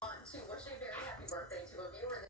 Want to wish a very happy birthday to a viewer.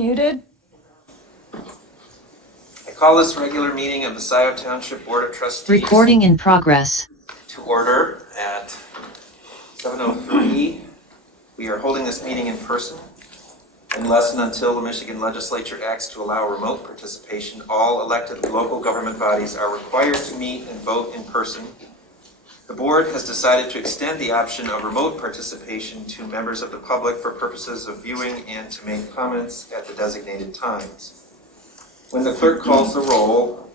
Muted. I call this regular meeting of the Scio Township Board of Trustees Recording in progress. to order at 7:03. We are holding this meeting in person. Unless and until the Michigan Legislature acts to allow remote participation, all elected local government bodies are required to meet and vote in person. The board has decided to extend the option of remote participation to members of the public for purposes of viewing and to make comments at the designated times. When the clerk calls the roll,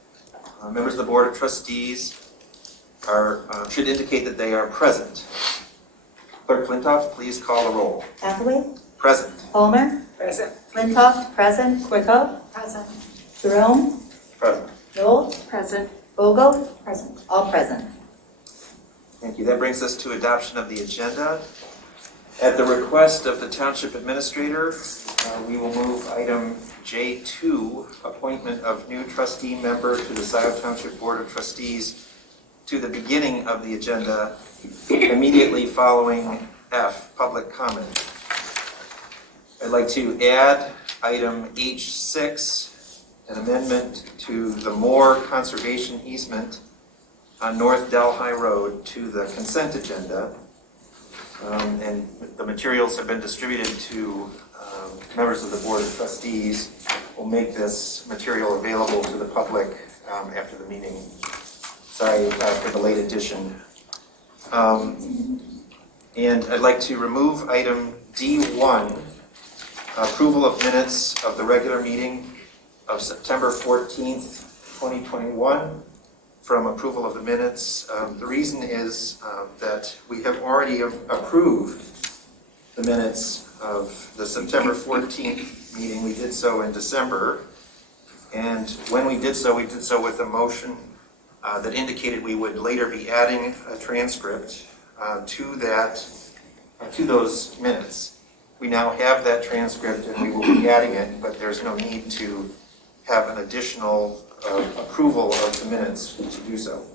members of the Board of Trustees should indicate that they are present. Clerk Flintoff, please call the roll. Hathaway? Present. Palmer? Present. Flintoff? Present. Quicko? Present. Jerome? Present. Noel? Present. Vogel? Present. All present. Thank you. That brings us to adoption of the agenda. At the request of the Township Administrator, we will move item J2, appointment of new trustee member to the Scio Township Board of Trustees, to the beginning of the agenda, immediately following F, public comment. I'd like to add item H6, an amendment to the Moore Conservation Easement on North Delhi Road to the consent agenda. And the materials have been distributed to members of the Board of Trustees. We'll make this material available to the public after the meeting. Sorry for the late addition. And I'd like to remove item D1, approval of minutes of the regular meeting of September 14th, 2021. From approval of the minutes. The reason is that we have already approved the minutes of the September 14th meeting. We did so in December. And when we did so with a motion that indicated we would later be adding a transcript to those minutes. We now have that transcript and we will be adding it, but there's no need to have an additional approval of the minutes to do so.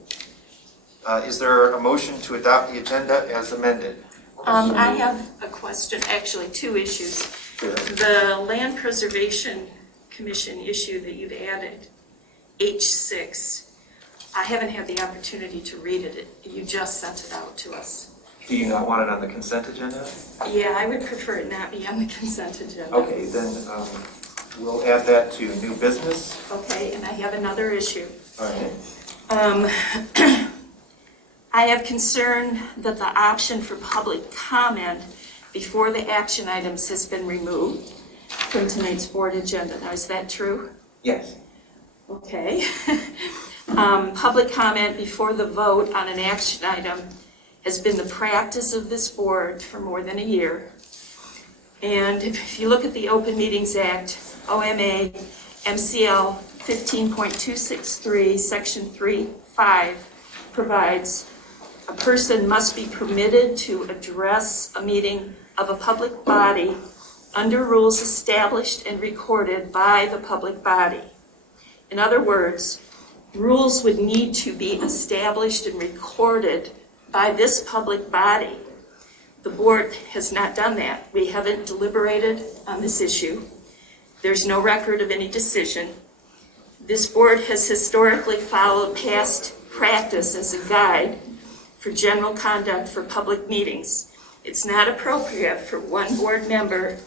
Is there a motion to adopt the agenda as amended? I have a question, actually two issues. Sure. The Land Preservation Commission issue that you've added, H6, I haven't had the opportunity to read it. You just sent it out to us. Do you not want it on the consent agenda? Yeah, I would prefer it not be on the consent agenda. Okay, then we'll add that to new business. Okay, and I have another issue. All right. I have concern that the option for public comment before the action items has been removed from tonight's board agenda. Now, is that true? Yes. Okay. Public comment before the vote on an action item has been the practice of this board for more than a year. And if you look at the Open Meetings Act, OMA, MCL 15.263, Section 3.5 provides a person must be permitted to address a meeting of a public body under rules established and recorded by the public body. In other words, rules would need to be established and recorded by this public body. The board has not done that. We haven't deliberated on this issue. There's no record of any decision. This board has historically followed past practice as a guide for general conduct for public meetings. It's not appropriate for one board member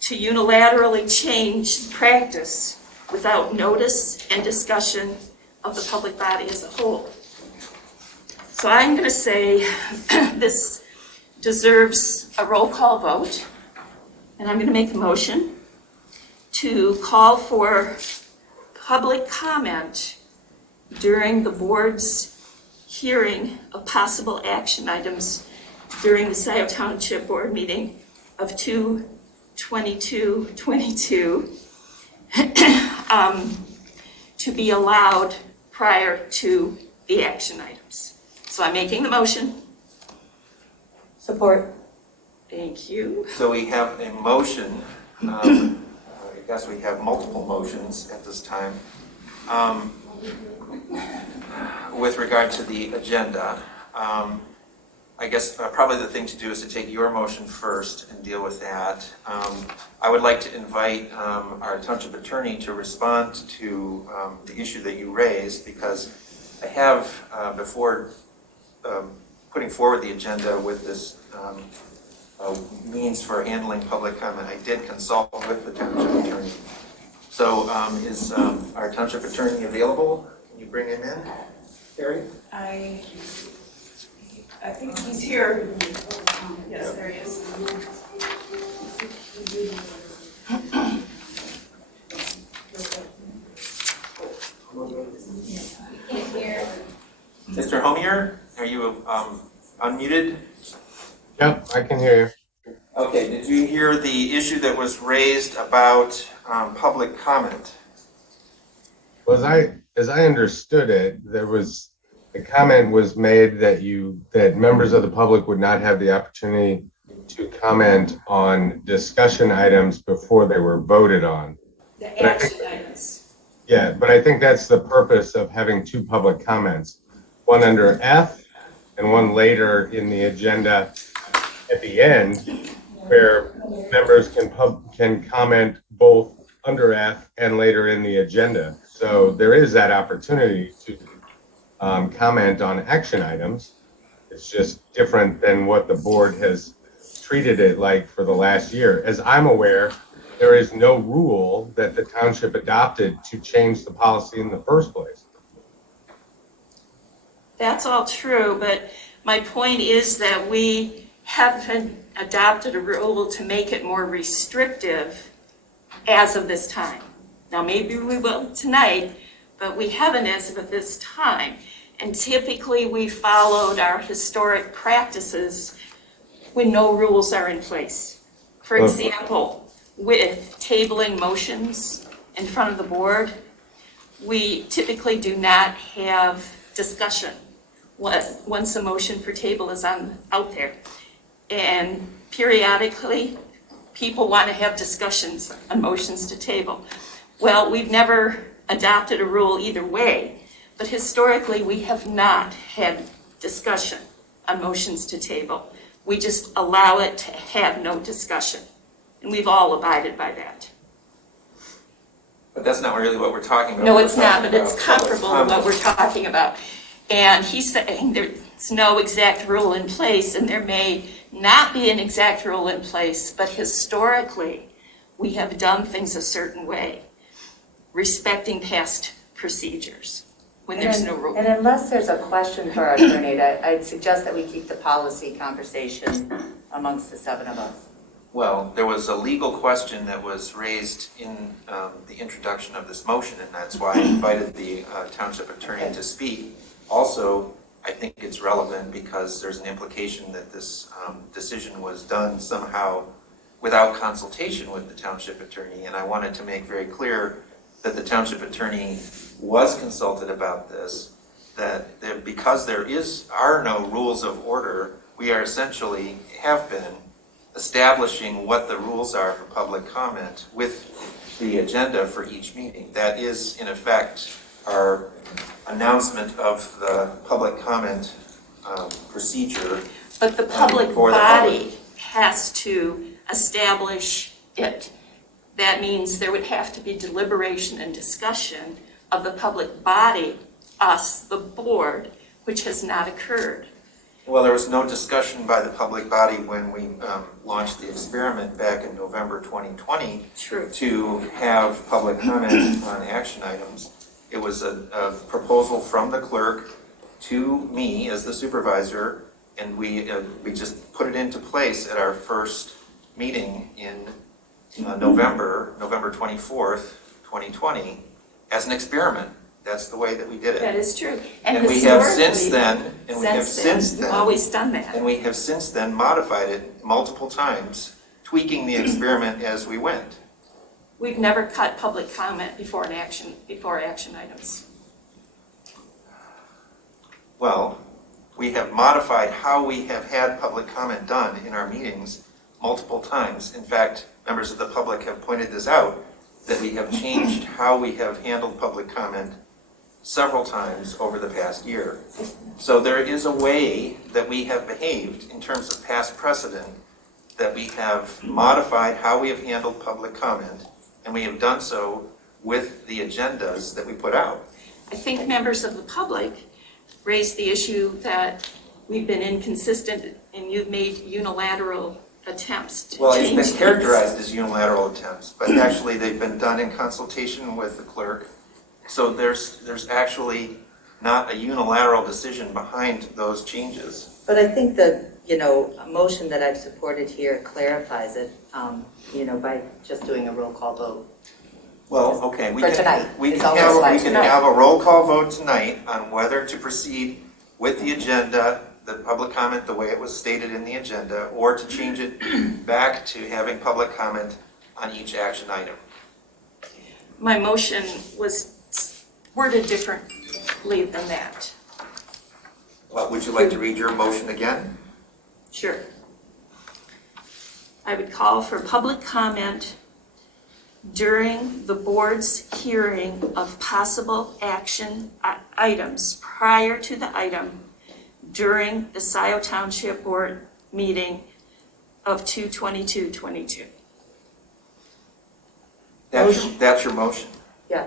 to unilaterally change practice without notice and discussion of the public body as a whole. So I'm going to say this deserves a roll call vote, and I'm going to make a motion to call for public comment during the board's hearing of possible action items during the Scio Township Board meeting of 2/22/22 to be allowed prior to the action items. So I'm making the motion. Support. Thank you. So we have a motion. I guess we have multiple motions at this time. With regard to the agenda, I guess probably the thing to do is to take your motion first and deal with that. I would like to invite our township attorney to respond to the issue that you raised, because I have, before putting forward the agenda with this means for handling public comment, I did consult with the township attorney. So is our township attorney available? Can you bring him in, Carrie? I think he's here. Yes, there he is. Mr. Homier, are you unmuted? Yep, I can hear you. Okay, did you hear the issue that was raised about public comment? As I understood it, the comment was made that members of the public would not have the opportunity to comment on discussion items before they were voted on. The action items. Yeah, but I think that's the purpose of having two public comments, one under F and one later in the agenda at the end, where members can comment both under F and later in the agenda. So there is that opportunity to comment on action items. It's just different than what the board has treated it like for the last year. As I'm aware, there is no rule that the township adopted to change the policy in the first place. That's all true, but my point is that we haven't adopted a rule to make it more restrictive as of this time. Now, maybe we will tonight, but we haven't as of this time. And typically, we followed our historic practices when no rules are in place. For example, with tabling motions in front of the board, we typically do not have discussion once a motion for table is out there. And periodically, people want to have discussions on motions to table. Well, we've never adopted a rule either way, but historically, we have not had discussion on motions to table. We just allow it to have no discussion, and we've all abided by that. But that's not really what we're talking about. No, We're it's not, talking but it's about public comparable to what comment. we're talking about. And he's saying there's no exact rule in place, and there may not be an exact rule in place, but historically, we have done things a certain way, respecting past procedures when there's no rule. And unless there's a question for our attorney, I'd suggest that we keep the policy conversation amongst the seven of us. Well, there was a legal question that was raised in the introduction of this motion, and that's why I invited the township attorney to speak. Also, I think it's relevant because there's an implication that this decision was done somehow without consultation with the township attorney, and I wanted to make very clear that the township attorney was consulted about this, that because there are no rules of order, we are essentially have been establishing what the rules are for public comment with the agenda for each meeting. That is, in effect, our announcement of the public comment procedure. But the public for the body public. has to establish it. That means there would have to be deliberation and discussion of the public body, us, the board, which has not occurred. Well, there was no discussion by the public body when we launched the experiment back in November 2020 True. to have public comment on action items. It was a proposal from the clerk to me as the supervisor, and we just put it into place at our first meeting in November 24th, 2020, as an experiment. That's the way that we did That it. is true. And we have since historically, then, we've always done that. and we have since then modified it multiple times, tweaking the experiment as we went. We've never cut public comment before action items. Well, we have modified how we have had public comment done in our meetings multiple times. In fact, members of the public have pointed this out, that we have changed how we have handled public comment several times over the past year. So there is a way that we have behaved in terms of past precedent, that we have modified how we have handled public comment, and we have done so with the agendas that we put out. I think members of the public raised the issue that we've been inconsistent and you've made unilateral attempts to Well, change it's been things. characterized as unilateral attempts, but actually they've been done in consultation with the clerk. So there's actually not a unilateral decision behind those changes. But I think the, a motion that I've supported here clarifies it, by just doing a roll call vote. Well, okay, we For can, tonight. we It's can always have, like we can tonight. have a roll call vote tonight on whether to proceed with the agenda, the public comment the way it was stated in the agenda, or to change it back to having public comment on each action item. My motion was worded differently than that. Well, would you like to read your motion again? Sure. I would call for public comment during the board's hearing of possible action items prior to the item during the Scio Township Board meeting of 2/22/22. That's your motion? Yeah,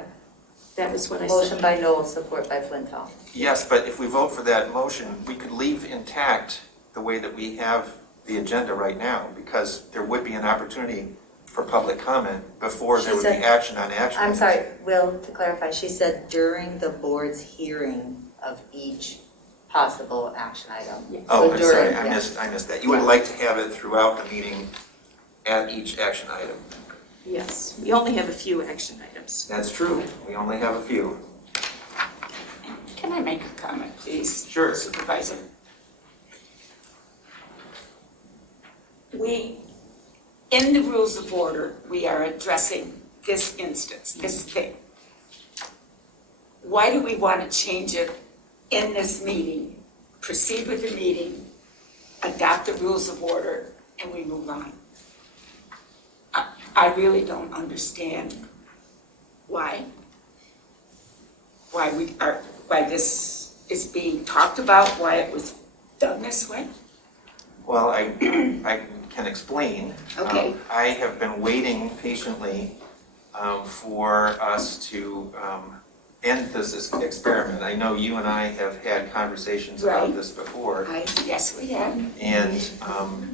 That was what I motion said. by Noel, support by Flintoff. Yes, but if we vote for that motion, we could leave intact the way that we have the agenda right now, because there would be an opportunity for public comment before there would be action on action. I'm sorry, Will, to clarify, she said during the board's hearing of each possible action item. Yes. Oh, So I'm sorry, during- I yeah. missed that. You would like to have it throughout the meeting at each action item. Yes, we only have a few action items. That's true, we only have a few. Can I make a comment, please? Sure. Supervisor. In the rules of order, we are addressing this instance, this thing. Why do we want to change it in this meeting? Proceed with the meeting, adopt the rules of order, and we move on. I really don't understand why this is being talked about, why it was done this way. Well, I can explain. Okay. I have been waiting patiently for us to end this experiment. I know you and I have had conversations about Right. this before. Yes, we have. And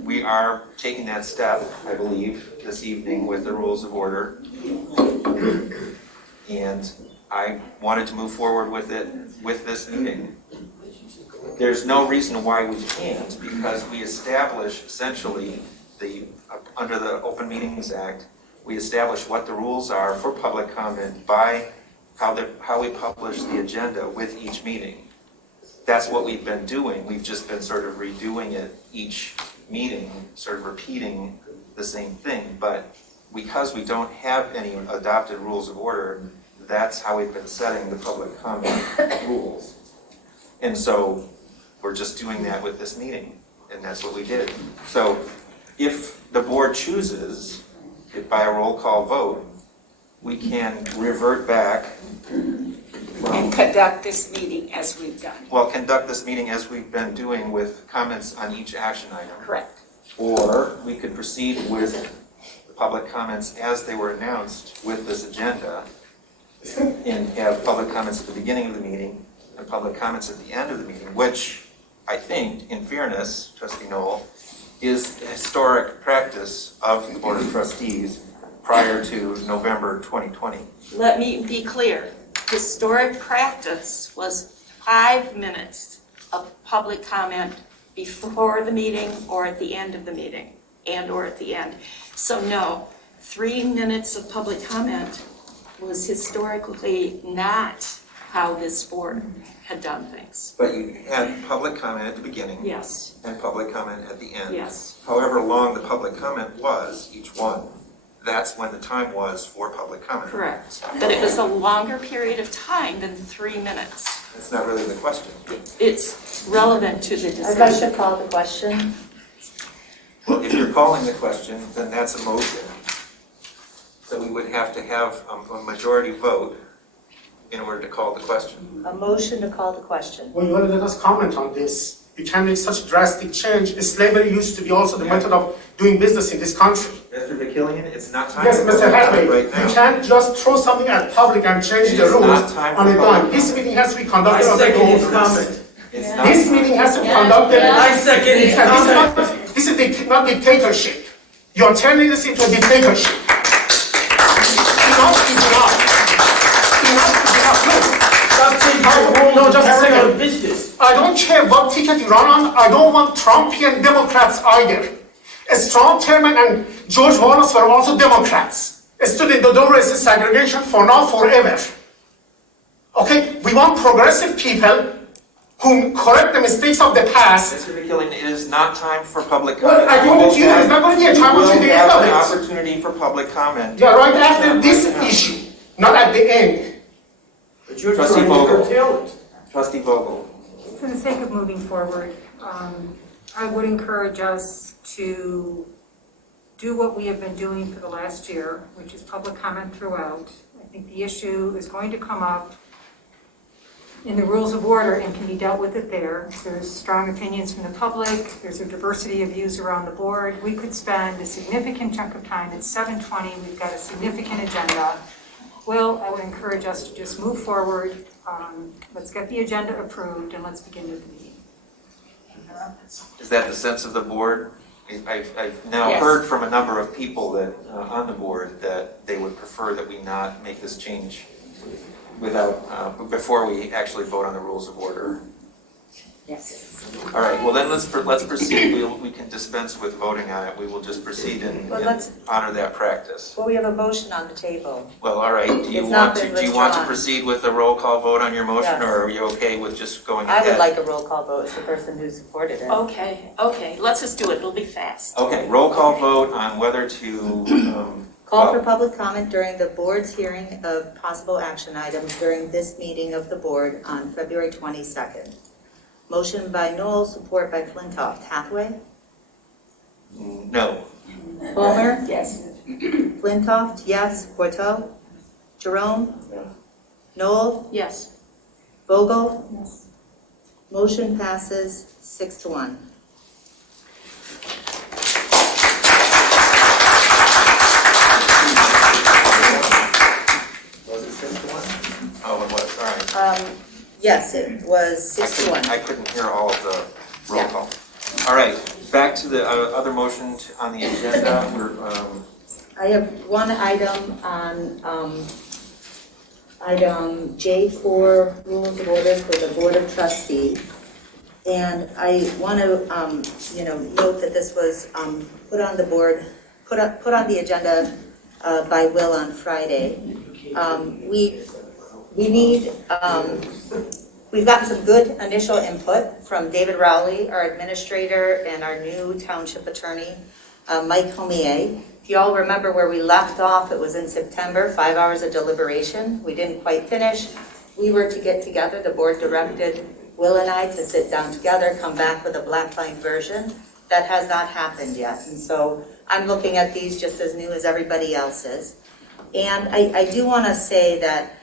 we are taking that step, I believe, this evening with the rules of order. And I wanted to move forward with it with this meeting. There's no reason why we can't, because we establish essentially under the Open Meetings Act, we establish what the rules are for public comment by how we publish the agenda with each meeting. That's what we've been doing. We've just been sort of redoing it each meeting, sort of repeating the same thing. But because we don't have any adopted rules of order, that's how we've been setting the public comment rules. And so we're just doing that with this meeting, and that's what we did. So if the board chooses, by a roll call vote, we can revert back. And conduct this meeting as we've done. Well, conduct this meeting as we've been doing with comments on each action item. Correct. Or we could proceed with the public comments as they were announced with this agenda and have public comments at the beginning of the meeting and public comments at the end of the meeting, which I think, in fairness, Trustee Noel, is a historic practice of the Board of Trustees prior to November 2020. Let me be clear. Historic practice was 5 minutes of public comment before the meeting or at the end of the meeting, or at the end. So no, 3 minutes of public comment was historically not how this board had done things. But you had public comment at the beginning Yes, and public comment at the end. yes. However long the public comment was, each one, that's when the time was for public comment. Correct. But it was a longer period of time than 3 minutes. That's not really the question. It's relevant to the I'd like decision. to call the question. Well, if you're calling the question, then that's a motion. So we would have to have a majority vote in order to call the question? A motion to call the question. Well, you want to let us comment on this. You can't make such a drastic change. Slavery used to be also the method of doing business in this country. Mr. McKillian, it's not time. Yes, for Mr. public Hadley, comment you right now. can't just throw something at public and change the It's rules not time on for a public dime. This comment. meeting has to be conducted on the rules. It's not This time. meeting has to be conducted. I second his comment. This is not dictatorship. You are turning this into a dictatorship. Enough is enough. Enough is enough. Look. No, just a second. Business. I don't care what ticket you run on. I don't want Trumpian Democrats either. Strom Thurmond and George Wallace were also Democrats. Stood in the door racist segregation for now, forever. Okay, we want progressive people who correct the mistakes of the past. Mr. McKillian, it is not time for public Well, comment. I told you, it's not going to be a time You will until the end have of an it. opportunity for public comment. Yeah, right after this issue, not at the end. But you're Trustee trying to Vogel. curtail it. Trustee Vogel. For the sake of moving forward, I would encourage us to do what we have been doing for the last year, which is public comment throughout. I think the issue is going to come up in the rules of order and can be dealt with it there. There's strong opinions from the public, there's a diversity of views around the board. We could spend a significant chunk of time, it's 7:20, we've got a significant agenda. Well, I would encourage us to just move forward. Let's get the agenda approved and let's begin with the meeting. Is that the sense of the board? I've now Yes. heard from a number of people that, on the board, that they would prefer that we not make this change before we actually vote on the rules of order. Yes. All right, well then let's proceed. We can dispense with voting on it. We will just proceed and Well, let's- honor that practice. Well, we have a motion on the table. Well, all right, do you It's not want to, been do you want to withdrawn. proceed with the roll call vote on your motion, Yes. or are you okay with just going I ahead? would like a roll call vote as the person who supported it. Okay, let's just do it, it'll be fast. Okay, roll call vote on whether to, Call for public comment during the board's hearing of possible action items during this meeting of the board on February 22nd. Motion by Knoll, support by Flintoff. Hathaway? no. Palmer? Yes. Flintoff, yes. Corto? Jerome? Knoll? Yes. Vogel? Motion passes 6-1. Was it 6-1? Oh, it was, all right. Yes, it was 6-1. I couldn't hear all of the roll call. All right, back to the other motion on the agenda. I have one item on item J4, Rules of Order for the Board of Trustees. And I want to, note that this was put on the board, put on the agenda by Will on Friday. We need, we've gotten some good initial input from David Rowley, our administrator, and our new township attorney, Mike Homier. If you all remember where we left off, it was in September, 5 hours of deliberation. We didn't quite finish. We were to get together, the board directed Will and I to sit down together, come back with a black line version. That has not happened yet. And so I'm looking at these just as new as everybody else is. And I do want to say that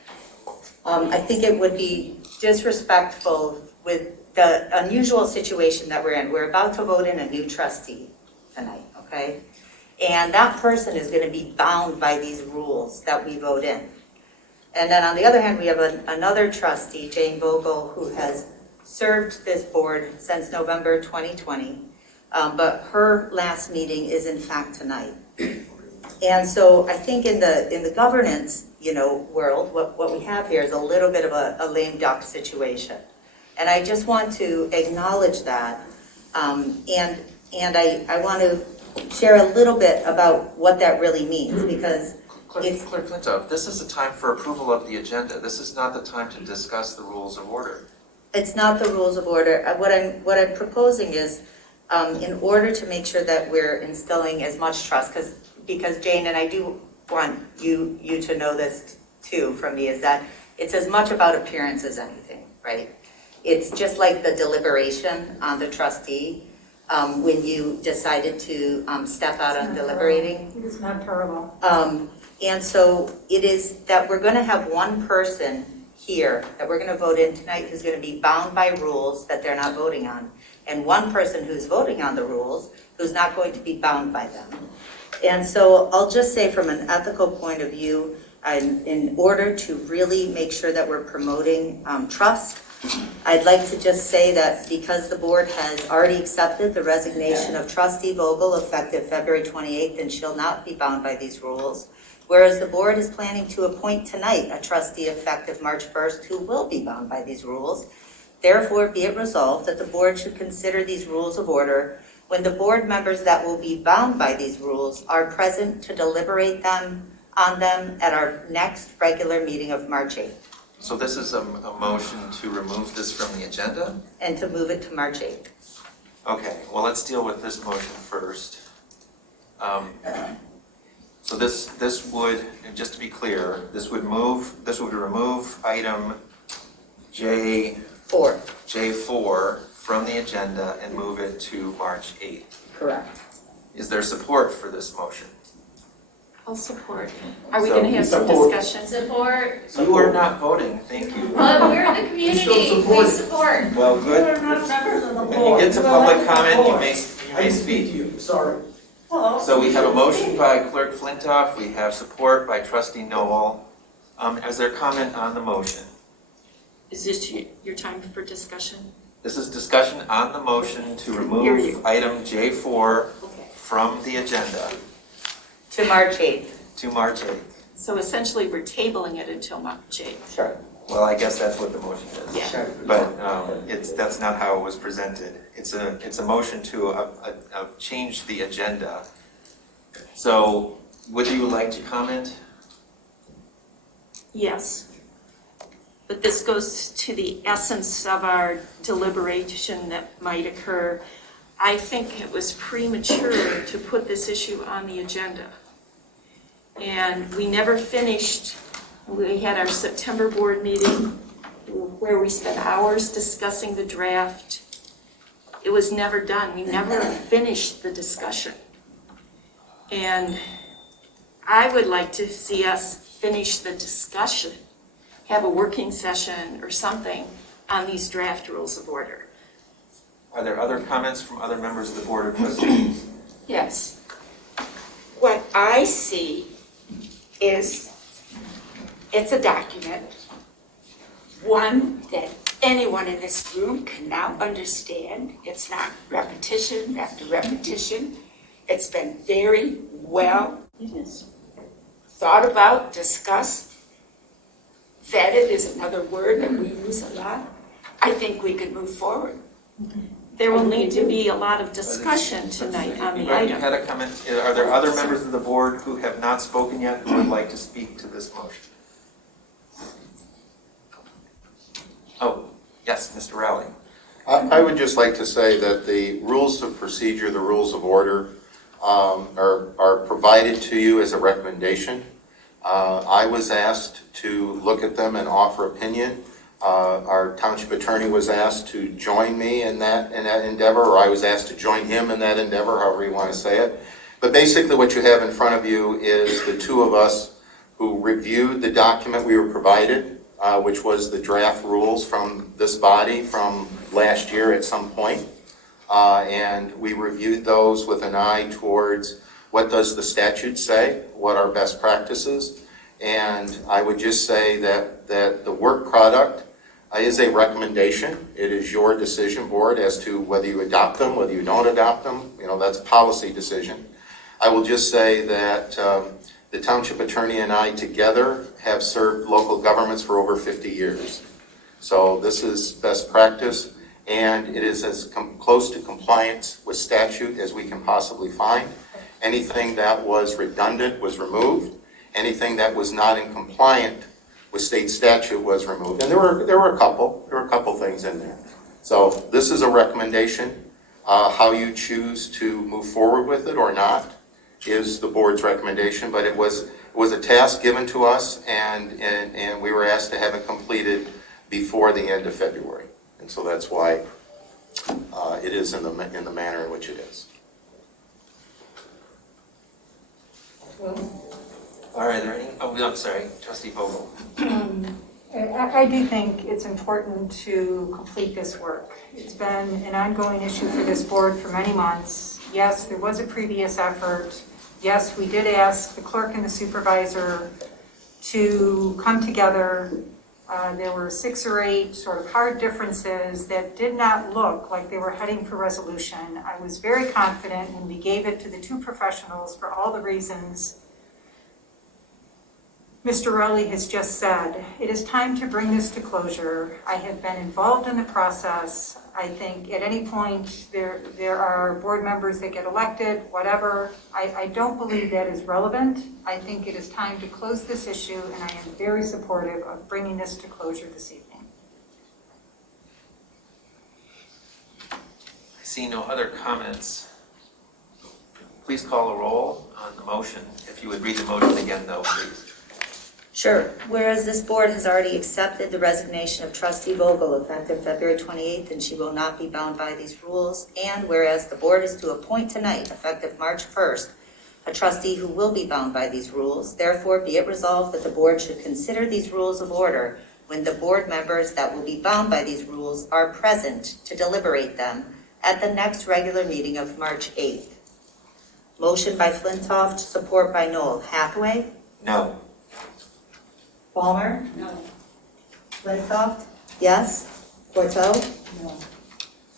I think it would be disrespectful with the unusual situation that we're in. We're about to vote in a new trustee tonight, okay? And that person is going to be bound by these rules that we vote in. And then on the other hand, we have another trustee, Jane Vogel, who has served this board since November 2020, but her last meeting is in fact tonight. And so I think in the governance, world, what we have here is a little bit of a lame duck situation. And I just want to acknowledge that. And I want to share a little bit about what that really means, because Clerk Flintoff, this is the time for approval of the agenda. This is not the time to discuss the rules of order. it's not the rules of order. What I'm proposing is, in order to make sure that we're instilling as much trust, because Jane, and I do want you to know this too from me, is that it's as much about appearance as anything, right? It's just like the deliberation on the trustee, when you decided to step out on deliberating. It is not parallel. And so it is that we're going to have one person here that we're going to vote in tonight who's going to be bound by rules that they're not voting on, and one person who's voting on the rules who's not going to be bound by them. And so I'll just say from an ethical point of view, in order to really make sure that we're promoting trust, I'd like to just say that because the board has already accepted the resignation of Trustee Vogel effective February 28th, and she'll not be bound by these rules, whereas the board is planning to appoint tonight a trustee effective March 1st who will be bound by these rules. Therefore, be it resolved that the board should consider these rules of order when the board members that will be bound by these rules are present to deliberate on them at our next regular meeting of March 8th, So this is a motion to remove this from the agenda? and to move it to March 8th. Okay, well, let's deal with this motion first. So this would, and just to be clear, this would remove item J4 from the agenda and move it to March 8th. Correct. Is there support for this motion? I'll support. Are we So- going to have some Support. discussion? Support. You are not voting, thank you. Well, we're the community, we support. Well, good. When you get to public comment, you may I speak. to you, sorry. So we have a motion by Clerk Flintoff, we have support by Trustee Noel. Is there comment on the motion? Is this your time for discussion? This is discussion on the motion to Hear remove you. item J4 Okay. from the agenda To March 8th. to March 8th. So essentially, we're tabling it until March 8th. Sure. Well, I guess that's what the motion is. Yeah. Sure. But that's not how it was presented. It's a motion to change the agenda. So would you like to comment? Yes. But this goes to the essence of our deliberation that might occur. I think it was premature to put this issue on the agenda. And we never finished. We had our September board meeting where we spent hours discussing the draft. It was never done. We never finished the discussion. And I would like to see us finish the discussion, have a working session or something on these draft rules of order. Are there other comments from other members of the Board of Trustees? Yes. What I see is it's a document, one that anyone in this room can now understand. It's not repetition after repetition. It's been very well It is. thought about, discussed. Vetted is another word that we use a lot. I think we could move forward. There will need to be a lot of discussion tonight on the You item. had a comment. Are there other members of the board who have not spoken yet who would like to speak to this motion? Oh, yes, Mr. Rowley. I would just like to say that the rules of procedure, the rules of order, are provided to you as a recommendation. I was asked to look at them and offer opinion. Our township attorney was asked to join me in that endeavor, or I was asked to join him in that endeavor, however you want to say it. But basically what you have in front of you is the two of us who reviewed the document we were provided, which was the draft rules from this body from last year at some point. And we reviewed those with an eye towards what does the statute say, what are best practices. And I would just say that the work product is a recommendation. It is your decision, board, as to whether you adopt them, whether you don't adopt them. You know, that's a policy decision. I will just say that the township attorney and I together have served local governments for over 50 years. So this is best practice, and it is as close to compliance with statute as we can possibly find. Anything that was redundant was removed. Anything that was not in compliant with state statute was removed. And there were a couple things in there. So this is a recommendation. How you choose to move forward with it or not is the board's recommendation, but it was a task given to us, and we were asked to have it completed before the end of February. And so that's why it is in the manner in which it is. All right, are there any, I'm sorry, Trustee Vogel. I I do think it's important to complete this work. It's been an ongoing issue for this board for many months. Yes, there was a previous effort. Yes, we did ask the clerk and the supervisor to come together. There were 6 or 8 sort of hard differences that did not look like they were heading for resolution. I was very confident when we gave it to the 2 professionals for all the reasons Mr. Rowley has just said. It is time to bring this to closure. I have been involved in the process. I think at any point there are board members that get elected, whatever. I don't believe that is relevant. I think it is time to close this issue, and I am very supportive of bringing this to closure this evening. I see no other comments. Please call a roll on the motion. If you would read the motion again, though, please. Sure. Whereas this board has already accepted the resignation of Trustee Vogel effective February 28th, and she will not be bound by these rules. And whereas the board is to appoint tonight, effective March 1st, a trustee who will be bound by these rules, therefore be it resolved that the board should consider these rules of order when the board members that will be bound by these rules are present to deliberate them at the next regular meeting of March 8th. Motion by Flintoff, support by Knoll. Hathaway? No. Palmer? No. Flintoff? Yes. Corto? No.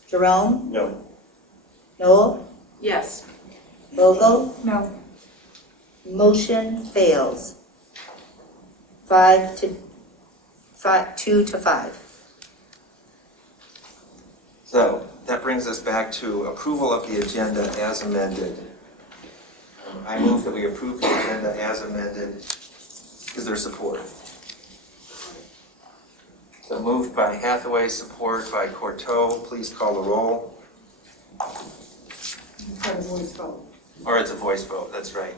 Jerome? No. Knoll? Yes. Vogel? No. Motion fails. 2 to 5. So that brings us back to approval of the agenda as amended. I move that we approve the agenda as amended. Is there support? So moved by Hathaway, support by Corto. Please call the roll. It's got a voice vote. Or it's a voice vote, that's right.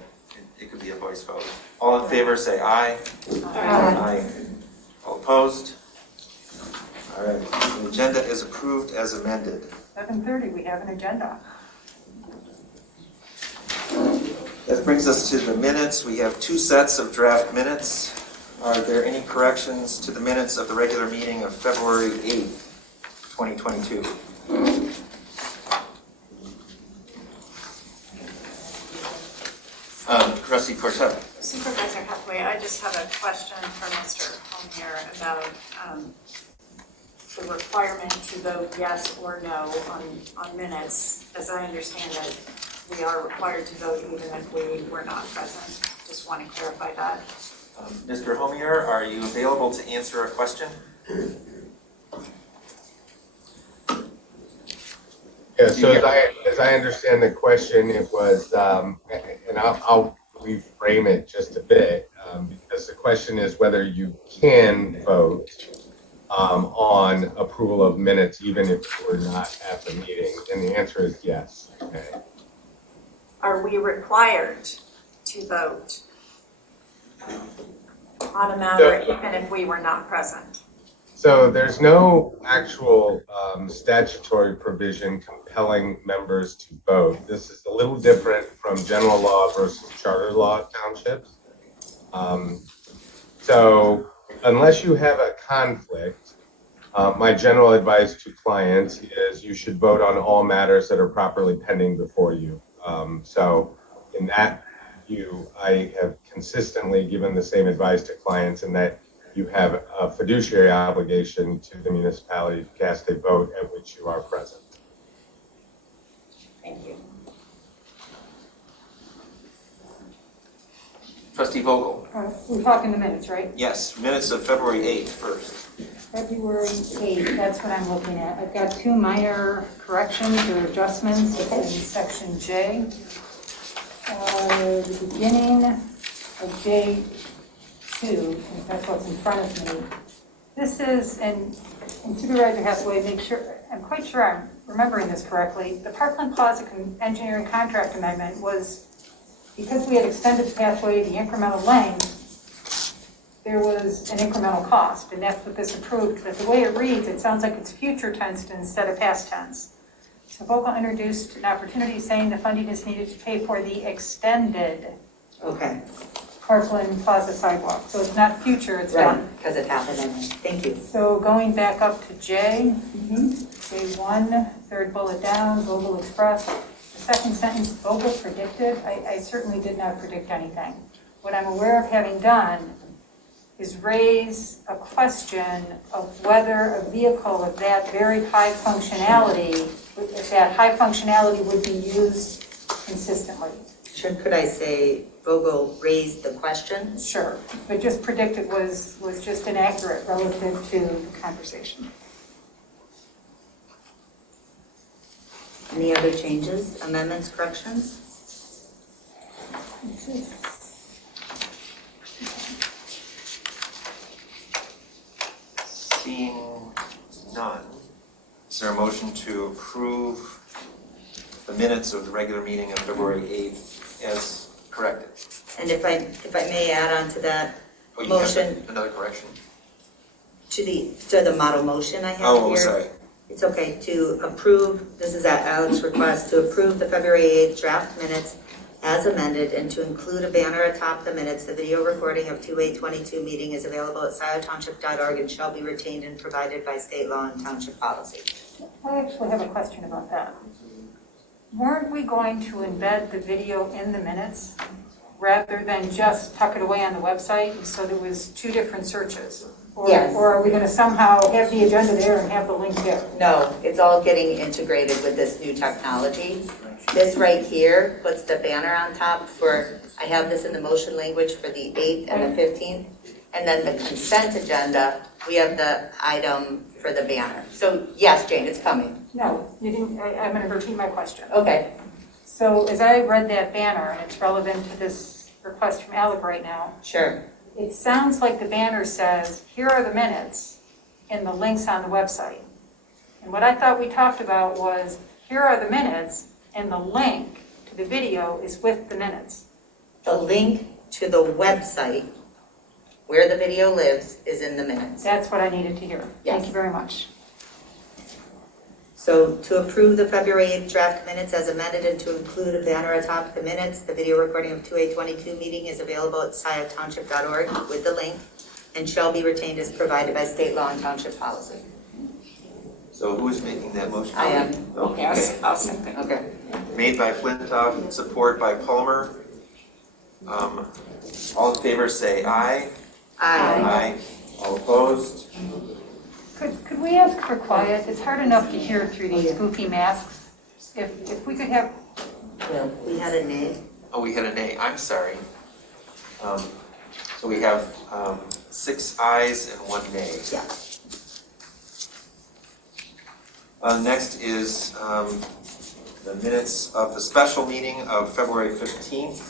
It could be a voice vote. All in favor, say aye. Aye. All opposed? All right, the agenda is approved as amended. 7:30, we have an agenda. That brings us to the minutes. We have 2 sets of draft minutes. Are there any corrections to the minutes of the regular meeting of February 8th, 2022? Trustee Cortez. Supervisor Hathaway, I just have a question for Mr. Homier about the requirement to vote yes or no on minutes. As I understand it, we are required to vote even if we were not present. Just want to clarify that. Mr. Homier, are you available to answer a question? Yeah, so as I understand the question, it was, and I'll reframe it just a bit, because the question is whether you can vote on approval of minutes even if we're not at the meeting, and the answer is yes. Okay. Are we required to vote on a matter even if we were not present? So there's no actual statutory provision compelling members to vote. This is a little different from general law versus charter law townships. So unless you have a conflict, my general advice to clients is you should vote on all matters that are properly pending before you. So in that view, I have consistently given the same advice to clients in that you have a fiduciary obligation to the municipality to cast a vote at which you are present. Thank you. Trustee Vogel. We're talking the minutes, right? Yes, minutes of February 8th first. February 8th, that's what I'm looking at. I've got 2 minor corrections or adjustments in section J. The beginning of J2, since that's what's in front of me. This is, and Supervisor Hathaway, make sure, I'm quite sure I'm remembering this correctly. The Parkland Plaza engineering contract amendment was, because we had extended the pathway, the incremental length, there was an incremental cost, and that's what this approved. But the way it reads, it sounds like it's future tense instead of past tense. So Vogel introduced an opportunity saying the funding is needed to pay for the extended Okay. Parkland Plaza sidewalk. So it's not future, it's Right, done. because it happened. Thank you. So going back up to J, J1, third bullet down, Vogel Express. The second sentence, Vogel predicted. I certainly did not predict anything. What I'm aware of having done is raise a question of whether a vehicle of that very high functionality, if that high functionality would be used consistently. Could I say Vogel raised the question? Sure, but just predicted was just inaccurate relative to the conversation. Any other changes, amendments, corrections? Seeing none, is there a motion to approve the minutes of the regular meeting of February 8th as corrected? And if I may add on to that, Oh, you motion have another correction? to the model motion I have here. Oh, sorry. It's okay to approve, this is at Alex's request, to approve the February 8th draft minutes as amended and to include a banner atop the minutes. The video recording of 2/8/22 meeting is available at sciotownship.org and shall be retained and provided by state law and township policy. I actually have a question about that. Weren't we going to embed the video in the minutes rather than just tuck it away on the website so there was two different searches? Yes. Or are we going to somehow have the agenda there and have the link there? No, it's all getting integrated with this new technology. This right here puts the banner on top for, I have this in the motion language for the 8th and the 15th. And then the consent agenda, we have the item for the banner. So yes, Jane, it's coming. No, you didn't, I'm going to repeat my question. Okay. So as I read that banner, and it's relevant to this request from Alec right now, Sure. it sounds like the banner says, here are the minutes and the links on the website. And what I thought we talked about was, here are the minutes and the link to the video is with the minutes. The link to the website where the video lives is in the minutes. That's what I needed to hear. Yes. Thank you very much. So to approve the February 8th draft minutes as amended and to include a banner atop the minutes, the video recording of 2/8/22 meeting is available at sciotownship.org with the link and shall be retained as provided by state law and township policy. So who is making that motion? I am. Okay. I'll second. Okay. Made by Flintoff, support by Palmer. All in favor say aye. Aye. All opposed? Could we ask for quiet? It's hard enough to hear through these Yeah. goofy masks. If we could have, Well, we had a nay. Oh, we had a nay, I'm sorry. So we have 6 ayes and 1 nay. Yeah. Next is the minutes of the special meeting of February 15th.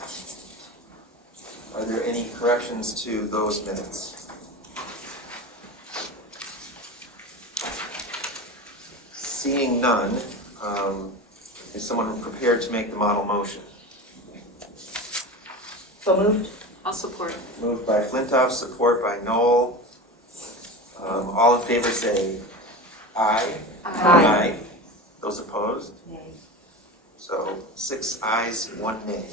Are there any corrections to those minutes? Seeing none, is someone prepared to make the model motion? So moved. I'll support. Moved by Flintoff, support by Knoll. All in favor say aye. Aye. Those opposed? So 6 ayes, 1 nay.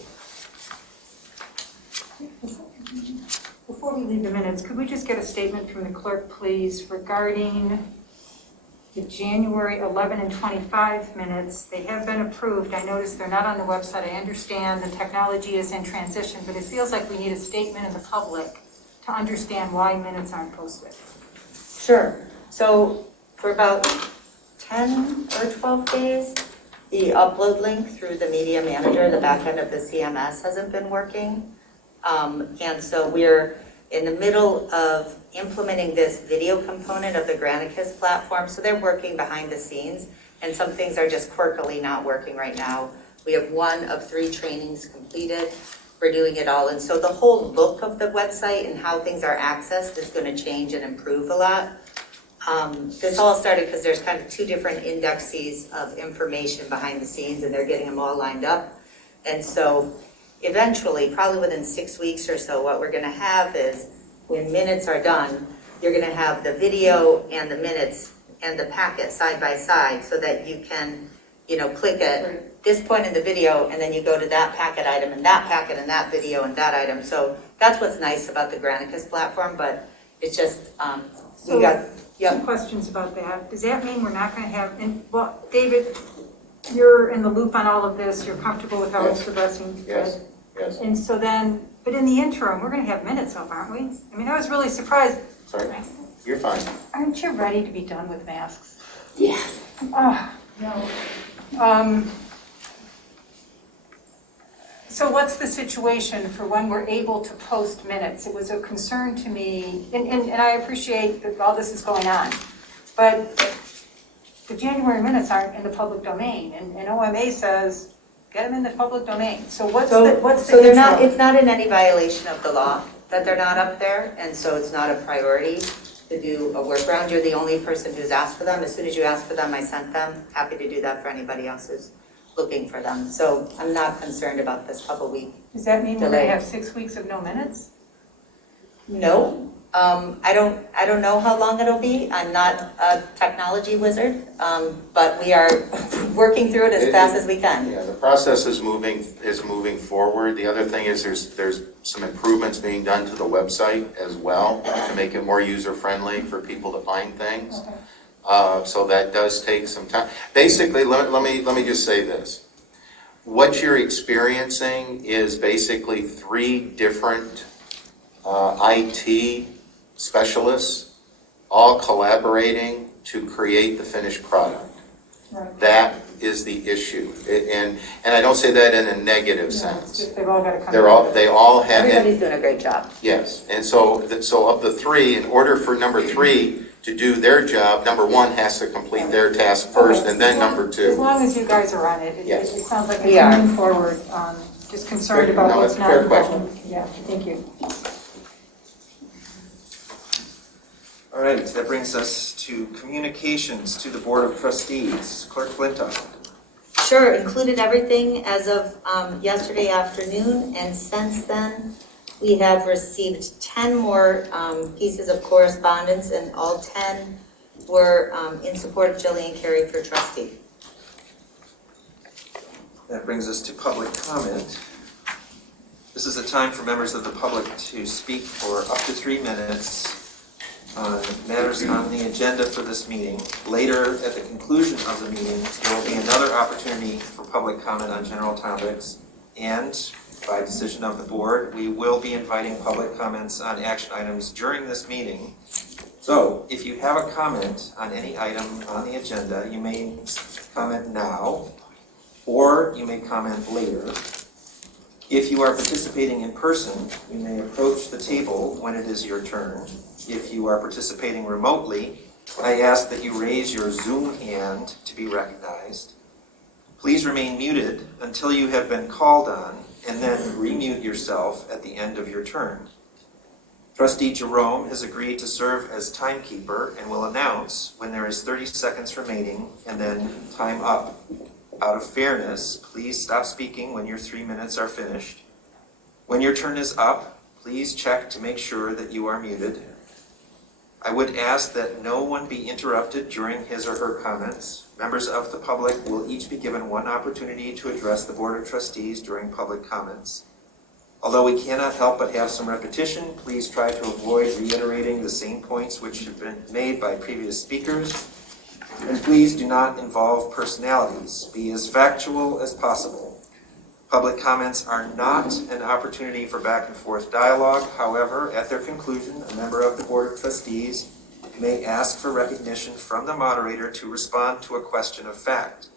before we leave the minutes, could we just get a statement from the clerk, please, regarding the January 11 and 25 minutes? They have been approved. I noticed they're not on the website. I understand the technology is in transition, but it feels like we need a statement in the public to understand why minutes aren't posted. Sure. So for about 10 or 12 days, the upload link through the media manager, the back end of the CMS, hasn't been working. And so we're in the middle of implementing this video component of the Granicus platform. So they're working behind the scenes, and some things are just quirkily not working right now. We have 1 of 3 trainings completed. We're doing it all. And so the whole look of the website and how things are accessed is going to change and improve a lot. This all started because there's kind of 2 different indexes of information behind the scenes, and they're getting them all lined up. And so eventually, probably within 6 weeks or so, what we're going to have is when minutes are done, you're going to have the video and the minutes and the packet side by side so that you can click at this point in the video, and then you go to that packet item, and that packet, and that video, and that item. So that's what's nice about the Granicus platform, but it's just, we got, Some questions about that. Does that mean we're not going to have, well, David, you're in the loop on all of this, you're comfortable with how it's progressing? Yes, yes. And so then, but in the interim, we're going to have minutes up, aren't we? I mean, I was really surprised. Sorry, you're fine. Aren't you ready to be done with masks? Yes. Oh, no. So what's the situation for when we're able to post minutes? It was a concern to me, and I appreciate that all this is going on, but the January minutes aren't in the public domain, and OMA says, get them in the public domain. So what's the So they're not, interim? it's not in any violation of the law that they're not up there, and so it's not a priority to do a workaround. You're the only person who's asked for them. As soon as you asked for them, I sent them. Happy to do that for anybody else who's looking for them. So I'm not concerned about this couple week. Does that mean we're going delay. to have 6 weeks of no minutes? No, I don't know how long it'll be. I'm not a technology wizard, but we are working through it as fast as we can. Yeah, the process is moving forward. The other thing is there's some improvements being done to the website as well to make it more user-friendly for people to find things. Okay. So that does take some time. Basically, let me just say this. What you're experiencing is basically 3 different IT specialists all collaborating to create the finished product. Right. That is the issue. And I don't say that in a negative No, it's sense. just they've all got to come They all have. Everybody's doing a great job. Yes, and so of the 3, in order for number 3 to do their job, number 1 has to complete their task first, and then number As 2. long as you guys are on it, it Yes. sounds like We it's are. moving forward. Just concerned Good. about No, what's it's a not fair in question. public. Yeah, thank you. All right, that brings us to communications to the Board of Trustees. Clerk Flintoff. Sure, included everything as of yesterday afternoon, and since then, we have received 10 more pieces of correspondence, and all 10 were in support of Jillian Carey for trustee. That brings us to public comment. This is a time for members of the public to speak for up to 3 minutes on matters on the agenda for this meeting. Later, at the conclusion of the meeting, there will be another opportunity for public comment on general topics, and by decision of the board, we will be inviting public comments on action items during this meeting. So, if you have a comment on any item on the agenda, you may comment now, or you may comment later. If you are participating in person, you may approach the table when it is your turn. If you are participating remotely, I ask that you raise your Zoom hand to be recognized. Please remain muted until you have been called on, and then remute yourself at the end of your turn. Trustee Jerome has agreed to serve as timekeeper and will announce when there is 30 seconds remaining and then time up. Out of fairness, please stop speaking when your 3 minutes are finished. When your turn is up, please check to make sure that you are muted. I would ask that no one be interrupted during his or her comments. Members of the public will each be given 1 opportunity to address the Board of Trustees during public comments. Although we cannot help but have some repetition, please try to avoid reiterating the same points which have been made by previous speakers. And please do not involve personalities. Be as factual as possible. Public comments are not an opportunity for back and forth dialogue. However, at their conclusion, a member of the Board of Trustees may ask for recognition from the moderator to respond to a question of fact.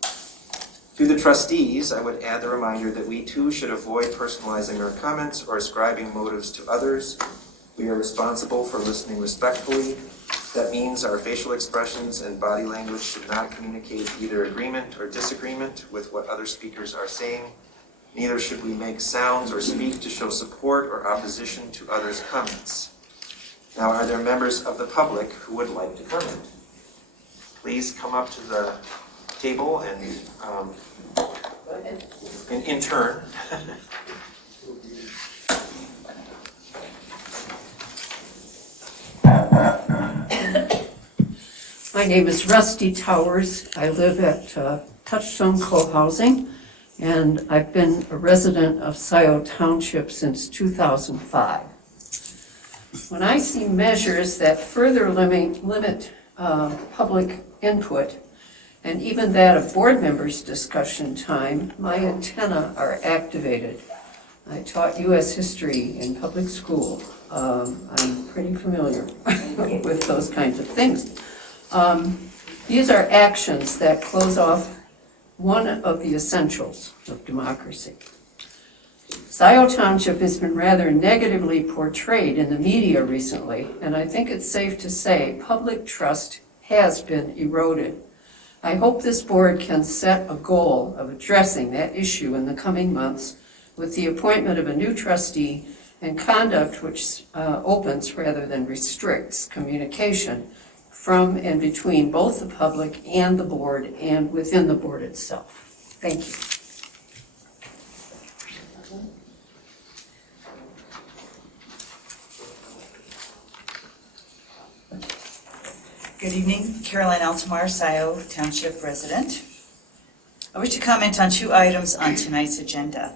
To the trustees, I would add the reminder that we too should avoid personalizing our comments or ascribing motives to others. We are responsible for listening respectfully. That means our facial expressions and body language should not communicate either agreement or disagreement with what other speakers are saying. Neither should we make sounds or speak to show support or opposition to others' comments. Now, are there members of the public who would like to comment? Please come up to the table and in turn. My name is Rusty Towers. I live at Touchstone Co-housing, and I've been a resident of Scio Township since 2005. When I see measures that further limit public input, and even that of board members' discussion time, my antenna are activated. I taught U.S. history in public school. I'm pretty familiar with those kinds of things. These are actions that close off one of the essentials of democracy. Scio Township has been rather negatively portrayed in the media recently, and I think it's safe to say public trust has been eroded. I hope this board can set a goal of addressing that issue in the coming months with the appointment of a new trustee and conduct which opens rather than restricts communication from and between both the public and the board and within the board itself. Thank you. Good evening, Caroline Altamar, Scio Township resident. I wish to comment on 2 items on tonight's agenda.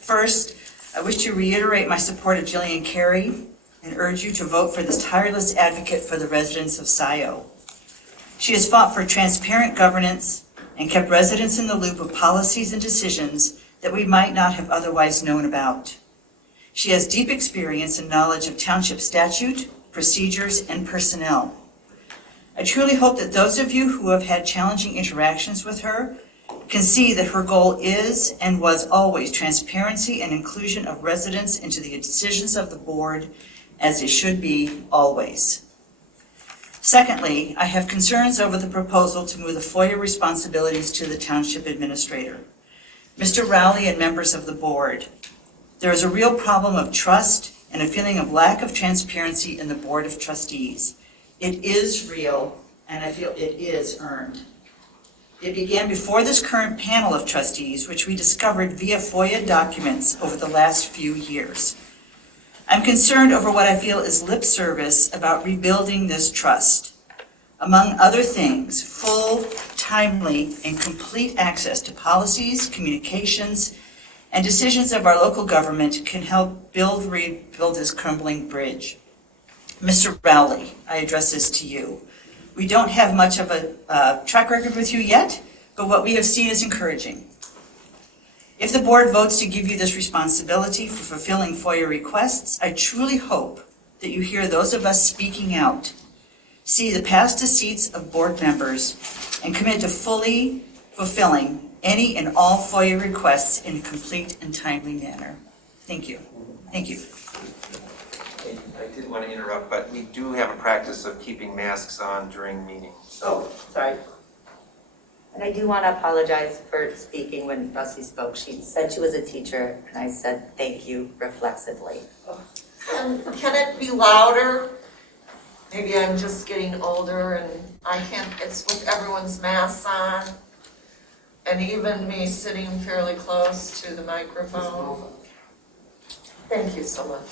First, I wish to reiterate my support of Jillian Carey and urge you to vote for this tireless advocate for the residents of Scio. She has fought for transparent governance and kept residents in the loop of policies and decisions that we might not have otherwise known about. She has deep experience and knowledge of township statute, procedures, and personnel. I truly hope that those of you who have had challenging interactions with her can see that her goal is and was always transparency and inclusion of residents into the decisions of the board, as it should be always. Secondly, I have concerns over the proposal to move the FOIA responsibilities to the township administrator. Mr. Rowley and members of the board, there is a real problem of trust and a feeling of lack of transparency in the Board of Trustees. It is real, and I feel it is earned. It began before this current panel of trustees, which we discovered via FOIA documents over the last few years. I'm concerned over what I feel is lip service about rebuilding this trust. Among other things, full, timely, and complete access to policies, communications, and decisions of our local government can help rebuild this crumbling bridge. Mr. Rowley, I address this to you. We don't have much of a track record with you yet, but what we have seen is encouraging. If the board votes to give you this responsibility for fulfilling FOIA requests, I truly hope that you hear those of us speaking out, see the past deceits of board members, and commit to fully fulfilling any and all FOIA requests in a complete and timely manner. Thank you. Thank you. I didn't want to interrupt, but we do have a practice of keeping masks on during meetings. Oh, sorry. And I do want to apologize for speaking when Rusty spoke. She said she was a teacher, and I said thank you reflexively. Can it be louder? Maybe I'm just getting older and I can't, it's with everyone's masks on. And even me sitting fairly close to the microphone. Thank you so much.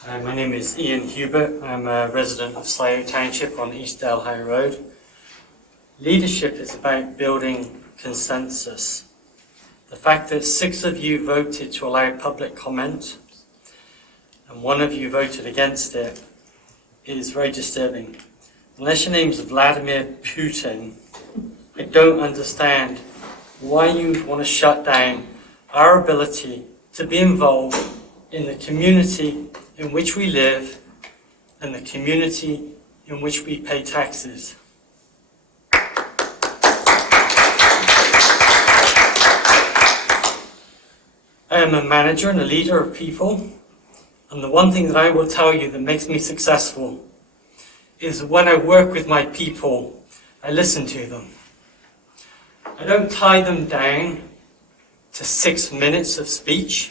Hi, my name is Ian Hubert. I'm a resident of Scio Township on East Dale High Road. Leadership is about building consensus. The fact that 6 of you voted to allow public comment and 1 of you voted against it is very disturbing. Unless your name's Vladimir Putin, I don't understand why you want to shut down our ability to be involved in the community in which we live and the community in which we pay taxes. I am a manager and a leader of people, and the one thing that I will tell you that makes me successful is when I work with my people, I listen to them. I don't tie them down to 6 minutes of speech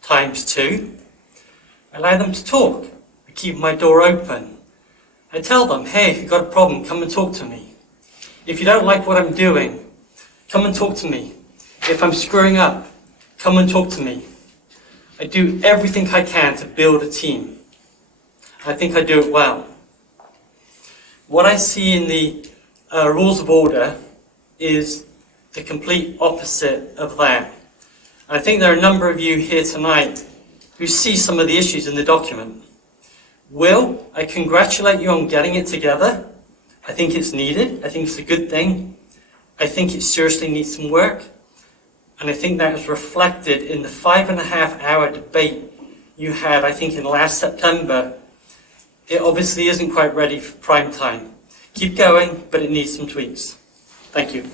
times 2. I allow them to talk. I keep my door open. I tell them, hey, if you've got a problem, come and talk to me. If you don't like what I'm doing, come and talk to me. If I'm screwing up, come and talk to me. I do everything I can to build a team. I think I do it well. What I see in the rules of order is the complete opposite of that. I think there are a number of you here tonight who see some of the issues in the document. Will, I congratulate you on getting it together. I think it's needed. I think it's a good thing. I think it seriously needs some work. And I think that is reflected in the 5.5-hour debate you had, I think, in last September. It obviously isn't quite ready for prime time. Keep going, but it needs some tweaks. Thank you.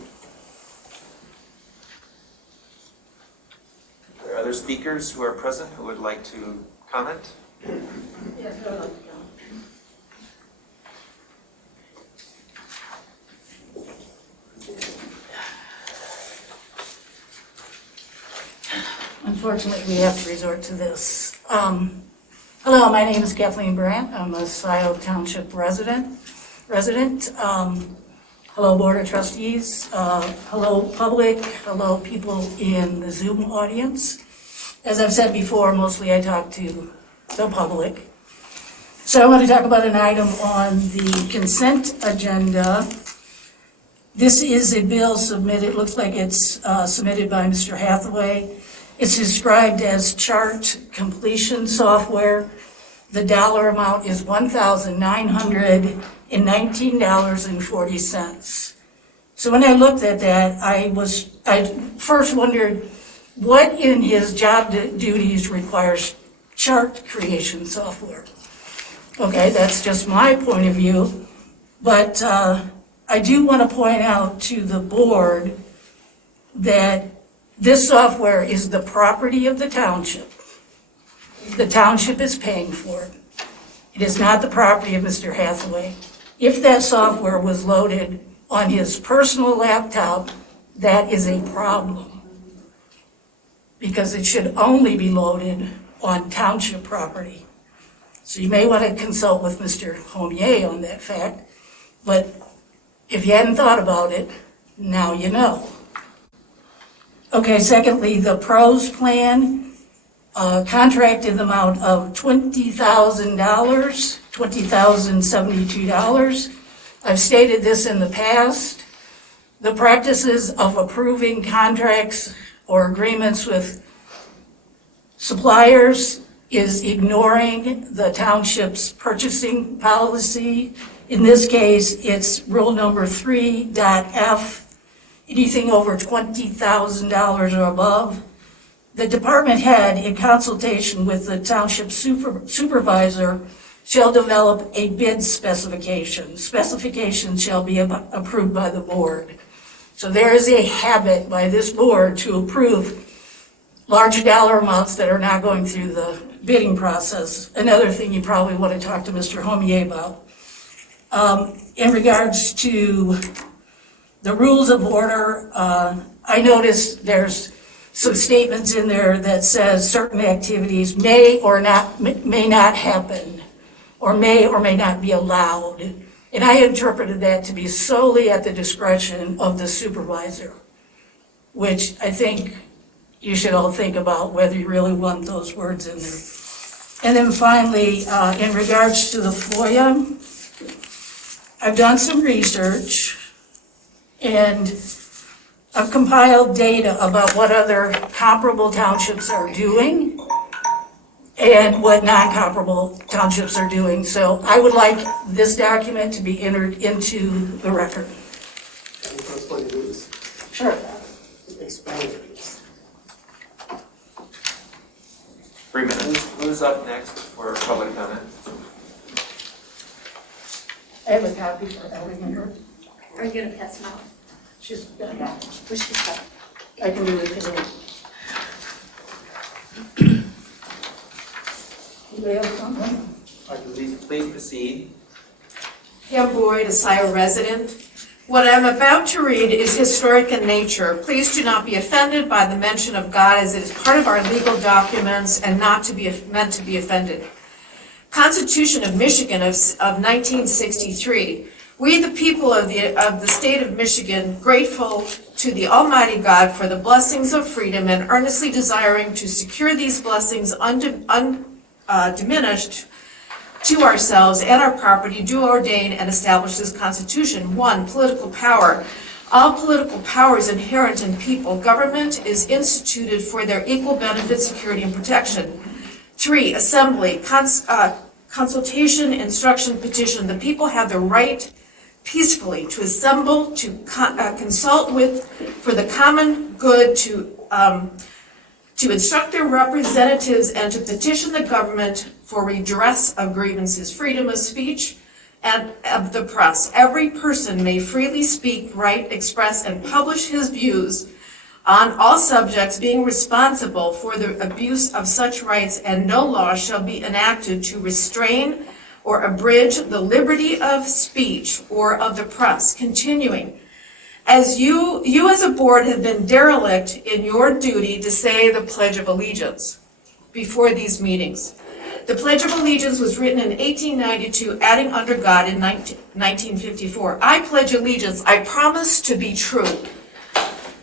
Are there other speakers who are present who would like to comment? Yes, I would like to go. Unfortunately, we have to resort to this. Hello, my name is Kathleen Brandt. I'm a Scio Township resident. Hello, Board of Trustees. Hello, public. Hello, people in the Zoom audience. As I've said before, mostly I talk to the public. So I want to talk about an item on the consent agenda. This is a bill submitted, looks like it's submitted by Mr. Hathaway. It's described as chart completion software. The dollar amount is $1,919.40. So when I looked at that, I first wondered what in his job duties requires chart creation software. Okay, that's just my point of view, but I do want to point out to the board that this software is the property of the township. The township is paying for it. It is not the property of Mr. Hathaway. If that software was loaded on his personal laptop, that is a problem, because it should only be loaded on township property. So you may want to consult with Mr. Homier on that fact, but if you hadn't thought about it, now you know. Okay, secondly, the pros plan, contracted amount of $20,000, $20,072. I've stated this in the past. The practices of approving contracts or agreements with suppliers is ignoring the township's purchasing policy. In this case, it's rule number 3.F. Anything over $20,000 or above, the department head, in consultation with the township supervisor, shall develop a bid specification. Specifications shall be approved by the board. So there is a habit by this board to approve large dollar amounts that are not going through the bidding process. Another thing you probably want to talk to Mr. Homier about. In regards to the rules of order, I noticed there's some statements in there that says certain activities may not happen, or may not be allowed. And I interpreted that to be solely at the discretion of the supervisor, which I think you should all think about whether you really want those words in there. And then finally, in regards to the FOIA, I've done some research, and I've compiled data about what other comparable townships are doing and what non-comparable townships are doing. So I would like this document to be entered into the record. Can you explain this? Sure. Explain it, please. 3 minutes. Who's up next for public comment? I have a copy for Ellie Hubert. Are you gonna pass them out? She's got it. I can do it if you want. Anybody else want one? Please proceed. Pam Boyd, a Scio resident. What I'm about to read is historic in nature. Please do not be offended by the mention of God, as it is part of our legal documents and not to be meant to be offended. Constitution of Michigan of 1963. We, the people of the state of Michigan, grateful to the Almighty God for the blessings of freedom and earnestly desiring to secure these blessings undiminished, to ourselves and our property do ordain and establish this Constitution. 1, political power. All political power is inherent in people. Government is instituted for their equal benefit, security, and protection. 3, assembly. Consultation, instruction, petition. The people have the right peacefully to assemble, to consult with, for the common good, to instruct their representatives and to petition the government for redress of grievances. Freedom of speech and of the press. Every person may freely speak, write, express, and publish his views on all subjects, being responsible for the abuse of such rights, and no law shall be enacted to restrain or abridge the liberty of speech or of the press. Continuing, as you as a board have been derelict in your duty to say the Pledge of Allegiance before these meetings. The Pledge of Allegiance was written in 1892, adding under God in 1954. I pledge allegiance, I promise to be true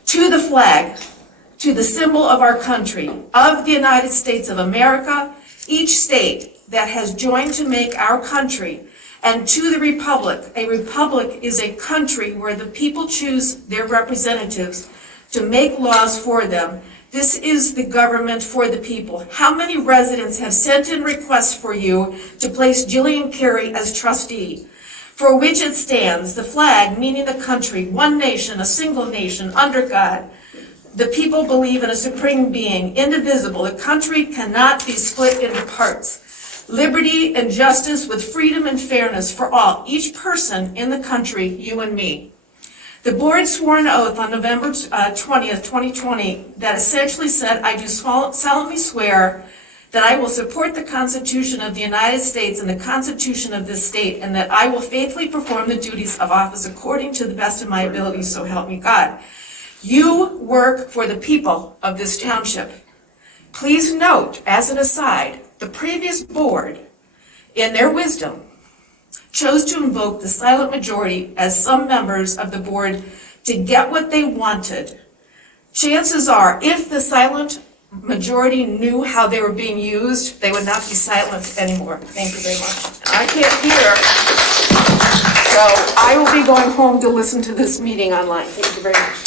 to the flag, to the symbol of our country, of the United States of America, each state that has joined to make our country, and to the republic. A republic is a country where the people choose their representatives to make laws for them. This is the government for the people. How many residents have sent in requests for you to place Jillian Carey as trustee, for which it stands, the flag, meaning the country, one nation, a single nation, under God. The people believe in a supreme being, indivisible. The country cannot be split into parts. Liberty and justice with freedom and fairness for all, each person in the country, you and me. The board swore an oath on November 20th, 2020, that essentially said, I do solemnly swear that I will support the Constitution of the United States and the Constitution of this state, and that I will faithfully perform the duties of office according to the best of my ability, so help me God. You work for the people of this township. Please note, as an aside, the previous board, in their wisdom, chose to invoke the silent majority as some members of the board to get what they wanted. Chances are, if the silent majority knew how they were being used, they would not be silent anymore. Thank you very much. I can't hear, so I will be going home to listen to this meeting online. Thank you very much.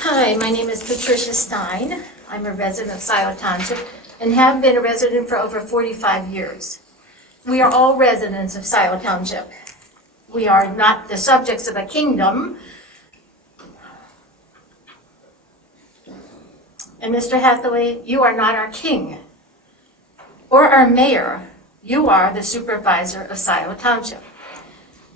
Hi, my name is Patricia Stein. I'm a resident of Scio Township and have been a resident for over 45 years. We are all residents of Scio Township. We are not the subjects of a kingdom. And Mr. Hathaway, you are not our king or our mayor. You are the supervisor of Scio Township.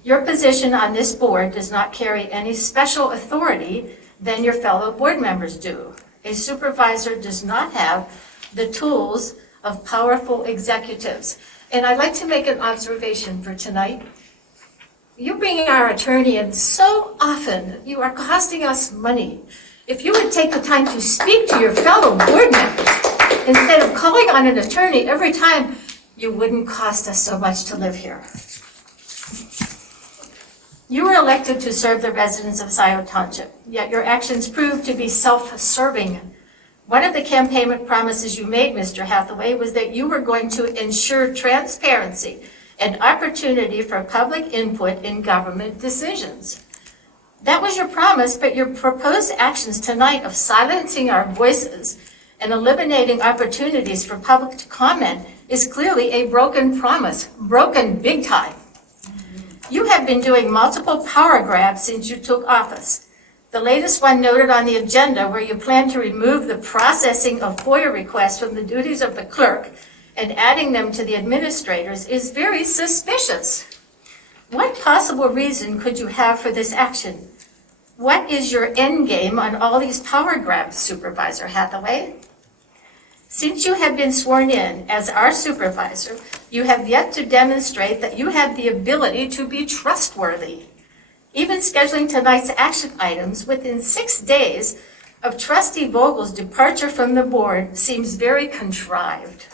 Your position on this board does not carry any special authority than your fellow board members do. A supervisor does not have the tools of powerful executives. And I'd like to make an observation for tonight. You bring our attorney in so often, you are costing us money. If you would take the time to speak to your fellow board members, instead of calling on an attorney every time, you wouldn't cost us so much to live here. You were elected to serve the residents of Scio Township, yet your actions proved to be self-serving. One of the campaign promises you made, Mr. Hathaway, was that you were going to ensure transparency and opportunity for public input in government decisions. That was your promise, but your proposed actions tonight of silencing our voices and eliminating opportunities for public to comment is clearly a broken promise, broken big time. You have been doing multiple power grabs since you took office. The latest one noted on the agenda where you plan to remove the processing of FOIA requests from the duties of the clerk and adding them to the administrators is very suspicious. What possible reason could you have for this action? What is your end game on all these power grabs, Supervisor Hathaway? Since you have been sworn in as our supervisor, you have yet to demonstrate that you have the ability to be trustworthy. Even scheduling tonight's action items within 6 days of Trustee Vogel's departure from the board seems very contrived.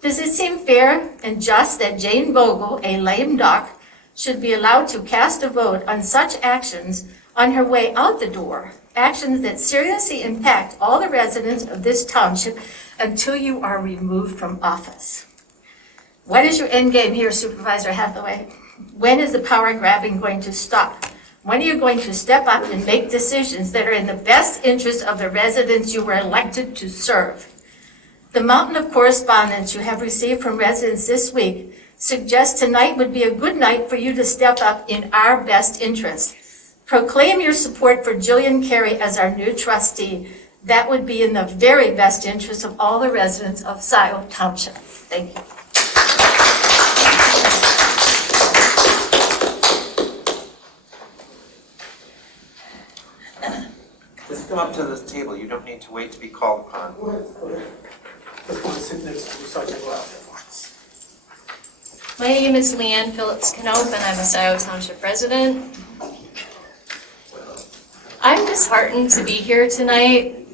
Does it seem fair and just that Jane Vogel, a lame duck, should be allowed to cast a vote on such actions on her way out the door, actions that seriously impact all the residents of this township until you are removed from office. What is your end game here, Supervisor Hathaway? When is the power grabbing going to stop? When are you going to step up and make decisions that are in the best interest of the residents you were elected to serve? The mountain of correspondence you have received from residents this week suggests tonight would be a good night for you to step up in our best interest. Proclaim your support for Jillian Carey as our new trustee. That would be in the very best interest of all the residents of Scio Township. Thank you. Just come up to the table. You don't need to wait to be called upon. Just want to sit next to you so I can go afterwards. My name is Leanne Phillips Knope, and I'm a Scio Township resident. I'm disheartened to be here tonight.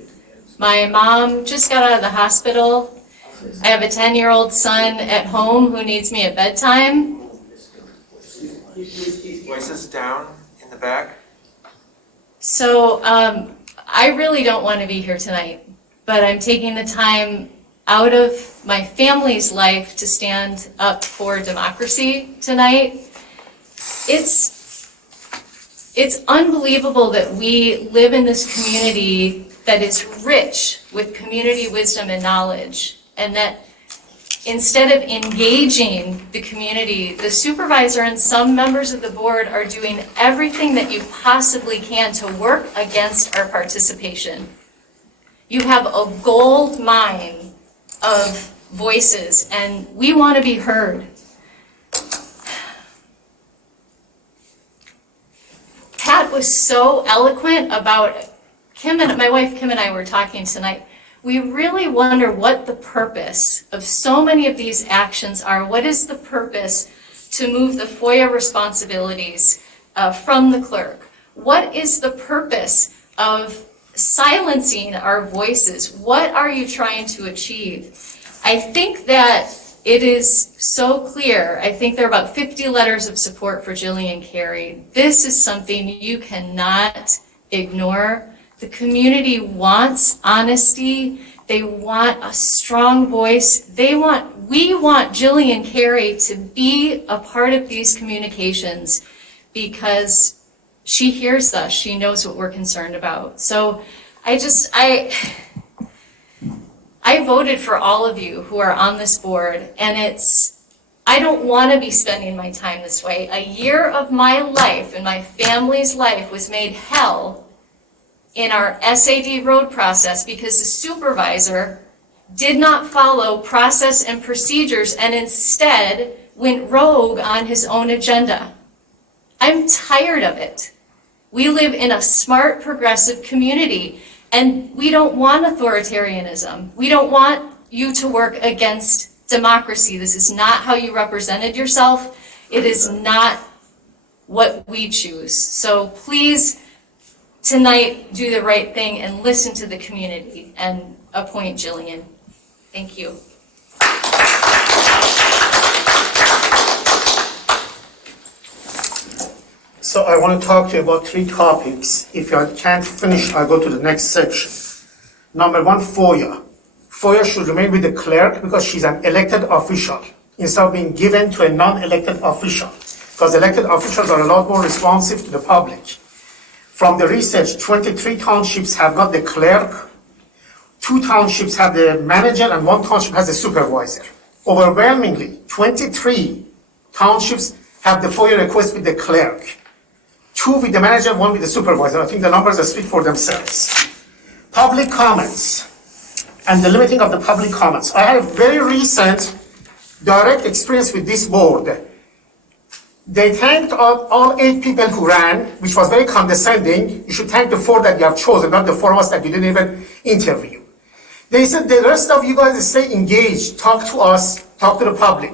My mom just got out of the hospital. I have a 10-year-old son at home who needs me at bedtime. Voices down in the back. So I really don't want to be here tonight, but I'm taking the time out of my family's life to stand up for democracy tonight. It's unbelievable that we live in this community that is rich with community wisdom and knowledge, and that instead of engaging the community, the supervisor and some members of the board are doing everything that you possibly can to work against our participation. You have a gold mine of voices, and we want to be heard. Pat was so eloquent about my wife Kim and I were talking tonight. We really wonder what the purpose of so many of these actions are. What is the purpose to move the FOIA responsibilities from the clerk? What is the purpose of silencing our voices? What are you trying to achieve? I think that it is so clear. I think there are about 50 letters of support for Jillian Carey. This is something you cannot ignore. The community wants honesty. They want a strong voice. We want Jillian Carey to be a part of these communications because she hears us. She knows what we're concerned about. So I voted for all of you who are on this board, and I don't want to be spending my time this way. A year of my life and my family's life was made hell in our SAD road process because the supervisor did not follow process and procedures and instead went rogue on his own agenda. I'm tired of it. We live in a smart, progressive community, and we don't want authoritarianism. We don't want you to work against democracy. This is not how you represented yourself. It is not what we choose. So please, tonight, do the right thing and listen to the community and appoint Jillian. Thank you. So I want to talk to you about 3 topics. If I can't finish, I'll go to the next section. Number 1, FOIA. FOIA should remain with the clerk because she's an elected official instead of being given to a non-elected official, because elected officials are a lot more responsive to the public. From the research, 23 townships have got the clerk, 2 townships have the manager, and 1 township has the supervisor. Overwhelmingly, 23 townships have the FOIA request with the clerk, 2 with the manager, 1 with the supervisor. I think the numbers speak for themselves. Public comments and the limiting of the public comments. I had a very recent direct experience with this board. They thanked all 8 people who ran, which was very condescending. You should thank the 4 that you have chosen, not the 4 of us that you didn't even interview. They said the rest of you guys stay engaged, talk to us, talk to the public.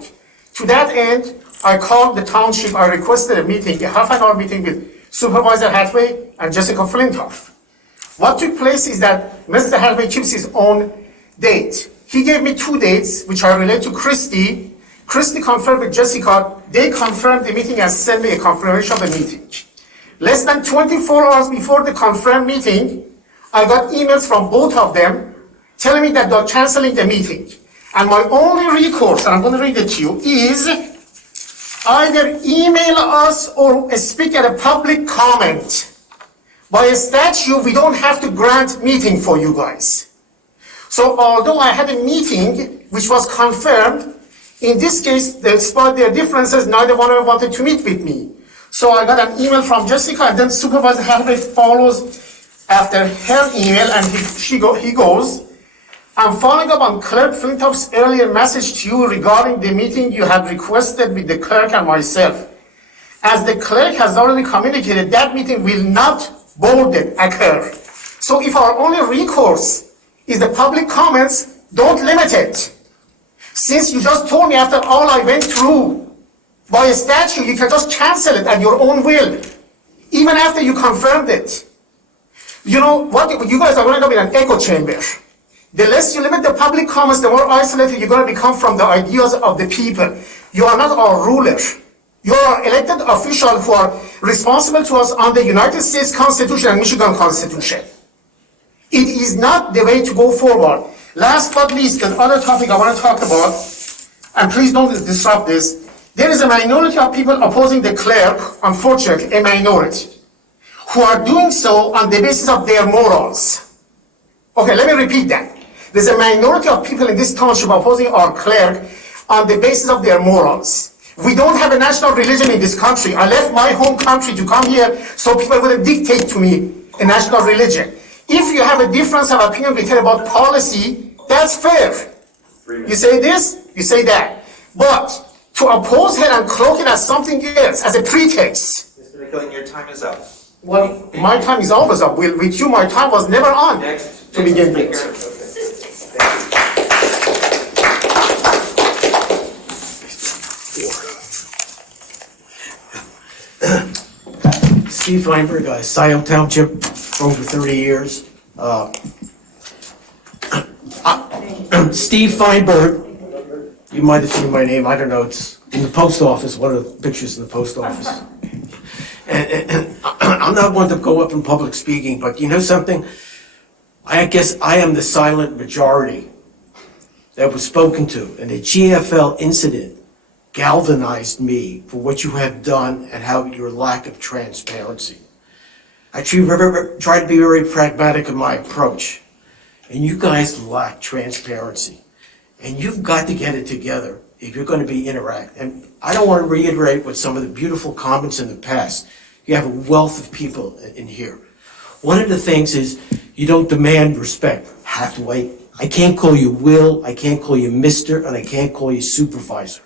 To that end, I called the township, I requested a meeting, a half-an-hour meeting with Supervisor Hathaway and Jessica Flintoff. What took place is that Mr. Hathaway keeps his own date. He gave me 2 dates, which I relate to Christy. Christy confirmed with Jessica. They confirmed the meeting and sent me a confirmation of the meeting. Less than 24 hours before the confirmed meeting, I got emails from both of them telling me that they're canceling the meeting. And my only recourse, and I'm going to read it to you, is either email us or speak at a public comment. By statute, we don't have to grant meeting for you guys. So although I had a meeting which was confirmed, in this case, despite their differences, neither one of them wanted to meet with me. So I got an email from Jessica, and then Supervisor Hubert follows after her email, and he goes, I'm following up on Clerk Flintoff's earlier message to you regarding the meeting you had requested with the clerk and myself. As the clerk has already communicated, that meeting will not bolded occur. So if our only recourse is the public comments, don't limit it. Since you just told me after all I went through, by statute, you can just cancel it at your own will, even after you confirmed it. You know what? You guys are going to end up in an echo chamber. The less you limit the public comments, the more isolated you're going to become from the ideas of the people. You are not our ruler. You are elected officials who are responsible to us under the United States Constitution and Michigan Constitution. It is not the way to go forward. Last but least, the other topic I want to talk about, and please don't disrupt this, there is a minority of people opposing the clerk, unfortunately, a minority, who are doing so on the basis of their morals. Okay, let me repeat that. There's a minority of people in this township opposing our clerk on the basis of their morals. We don't have a national religion in this country. I left my home country to come here so people wouldn't dictate to me a national religion. If you have a difference of opinion we care about policy, that's fair. You say this, you say that. But to oppose it and cloak it as something else, as a pretext. Mr. McKillen, your time is up. Well, my time is always up. With you, my time was never on to begin with. Steve Feinberg, Scio Township for over 30 years. Steve Feinberg, you might have seen my name, I don't know, it's in the post office, one of the pictures in the post office. And I'm not one to go up in public speaking, but you know something? I guess I am the silent majority that was spoken to, and the GFL incident galvanized me for what you have done and how your lack of transparency. I try to be very pragmatic in my approach, and you guys lack transparency, and you've got to get it together if you're going to be interact. And I don't want to reiterate what some of the beautiful comments in the past. You have a wealth of people in here. One of the things is you don't demand respect. Hathaway, I can't call you Will, I can't call you Mr., and I can't call you Supervisor.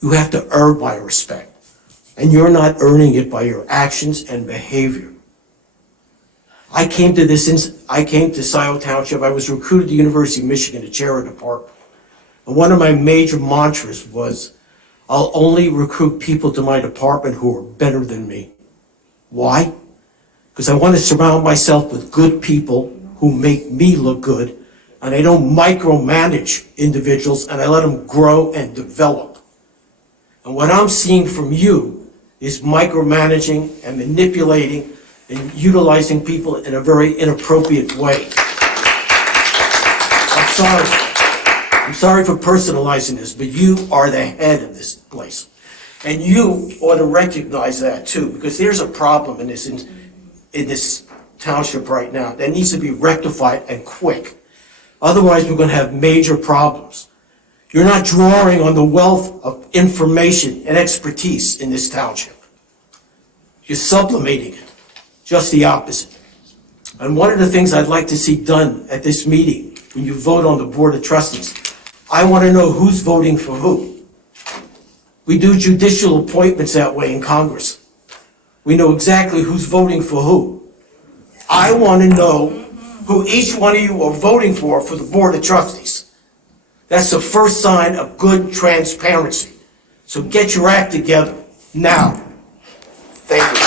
You have to earn my respect, and you're not earning it by your actions and behavior. I came to Scio Township. I was recruited to University of Michigan to chair a department. And one of my major mantras was, I'll only recruit people to my department who are better than me. Why? Because I want to surround myself with good people who make me look good, and I don't micromanage individuals, and I let them grow and develop. And what I'm seeing from you is micromanaging and manipulating and utilizing people in a very inappropriate way. I'm sorry for personalizing this, but you are the head of this place. And you ought to recognize that too, because there's a problem in this township right now that needs to be rectified and quick. Otherwise, we're going to have major problems. You're not drawing on the wealth of information and expertise in this township. You're sublimating it, just the opposite. And one of the things I'd like to see done at this meeting, when you vote on the Board of Trustees, I want to know who's voting for who. We do judicial appointments that way in Congress. We know exactly who's voting for who. I want to know who each one of you are voting for the Board of Trustees. That's the first sign of good transparency. So get your act together now. Thank you.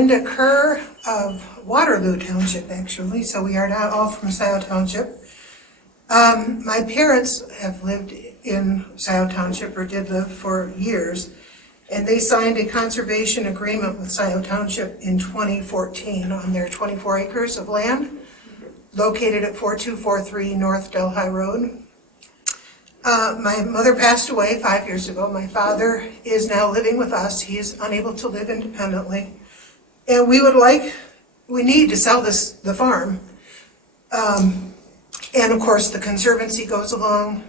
Linda Kerr of Waterloo Township, actually, so we are not all from Scio Township. My parents have lived in Scio Township, or did live for years, and they signed a conservation agreement with Scio Township in 2014 on their 24 acres of land located at 4243 North Delhi Road. My mother passed away 5 years ago. My father is now living with us. He is unable to live independently. And we need to sell the farm. And of course, the Conservancy goes along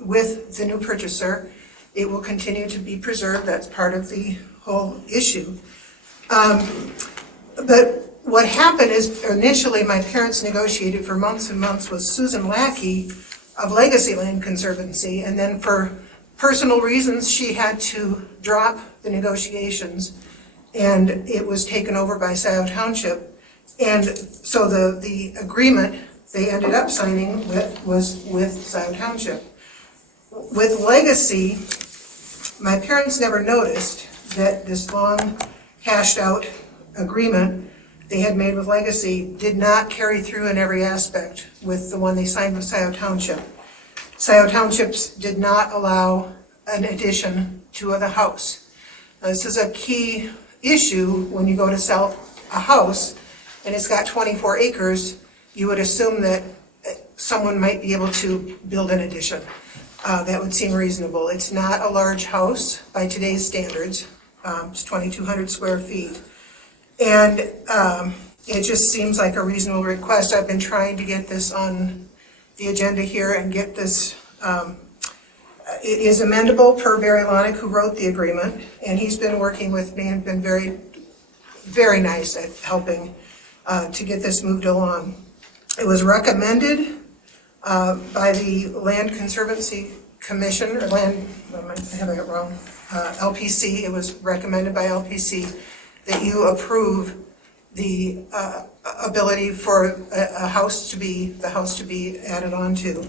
with the new purchaser. It will continue to be preserved. That's part of the whole issue. But what happened is initially my parents negotiated for months and months with Susan Lackey of Legacy Land Conservancy, and then for personal reasons she had to drop the negotiations, and it was taken over by Scio Township. And so the agreement they ended up signing was with Scio Township. With Legacy, my parents never noticed that this long hashed out agreement they had made with Legacy did not carry through in every aspect with the one they signed with Scio Township. Scio Townships did not allow an addition to the house. Now, this is a key issue when you go to sell a house and it's got 24 acres, you would assume that someone might be able to build an addition. That would seem reasonable. It's not a large house by today's standards. It's 2,200 square feet. And it just seems like a reasonable request. I've been trying to get this on the agenda here and get this. It is amendable per Barry Lonick, who wrote the agreement, and he's been working with me and been very, very nice at helping to get this moved along. It was recommended by the Land Conservancy Commission, or Land, am I having it wrong? LPC. It was recommended by LPC that you approve the ability for the house to be added onto.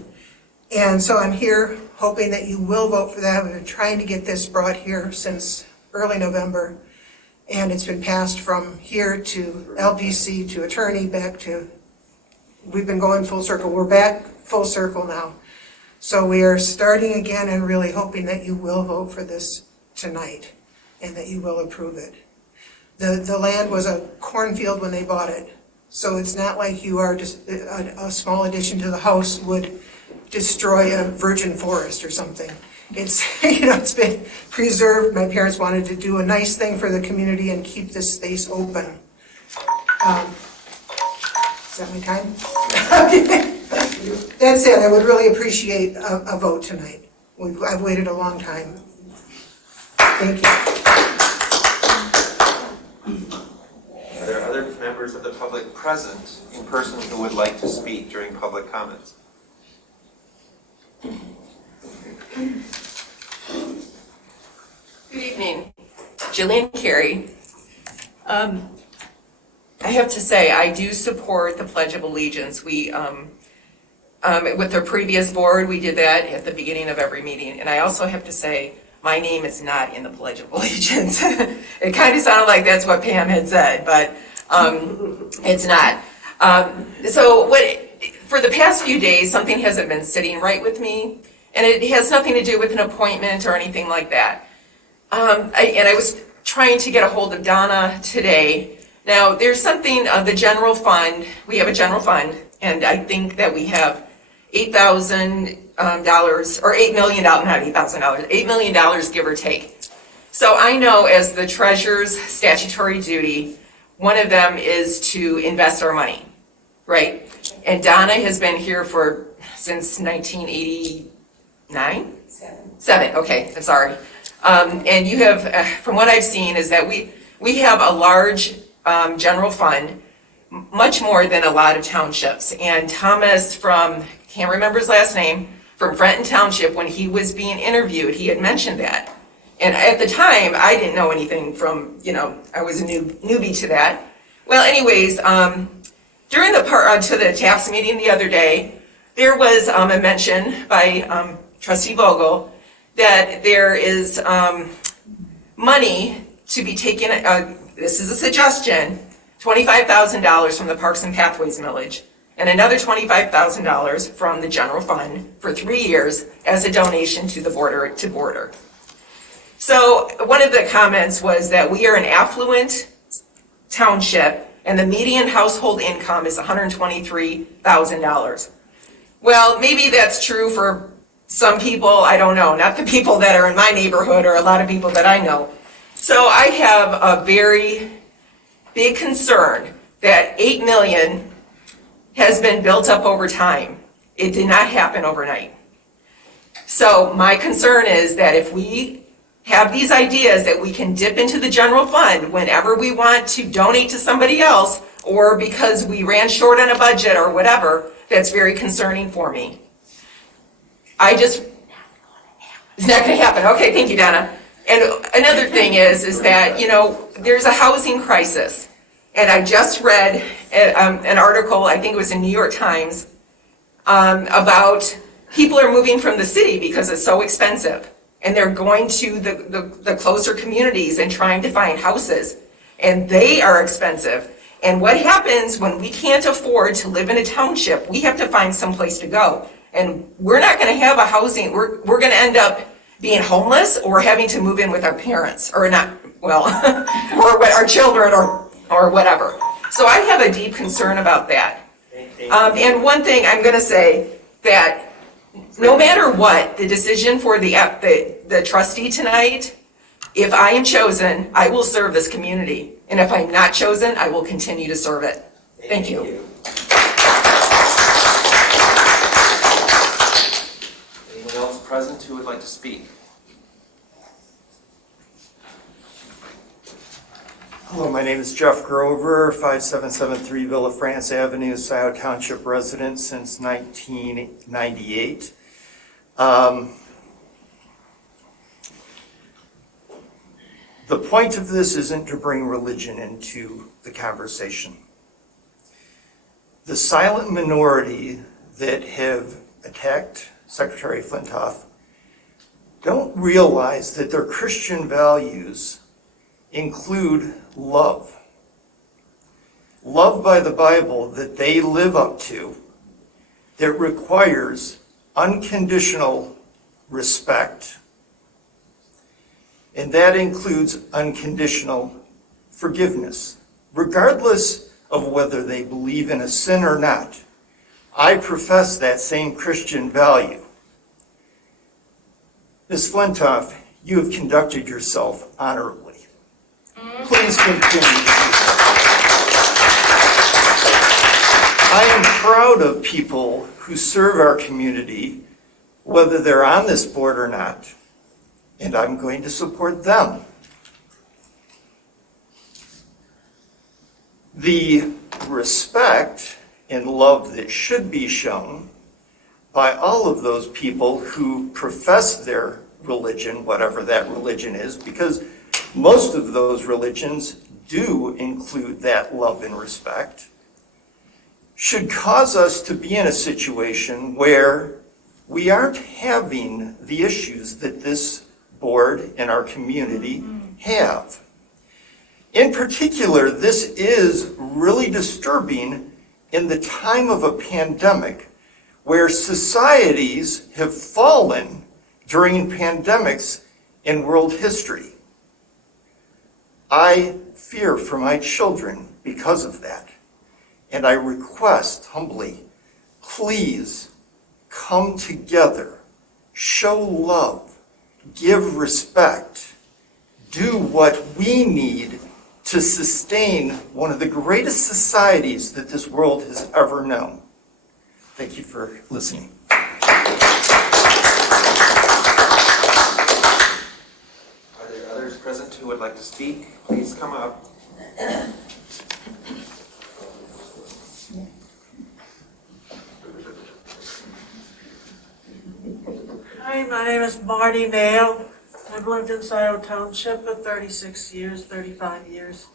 And so I'm here hoping that you will vote for that. We've been trying to get this brought here since early November, and it's been passed from here to LPC to attorney back to, we've been going full circle. We're back full circle now. So we are starting again and really hoping that you will vote for this tonight and that you will approve it. The land was a cornfield when they bought it, so it's not like you are just, a small addition to the house would destroy a virgin forest or something. It's, it's been preserved. My parents wanted to do a nice thing for the community and keep this space open. Is that my time? That's it. I would really appreciate a vote tonight. I've waited a long time. Thank you. Are there other members of the public present in person who would like to speak during public comments? Good evening, Jillian Carey. I have to say, I do support the Pledge of Allegiance. We, with the previous board, we did that at the beginning of every meeting. And I also have to say, my name is not in the Pledge of Allegiance. It kind of sounded like that's what Pam had said, but it's not. So for the past few days, something hasn't been sitting right with me, and it has nothing to do with an appointment or anything like that. I was trying to get a hold of Donna today. Now, there's something, the general fund, we have a general fund, and I think that we have $8,000 or $8 million, not $8,000, $8 million give or take. So I know as the treasurer's statutory duty, one of them is to invest our money, right? And Donna has been here since 1989? Seven, okay, I'm sorry. And you have, from what I've seen, is that we have a large general fund, much more than a lot of townships. And Thomas from, can't remember his last name, from Frenton Township, when he was being interviewed, he had mentioned that. And at the time, I didn't know anything from, I was a newbie to that. Well, anyways, during the to the TAPS meeting the other day, there was a mention by Trustee Vogel that there is money to be taken, this is a suggestion, $25,000 from the Parks and Pathways millage, and another $25,000 from the general fund for 3 years as a donation to the border to border. So one of the comments was that we are an affluent township and the median household income is $123,000. Well, maybe that's true for some people, I don't know, not the people that are in my neighborhood or a lot of people that I know. So I have a very big concern that 8 million has been built up over time. It did not happen overnight. So my concern is that if we have these ideas that we can dip into the general fund whenever we want to donate to somebody else, or because we ran short on a budget or whatever, that's very concerning for me. It's not gonna happen. Okay, thank you, Donna. And another thing is that, there's a housing crisis. And I just read an article, I think it was in New York Times, about people are moving from the city because it's so expensive. And they're going to the closer communities and trying to find houses. And they are expensive. And what happens when we can't afford to live in a township, we have to find some place to go. And we're not gonna have a housing, we're gonna end up being homeless or having to move in with our parents, or not, well, or our children or whatever. So I have a deep concern about that. And one thing I'm gonna say, that no matter what the decision for the trustee tonight, if I am chosen, I will serve this community. And if I'm not chosen, I will continue to serve it. Thank you. Anyone else present who would like to speak? Hello, my name is Jeff Grover, 5773 Villa France Avenue, Scio Township resident since 1998. The point of this isn't to bring religion into the conversation. The silent minority that have attacked Secretary Flintoff don't realize that their Christian values include love. Love by the Bible that they live up to, that requires unconditional respect. And that includes unconditional forgiveness, regardless of whether they believe in a sin or not. I profess that same Christian value. Ms. Flintoff, you have conducted yourself honorably. Please continue to do so. I am proud of people who serve our community, whether they're on this board or not, and I'm going to support them. The respect and love that should be shown by all of those people who profess their religion, whatever that religion is, because most of those religions do include that love and respect, should cause us to be in a situation where we aren't having the issues that this board and our community have. In particular, this is really disturbing in the time of a pandemic where societies have fallen during pandemics in world history. I fear for my children because of that. And I request humbly, please come together, show love, give respect, do what we need to sustain one of the greatest societies that this world has ever known. Thank you for listening. Are there others present who would like to speak? Please come up. Hi, my name is Marty Nail. I've lived in Scio Township for 36 years, 35 years,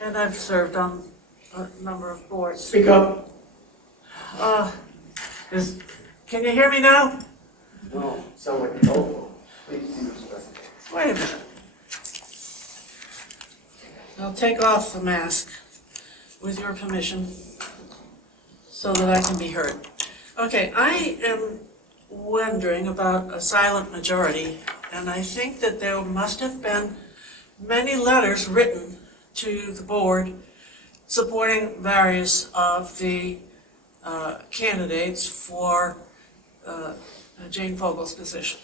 and I've served on a number of boards. Speak up. Can you hear me now? No, sound like a telephone. Please be respectful. Wait a minute. I'll take off the mask with your permission so that I can be heard. Okay, I am wondering about a silent majority, and I think that there must have been many letters written to the board supporting various of the candidates for Jane Fogel's position.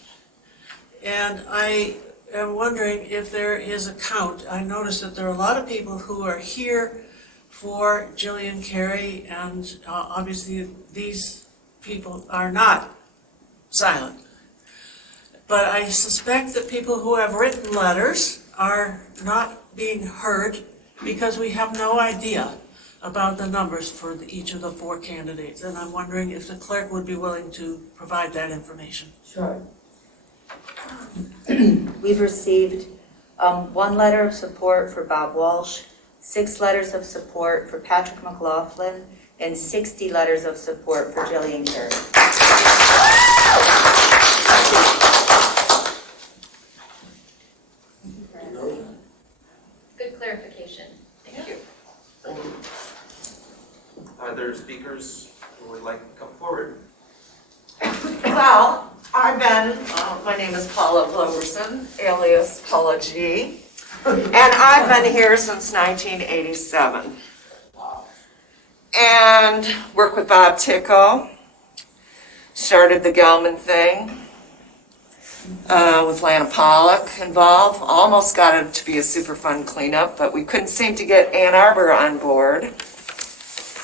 And I am wondering if there is a count. I noticed that there are a lot of people who are here for Jillian Carey, and obviously these people are not silent. But I suspect that people who have written letters are not being heard because we have no idea about the numbers for each of the 4 candidates. And I'm wondering if the clerk would be willing to provide that information. Sure. We've received 1 letter of support for Bob Walsh, 6 letters of support for Patrick McLaughlin, and 60 letters of support for Jillian Carey. Good clarification. Thank you. Other speakers who would like to come forward? Well, my name is Paula Gloverson, alias Paula G. And I've been here since 1987. And worked with Bob Tickle. Started the Gelman thing with Lana Pollock involved. Almost got it to be a Superfund cleanup, but we couldn't seem to get Ann Arbor on board,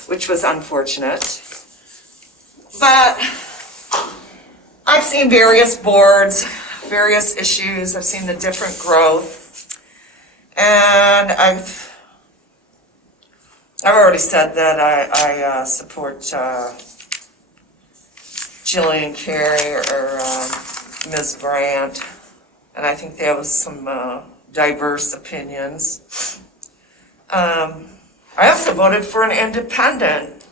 which was unfortunate. But I've seen various boards, various issues. I've seen the different growth. And I've already said that I support Jillian Carey or Ms. Brandt. And I think there was some diverse opinions. I also voted for an independent.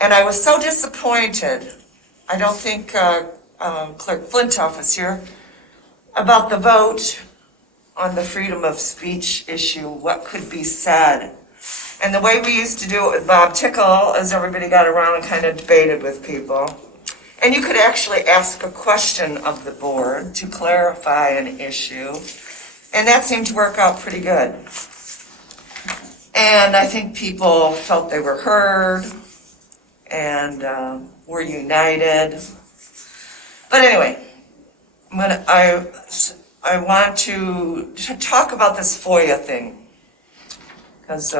And I was so disappointed. I don't think Clerk Flintoff is here, about the vote on the freedom of speech issue, what could be said. And the way we used to do it with Bob Tickle is everybody got around and kind of debated with people. And you could actually ask a question of the board to clarify an issue. And that seemed to work out pretty good. And I think people felt they were heard and were united. But anyway, I want to talk about this FOIA thing, because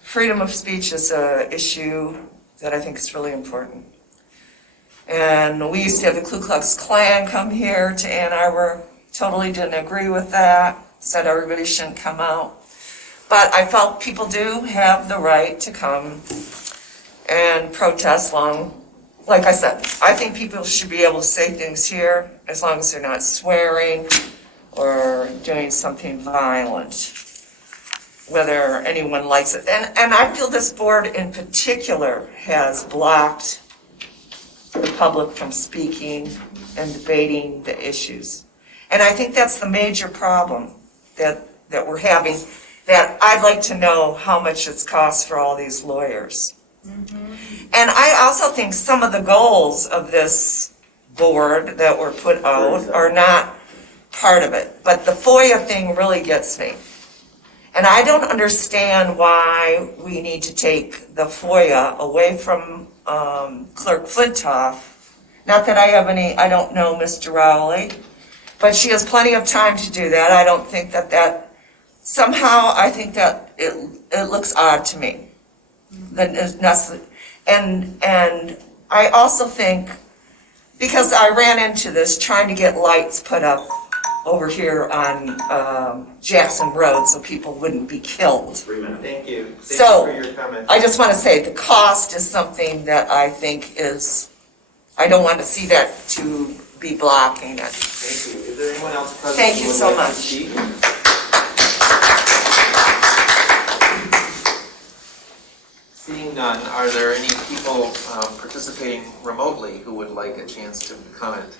freedom of speech is an issue that I think is really important. And we used to have the Ku Klux Klan come here to Ann Arbor, totally didn't agree with that, said everybody shouldn't come out. But I felt people do have the right to come and protest like I said, I think people should be able to say things here as long as they're not swearing or doing something violent, whether anyone likes it. And I feel this board in particular has blocked the public from speaking and debating the issues. And I think that's the major problem that we're having, that I'd like to know how much it's cost for all these lawyers. And I also think some of the goals of this board that were put out are not part of it. But the FOIA thing really gets me. And I don't understand why we need to take the FOIA away from Clerk Flintoff. Not that I don't know Mr. Rowley, but she has plenty of time to do that. I don't think that somehow I think that it looks odd to me. And I also think, because I ran into this trying to get lights put up over here on Jackson Road so people wouldn't be killed. Thank you. Thank So, you for your comment. I just want to say the cost is something that I think I don't want to see that to be blocking it. Thank you. Is there anyone else present? Thank you who would so like to much. speak? Seeing none, are there any people participating remotely who would like a chance to comment?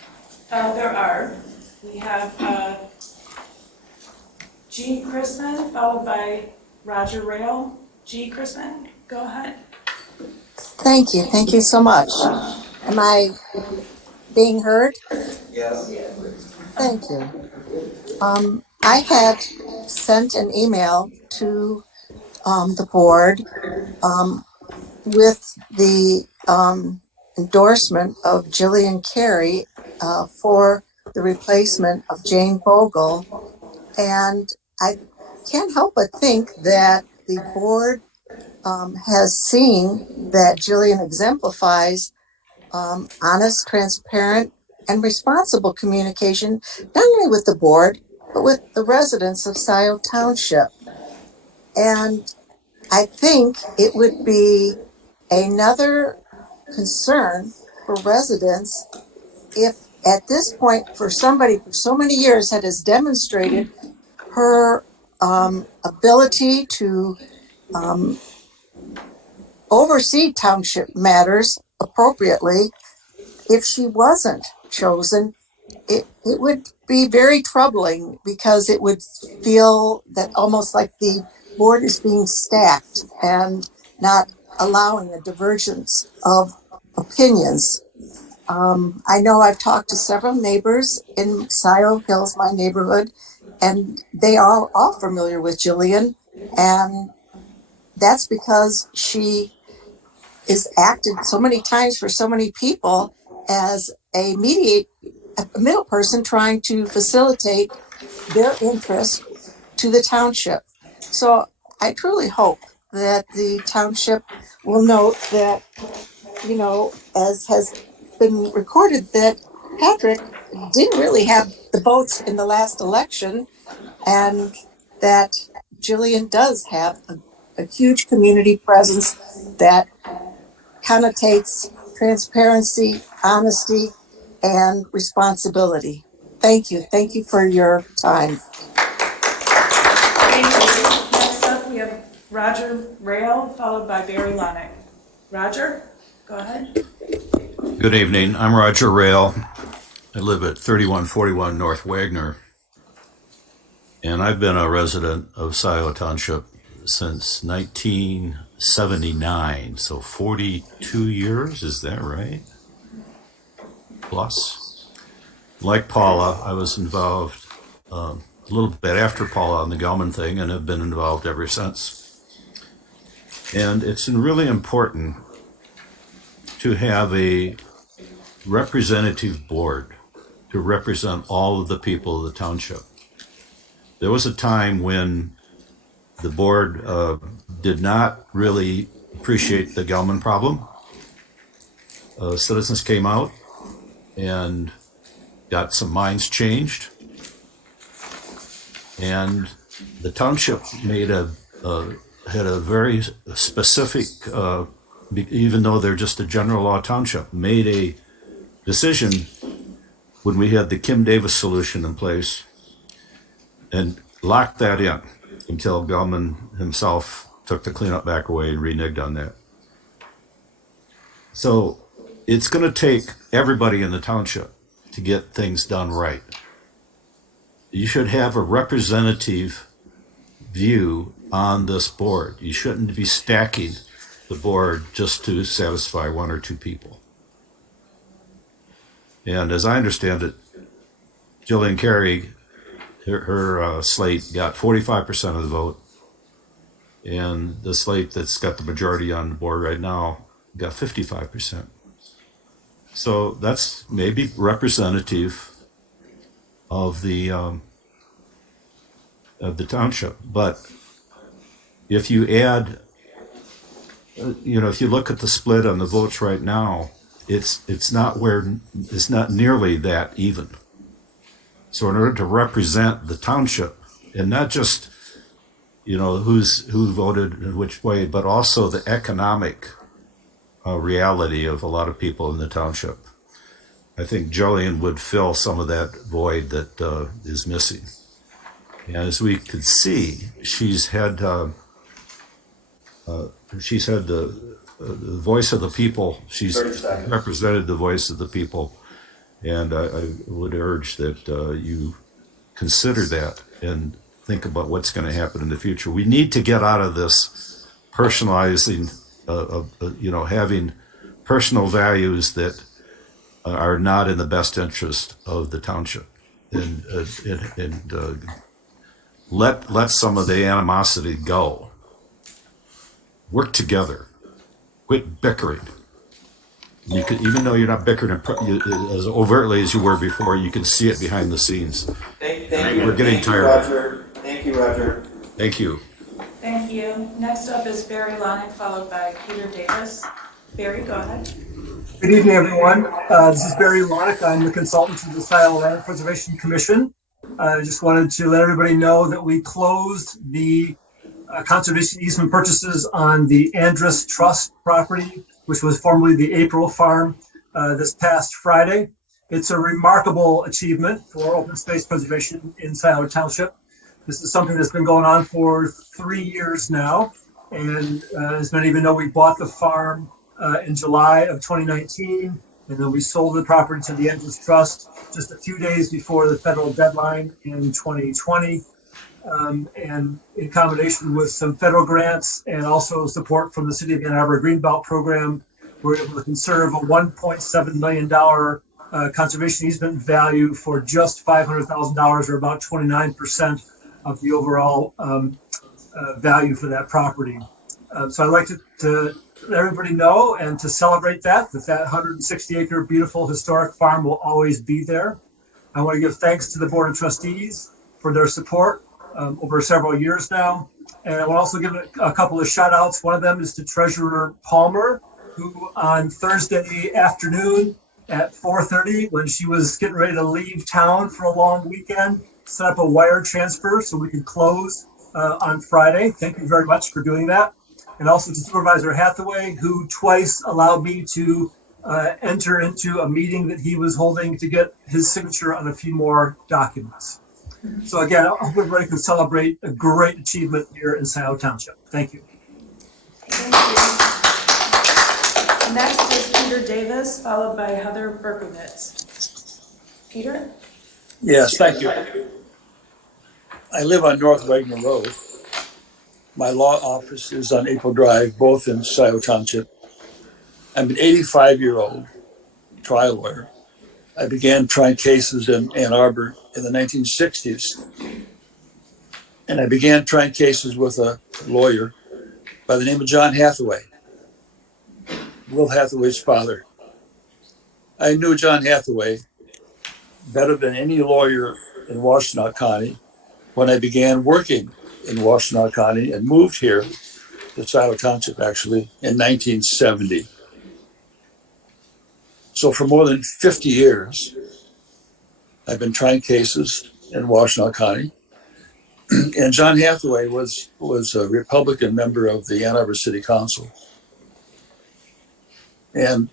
There are. We have G. Chrisman, followed by Roger Rail. G. Chrisman, go ahead. Thank you. Thank you so much. Am I being heard? Yes. Thank you. I had sent an email to the board with the endorsement of Jillian Carey for the replacement of Jane Vogel. And I can't help but think that the board has seen that Jillian exemplifies honest, transparent, and responsible communication, not only with the board, but with the residents of Scio Township. And I think it would be another concern for residents if at this point, for somebody for so many years that has demonstrated her ability to oversee township matters appropriately, if she wasn't chosen, it would be very troubling because it would feel that almost like the board is being stacked and not allowing a divergence of opinions. I know I've talked to several neighbors in Scio Hills, my neighborhood, and they are all familiar with Jillian. And that's because she is acted so many times for so many people as a middle person trying to facilitate their interest to the township. So I truly hope that the township will note that, as has been recorded, that Patrick didn't really have the votes in the last election, and that Jillian does have a huge community presence that connotates transparency, honesty, and responsibility. Thank you. Thank you for your time. Thank you. Next up, we have Roger Rail, followed by Barry Lonick. Roger, go ahead. Good evening. I'm Roger Rail. I live at 3141 North Wagner, and I've been a resident of Scio Township since 1979, so 42 years, is that right? Plus. Like Paula, I was involved a little bit after Paula on the Gelman thing and have been involved ever since. And it's really important to have a representative board to represent all of the people of the township. There was a time when the board did not really appreciate the Gelman problem. Citizens came out and got some minds changed, and the township made had a very specific, even though they're just a general law township, made a decision when we had the Kim Davis solution in place and locked that in until Gelman himself took the cleanup back away and reneged on that. So it's going to take everybody in the township to get things done right. You should have a representative view on this board. You shouldn't be stacking the board just to satisfy one or two people. And as I understand it, Jillian Carey, her slate got 45% of the vote, and the slate that's got the majority on the board right now got 55%. So that's maybe representative of the township. But if you add, if you look at the split on the votes right now, it's not nearly that even. So in order to represent the township, and not just who voted in which way, but also the economic reality of a lot of people in the township, I think Jillian would fill some of that void that is missing. And as we could see, she's had the voice of the people. She's represented the voice of the people, and I would urge that you consider that and think about what's going to happen in the future. We need to get out of this personalizing, having personal values that are not in the best interest of the township, and let some of the animosity go. Work together. Quit bickering. You can, even though you're not bickering as overtly as you were before, you can see it behind the scenes. Thank you. We're getting tired. Roger. Thank you, Roger. Thank you. Thank you. Next up is Barry Lonick, followed by Peter Davis. Barry, go ahead. Good evening, everyone. This is Barry Lonick. I'm the consultant to the Scio Land Preservation Commission. I just wanted to let everybody know that we closed the conservation easement purchases on the Andrus Trust property, which was formerly the April Farm, this past Friday. It's a remarkable achievement for open space preservation in Scio Township. This is something that's been going on for 3 years now. And as many of you know, we bought the farm in July of 2019, and then we sold the property to the Andrus Trust just a few days before the federal deadline in 2020. And in combination with some federal grants and also support from the City of Ann Arbor Greenbelt Program, we're able to conserve a $1.7 million conservation easement value for just $500,000, or about 29% of the overall value for that property. So I'd like to let everybody know and to celebrate that 160-acre beautiful historic farm will always be there. I want to give thanks to the Board of Trustees for their support over several years now. And I will also give a couple of shout outs. One of them is to Treasurer Palmer, who on Thursday afternoon at 4:30, when she was getting ready to leave town for a long weekend, set up a wire transfer so we could close on Friday. Thank you very much for doing that. And also to Supervisor Hathaway, who twice allowed me to enter into a meeting that he was holding to get his signature on a few more documents. So again, I hope everybody can celebrate a great achievement here in Scio Township. Thank you. Thank you. Next is Peter Davis, followed by Heather Berkowitz. Peter? Yes, thank you. I live on North Wagner Road. My law office is on April Drive, both in Scio Township. I'm an 85-year-old trial lawyer. I began trying cases in Ann Arbor in the 1960s. And I began trying cases with a lawyer by the name of John Hathaway, Will Hathaway's father. I knew John Hathaway better than any lawyer in Washtenaw County when I began working in Washtenaw County and moved here to Scio Township, actually, in 1970. So for more than 50 years, I've been trying cases in Washtenaw County. And John Hathaway was a Republican member of the Ann Arbor City Council. And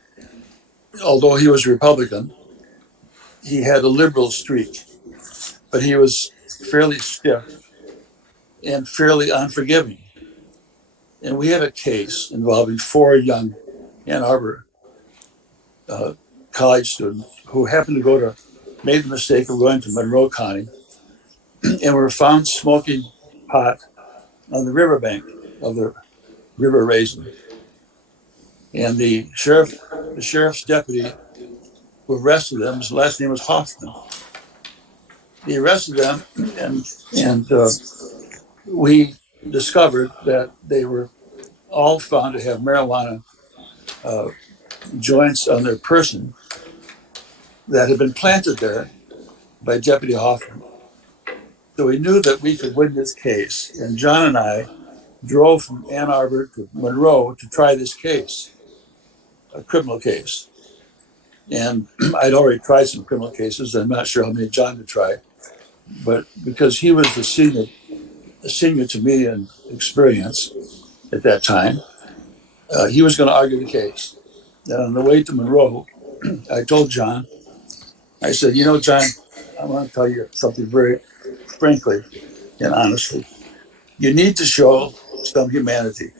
although he was Republican, he had a liberal streak, but he was fairly stiff and fairly unforgiving. And we had a case involving 4 young Ann Arbor college students who happened to made the mistake of going to Monroe County and were found smoking pot on the riverbank of the River Raisin. And the sheriff's deputy who arrested them, his last name was Hoffman. He arrested them, and we discovered that they were all found to have marijuana joints on their person that had been planted there by Deputy Hoffman. So we knew that we could win this case, and John and I drove from Ann Arbor to Monroe to try this case, a criminal case. And I'd already tried some criminal cases. I'm not sure how many John would try, but because he was the senior to me in experience at that time, he was going to argue the case. And on the way to Monroe, I told John, I said, John, I want to tell you something very frankly and honestly. You need to show some humanity,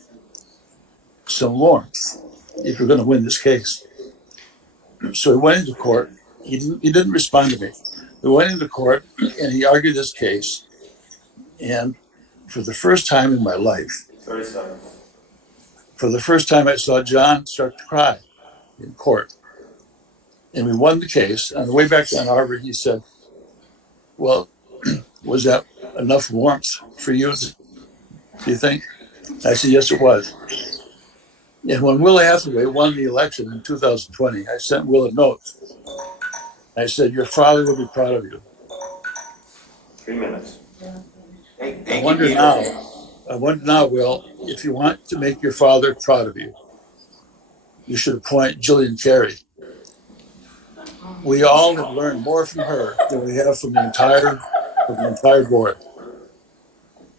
some warmth, if you're going to win this case. So he went into court. He didn't respond to me. We went into court and he argued this case. And for the first time in my life, 30 seconds. for the first time, I saw John start to cry in court. And we won the case. On the way back to Ann Arbor, he said, well, was that enough warmth for you, do you think? I said, yes, it was. And when Will Hathaway won the election in 2020, I sent Will a note. I said, your father will be proud of you. 3 minutes. I wonder now, Will, if you want to make your father proud of you, you should appoint Jillian Carey. We all have learned more from her than we have from the entire board.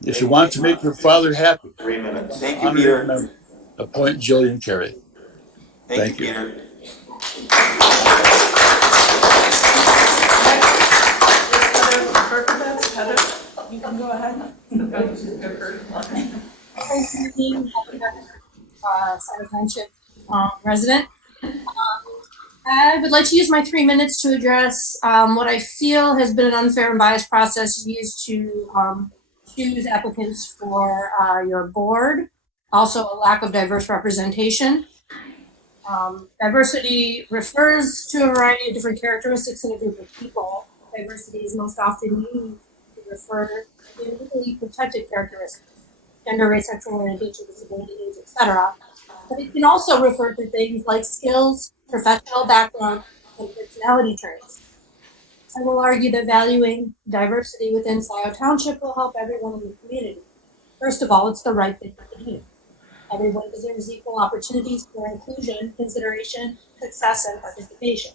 If you want to make your father happy, 3 minutes. Thank you, Peter. Appoint Jillian Carey. Thank you, Peter. Heather, you can go ahead. Scio Township resident. I would like to use my 3 minutes to address what I feel has been an unfair and biased process used to choose applicants for your board. Also, a lack of diverse representation. Diversity refers to a variety of different characteristics in a group of people. Diversity is most often used to refer to individually protected characteristics, gender, race, sexual orientation, disability, age, etc. But it can also refer to things like skills, professional background, and personality traits. I will argue that valuing diversity within Scio Township will help everyone in the community. First of all, it's the right thing to do. Everyone deserves equal opportunities for inclusion, consideration, success, and participation.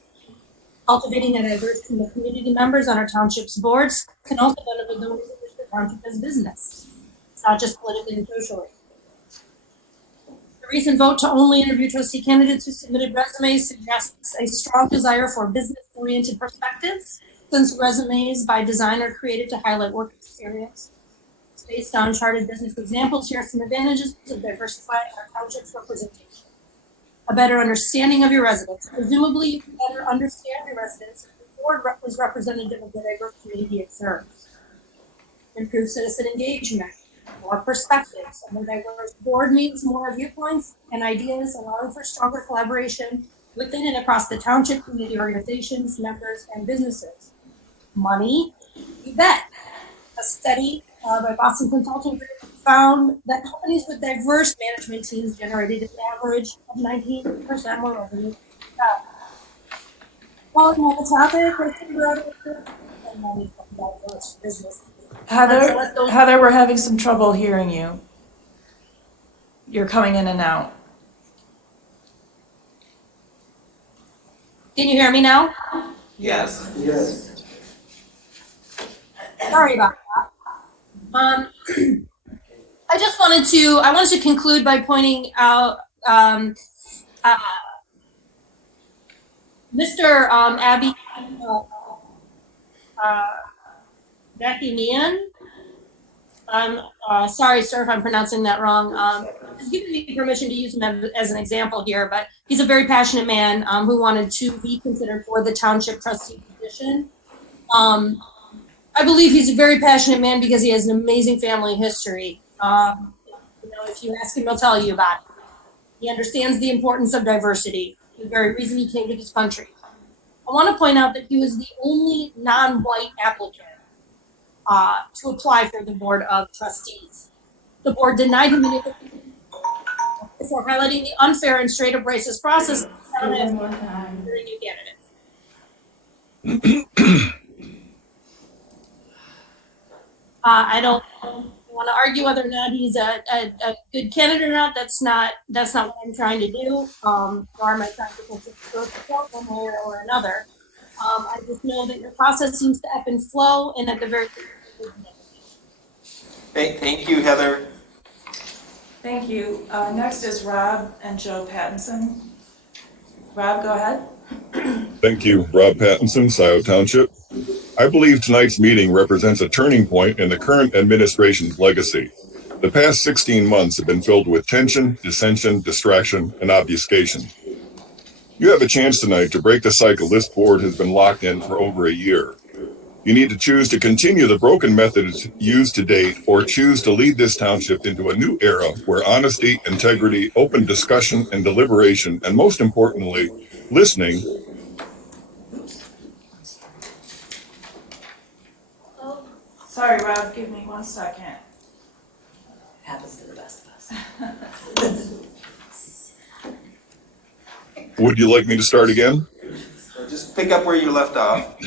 Cultivating a diverse team of community members on our township's boards can also benefit those who wish the township as business. It's not just politically and socially. The recent vote to only interview trustee candidates who submitted resumes suggests a strong desire for business-oriented perspectives, since resumes by design are created to highlight work experience. Based on charted business examples, here are some advantages of diversifying our township's representation. A better understanding of your residents. Presumably, you can better understand your residents if the board is representative of the diverse community it serves. Improve citizen engagement, more perspectives. A more diverse board means more viewpoints and ideas, allowing for stronger collaboration within and across the township, community organizations, members, and businesses. Money, you bet. A study by Boston Consulting Group found that companies with diverse management teams generated an average of 19% more revenue. While on the topic, let's figure out a money from diverse business. Heather, we're having some trouble hearing you. You're coming in and out. Can you hear me now? Yes. Yes. Sorry about that. I just wanted to conclude by pointing out Mr. Abby Becky Meehan. Sorry, sir, if I'm pronouncing that wrong. He's given me permission to use him as an example here, but he's a very passionate man who wanted to be considered for the township trustee position. I believe he's a very passionate man because he has an amazing family history. If you ask him, he'll tell you about it. He understands the importance of diversity, the very reason he came to this country. I want to point out that he was the only non-white applicant to apply for the Board of Trustees. The board denied him before highlighting the unfair and straight-up racist process during new candidates. I don't want to argue whether or not he's a good candidate or not. That's not what I'm trying to do. Nor am I trying to support one way or another. I just know that your process seems to ebb and flow, and at the very Thank you, Heather. Thank you. Next is Rob and Joe Pattinson. Rob, go ahead. Thank you, Rob Pattinson, Scio Township. I believe tonight's meeting represents a turning point in the current administration's legacy. The past 16 months have been filled with tension, dissension, distraction, and obfuscation. You have a chance tonight to break the cycle this board has been locked in for over a year. You need to choose to continue the broken methods used to date or choose to lead this township into a new era where honesty, integrity, open discussion and deliberation, and most importantly, listening. Sorry, Rob, give me 1 second. Happens to the best of us. Would you like me to start again? Just pick up where you left off.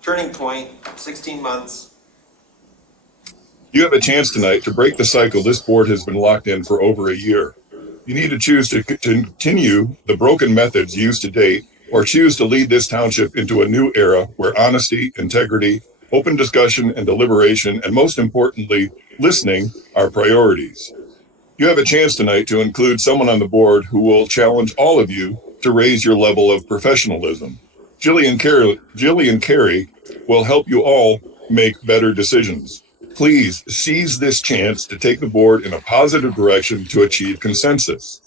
Turning point, 16 months. You have a chance tonight to break the cycle this board has been locked in for over a year. You need to choose to continue the broken methods used to date or choose to lead this township into a new era where honesty, integrity, open discussion and deliberation, and most importantly, listening are priorities. You have a chance tonight to include someone on the board who will challenge all of you to raise your level of professionalism. Jillian Carey will help you all make better decisions. Please seize this chance to take the board in a positive direction to achieve consensus.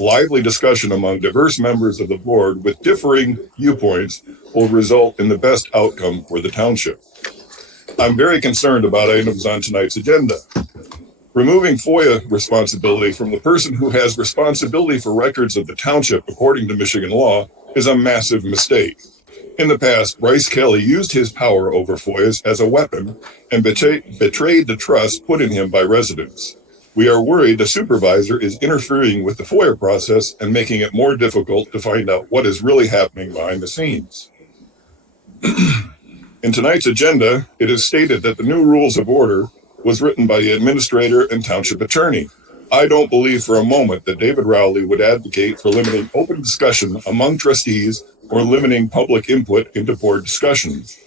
Lively discussion among diverse members of the board with differing viewpoints will result in the best outcome for the township. I'm very concerned about items on tonight's agenda. Removing FOIA responsibility from the person who has responsibility for records of the township according to Michigan law is a massive mistake. In the past, Bryce Kelly used his power over FOIAs as a weapon and betrayed the trust put in him by residents. We are worried the supervisor is interfering with the FOIA process and making it more difficult to find out what is really happening behind the scenes. In tonight's agenda, it is stated that the new rules of order was written by the administrator and township attorney. I don't believe for a moment that David Rowley would advocate for limiting open discussion among trustees or limiting public input into board discussions.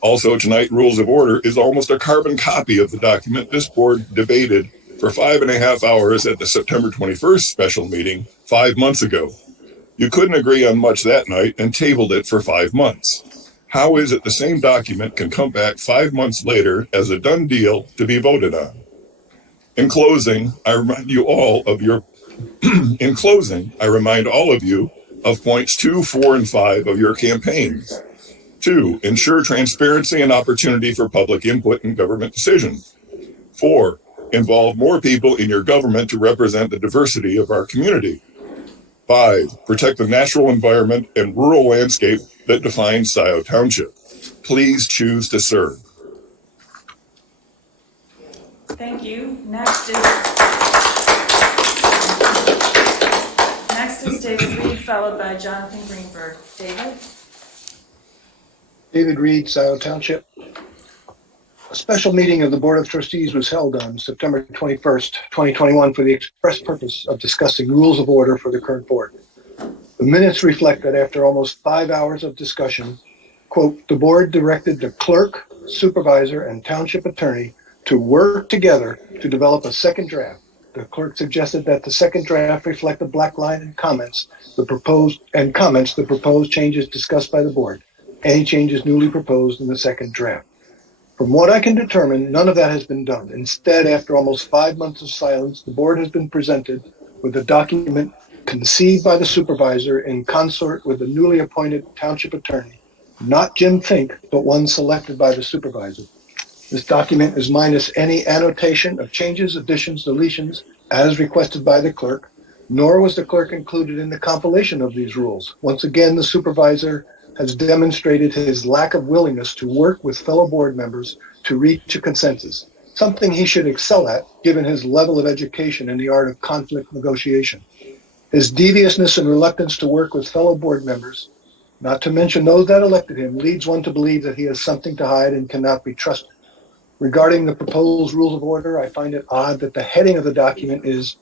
Also, tonight's rules of order is almost a carbon copy of the document this board debated for 5.5 hours at the September 21st special meeting 5 months ago. You couldn't agree on much that night and tabled it for 5 months. How is it the same document can come back 5 months later as a done deal to be voted on? In closing, I remind all of you of points 2, 4, and 5 of your campaigns. 2, ensure transparency and opportunity for public input in government decisions. 4, involve more people in your government to represent the diversity of our community. 5, protect the natural environment and rural landscape that defines Scio Township. Please choose to serve. Thank you. Next is David Reed, followed by Jonathan Greenberg. David? David Reed, Scio Township. A special meeting of the Board of Trustees was held on September 21st, 2021 for the express purpose of discussing rules of order for the current board. The minutes reflect that after almost 5 hours of discussion, quote, the board directed the clerk, supervisor, and township attorney to work together to develop a second draft. The clerk suggested that the second draft reflect the black line and comments the proposed changes discussed by the board. Any changes newly proposed in the second draft. From what I can determine, none of that has been done. Instead, after almost 5 months of silence, the board has been presented with a document conceived by the supervisor in consort with the newly appointed township attorney, not Jim Fink, but one selected by the supervisor. This document is minus any annotation of changes, additions, deletions, as requested by the clerk, nor was the clerk included in the compilation of these rules. Once again, the supervisor has demonstrated his lack of willingness to work with fellow board members to reach a consensus, something he should excel at given his level of education in the art of conflict negotiation. His deviousness and reluctance to work with fellow board members, not to mention those that elected him, leads one to believe that he has something to hide and cannot be trusted. Regarding the proposed rules of order, I find it odd that the heading of the document is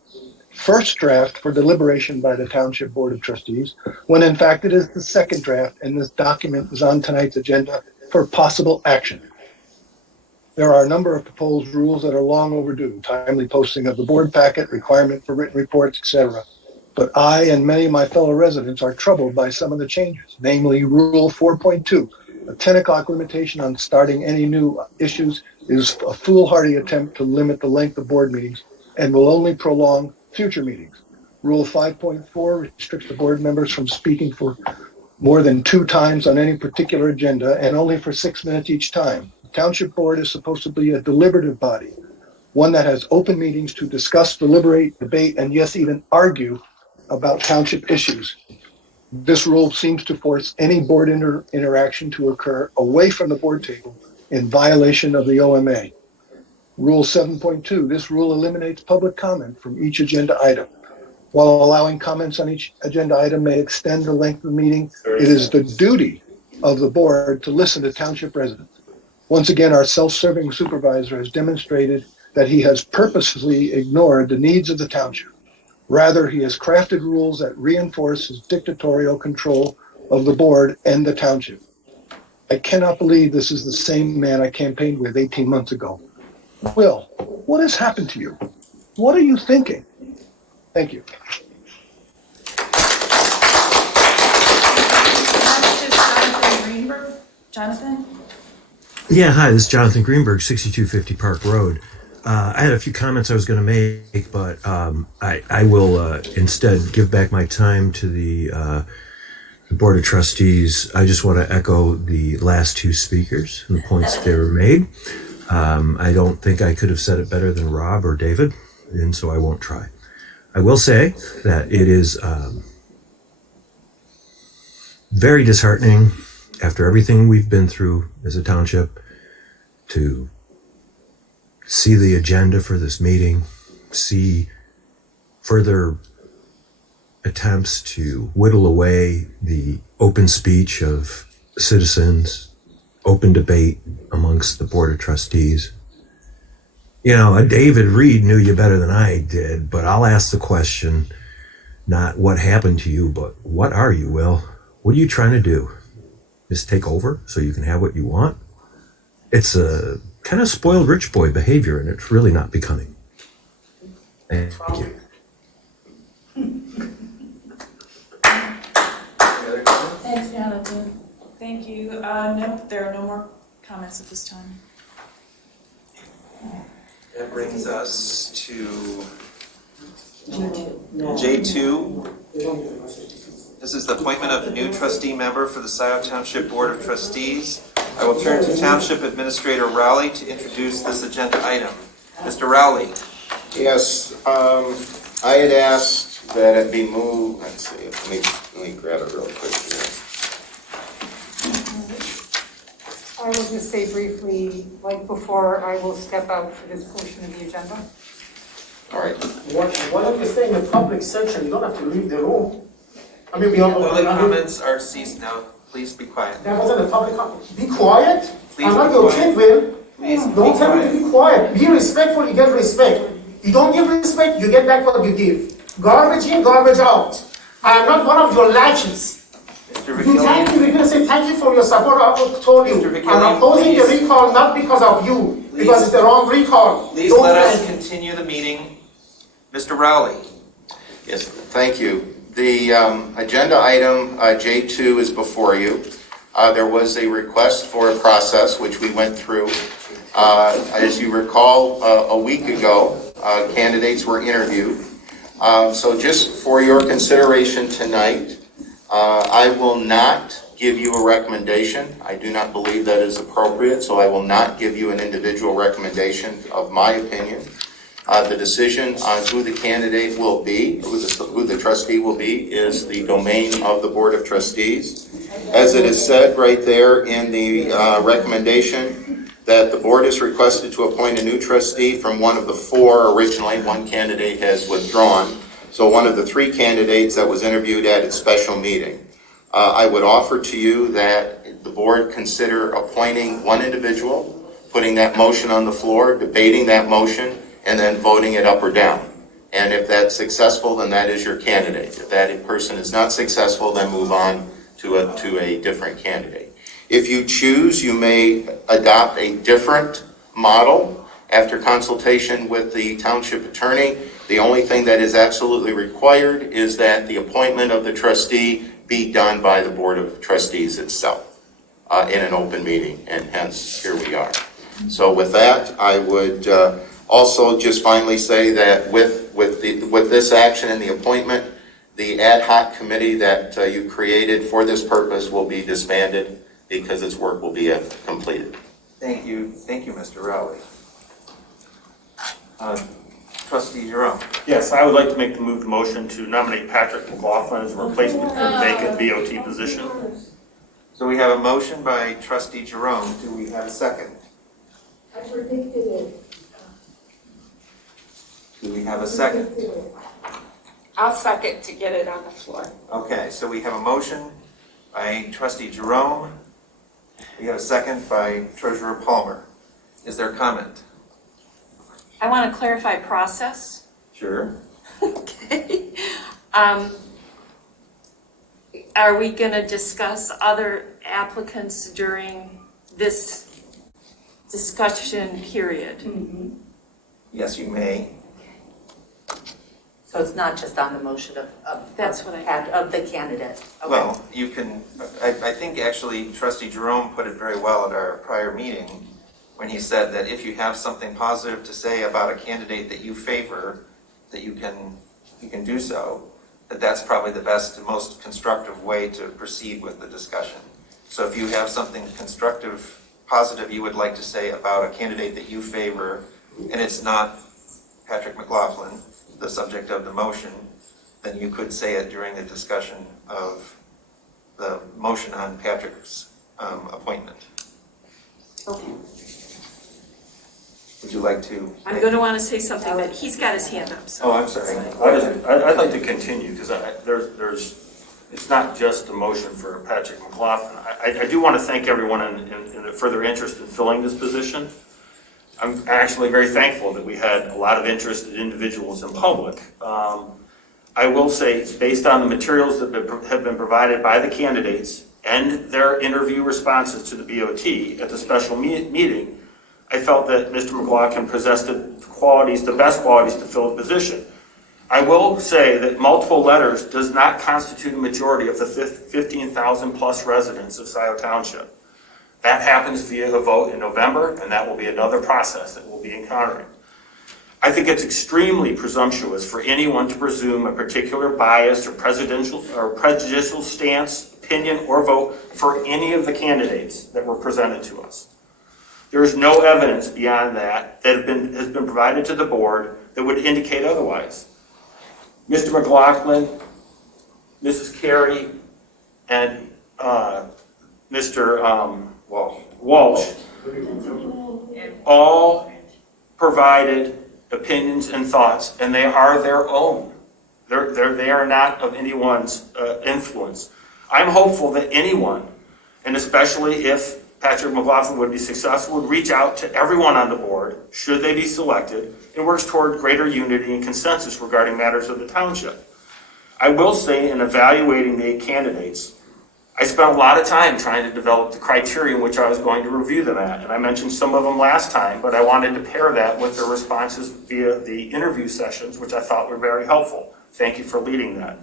first draft for deliberation by the Township Board of Trustees, when in fact it is the second draft and this document is on tonight's agenda for possible action. There are a number of proposed rules that are long overdue, timely posting of the board packet, requirement for written reports, etc. But I and many of my fellow residents are troubled by some of the changes, namely Rule 4.2, a 10 o'clock limitation on starting any new issues is a foolhardy attempt to limit the length of board meetings and will only prolong future meetings. Rule 5.4 restricts the board members from speaking for more than 2 times on any particular agenda and only for 6 minutes each time. The Township Board is supposed to be a deliberative body, one that has open meetings to discuss, deliberate, debate, and yes, even argue about township issues. This rule seems to force any board interaction to occur away from the board table in violation of the OMA. Rule 7.2, this rule eliminates public comment from each agenda item. While allowing comments on each agenda item may extend the length of the meeting, it is the duty of the board to listen to township residents. Once again, our self-serving supervisor has demonstrated that he has purposefully ignored the needs of the township. Rather, he has crafted rules that reinforce his dictatorial control of the board and the township. I cannot believe this is the same man I campaigned with 18 months ago. Will, what has happened to you? What are you thinking? Thank you. Jonathan Greenberg. Jonathan? Yeah, hi, this is Jonathan Greenberg, 6250 Park Road. I had a few comments I was going to make, but I will instead give back my time to the Board of Trustees. I just want to echo the last two speakers and the points they were made. I don't think I could have said it better than Rob or David, and so I won't try. I will say that it is very disheartening after everything we've been through as a township to see the agenda for this meeting, see further attempts to whittle away the open speech of citizens, open debate amongst the Board of Trustees. You know, David Reed knew you better than I did, but I'll ask the question, not what happened to you, but what are you, Will? What are you trying to do? Just take over so you can have what you want? It's a kind of spoiled rich boy behavior, and it's really not becoming. Thank you. Thanks, Jonathan. Thank you. No, there are no more comments at this time. That brings us to J2. This is the appointment of the new trustee member for the Scio Township Board of Trustees. I will turn to Township Administrator Rowley to introduce this agenda item. Mr. Rowley. Yes, I had asked that it be moved. Let's see. Let me grab it real quick here. I will just say briefly, like before, I will step out for this portion of the agenda. All right. Why don't you stay in the public section? You don't have to leave the room. I mean, we all. Public comments are ceased now. Please be quiet. That wasn't a public comment. Be quiet. Please I'm not be your quiet. kid, Will. Please Don't tell me to be quiet. Be respectful, you get respect. You don't give respect, you get back what you give. Garbage in, garbage out. I am not one of your lackeys. You thank me, we're going to say thank you for your support. I told you. I'm opposing the recall not because of you, because it's the wrong recall. Please Don't let us thank me. continue the meeting. Mr. Rowley. Yes, thank you. The agenda item J2 is before you. There was a request for a process which we went through. As you recall, a week ago, candidates were interviewed. So just for your consideration tonight, I will not give you a recommendation. I do not believe that is appropriate, so I will not give you an individual recommendation of my opinion. The decision on who the candidate will be, who the trustee will be, is the domain of the Board of Trustees. As it is said right there in the recommendation, that the board is requested to appoint a new trustee from one of the four originally. One candidate has withdrawn. So one of the three candidates that was interviewed at its special meeting. I would offer to you that the board consider appointing one individual, putting that motion on the floor, debating that motion, and then voting it up or down. And if that's successful, then that is your candidate. If that person is not successful, then move on to a different candidate. If you choose, you may adopt a different model after consultation with the township attorney. The only thing that is absolutely required is that the appointment of the trustee be done by the Board of Trustees itself in an open meeting, and hence here we are. So with that, I would also just finally say that with this action and the appointment, The ad hoc committee that you created for this purpose will be disbanded because its work will be completed. Thank you, Mr. Rowley. Trustee Jerome. Yes, I would like to make the motion to nominate Patrick McLaughlin as a replacement for the vacant BOT position. So we have a motion by Trustee Jerome. Do we have a second? I predicted it. Do we have a second? I'll second to get it on the floor. Okay, so we have a motion by Trustee Jerome. We have a second by Treasurer Palmer. Is there comment? I want to clarify process. Sure. Okay. Are we going to discuss other applicants during this discussion period? Yes, you may. So it's not just on the motion of the candidate? Okay. Well, you can, I think actually Trustee Jerome put it very well at our prior meeting when he said that if you have something positive to say about a candidate that you favor, that you can do so, that's probably the best and most constructive way to proceed with the discussion. So if you have something constructive, positive you would like to say about a candidate that you favor, and it's not Patrick McLaughlin, the subject of the motion, then you could say it during the discussion of the motion on Patrick's appointment. Okay. Would you like to? I'm going to want to say something, but he's got his hand up. So. Oh, I'm sorry. I'd like to continue because it's not just a motion for Patrick McLaughlin. I do want to thank everyone in for their interest in filling this position. I'm actually very thankful that we had a lot of interested individuals in public. I will say, based on the materials that have been provided by the candidates and their interview responses to the BOT at the special meeting, I felt that Mr. McLaughlin possessed the best qualities to fill the position. I will say that multiple letters does not constitute a majority of the 15,000 plus residents of Scio Township. That happens via a vote in November, and that will be another process that we'll be encountering. I think it's extremely presumptuous for anyone to presume a particular bias or prejudicial stance, opinion, or vote for any of the candidates that were presented to us. There is no evidence beyond that has been provided to the board that would indicate otherwise. Mr. McLaughlin, Mrs. Carey, and Mr. Walsh all provided opinions and thoughts, and they are their own. They are not of anyone's influence. I'm hopeful that anyone, and especially if Patrick McLaughlin would be successful, would reach out to everyone on the board, should they be selected, and works toward greater unity and consensus regarding matters of the township. I will say, in evaluating the candidates, I spent a lot of time trying to develop the criteria in which I was going to review them at, and I mentioned some of them last time, but I wanted to pair that with their responses via the interview sessions, which I thought were very helpful. Thank you for leading that.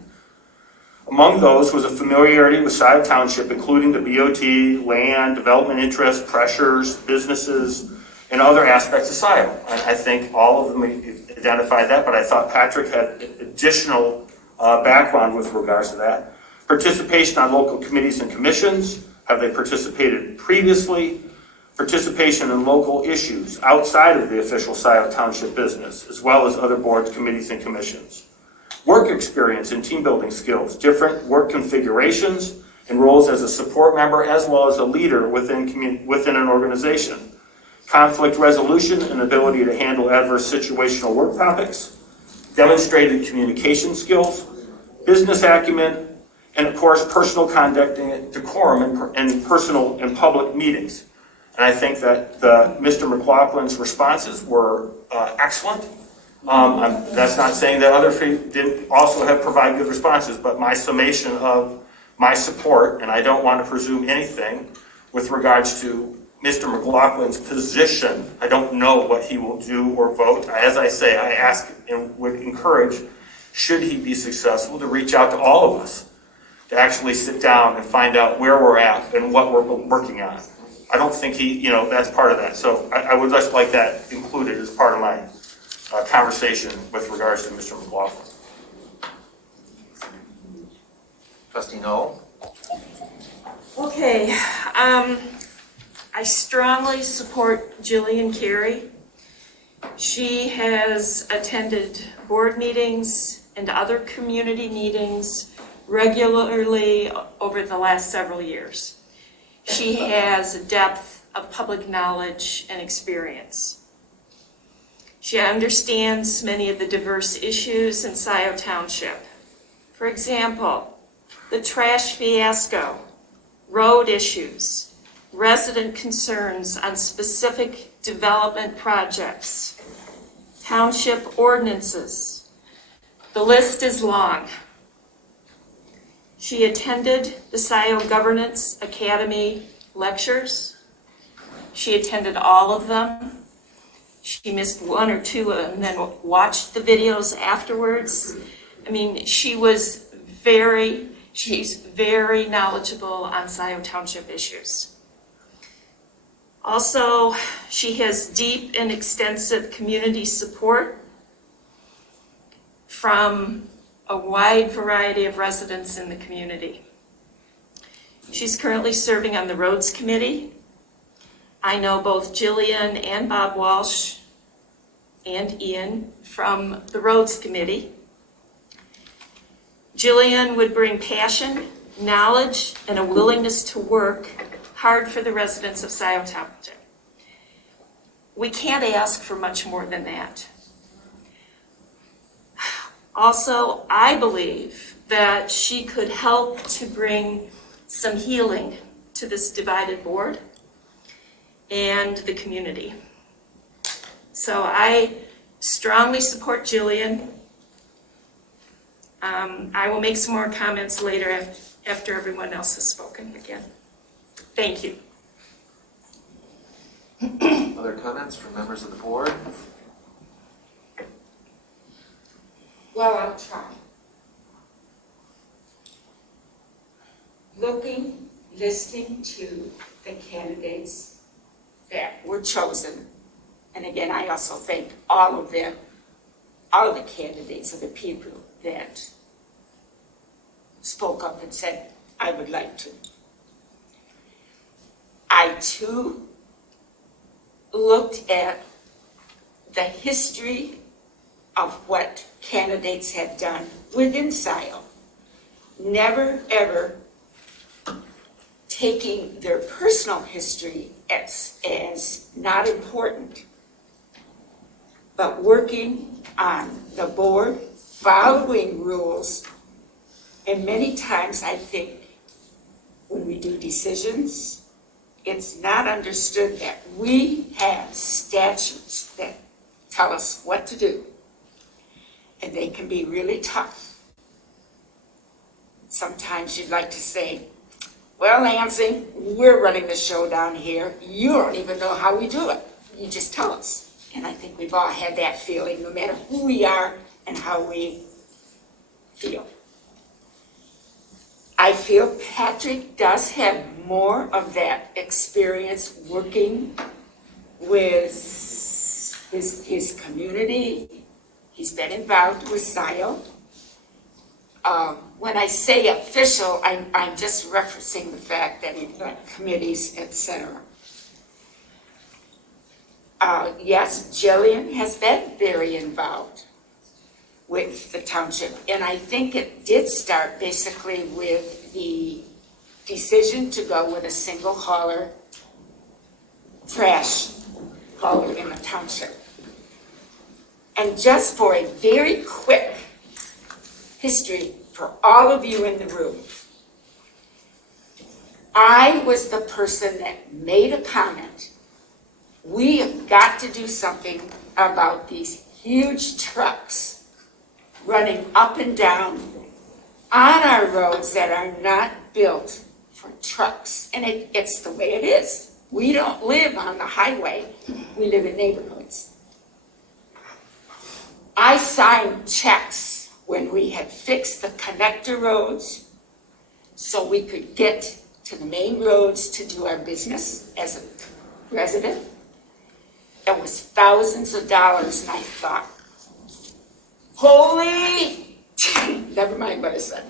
Among those was a familiarity with Scio Township, including the BOT, land, development interests, pressures, businesses, and other aspects of Scio. And I think all of them identified that, but I thought Patrick had additional background with regards to that. Participation on local committees and commissions. Have they participated previously? Participation in local issues outside of the official Scio Township business, as well as other boards, committees, and commissions. Work experience and team building skills, different work configurations, and roles as a support member as well as a leader within an organization. Conflict resolution and ability to handle adverse situational work topics. Demonstrated communication skills, business acumen, and of course personal conduct and decorum in personal and public meetings. And I think that Mr. McLaughlin's responses were excellent. That's not saying that others didn't also have provided good responses, but my summation of my support, and I don't want to presume anything with regards to Mr. McLaughlin's position. I don't know what he will do or vote. As I say, I ask and would encourage, should he be successful, to reach out to all of us, to actually sit down and find out where we're at and what we're working on. I don't think that's part of that. So I would just like that included as part of my conversation with regards to Mr. McLaughlin. Trustee Noel? Okay, I strongly support Jillian Carey. She has attended board meetings and other community meetings regularly over the last several years. She has a depth of public knowledge and experience. She understands many of the diverse issues in Scio Township. For example, the trash fiasco, road issues, resident concerns on specific development projects, township ordinances. The list is long. She attended the Scio Governance Academy lectures. She attended all of them. She missed one or two and then watched the videos afterwards. I mean, she's very knowledgeable on Scio Township issues. Also, she has deep and extensive community support from a wide variety of residents in the community. She's currently serving on the Roads Committee. I know both Jillian and Bob Walsh and Ian from the Roads Committee. Jillian would bring passion, knowledge, and a willingness to work hard for the residents of Scio Township. We can't ask for much more than that. Also, I believe that she could help to bring some healing to this divided board and the community. So I strongly support Jillian. I will make some more comments later after everyone else has spoken again. Thank you. Other comments from members of the board? Well, I'll try. Listening to the candidates that were chosen, and again, I also thank all of the candidates of the people that spoke up and said, I would like to. I too looked at the history of what candidates had done within Scio. Never ever taking their personal history as not important, but working on the board, following rules, and many times I think when we do decisions, it's not understood that we have statutes that tell us what to do, and they can be really tough. Sometimes you'd like to say, well, Nancy, we're running the show down here. You don't even know how we do it. You just tell us. And I think we've all had that feeling, no matter who we are and how we feel. I feel Patrick does have more of that experience working with his community. He's been involved with Scio. When I say official, I'm just referencing the fact that he's led committees, etc. Yes, Jillian has been very involved with the township, and I think it did start basically with the decision to go with a single hauler trash hauler in the township. And just for a very quick history for all of you in the room, I was the person that made a comment. We have got to do something about these huge trucks running up and down on our roads that are not built for trucks. And it's the way it is. We don't live on the highway. We live in neighborhoods. I signed checks when we had fixed the connector roads so we could get to the main roads to do our business as a resident. It was thousands of dollars, and I thought, holy, never mind what I said.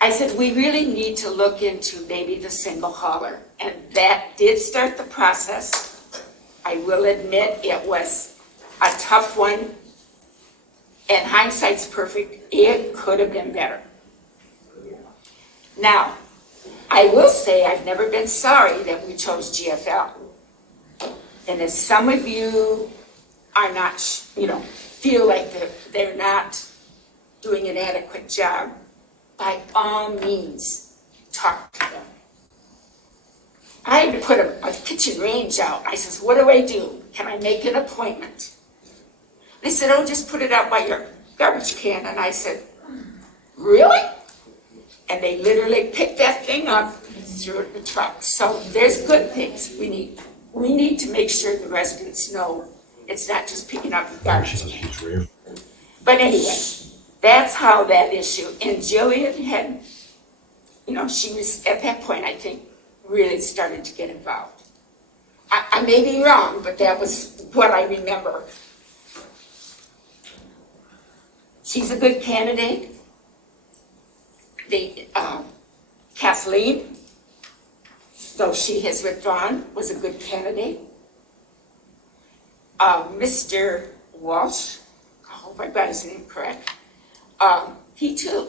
I said, we really need to look into maybe the single hauler. And that did start the process. I will admit it was a tough one. And hindsight's perfect. It could have been better. Now, I will say I've never been sorry that we chose GFL. And if some of you are not, feel like they're not doing an adequate job, by all means, talk to them. I had to put a kitchen range out. I says, what do I do? Can I make an appointment? They said, oh, just put it out by your garbage can. And I said, really? And they literally picked that thing up and threw it in the truck. So there's good things we need. We need to make sure the residents know it's not just picking up the garbage can. But anyway, that's how that issue, and Jillian had, she was at that point, I think, really started to get involved. I may be wrong, but that was what I remember. She's a good candidate. Kathleen, though she has withdrawn, was a good candidate. Mr. Walsh, I hope I got his name correct. He too.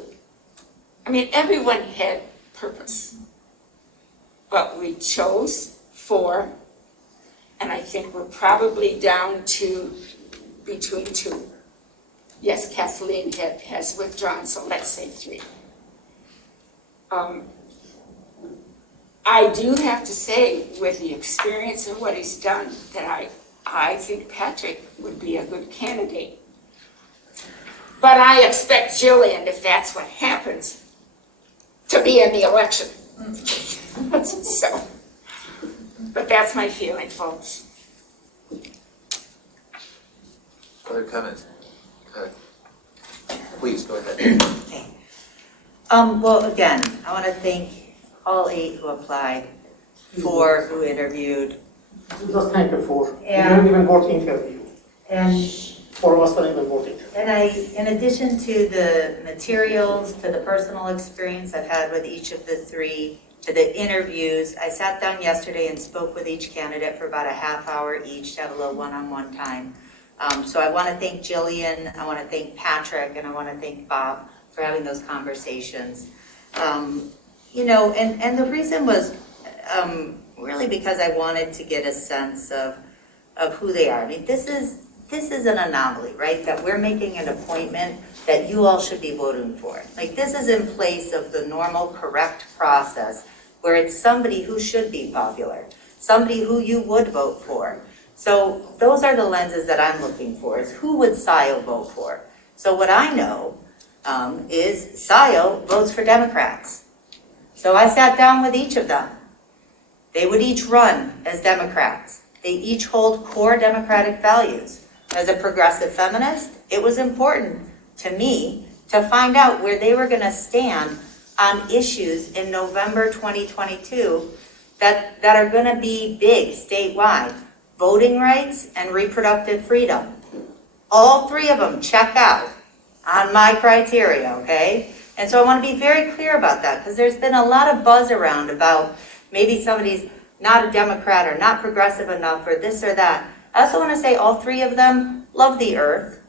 I mean, everyone had purpose. But we chose 4, and I think we're probably down to between 2. Yes, Kathleen has withdrawn, so let's say 3. I do have to say, with the experience and what he's done, that I think Patrick would be a good candidate. But I expect Jillian, if that's what happens, to be in the election. So, but that's my feeling, folks. Other comment? Please, go ahead. Okay. Well, again, I want to thank all 8 who applied, 4 who interviewed. Just thank you for, you Yeah. didn't even vote interview. And 4 of us didn't even vote interview. And in addition to the materials, to the personal experience I've had with each of the 3, to the interviews, I sat down yesterday and spoke with each candidate for about a half hour each to have a little one-on-one time. So I want to thank Jillian, I want to thank Patrick, and I want to thank Bob for having those conversations. And the reason was really because I wanted to get a sense of who they are. I mean, this is an anomaly, right? That we're making an appointment that you all should be voting for. Like, this is in place of the normal, correct process where it's somebody who should be popular, somebody who you would vote for. So those are the lenses that I'm looking for, is who would Scio vote for? So what I know is Scio votes for Democrats. So I sat down with each of them. They would each run as Democrats. They each hold core democratic values. As a progressive feminist, it was important to me to find out where they were going to stand on issues in November 2022 that are going to be big statewide. Voting rights and reproductive freedom. All 3 of them check out on my criteria, okay? And so I want to be very clear about that, because there's been a lot of buzz around about maybe somebody's not a Democrat or not progressive enough or this or that. I also want to say all 3 of them love the earth.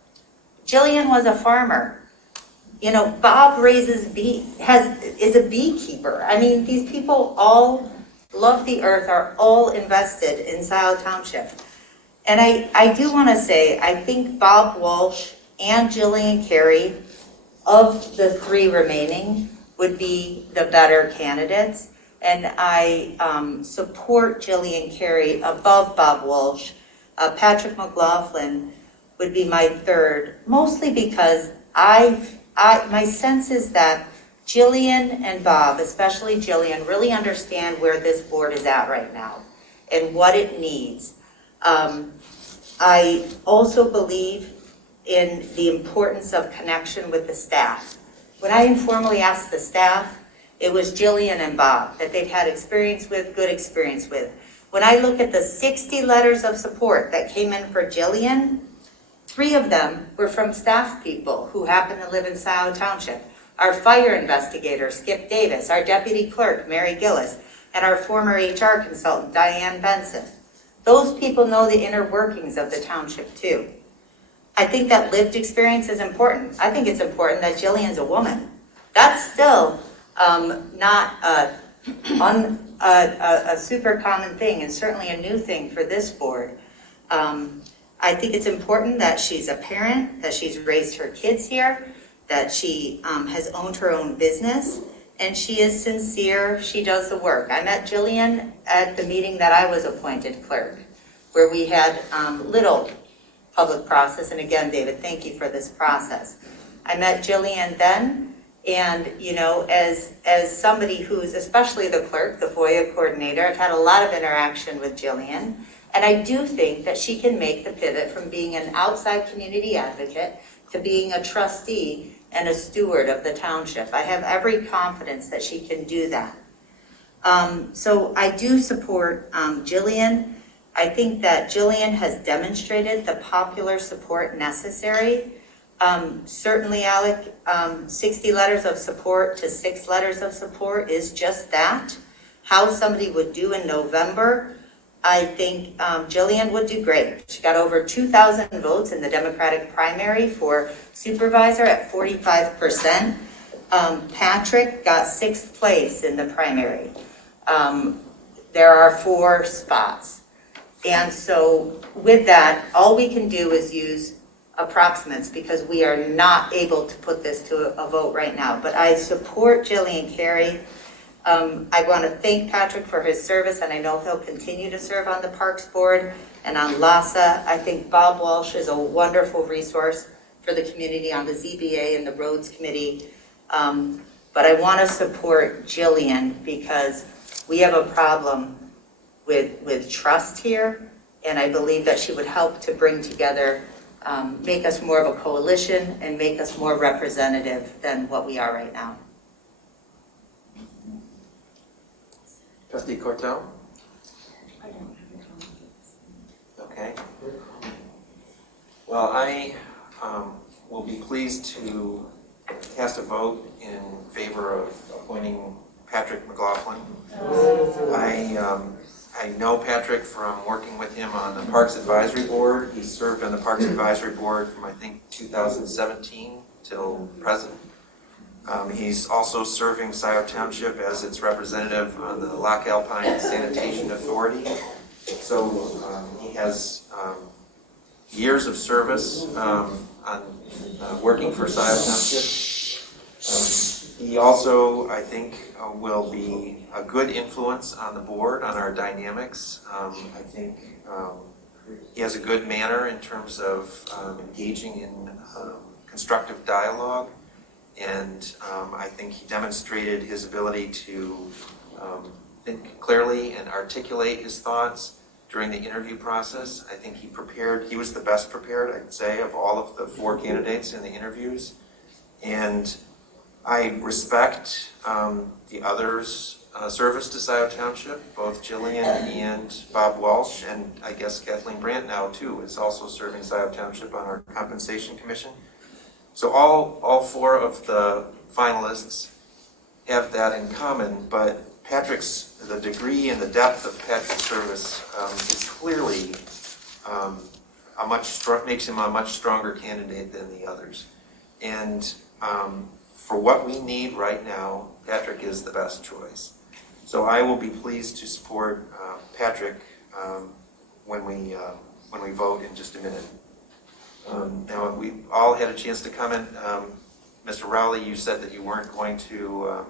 Jillian was a farmer. Bob is a beekeeper. I mean, these people all love the earth, are all invested in Scio Township. And I do want to say, I think Bob Walsh and Jillian Carey, of the 3 remaining, would be the better candidates. And I support Jillian Carey above Bob Walsh. Patrick McLaughlin would be my 3rd, mostly because my sense is that Jillian and Bob, especially Jillian, really understand where this board is at right now and what it needs. I also believe in the importance of connection with the staff. When I informally asked the staff, it was Jillian and Bob that they'd had experience with, good experience with. When I look at the 60 letters of support that came in for Jillian, 3 of them were from staff people who happen to live in Scio Township. our fire investigator, Skip Davis, our deputy clerk, Mary Gillis, and our former HR consultant, Diane Benson. Those people know the inner workings of the township too. I think that lived experience is important. I think it's important that Jillian's a woman. That's still not a super common thing, and certainly a new thing for this board. I think it's important that she's a parent, that she's raised her kids here, that she has owned her own business, and she is sincere, she does the work. I met Jillian at the meeting that I was appointed clerk, where we had little public process, and again, David, thank you for this process. I met Jillian then, and you know, as somebody who's, especially the clerk, the FOIA coordinator, I've had a lot of interaction with Jillian, and I do think that she can make the pivot from being an outside community advocate to being a trustee and a steward of the township. I have every confidence that she can do that. So I do support Jillian. I think that Jillian has demonstrated the popular support necessary. Certainly, Alec, 60 letters of support to 6 letters of support is just that. How somebody would do in November, I think Jillian would do great. She got over 2,000 votes in the Democratic primary for supervisor at 45%. Patrick got 6th place in the primary. There are 4 spots. And so with that, all we can do is use approximates because we are not able to put this to a vote right now. But I support Jillian Carey. I want to thank Patrick for his service, and I know he'll continue to serve on the Parks Board and on LASA. I think Bob Walsh is a wonderful resource for the community on the ZBA and the Roads Committee. But I want to support Jillian because we have a problem with trust here, and I believe that she would help to bring together, make us more of a coalition and make us more representative than what we are right now. Trustee Cortell? Okay. Well, I will be pleased to cast a vote in favor of appointing Patrick McLaughlin. I know Patrick from working with him on the Parks Advisory Board. He served on the Parks Advisory Board from, I think, 2017 till present. He's also serving Scio Township as its representative on the Loch Alpine Sanitation Authority. So he has years of service on working for Scio Township. He also, I think, will be a good influence on the board, on our dynamics. I think he has a good manner in terms of engaging in constructive dialogue. And I think he demonstrated his ability to think clearly and articulate his thoughts during the interview process. I think he was the best prepared, I'd say, of all of the 4 candidates in the interviews. And I respect the others' service to Scio Township, both Jillian and Bob Walsh, and I guess Kathleen Brandt now too is also serving Scio Township on our Compensation Commission. So all 4 of the finalists have that in common, but the degree and the depth of Patrick's service is clearly makes him a much stronger candidate than the others. And for what we need right now, Patrick is the best choice. So I will be pleased to support Patrick when we vote in just a minute. Now, we all had a chance to comment. Mr. Rowley, you said that you weren't going to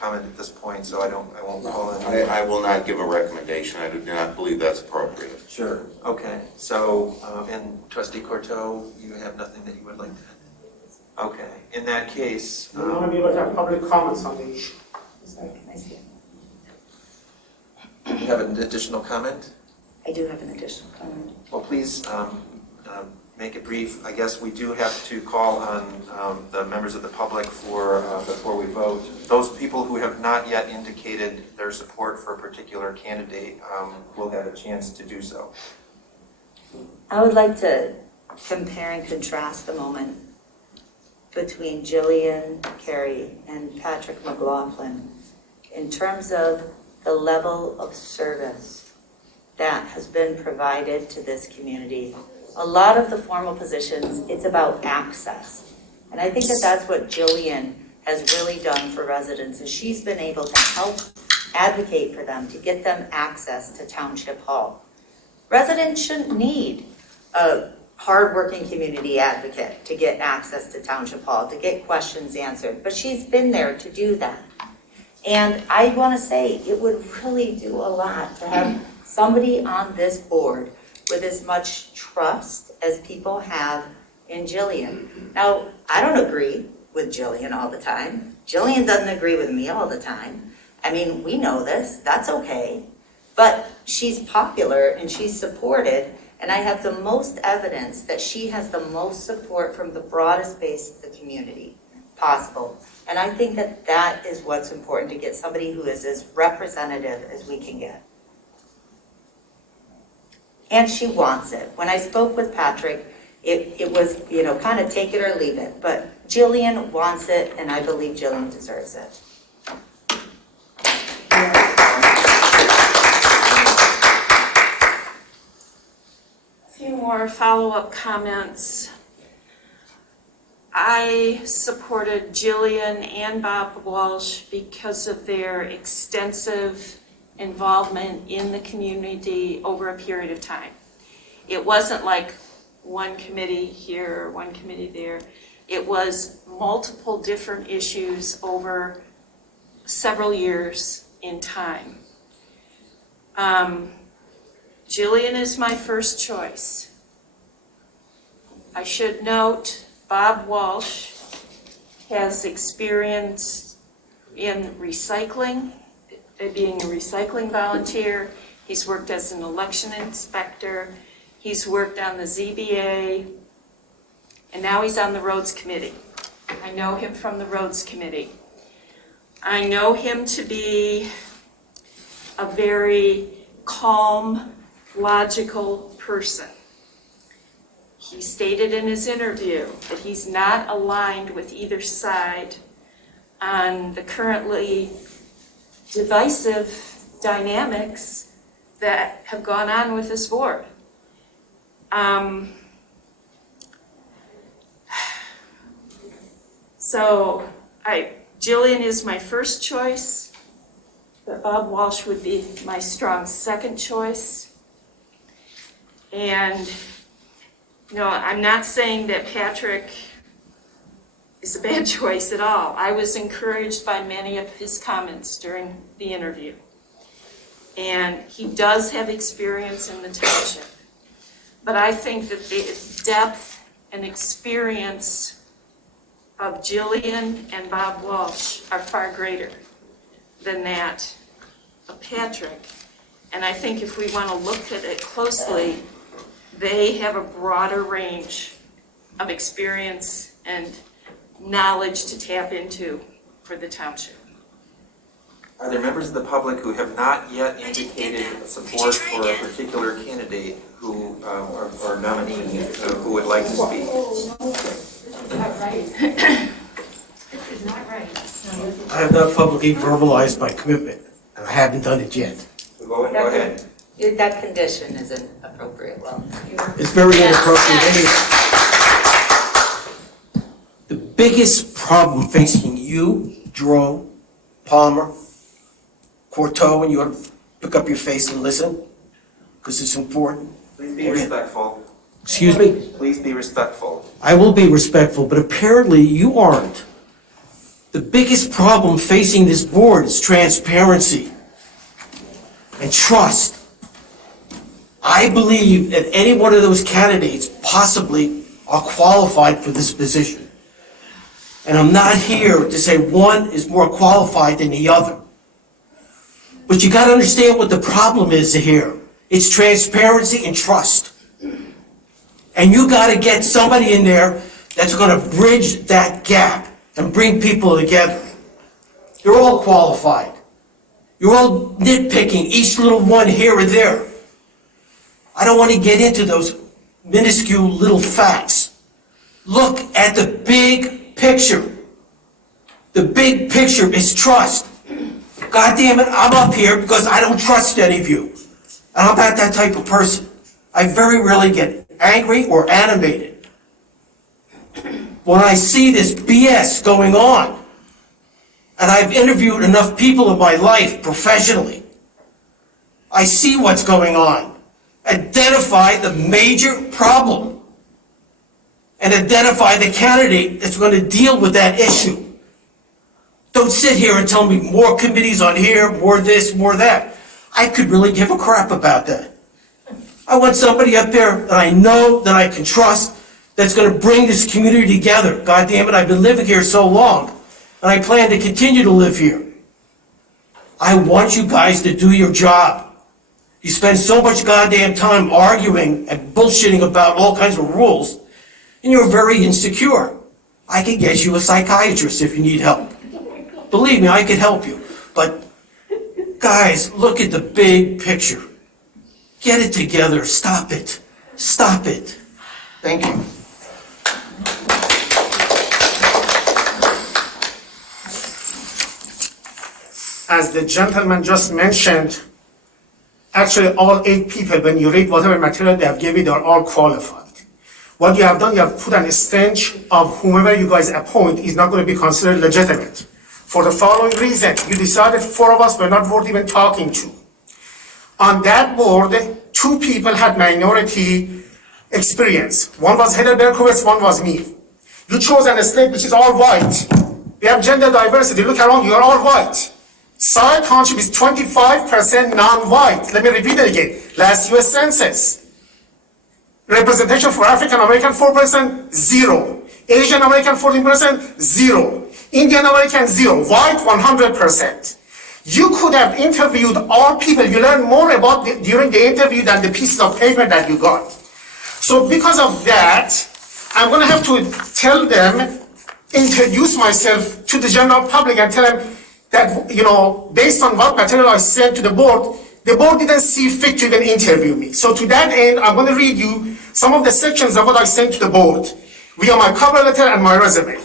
comment at this point, so I won't call in. I will not give a recommendation. I do not believe that's appropriate. Sure. Okay. So, and Trustee Corteau, you have nothing that you would like to add? Okay. In that case, we want to be able to have public comments on these. You have an additional comment? I do have an additional comment. Well, please make it brief. I guess we do have to call on the members of the public before we vote. Those people who have not yet indicated their support for a particular candidate will have a chance to do so. I would like to compare and contrast a moment between Jillian Carey and Patrick McLaughlin in terms of the level of service that has been provided to this community. A lot of the formal positions, it's about access. And I think that that's what Jillian has really done for residents, is she's been able to help advocate for them, to get them access to Township Hall. Residents shouldn't need a hardworking community advocate to get access to Township Hall, to get questions answered, but she's been there to do that. And I want to say it would really do a lot to have somebody on this board with as much trust as people have in Jillian. Now, I don't agree with Jillian all the time. Jillian doesn't agree with me all the time. I mean, we know this, that's okay. But she's popular and she's supported, and I have the most evidence that she has the most support from the broadest base of the community possible. And I think that that is what's important, to get somebody who is as representative as we can get. And she wants it. When I spoke with Patrick, it was, you know, kind of take it or leave it. But Jillian wants it, and I believe Jillian deserves it. A few more follow-up comments. I supported Jillian and Bob Walsh because of their extensive involvement in the community over a period of time. It wasn't like one committee here or one committee there. It was multiple different issues over several years in time. Jillian is my first choice. I should note Bob Walsh has experience in recycling, being a recycling volunteer. He's worked as an election inspector. He's worked on the ZBA, and now he's on the Roads Committee. I know him from the Roads Committee. I know him to be a very calm, logical person. He stated in his interview that he's not aligned with either side on the currently divisive dynamics that have gone on with this board. Jillian is my first choice, but Bob Walsh would be my strong second choice. And, you know, I'm not saying that Patrick is a bad choice at all. I was encouraged by many of his comments during the interview. And he does have experience in the township. But I think that the depth and experience of Jillian and Bob Walsh are far greater than that of Patrick. And I think if we want to look at it closely, they have a broader range of experience and knowledge to tap into for the township. Are there members of the public who have not yet indicated support for a particular candidate who, or nominee who would like to speak? Not right. Not right. I have not publicly verbalized my commitment, and I haven't done it yet. Go ahead. That condition isn't appropriate. Well, It's very inappropriate. The biggest problem facing you, Jerome, Palmer, Courteau, and you ought to pick up your face and listen, because it's important. Please be respectful. Excuse me? Please be respectful. I will be respectful, but apparently you aren't. The biggest problem facing this board is transparency and trust. I believe that any one of those candidates possibly are qualified for this position. And I'm not here to say one is more qualified than the other. But you got to understand what the problem is here. It's transparency and trust. And you got to get somebody in there that's going to bridge that gap and bring people together. You're all qualified. You're all nitpicking each little one here or there. I don't want to get into those minuscule little facts. Look at the big picture. The big picture is trust. God damn it, I'm up here because I don't trust any of you. And I'm not that type of person. I very rarely get angry or animated. When I see this BS going on, and I've interviewed enough people in my life professionally, I see what's going on. Identify the major problem and identify the candidate that's going to deal with that issue. Don't sit here and tell me more committees on here, more this, more that. I could really give a crap about that. I want somebody up there that I know, that I can trust, that's going to bring this community together. God damn it, I've been living here so long, and I plan to continue to live here. I want you guys to do your job. You spend so much goddamn time arguing and bullshitting about all kinds of rules, and you're very insecure. I can get you a psychiatrist if you need help. Believe me, I can help you. But guys, look at the big picture. Get it together. Stop it. Stop it. Thank you. As the gentleman just mentioned, actually all 8 people, when you read whatever material they have given, they are all qualified. What you have done, you have put an stench of whomever you guys appoint is not going to be considered legitimate. For the following reason, you decided 4 of us were not worth even talking to. On that board, 2 people had minority experience. One was Heather Berkowitz, one was me. You chose an state which is all white. We have gender diversity. Look around, you are all white. Scio Township is 25% non-white. Let me repeat it again. Last US Census. Representation for African American, 4%, 0. Asian American, 14%, 0. Indian American, 0. White, 100%. You could have interviewed all people. You learn more about during the interview than the pieces of paper that you got. So because of that, I'm going to have to tell them, introduce myself to the general public and tell them that, you know, based on what material I sent to the board didn't see fit to even interview me. So to that end, I'm going to read you some of the sections of what I sent to the board via my cover letter and my resume.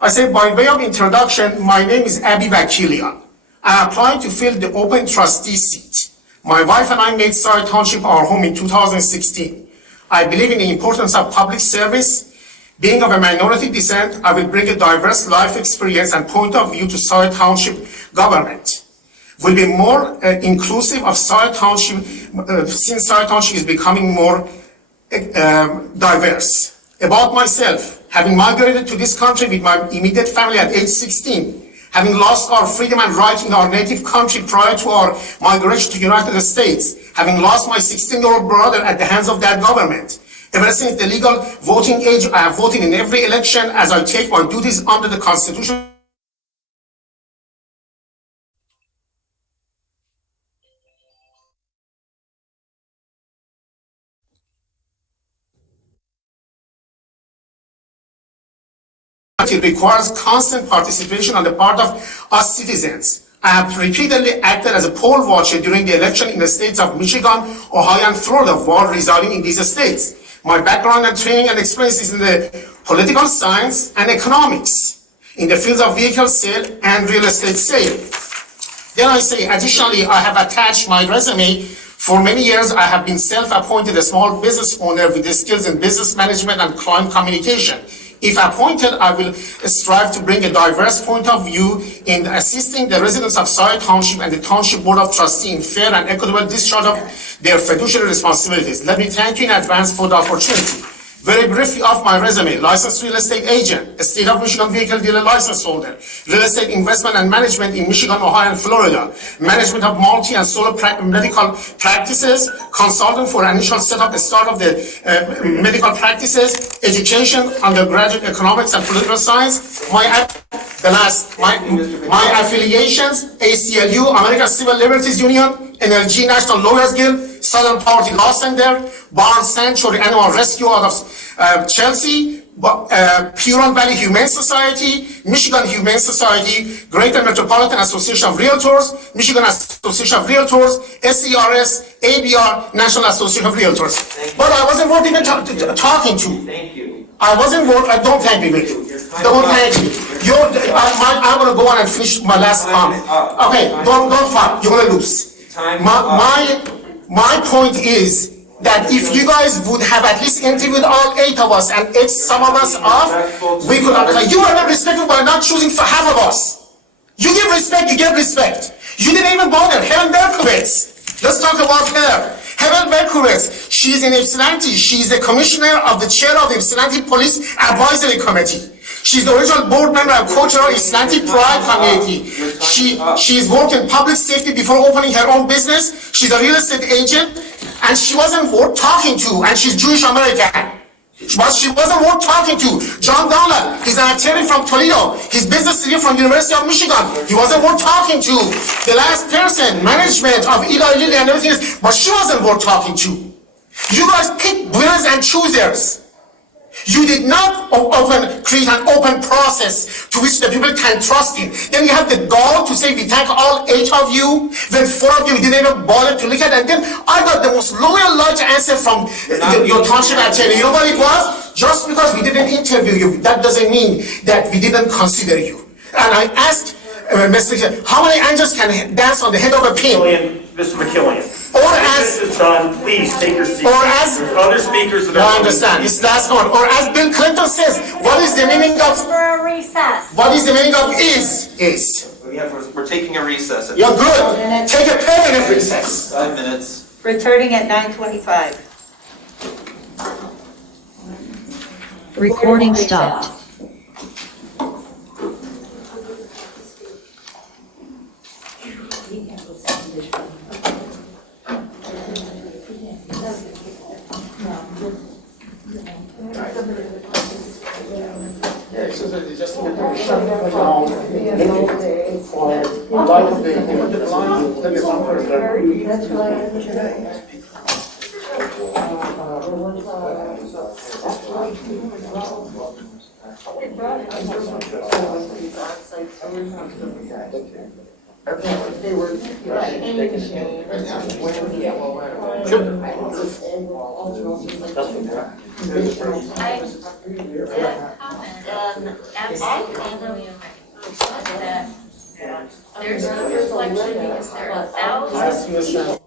I say, by way of introduction, my name is Abi Vakilian. I applied to fill the open trustee seat. My wife and I made Scio Township our home in 2016. I believe in the importance of public service. Being of a minority descent, I will bring a diverse life experience and point of view to Scio Township government. Will be more inclusive of Scio Township, since Scio Township is becoming more diverse. About myself, having migrated to this country with my immediate family at age 16, having lost our freedom and right in our native country prior to our migration to the United States, having lost my 16-year-old brother at the hands of that government. Ever since the legal voting age, I have voted in every election as I take my duties under the Constitution. It requires constant participation on the part of us citizens. I have repeatedly acted as a poll watcher during the election in the states of Michigan, Ohio, and Florida while residing in these states. My background and training and experience is in the political science and economics, in the fields of vehicle sale and real estate sale. Then I say, additionally, I have attached my resume. For many years, I have been self-appointed a small business owner with the skills in business management and client communication. If appointed, I will strive to bring a diverse point of view in assisting the residents of Scio Township and the Township Board of Trustees in fair and equitable discharge of their fiduciary responsibilities. Let me thank you in advance for the opportunity. Very briefly off my resume: licensed real estate agent, a state of Michigan vehicle dealer license holder, real estate investment and management in Michigan, Ohio, and Florida, management of multi and solo medical practices, consultant for initial setup and start of the medical practices, education, undergraduate economics and political science. My affiliations: ACLU, American Civil Liberties Union, NLG, National Lawyers Guild, Southern Poverty Law Center, Barnes Sanctuary Animal Rescue out of Chelsea, Huron Valley Humane Society, Michigan Humane Society, Greater Metropolitan Association of Realtors, Michigan Association of Realtors, SCRS, ABR, National Association of Realtors. But I wasn't worth even talking to. Thank you. I wasn't working. Don't thank me, Vic. Don't thank me. I'm gonna go on and finish my last comment. Okay, don't fight. You're gonna lose. My point is that if you guys would have at least interviewed all 8 of us and X some of us off, we could understand. You are not respectful by not choosing for half of us. You give respect, you get respect. You didn't even bother. Helen Berkowitz. Let's talk about her. Helen Berkowitz, she's in Ypsilanti. She's the commissioner of the chair of the Ypsilanti Police Advisory Committee. She's the original board member and co-chair of Ypsilanti Pride Community. She's worked in public safety before opening her own business. She's a real estate agent, and she wasn't worth talking to, and she's Jewish American. But she wasn't worth talking to. John Donald, he's an attorney from Toledo. His business degree from University of Michigan. He wasn't worth talking to. The last person, management of Eli Lilly and everything else, but she wasn't worth talking to. You guys pick winners and choosers. You did not create an open process to which the people can trust in. Then you have the gall to say we thank all 8 of you, when 4 of you didn't even bother to look at it. And then I got the most loyal large answer from your township attorney. You know what it was? Just because we didn't interview you, that doesn't mean that we didn't consider you. And I asked Mr. how many angels can dance on the head of a pin? Mr. McKillian. Or as This is done, please take your seat. Or as There's other speakers that are. I understand. It's last one. Or as Bill Clinton says, what is the meaning of? For a recess. What is the meaning of is? We're taking a recess. You're good. Take a permanent recess. 5 minutes. Returning at 9:25. Recording stopped. There's no reflection because there are thousands of people.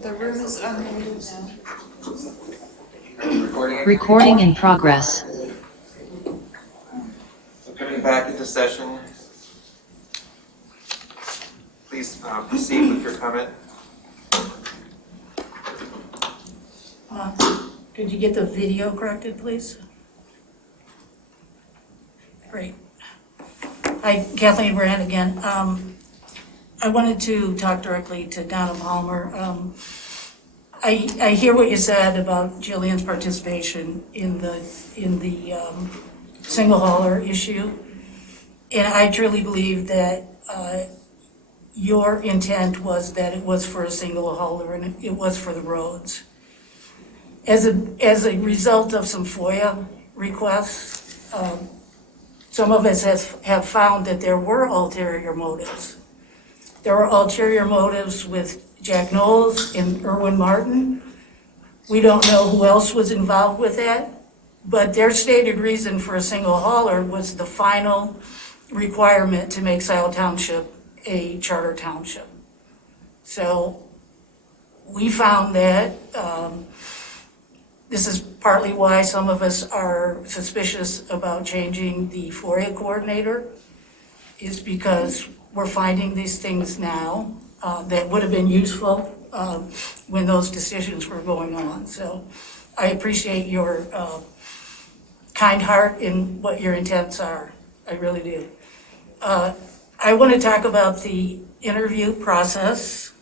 The room is unmuted now. Recording in progress. Coming back into session. Please proceed with your comment. Could you get the video corrected, please? Great. Hi, Kathleen Brand again. I wanted to talk directly to Donna Palmer. I hear what you said about Jillian's participation in the single hauler issue. And I truly believe that your intent was that it was for a single hauler and it was for the roads. as a result of some FOIA requests, some of us have found that there were ulterior motives. There were ulterior motives with Jack Knowles and Erwin Martin. We don't know who else was involved with that, but their stated reason for a single hauler was the final requirement to make Scio Township a charter township. So we found that this is partly why some of us are suspicious about changing the FOIA coordinator, is because we're finding these things now that would have been useful when those decisions were going on. So I appreciate your kind heart in what your intents are. I really do. I want to talk about the interview process.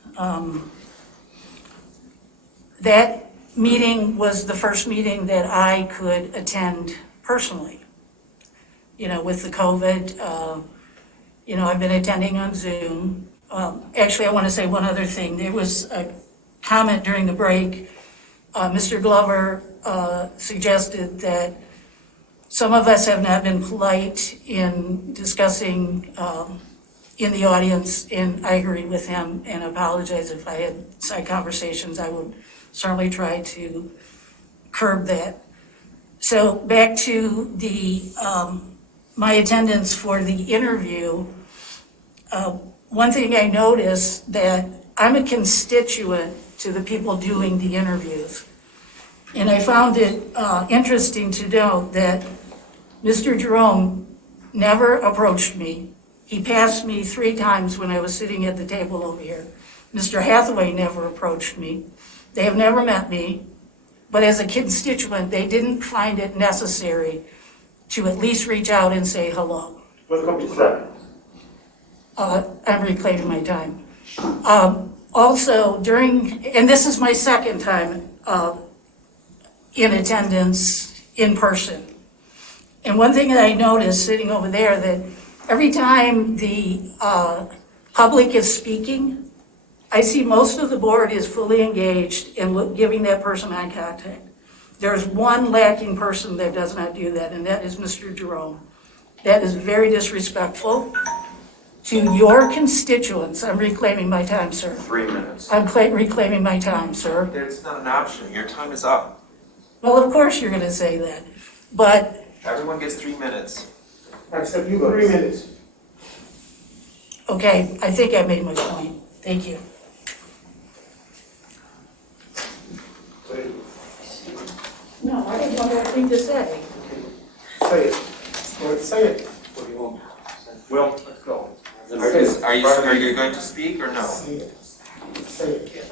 That meeting was the first meeting that I could attend personally. You know, with the COVID, I've been attending on Zoom. Actually, I want to say one other thing. There was a comment during the break. Mr. Glover suggested that some of us have not been polite in discussing in the audience, and I agree with him and apologize if I had side conversations. I would certainly try to curb that. So back to the my attendance for the interview. One thing I noticed, that I'm a constituent to the people doing the interviews. And I found it interesting to note that Mr. Jerome never approached me. He passed me 3 times when I was sitting at the table over here. Mr. Hathaway never approached me. They have never met me, but as a constituent, they didn't find it necessary to at least reach out and say hello. Welcome to that. I'm reclaiming my time. Also, and this is my second time in attendance in person. And one thing that I noticed sitting over there, that every time the public is speaking, I see most of the board is fully engaged in giving that person eye contact. There's one lacking person that does not do that, and that is Mr. Jerome. That is very disrespectful to your constituents. I'm reclaiming my time, sir. 3 minutes. I'm reclaiming my time, sir. It's not an option. Your time is up. Well, of course you're gonna say that, but Everyone gets 3 minutes. Except you, 3 minutes. okay, I think I made my point. Thank you. No, I have one more thing to say. Say it. Well, say it. What do you want? Well, let's go. Are you going to speak or no? Say it. Say it.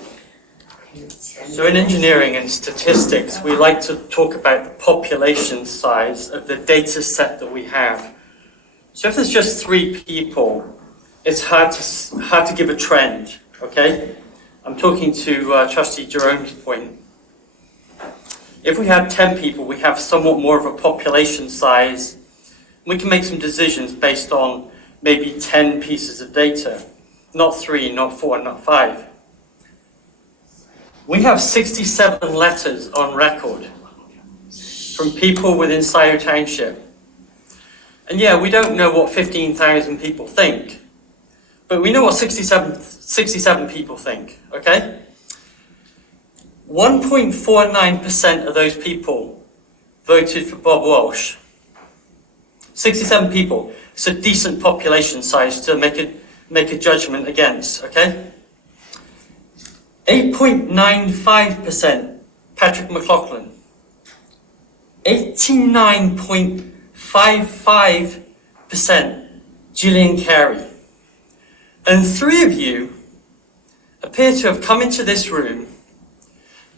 So in engineering and statistics, we like to talk about the population size of the data set that we have. So if there's just 3 people, it's hard to give a trend, okay? I'm talking to Trustee Jerome's point. If we had 10 people, we have somewhat more of a population size. We can make some decisions based on maybe 10 pieces of data, not 3, not 4, not 5. We have 67 letters on record from people within Scio Township. And yeah, we don't know what 15,000 people think, but we know what 67 people think, okay? 1.49% of those people voted for Bob Walsh. 67 people. It's a decent population size to make a judgment against, okay? 8.95% Patrick McLaughlin. 89.55% Gillian Carey. And 3 of you appear to have come into this room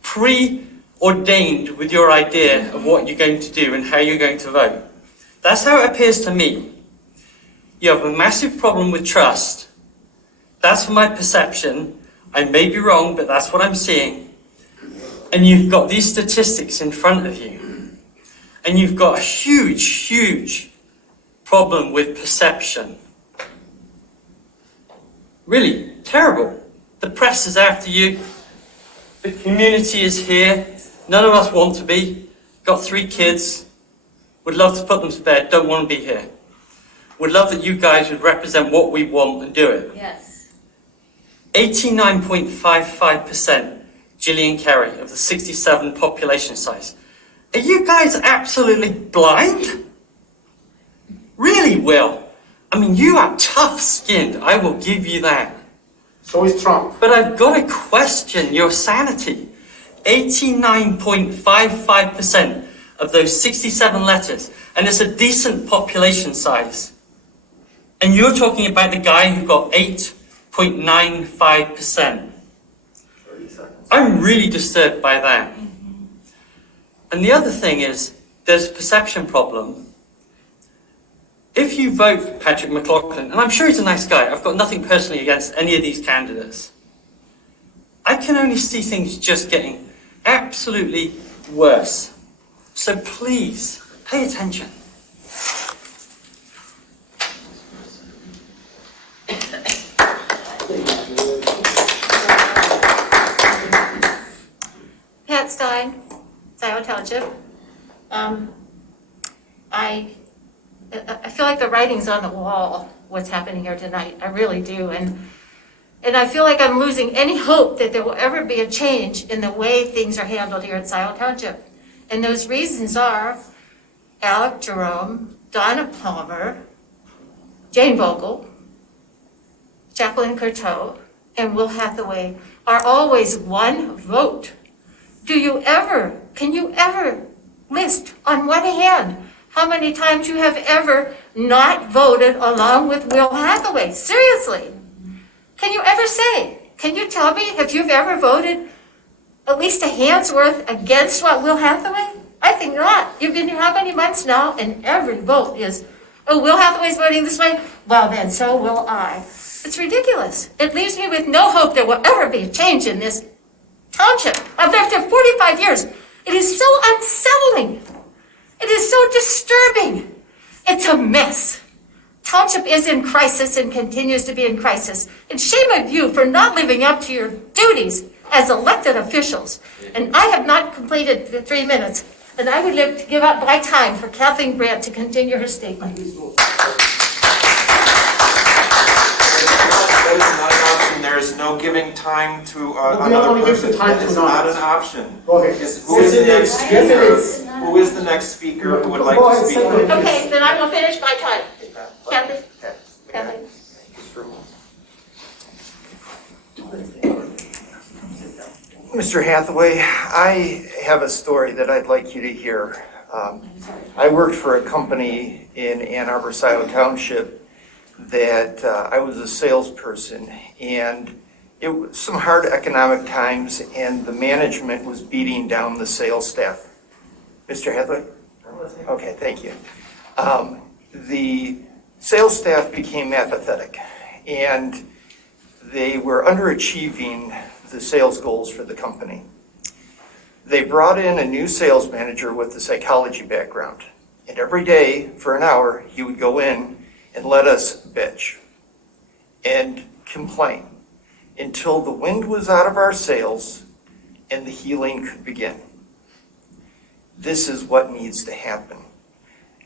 preordained with your idea of what you're going to do and how you're going to vote. That's how it appears to me. You have a massive problem with trust. That's my perception. I may be wrong, but that's what I'm seeing. And you've got these statistics in front of you. And you've got a huge, huge problem with perception. Really terrible. The press is after you. The community is here. None of us want to be. Got 3 kids. Would love to put them to bed. Don't want to be here. Would love that you guys would represent what we want and do it. Yes. 89.55% Gillian Carey of the 67 population size. Are you guys absolutely blind? Really, Will? I mean, you are tough-skinned. I will give you that. So is Trump. But I've got to question your sanity. 89.55% of those 67 letters, and it's a decent population size. And you're talking about the guy who got 8.95%. I'm really disturbed by that. And the other thing is, there's a perception problem. If you vote for Patrick McLaughlin, and I'm sure he's a nice guy, I've got nothing personally against any of these candidates, I can only see things just getting absolutely worse. So please, pay attention. Pat Stein, Scio Township. I feel like the writing's on the wall, what's happening here tonight. I really do. And I feel like I'm losing any hope that there will ever be a change in the way things are handled here at Scio Township. And those reasons are Alec Jerome, Donna Palmer, Jane Vogel, Jacqueline Courteau, and Will Hathaway are always one vote. Can you ever list on one hand how many times you have ever not voted along with Will Hathaway? Seriously. Can you ever say, can you tell me if you've ever voted at least a hand's worth against what Will Hathaway? I think not. You've been here how many months now? And every vote is, oh, Will Hathaway's voting this way? Well then, so will I. It's ridiculous. It leaves me with no hope there will ever be a change in this township. I've lived here 45 years. It is so unsettling. It is so disturbing. It's a mess. Township is in crisis and continues to be in crisis. And shame on you for not living up to your duties as elected officials. And I have not completed the 3 minutes. And I would like to give up my time for Kathleen Brandt to continue her statement. That is not an option. There is no giving time to another person. That is not an option. Go ahead. Who is the next speaker? Who is the next speaker who would like to speak? Okay, then I will finish my time. Kathleen? Kathleen? Mr. Hathaway, I have a story that I'd like you to hear. I worked for a company in Ann Arbor, Scio Township that I was a salesperson, and it was some hard economic times, and the management was beating down the sales staff. Mr. Hathaway? Okay, thank you. The sales staff became apathetic, and they were underachieving the sales goals for the company. They brought in a new sales manager with a psychology background, and every day for an hour he would go in and let us bitch and complain until the wind was out of our sails and the healing could begin. This is what needs to happen.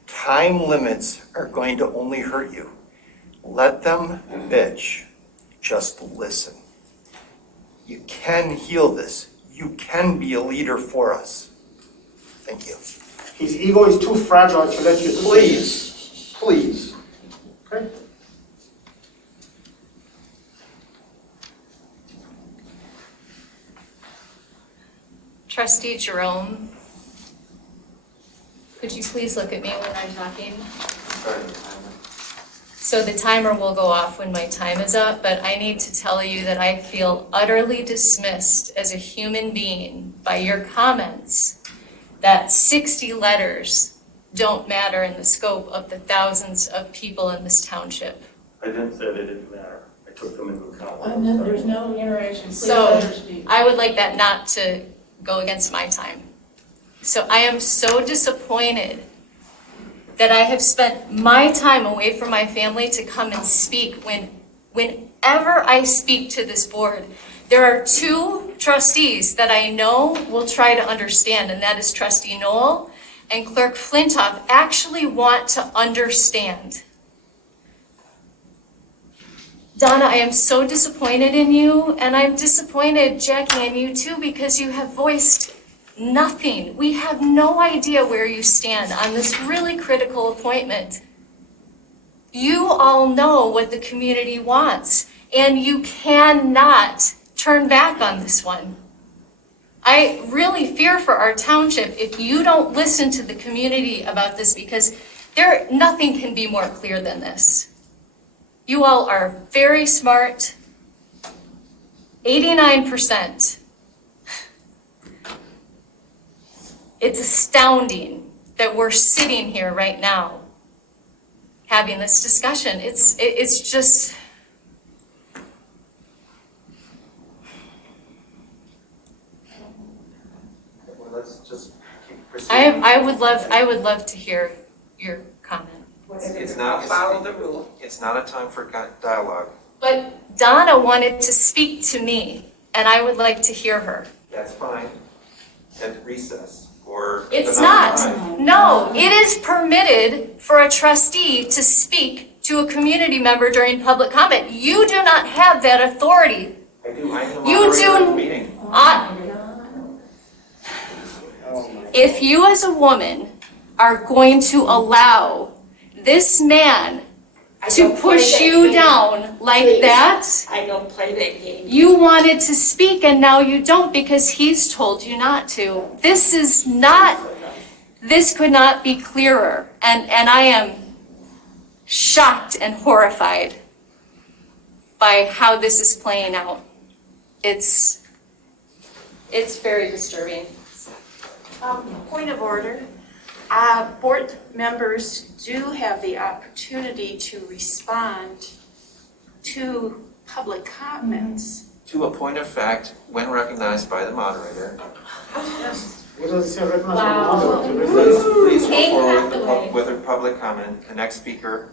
Time limits are going to only hurt you. Let them bitch. Just listen. You can heal this. You can be a leader for us. Thank you. His ego is too fragile to let you do Please, please. Okay. Trustee Jerome, could you please look at me when I'm talking? So the timer will go off when my time is up, but I need to tell you that I feel utterly dismissed as a human being by your comments that 60 letters don't matter in the scope of the thousands of people in this township. I didn't say they didn't matter. I took them into account. There's no interaction. Please So let her speak. I would like that not to go against my time. So I am so disappointed that I have spent my time away from my family to come and speak whenever I speak to this board, There are two trustees that I know will try to understand, and that is Trustee Knoll and Clerk Flintoff actually want to understand. Donna, I am so disappointed in you, and I'm disappointed, Jackie, in you too, because you have voiced nothing. We have no idea where you stand on this really critical appointment. You all know what the community wants, and you cannot turn back on this one. I really fear for our township if you don't listen to the community about this, because nothing can be more clear than this. You all are very smart. 89%. It's astounding that we're sitting here right now having this discussion. It's just. Well, let's just keep proceeding. I would love to hear your comment. It's not, Follow the rule. it's not a time for dialogue. But Donna wanted to speak to me, and I would like to hear her. That's fine. At recess or. It's another not. time. No, it is permitted for a trustee to speak to a community member during public comment. You do not have that authority. I do, I'm the You moderator of the do. meeting. If you as a woman are going to allow this man to push you down like Please. that, I don't play that game. you wanted to speak and now you don't because he's told you not to. This could not be clearer. And I am shocked and horrified by how this is playing out. It's very disturbing. Point of order. Board members do have the opportunity to respond to public comments. To a point of fact, when recognized by the moderator. What does it say right now? Wow. Please go Take forward Hathaway. with a public comment. The next speaker.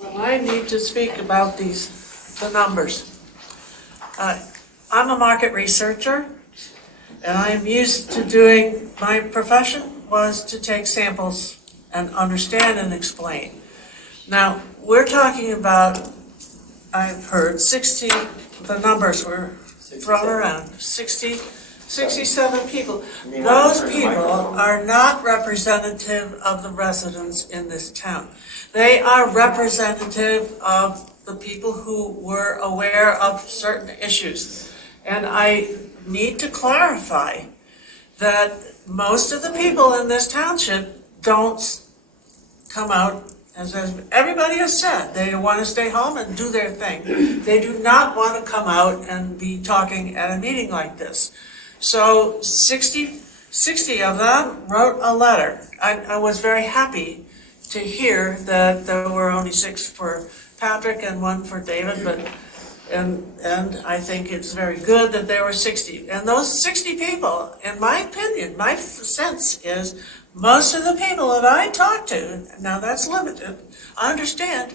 Well, I need to speak about the numbers. I'm a market researcher, and I'm used to doing, my profession was to take samples and understand and explain. Now, we're talking about, I've heard 60, the numbers were thrown around, 67 people. Those people are not representative of the residents in this town. They are representative of the people who were aware of certain issues. And I need to clarify that most of the people in this township don't come out, as everybody has said, they want to stay home and do their thing. They do not want to come out and be talking at a meeting like this. So 60 of them wrote a letter. I was very happy to hear that there were only 6 for Patrick and 1 for David, and I think it's very good that there were 60. And those 60 people, in my opinion, my sense is most of the people that I talked to, now that's limited, I understand,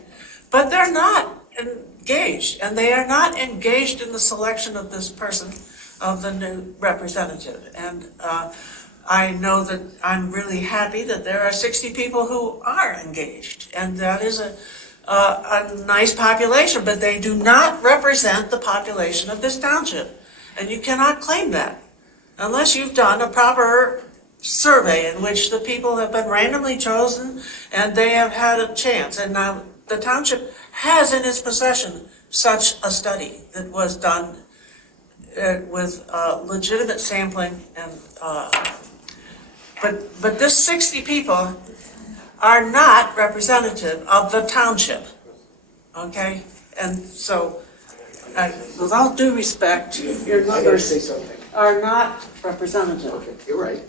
but they're not engaged, and they are not engaged in the selection of this person, of the new representative. And I know that I'm really happy that there are 60 people who are engaged, and that is a nice population, but they do not represent the population of this township. And you cannot claim that unless you've done a proper survey in which the people have been randomly chosen and they have had a chance. And now the township has in its possession such a study that was done with legitimate sampling. And but this 60 people are not representative of the township, okay? And so, with all due respect, your numbers are not representative. Okay, you're right.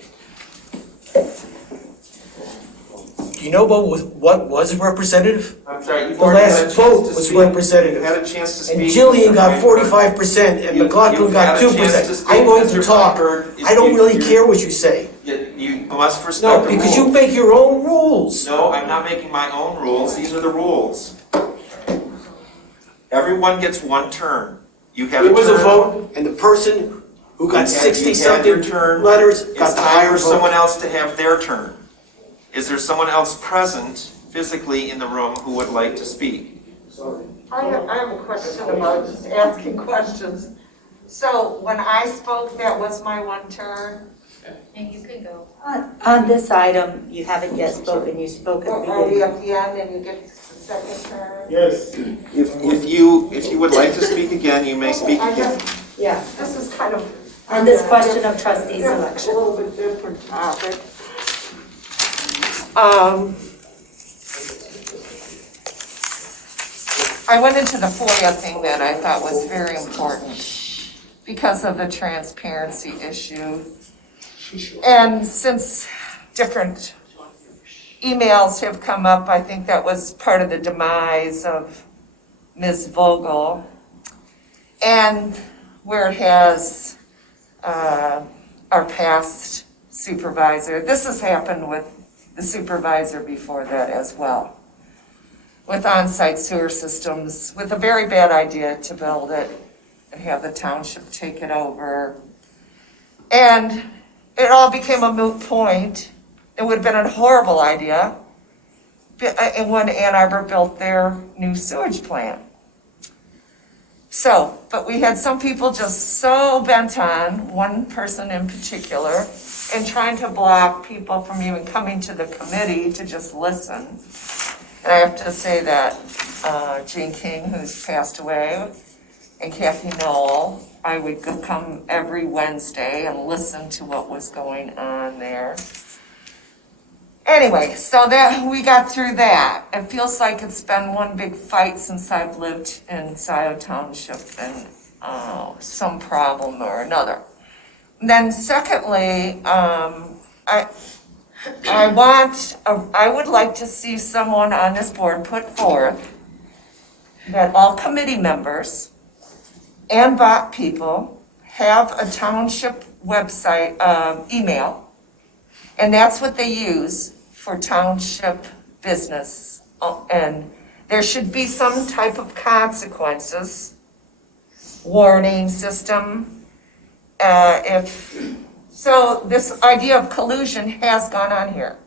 Do you know what was representative? I'm sorry, you've The already had a last chance vote to was speak. representative. You had a chance to speak. And Jillian got 45% and McLaughlin got 2%. I'm going to talk. I don't really care what you say. You must respect No, the rules. because you make your own rules. No, I'm not making my own rules. These are the rules. Everyone gets one turn. You have a It turn. was a vote, and the person who got You had your 60-something turn. letters got It's the time higher for someone vote. else to have their turn. Is there someone else present physically in the room who would like to speak? I have a question about just asking questions. So when I spoke, that was my one turn? And you can go. On this item, you haven't yet spoken, you spoke at the Are we beginning. at the end and you get the second turn? Yes. If you would like to speak again, you may speak again. Yeah, this is kind of. On this question of trustees election. A little bit different topic. I went into the FOIA thing that I thought was very important because of the transparency issue. And since different emails have come up, I think that was part of the demise of Ms. Vogel. And where it has our past supervisor, this has happened with the supervisor before that as well, with on-site sewer systems, with a very bad idea to build it and have the township take it over. And it all became a moot point. It would have been a horrible idea when Ann Arbor built their new sewage plant. So, but we had some people just so bent on, one person in particular, and trying to block people from even coming to the committee to just listen. And I have to say that Jean King, who's passed away, and Kathy Knoll, I would come every Wednesday and listen to what was going on there. Anyway, so that we got through that. It feels like it's been one big fight since I've lived in Scio Township and some problem or another. And then secondly, I would like to see someone on this board put forth that all committee members and bot people have a township website, email, and that's what they use for township business. And there should be some type of consequences, warning system, so this idea of collusion has gone on here.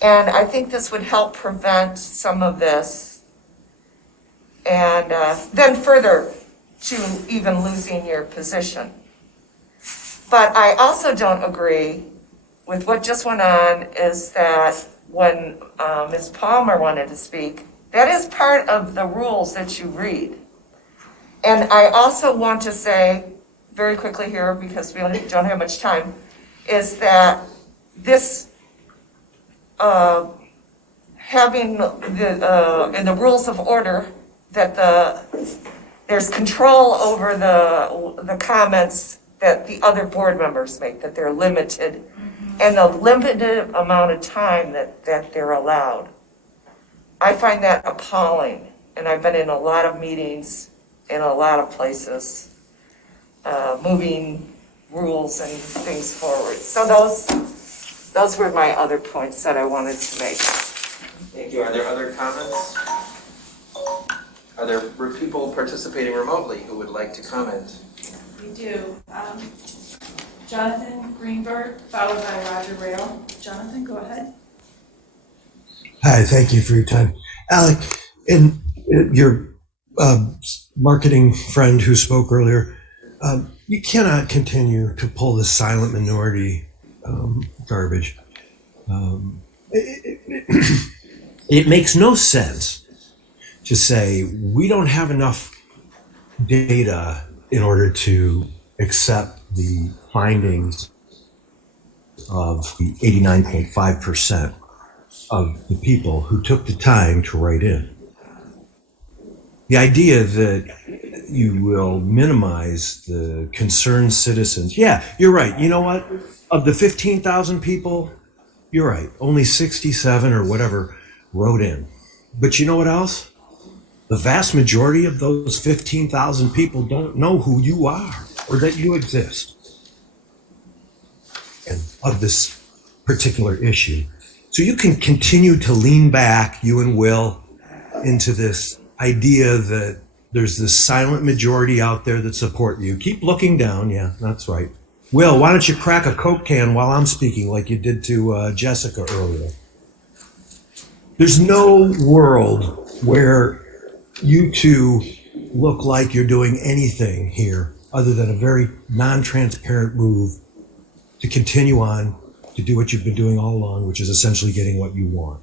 And I think this would help prevent some of this. And then further to even losing your position. But I also don't agree with what just went on is that when Ms. Palmer wanted to speak, that is part of the rules that you read. And I also want to say, very quickly here, because we don't have much time, is that this, having in the rules of order, that there's control over the comments that the other board members make, that they're limited, and the limited amount of time that they're allowed. I find that appalling, and I've been in a lot of meetings in a lot of places, moving rules and things forward. So those were my other points that I wanted to make. Thank you. Are there other comments? Are there people participating remotely who would like to comment? We do. Jonathan Greenberg, followed by Roger Rail. Jonathan, go ahead. Hi, thank you for your time. Alec, and your marketing friend who spoke earlier, you cannot continue to pull this silent minority garbage. It makes no sense to say we don't have enough data in order to accept the findings of the 89.5% of the people who took the time to write in. The idea that you will minimize the concerned citizens. Yeah, you're right. You know what? Of the 15,000 people, you're right. Only 67 or whatever wrote in. But you know what else? The vast majority of those 15,000 people don't know who you are or that you exist. And of this particular issue. So you can continue to lean back, you and Will, into this idea that There's this silent majority out there that support you. Keep looking down. Yeah, that's right. Will, why don't you crack a Coke can while I'm speaking like you did to Jessica earlier? There's no world where you two look like you're doing anything here other than a very non-transparent move to continue on to do what you've been doing all along, which is essentially getting what you want.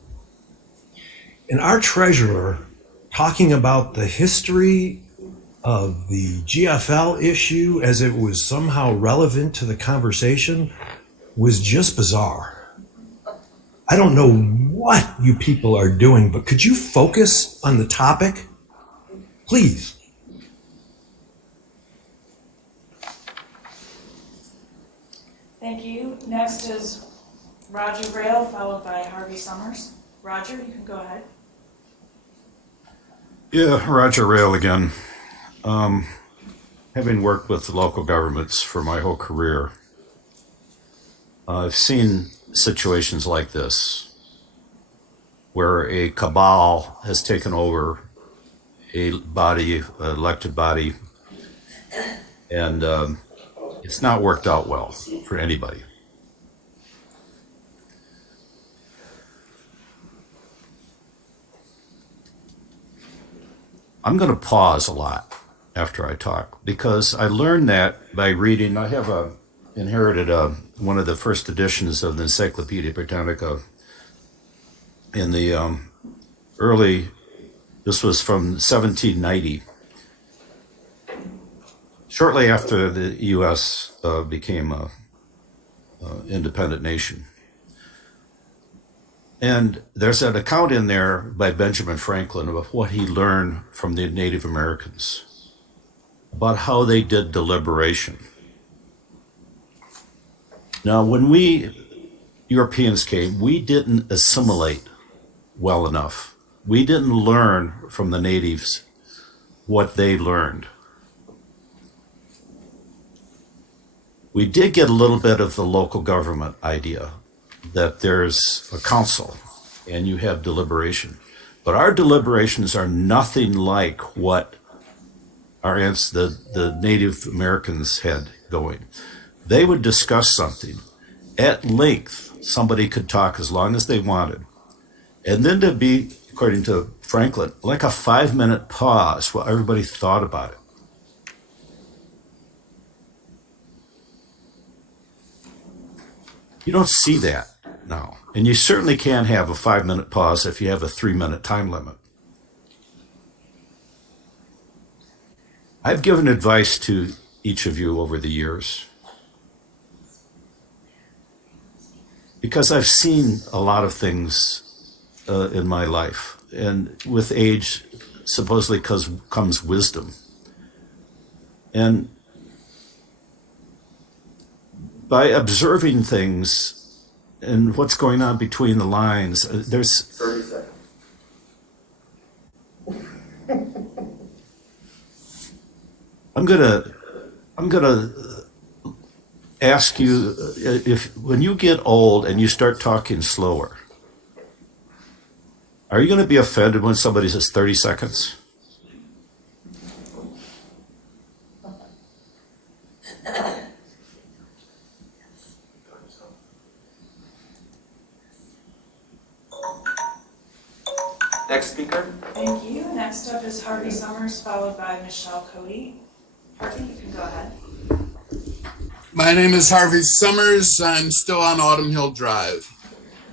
And our treasurer talking about the history of the GFL issue as it was somehow relevant to the conversation was just bizarre. I don't know what you people are doing, but could you focus on the topic? Please. Thank you. Next is Roger Rail, followed by Harvey Summers. Roger, you can go ahead. Yeah, Roger Rail again. Having worked with local governments for my whole career, I've seen situations like this where a cabal has taken over a body, an elected body, and it's not worked out well for anybody. I'm going to pause a lot after I talk because I learned that by reading. I have inherited one of the first editions of the Encyclopedia Britannica in the this was from 1790, shortly after the U.S. Became an independent nation. And there's an account in there by Benjamin Franklin of what he learned from the Native Americans about how they did deliberation. Now, when we Europeans came, we didn't assimilate well enough. We didn't learn from the natives what they learned. We did get a little bit of the local government idea, that there's a council and you have deliberation. But our deliberations are nothing like what the Native Americans had going. They would discuss something at length. Somebody could talk as long as they wanted. And then there'd be, according to Franklin, like a 5-minute pause while everybody thought about it. You don't see that now. And you certainly can't have a 5-minute pause if you have a 3-minute time limit. I've given advice to each of you over the years because I've seen a lot of things in my life. And with age, supposedly comes wisdom. And by observing things and what's going on between the lines, there's 30 seconds. I'm gonna ask you if when you get old and you start talking slower, are you going to be offended when somebody says 30 seconds? Next speaker. Thank you. Next up is Harvey Summers, followed by Michelle Cody. Harvey, you can go ahead. My name is Harvey Summers. I'm still on Autumn Hill Drive.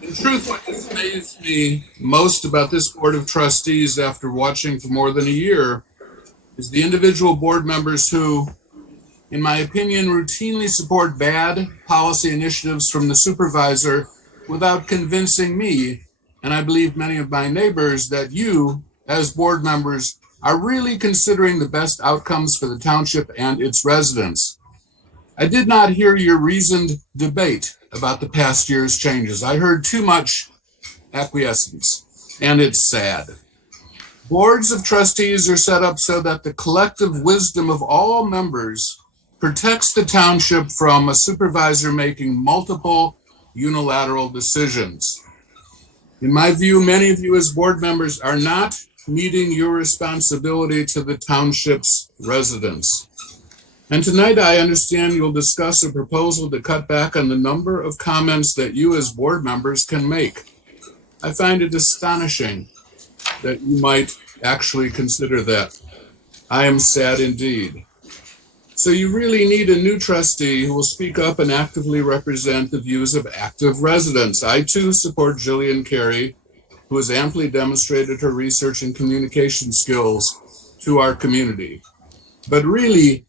In truth, what dismays me most about this Board of Trustees after watching for more than a year is the individual board members who, in my opinion, routinely support bad policy initiatives from the supervisor without convincing me, and I believe many of my neighbors, that you, as board members, are really considering the best outcomes for the township and its residents. I did not hear your reasoned debate about the past year's changes. I heard too much acquiescence, and it's sad. Boards of trustees are set up so that the collective wisdom of all members protects the township from a supervisor making multiple unilateral decisions. In my view, many of you as board members are not meeting your responsibility to the township's residents. And tonight, I understand you'll discuss a proposal to cut back on the number of comments that you as board members can make. I find it astonishing that you might actually consider that. I am sad indeed. So you really need a new trustee who will speak up and actively represent the views of active residents. I too support Jillian Carey, who has amply demonstrated her research and communication skills to our community. But really,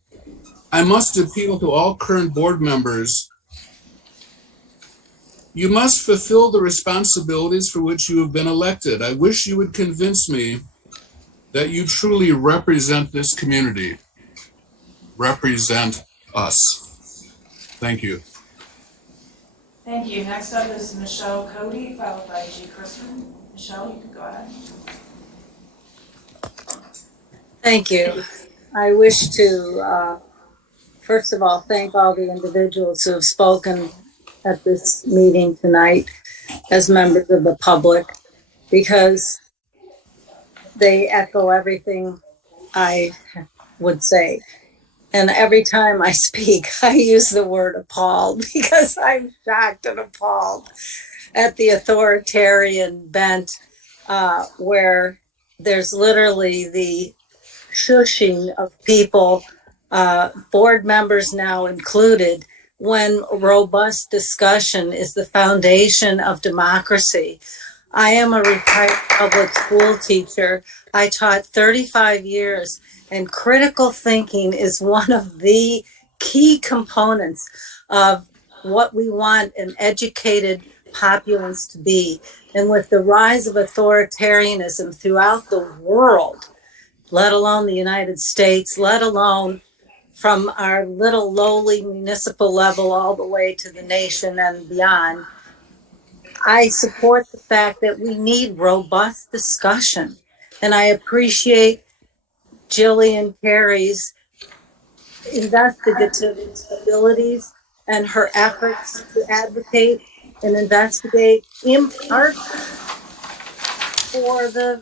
I must appeal to all current board members. You must fulfill the responsibilities for which you have been elected. I wish you would convince me that you truly represent this community, represent us. Thank you. Thank you. Next up is Michelle Cody, followed by G. Chrisman. Michelle, you can go ahead. Thank you. I wish to, first of all, thank all the individuals who have spoken at this meeting tonight as members of the public, because they echo everything I would say. And every time I speak, I use the word appalled because I'm shocked and appalled at the authoritarian bent where there's literally the shushing of people, board members now included, when robust discussion is the foundation of democracy. I am a retired public school teacher. I taught 35 years, and critical thinking is one of the key components of what we want an educated populace to be. And with the rise of authoritarianism throughout the world, let alone the United States, let alone from our little lowly municipal level all the way to the nation and beyond, I support the fact that we need robust discussion. And I appreciate Jillian Carey's investigative abilities and her efforts to advocate and investigate impartially for the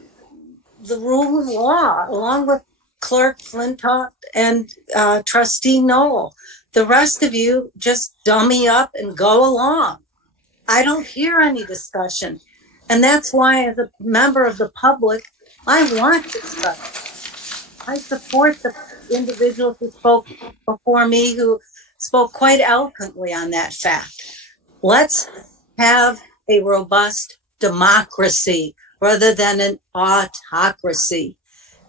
rule of law, along with Clerk Flintoff and Trustee Noel. The rest of you just dummy up and go along. I don't hear any discussion. And that's why, as a member of the public, I want discussion. I support the individuals who spoke before me, who spoke quite eloquently on that fact. Let's have a robust democracy rather than an autocracy.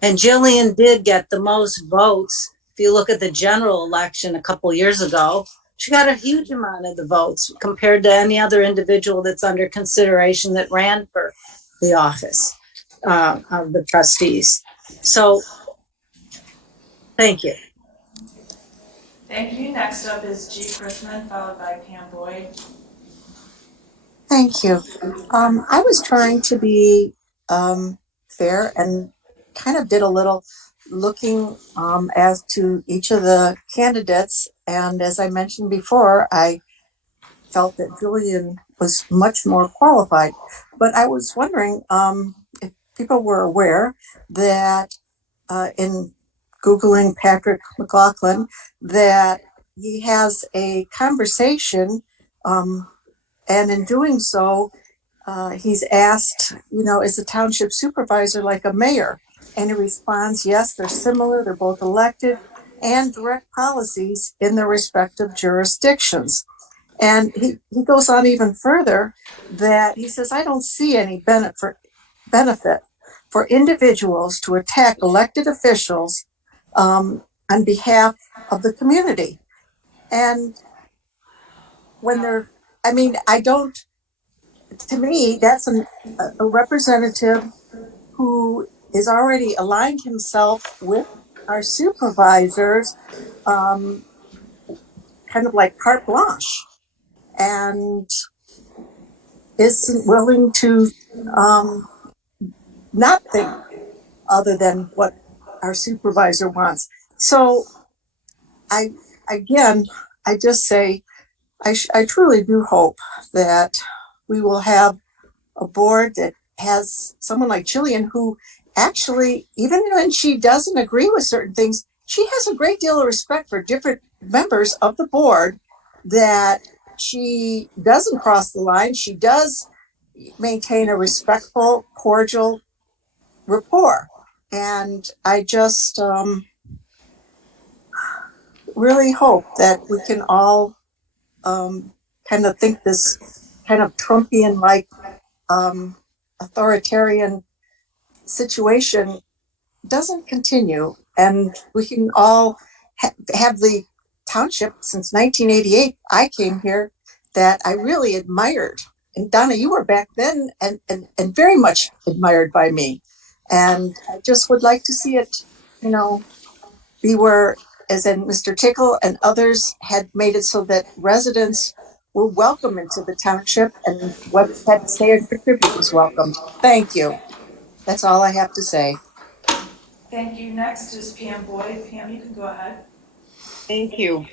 And Jillian did get the most votes. If you look at the general election a couple years ago, she got a huge amount of the votes compared to any other individual that's under consideration that ran for the office of the trustees. So, thank you. Thank you. Next up is G. Chrisman, followed by Pam Boyd. Thank you. I was trying to be fair and kind of did a little looking as to each of the candidates. And as I mentioned before, I felt that Julian was much more qualified. But I was wondering if people were aware that in Googling Patrick McLaughlin, that he has a conversation, and in doing so, he's asked, is the township supervisor like a mayor? And he responds, yes, they're similar. They're both elected and direct policies in their respective jurisdictions. And he goes on even further that he says, I don't see any benefit for individuals to attack elected officials on behalf of the community. And when to me, that's a representative who is already aligned himself with our supervisors, kind of like carte blanche, and isn't willing to not think other than what our supervisor wants. So I just say, I truly do hope that we will have a board that has someone like Jillian, who actually, even when she doesn't agree with certain things, she has a great deal of respect for different members of the board, that she doesn't cross the line. She does maintain a respectful, cordial rapport. And I just really hope that we can all kind of think this kind of Trumpian-like authoritarian situation doesn't continue, and we can all have the township since 1988. I came here that I really admired, and Donna, you were back then and very much admired by me, and I just would like to see it, be where, as in Mr. Tickle and others had made it so that residents were welcome into the township, and what had to say and contribute was welcomed. Thank you. That's all I have to say. Thank you. Next is Pam Boyd. Pam, you can go ahead. Thank you.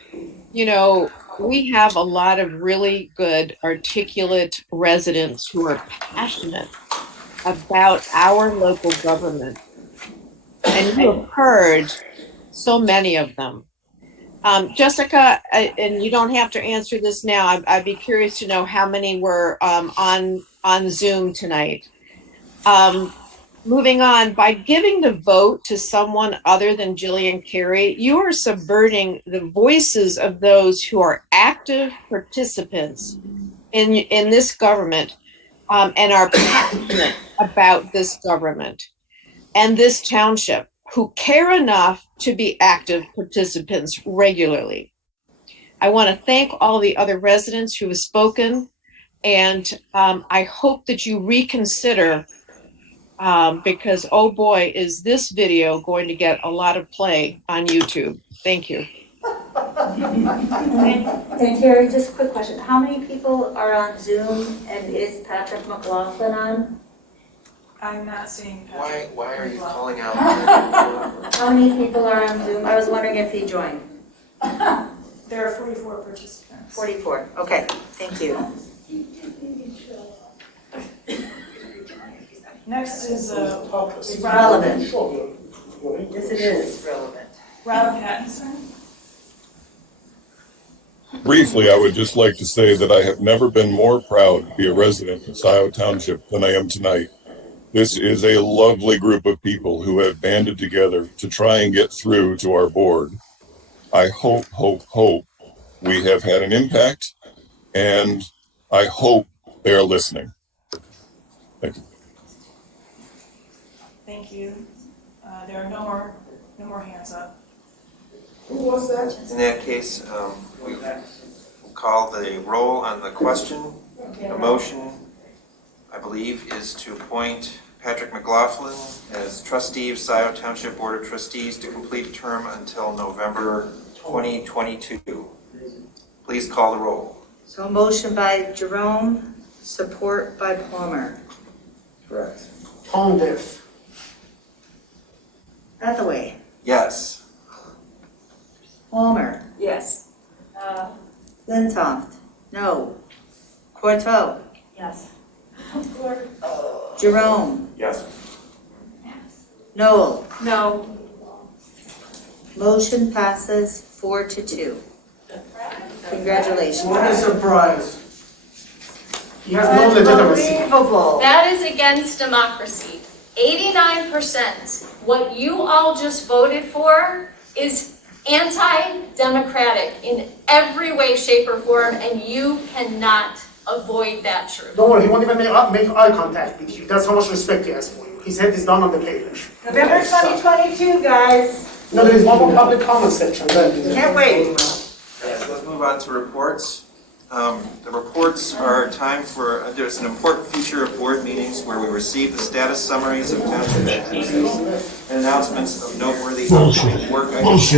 We have a lot of really good, articulate residents who are passionate about our local government. And you have heard so many of them. Jessica, and you don't have to answer this now. I'd be curious to know how many were on Zoom tonight. Moving on, by giving the vote to someone other than Jillian Carey, you are subverting the voices of those who are active participants in this government and are passionate about this government and this township, who care enough to be active participants regularly. I want to thank all the other residents who have spoken, and I hope that you reconsider, because oh boy, is this video going to get a lot of play on YouTube. Thank you. And Terry, just a quick question. How many people are on Zoom, and is Patrick McLaughlin on? I'm not seeing Patrick. Why are you calling out? How many people are on Zoom? I was wondering if he joined. There are 44 participants. 44, okay, thank you. Next is It's relevant. Yes, it is relevant. Rob Pattinson. Briefly, I would just like to say that I have never been more proud to be a resident of Scio Township than I am tonight. This is a lovely group of people who have banded together to try and get through to our board. I hope we have had an impact, and I hope they are listening. Thank you. Thank you. There are no more hands up. Who was that? In that case, we will call the roll on the question. The motion, I believe, is to appoint Patrick McLaughlin as trustee of Scio Township Board of Trustees to complete a term until November 2022. Please call the roll. So motion by Jerome, support by Palmer. Correct. Tone deaf. Hathaway. Yes. Palmer. Yes. Flintoff. No. Corto. Yes. Jerome. Yes. Noel. No. Motion passes 4-2. Congratulations. What a surprise. He has no legitimacy. Unbelievable. That is against democracy. 89%. What you all just voted for is anti-democratic in every way, shape, or form, and you cannot avoid that truth. Don't worry, he won't even make eye contact with you. That's how much respect he has for you. His head is down on the page. November 2022, guys. No, there is one more public comment section. Can't wait. Yes, let's move on to reports. The reports are time for, there's an important feature of board meetings where we receive the status summaries of township activities and announcements of noteworthy work items.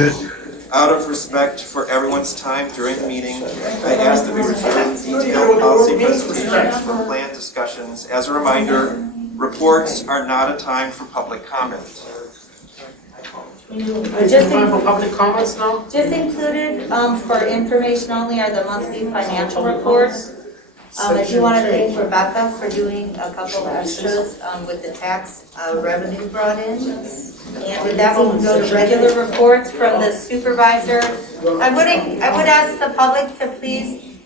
Out of respect for everyone's time during the meeting, I ask that we reserve detailed policy presentations for planned discussions. As a reminder, reports are not a time for public comment. Just time for public comments now? Just included for information only are the monthly financial reports I do want to thank Rebecca for doing a couple of extras with the tax revenue brought in. And with that, we will go to regular reports from the supervisor. I would ask the public to please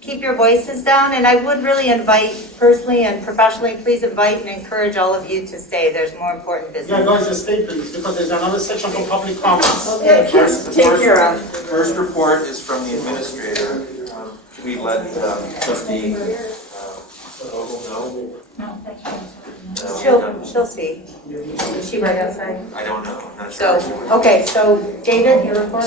keep your voices down, and I would really invite, personally and professionally, please invite and encourage all of you to stay. There's more important business. Yeah, guys, stay please, because there's another section for public comments. Okay, take care of. The first report is from the administrator. Can we let trustee know? She'll speak. Is she right outside? I don't know. I'm not sure. So, okay, so David, your report?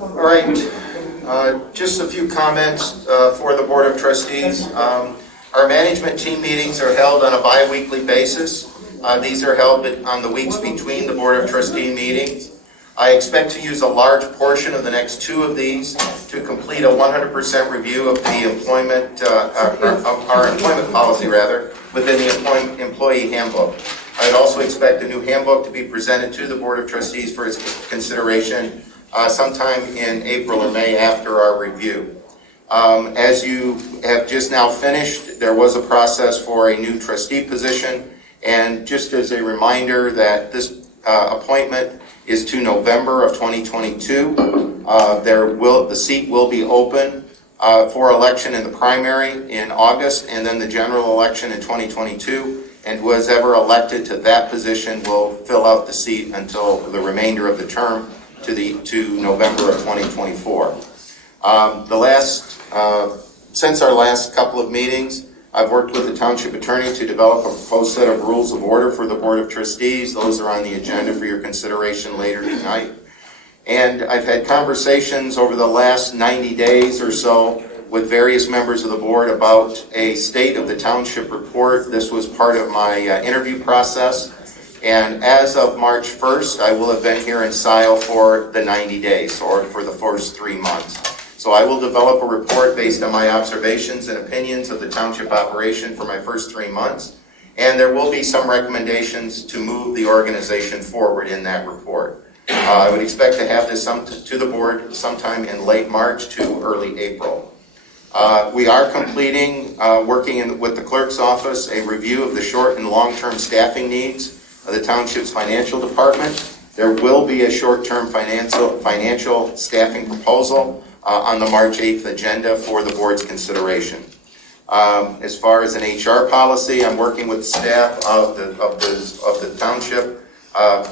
All right, just a few comments for the Board of Trustees. Our management team meetings are held on a bi-weekly basis. These are held on the weeks between the Board of Trustee meetings. I expect to use a large portion of the next two of these to complete a 100% review of the employment, our employment policy rather, within the employee handbook. I'd also expect a new handbook to be presented to the Board of Trustees for its consideration sometime in April or May after our review. As you have just now finished, there was a process for a new trustee position, and just as a reminder that this appointment is to November of 2022. The seat will be open for election in the primary in August, and then the general election in 2022. And who is ever elected to that position will fill out the seat until the remainder of the term to November of 2024. Since our last couple of meetings, I've worked with the township attorney to develop a proposed set of rules of order for the Board of Trustees. Those are on the agenda for your consideration later tonight. And I've had conversations over the last 90 days or so with various members of the board about a state of the township report. This was part of my interview process. And as of March 1st, I will have been here in Scio for the 90 days, or for the first 3 months. So I will develop a report based on my observations and opinions of the township operation for my first 3 months. And there will be some recommendations to move the organization forward in that report. I would expect to have this to the board sometime in late March to early April. We are completing, working with the clerk's office, a review of the short and long-term staffing needs of the township's financial department. There will be a short-term financial staffing proposal on the March 8th agenda for the board's consideration. As far as an HR policy, I'm working with staff of the township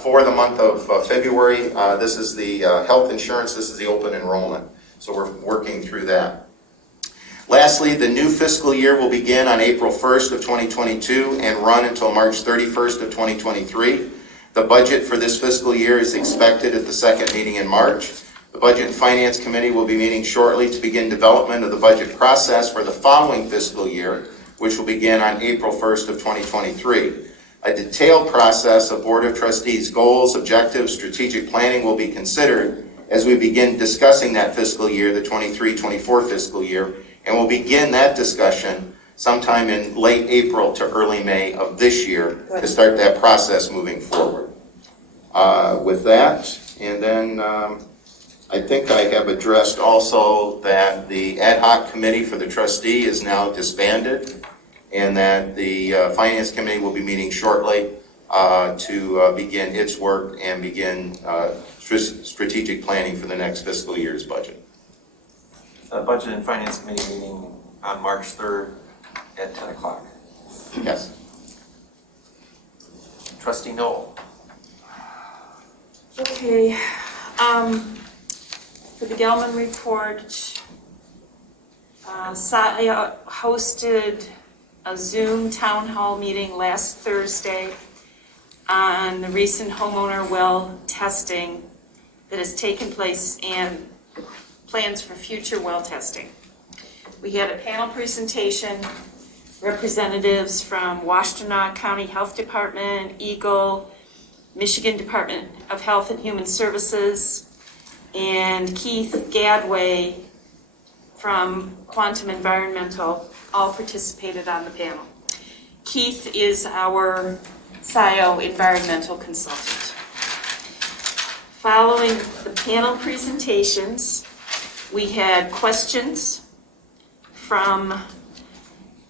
for the month of February. This is the health insurance, this is the open enrollment. So we're working through that. Lastly, the new fiscal year will begin on April 1st of 2022 and run until March 31st of 2023. The budget for this fiscal year is expected at the second meeting in March. The Budget and Finance Committee will be meeting shortly to begin development of the budget process for the following fiscal year, which will begin on April 1st of 2023. A detailed process of Board of Trustees goals, objectives, strategic planning will be considered as we begin discussing that fiscal year, the 23-24 fiscal year, and we'll begin that discussion sometime in late April to early May of this year to start that process moving forward. With that, and then I think I have addressed also that the ad hoc committee for the trustee is now disbanded, and that the finance committee will be meeting shortly to begin its work and begin strategic planning for the next fiscal year's budget. Budget and Finance Committee meeting on March 3rd at 10 o'clock. Yes. Trustee Noel. Okay, for the Gelman report, Scio hosted a Zoom town hall meeting last Thursday on the recent homeowner well testing that has taken place and plans for future well testing. We had a panel presentation, representatives from Washtenaw County Health Department, Eagle, Michigan Department of Health and Human Services, and Keith Gadway from Quantum Environmental all participated on the panel. Keith is our Scio environmental consultant. Following the panel presentations, we had questions from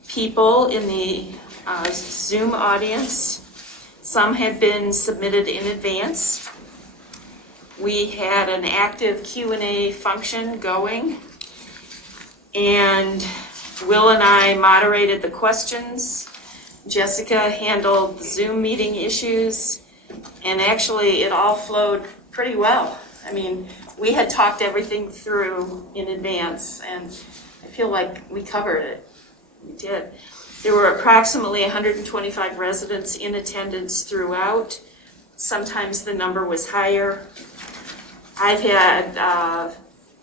people in the Zoom audience. Some had been submitted in advance. We had an active Q&A function going, and Will and I moderated the questions. Jessica handled the Zoom meeting issues, and actually it all flowed pretty well. I mean, we had talked everything through in advance, and I feel like we covered it. We did. There were approximately 125 residents in attendance throughout. Sometimes the number was higher. I've had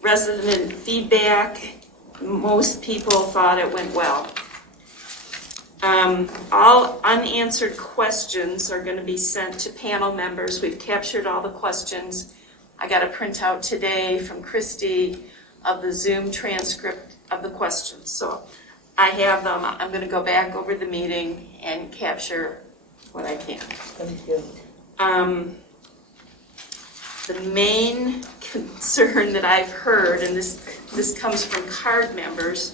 resident feedback. Most people thought it went well. All unanswered questions are going to be sent to panel members. We've captured all the questions. I got a printout today from Christy of the Zoom transcript of the questions. So I have them. I'm going to go back over the meeting and capture what I can. Thank you. The main concern that I've heard, and this comes from card members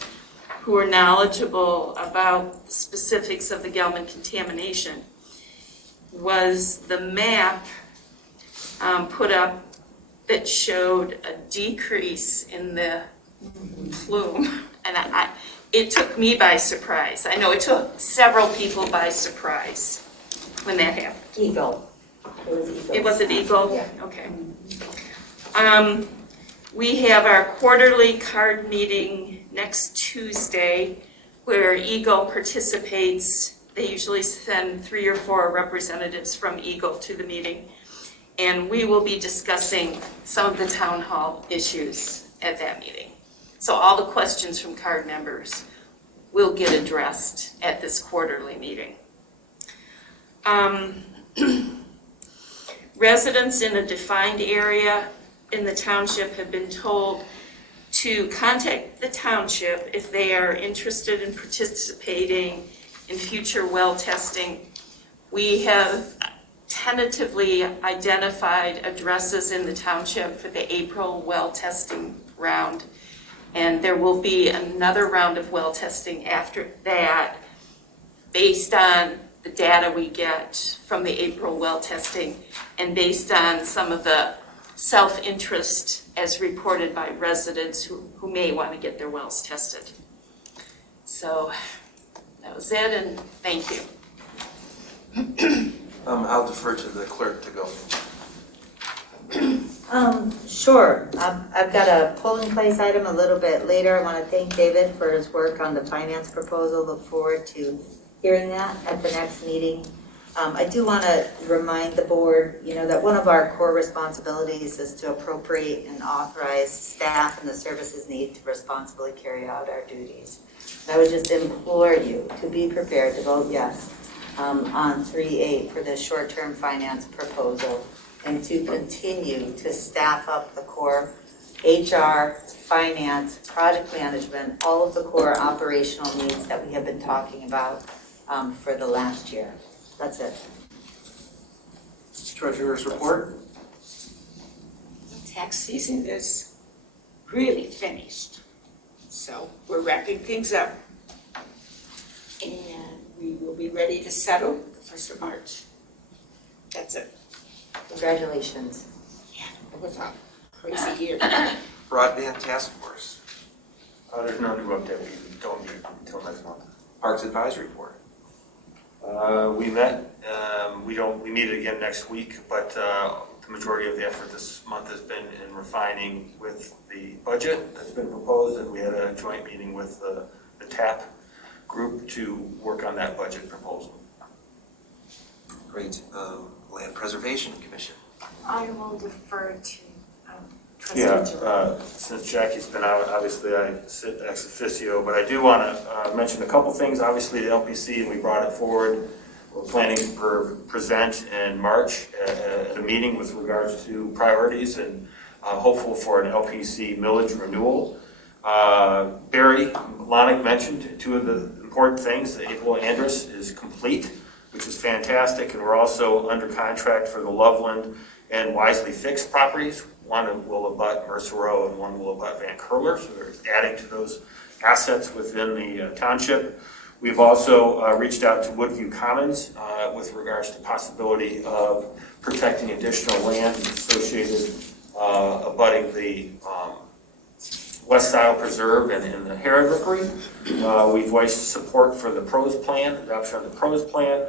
who are knowledgeable about the specifics of the Gelman contamination, was the map put up that showed a decrease in the plume. And it took me by surprise. I know it took several people by surprise when that happened. Eagle. It was Eagle. It was an Eagle? Yeah. Okay. We have our quarterly card meeting next Tuesday where Eagle participates. They usually send 3 or 4 representatives from Eagle to the meeting. And we will be discussing some of the town hall issues at that meeting. So all the questions from card members will get addressed at this quarterly meeting. Residents in a defined area in the township have been told to contact the township if they are interested in participating in future well testing. We have tentatively identified addresses in the township for the April well testing round, and there will be another round of well testing after that based on the data we get from the April well testing and based on some of the self-interest as reported by residents who may want to get their wells tested. So that was it, and thank you. I'll defer to the clerk to go. Sure. I've got a polling place item a little bit later. I want to thank David for his work on the finance proposal. Look forward to hearing that at the next meeting. I do want to remind the board, that one of our core responsibilities is to appropriate and authorize staff and the services need to responsibly carry out our duties. I would just implore you to be prepared to vote yes on 3.8 for this short-term finance proposal and to continue to staff up the core HR, finance, project management, all of the core operational needs that we have been talking about for the last year. That's it. Treasurer's report. Tax season is really finished, so we're wrapping things up. And we will be ready to settle the 1st of March. That's it. Congratulations. Yeah, it was a crazy year. Broadband Task Force. There's no new update. We don't meet until next month. Parks Advisory Board. We met. We meet again next week, but the majority of the effort this month has been in refining with the budget that's been proposed, and we had a joint meeting with the TAP group to work on that budget proposal. Great. Land Preservation Commission. I will defer to Yeah, since Jackie's been out, obviously I sit ex officio, but I do want to mention a couple things. Obviously the LPC, and we brought it forward. We're planning to present in March at a meeting with regards to priorities and hopeful for an LPC millage renewal. Barry Lonick mentioned 2 of the important things. The April Andrus is complete, which is fantastic, and we're also under contract for the Loveland and Wisely Fixed properties. One will abut Mercer Row and one will abut Van Curler, so they're adding to those assets within the township. We've also reached out to Woodview Commons with regards to possibility of protecting additional land associated abutting the West Scio Preserve and in the Heron Rookery. We've voiced support for the PROS plan, adoption of the PROS plan,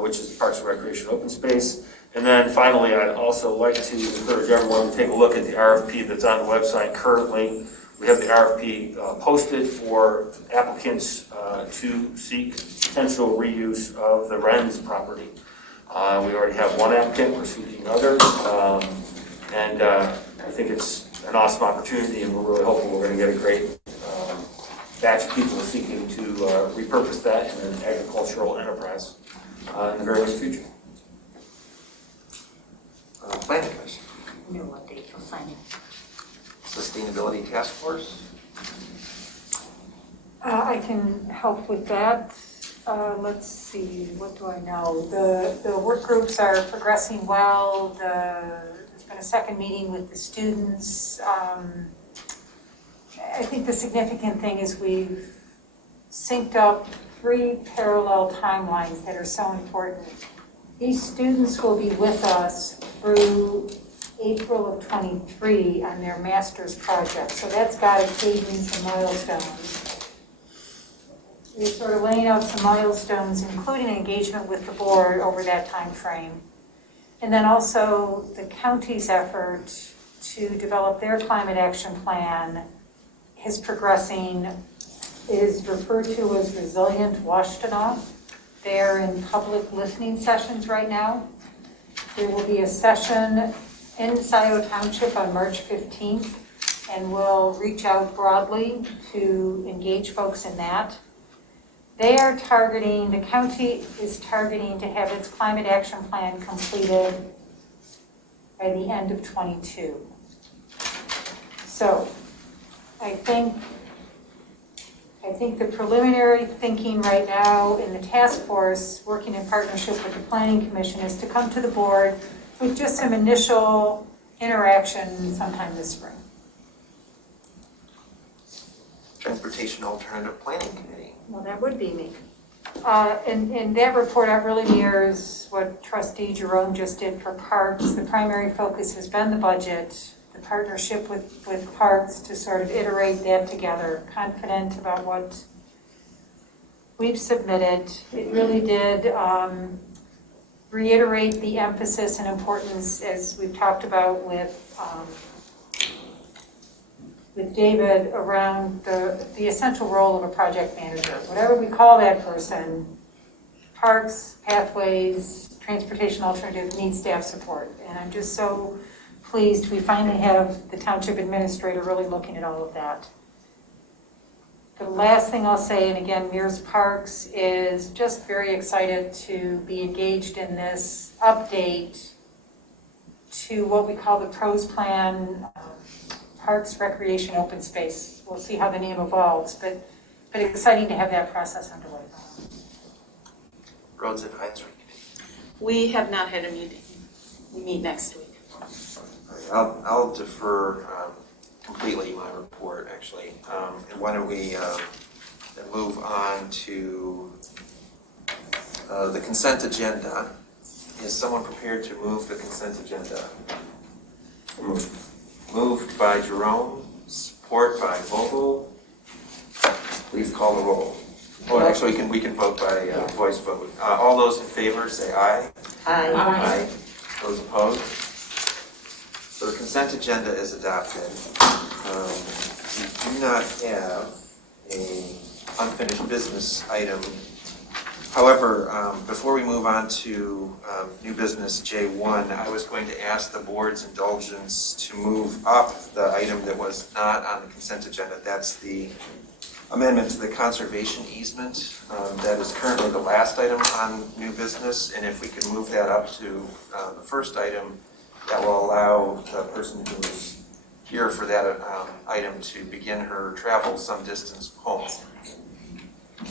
which is Parks and Recreation Open Space. And then finally, I'd also like to encourage everyone to take a look at the RFP that's on the website currently. We have the RFP posted for applicants to seek potential reuse of the Wren's property. We already have one applicant, we're seeking others, and I think it's an awesome opportunity, and we're really hopeful we're going to get a great batch of people seeking to repurpose that in an agricultural enterprise in the very near future. Planning Commission. No update from planning. Sustainability Task Force. I can help with that. Let's see, what do I know? The work groups are progressing well. There's been a second meeting with the students. I think the significant thing is we've synced up 3 parallel timelines that are so important. These students will be with us through April of '23 on their master's project. So that's got a cadence and milestones. We're sort of laying out some milestones, including engagement with the board over that time frame. And then also the county's effort to develop their climate action plan is progressing. It is referred to as Resilient Washtenaw. They're in public listening sessions right now. There will be a session in Scio Township on March 15th, and we'll reach out broadly to engage folks in that. They are targeting, the county is targeting to have its climate action plan completed by the end of '22. So I think the preliminary thinking right now in the task force, working in partnership with the Planning Commission, is to come to the board with just some initial interaction sometime this spring. Transportation Alternative Planning Committee. Well, that would be me. And that report out really mirrors what Trustee Jerome just did for Parks. The primary focus has been the budget, the partnership with Parks to sort of iterate that together, confident about what we've submitted. It really did reiterate the emphasis and importance, as we've talked about with David, around the essential role of a project manager. Whatever we call that person, Parks, Pathways, Transportation Alternative needs staff support. And I'm just so pleased we finally have the Township Administrator really looking at all of that. The last thing I'll say, and again, mirrors Parks, is just very excited to be engaged in this update to what we call the PROS plan, Parks, Recreation, Open Space. We'll see how the name evolves, but exciting to have that process underway. Roads Advisory Committee. We have not had a meeting. We meet next week. I'll defer completely my report, actually. And why don't we move on to the consent agenda. Is someone prepared to move the consent agenda? Moved by Jerome, support by Vogel. Please call the roll. Oh, actually, we can vote by voice vote. All those in favor say aye. Aye. Aye. Those opposed? So the consent agenda is adopted. We do not have a unfinished business item. However, before we move on to new business J1, I was going to ask the board's indulgence to move up the item that was not on the consent agenda. That's the amendment to the conservation easement. That is currently the last item on new business, and if we could move that up to the first item, that will allow the person who is here for that item to begin her travel some distance home.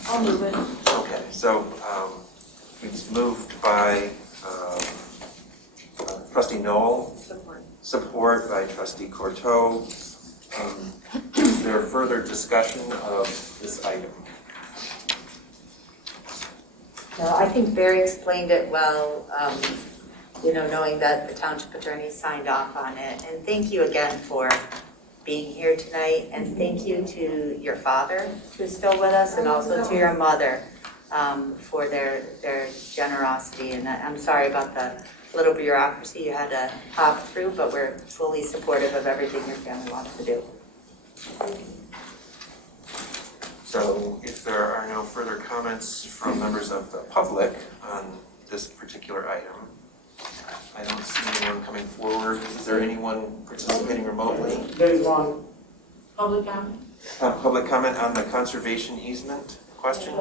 I'll move it. Okay, so it's moved by Trustee Knoll. Support by Trustee Courteau. Is there further discussion of this item? No, I think Barry explained it well, knowing that the township attorney signed off on it. And thank you again for being here tonight. And thank you to your father, who's still with us, and also to your mother for their generosity. And I'm sorry about the little bureaucracy you had to hop through, but we're fully supportive of everything your family wants to do. So if there are no further comments from members of the public on this particular item, I don't see anyone coming forward. Is there anyone participating remotely? There is one. Public comment? Public comment on the conservation easement question?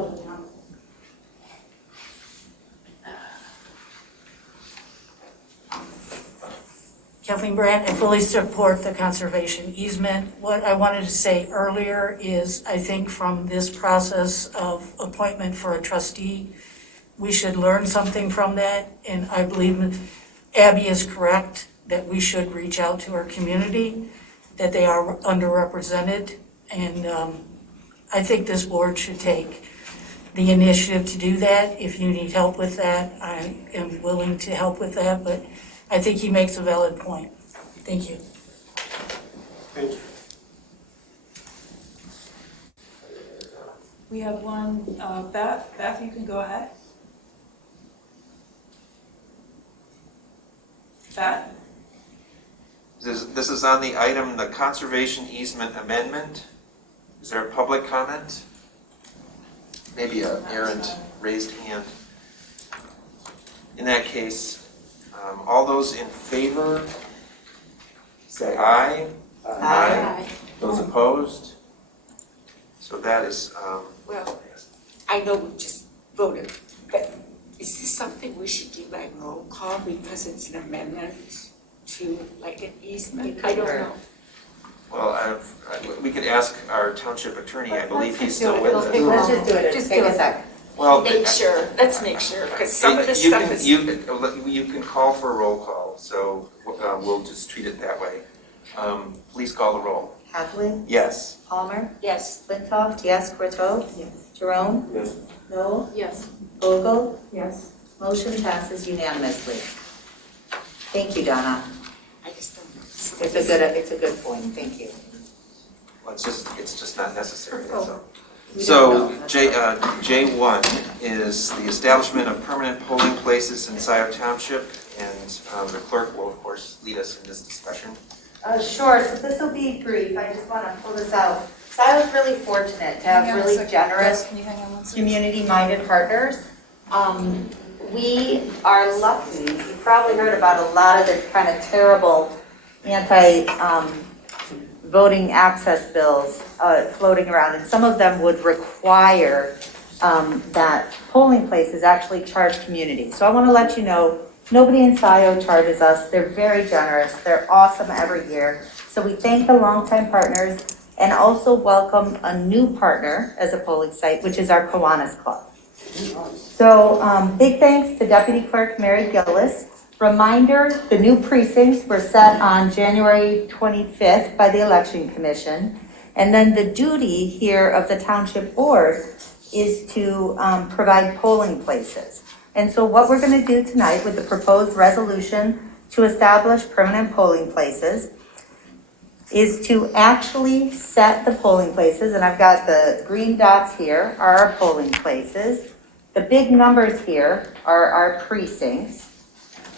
Kathleen Brandt, I fully support the conservation easement. What I wanted to say earlier is I think from this process of appointment for a trustee, we should learn something from that. And I believe Abby is correct that we should reach out to our community, that they are underrepresented. And I think this board should take the initiative to do that. If you need help with that, I am willing to help with that. But I think he makes a valid point. Thank you. Thank you. We have one, Beth. Beth, you can go ahead. Beth? This is on the item, the conservation easement amendment. Is there a public comment? Maybe an errant raised hand. In that case, all those in favor, say aye. Aye. Those opposed? So that is, Well, I know we just voted, but is this something we should do by roll call because it's an amendment to like an easement? I don't know. well, we could ask our township attorney, I believe he's still with us. Let's just do it. Just take a second. Well, Let's make sure, because some of this you stuff can- is. You can call for a roll call, so we'll just treat it that way. Please call the roll. Kathleen? Yes. Palmer? Yes. Flintoff? Yes. Courteau? Yes. Jerome? Yes. Noel? Yes. Vogel? Yes. Motion passes unanimously. Thank you, Donna. I just don't know. It's a good point. Thank you. Well, it's just not necessary, Oh. so. We So, don't know. J1 is the establishment of permanent polling places in Scio Township, and the clerk will, of course, lead us in this discussion. Sure, so this will be brief. I just want to pull this out. Scio's really fortunate to have really generous, community-minded partners. We are lucky. You've probably heard about a lot of the kind of terrible voting access bills floating around, and some of them would require that polling places actually charge communities. So I want to let you know, nobody in Scio charges us. They're very generous. They're awesome every year. So we thank the longtime partners and also welcome a new partner as a polling site, which is our Kiwanis Club. So big thanks to Deputy Clerk Mary Gillis. Reminder, the new precincts were set on January 25th by the Election Commission. And then the duty here of the Township Board is to provide polling places. And so what we're going to do tonight with the proposed resolution to establish permanent polling places is to actually set the polling places. And I've got the green dots here are our polling places. The big numbers here are our precincts.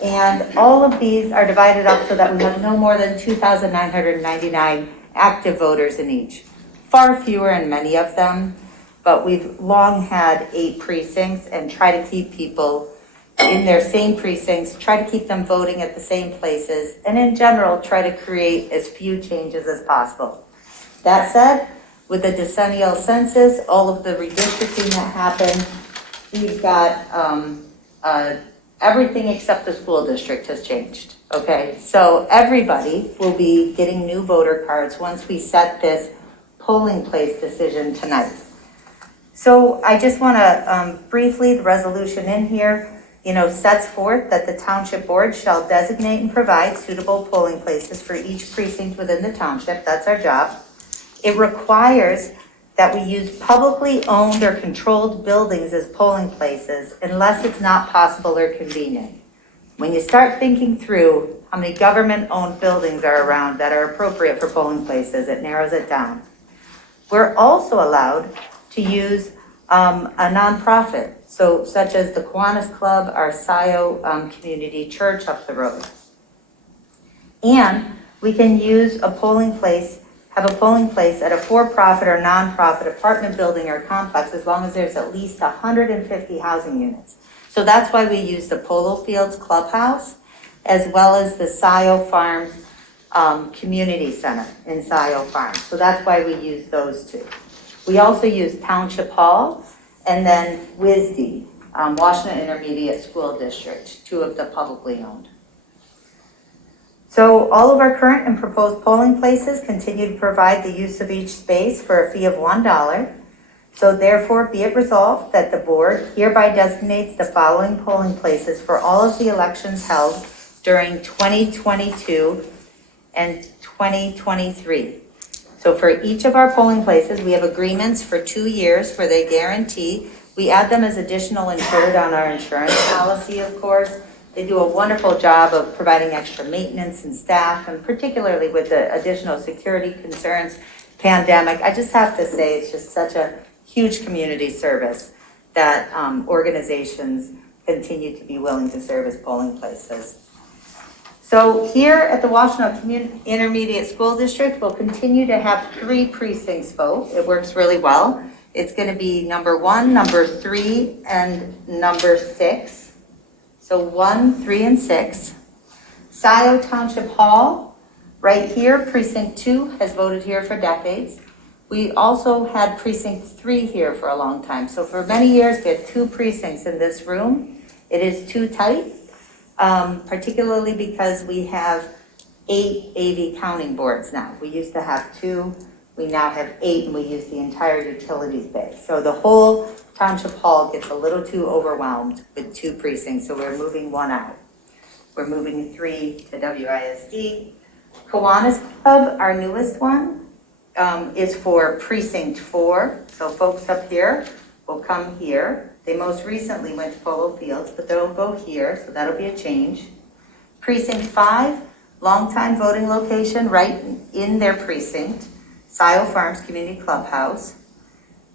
And all of these are divided up so that we have no more than 2,999 active voters in each. Far fewer in many of them, but we've long had 8 precincts and try to keep people in their same precincts, try to keep them voting at the same places, and in general, try to create as few changes as possible. That said, with the decennial census, all of the redistricting that happened, we've got everything except the school district has changed, okay? So everybody will be getting new voter cards once we set this polling place decision tonight. So I just want to briefly, the resolution in here, sets forth that the Township Board shall designate and provide suitable polling places for each precinct within the township. That's our job. It requires that we use publicly owned or controlled buildings as polling places unless it's not possible or convenient. When you start thinking through how many government-owned buildings are around that are appropriate for polling places, it narrows it down. We're also allowed to use a nonprofit, so such as the Kiwanis Club, our Scio community church up the road. And we can use a polling place, have a polling place at a for-profit or nonprofit apartment building or complex as long as there's at least 150 housing units. So that's why we use the Polo Fields Clubhouse as well as the Scio Farms Community Center in Scio Farms. So that's why we use those two. We also use Township Hall and then WISD, Washington Intermediate School District, two of the publicly owned. So all of our current and proposed polling places continue to provide the use of each space for a fee of $1. So therefore, be it resolved that the board hereby designates the following polling places for all of the elections held during 2022 and 2023. So for each of our polling places, we have agreements for 2 years where they guarantee. We add them as additional insured on our insurance policy, of course. They do a wonderful job of providing extra maintenance and staff, and particularly with the additional security concerns, pandemic. I just have to say it's just such a huge community service that organizations continue to be willing to serve as polling places. So here at the Washington Intermediate School District, we'll continue to have 3 precincts vote. It works really well. It's going to be number 1, number 3, and number 6. So 1, 3, and 6. Scio Township Hall, right here, precinct 2 has voted here for decades. We also had precinct 3 here for a long time. So for many years, we had 2 precincts in this room. It is too tight. Particularly because we have 8 AV counting boards now. We used to have 2, we now have 8, and we use the entire utilities bay. So the whole Township Hall gets a little too overwhelmed with 2 precincts, so we're moving 1 out. We're moving 3 to WISD. Kiwanis Club, our newest one, is for precinct 4. So folks up here will come here. They most recently went to Polo Fields, but they'll go here, so that'll be a change. Precinct 5, longtime voting location right in their precinct, Scio Farms Community Clubhouse.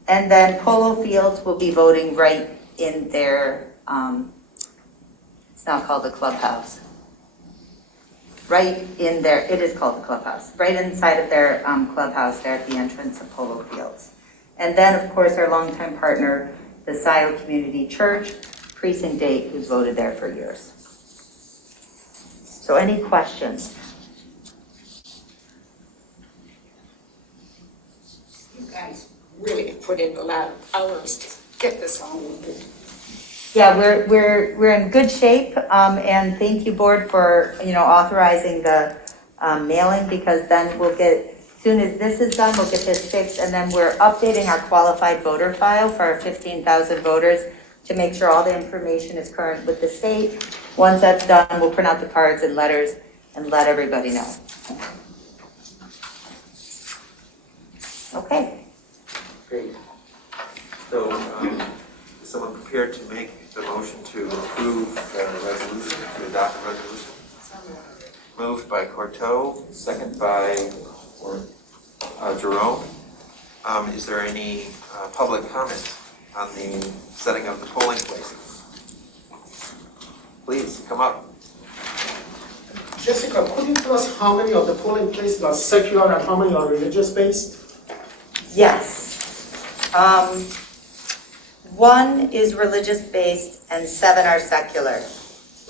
And then Polo Fields will be voting right in their, it's now called the clubhouse. Right in there, it is called the clubhouse, right inside of their clubhouse there at the entrance of Polo Fields. And then, of course, our longtime partner, the Scio Community Church, Precinct 8, who's voted there for years. So any questions? You guys really put in a lot of hours to get this all moving. Yeah, we're in good shape, and thank you, board, for authorizing the mailing, because then we'll get, as soon as this is done, we'll get this fixed, and then we're updating our qualified voter file for our 15,000 voters to make sure all the information is current with the state. Once that's done, we'll print out the cards and letters and let everybody know. Okay. Great. So, is someone prepared to make the motion to approve the resolution, to adopt the resolution? Moved by Cortot, second by Jerome. Is there any public comment on the setting of the polling places? Please, come up. Jessica, could you tell us how many of the polling places are secular and how many are religious-based? Yes. 1 is religious-based and 7 are secular.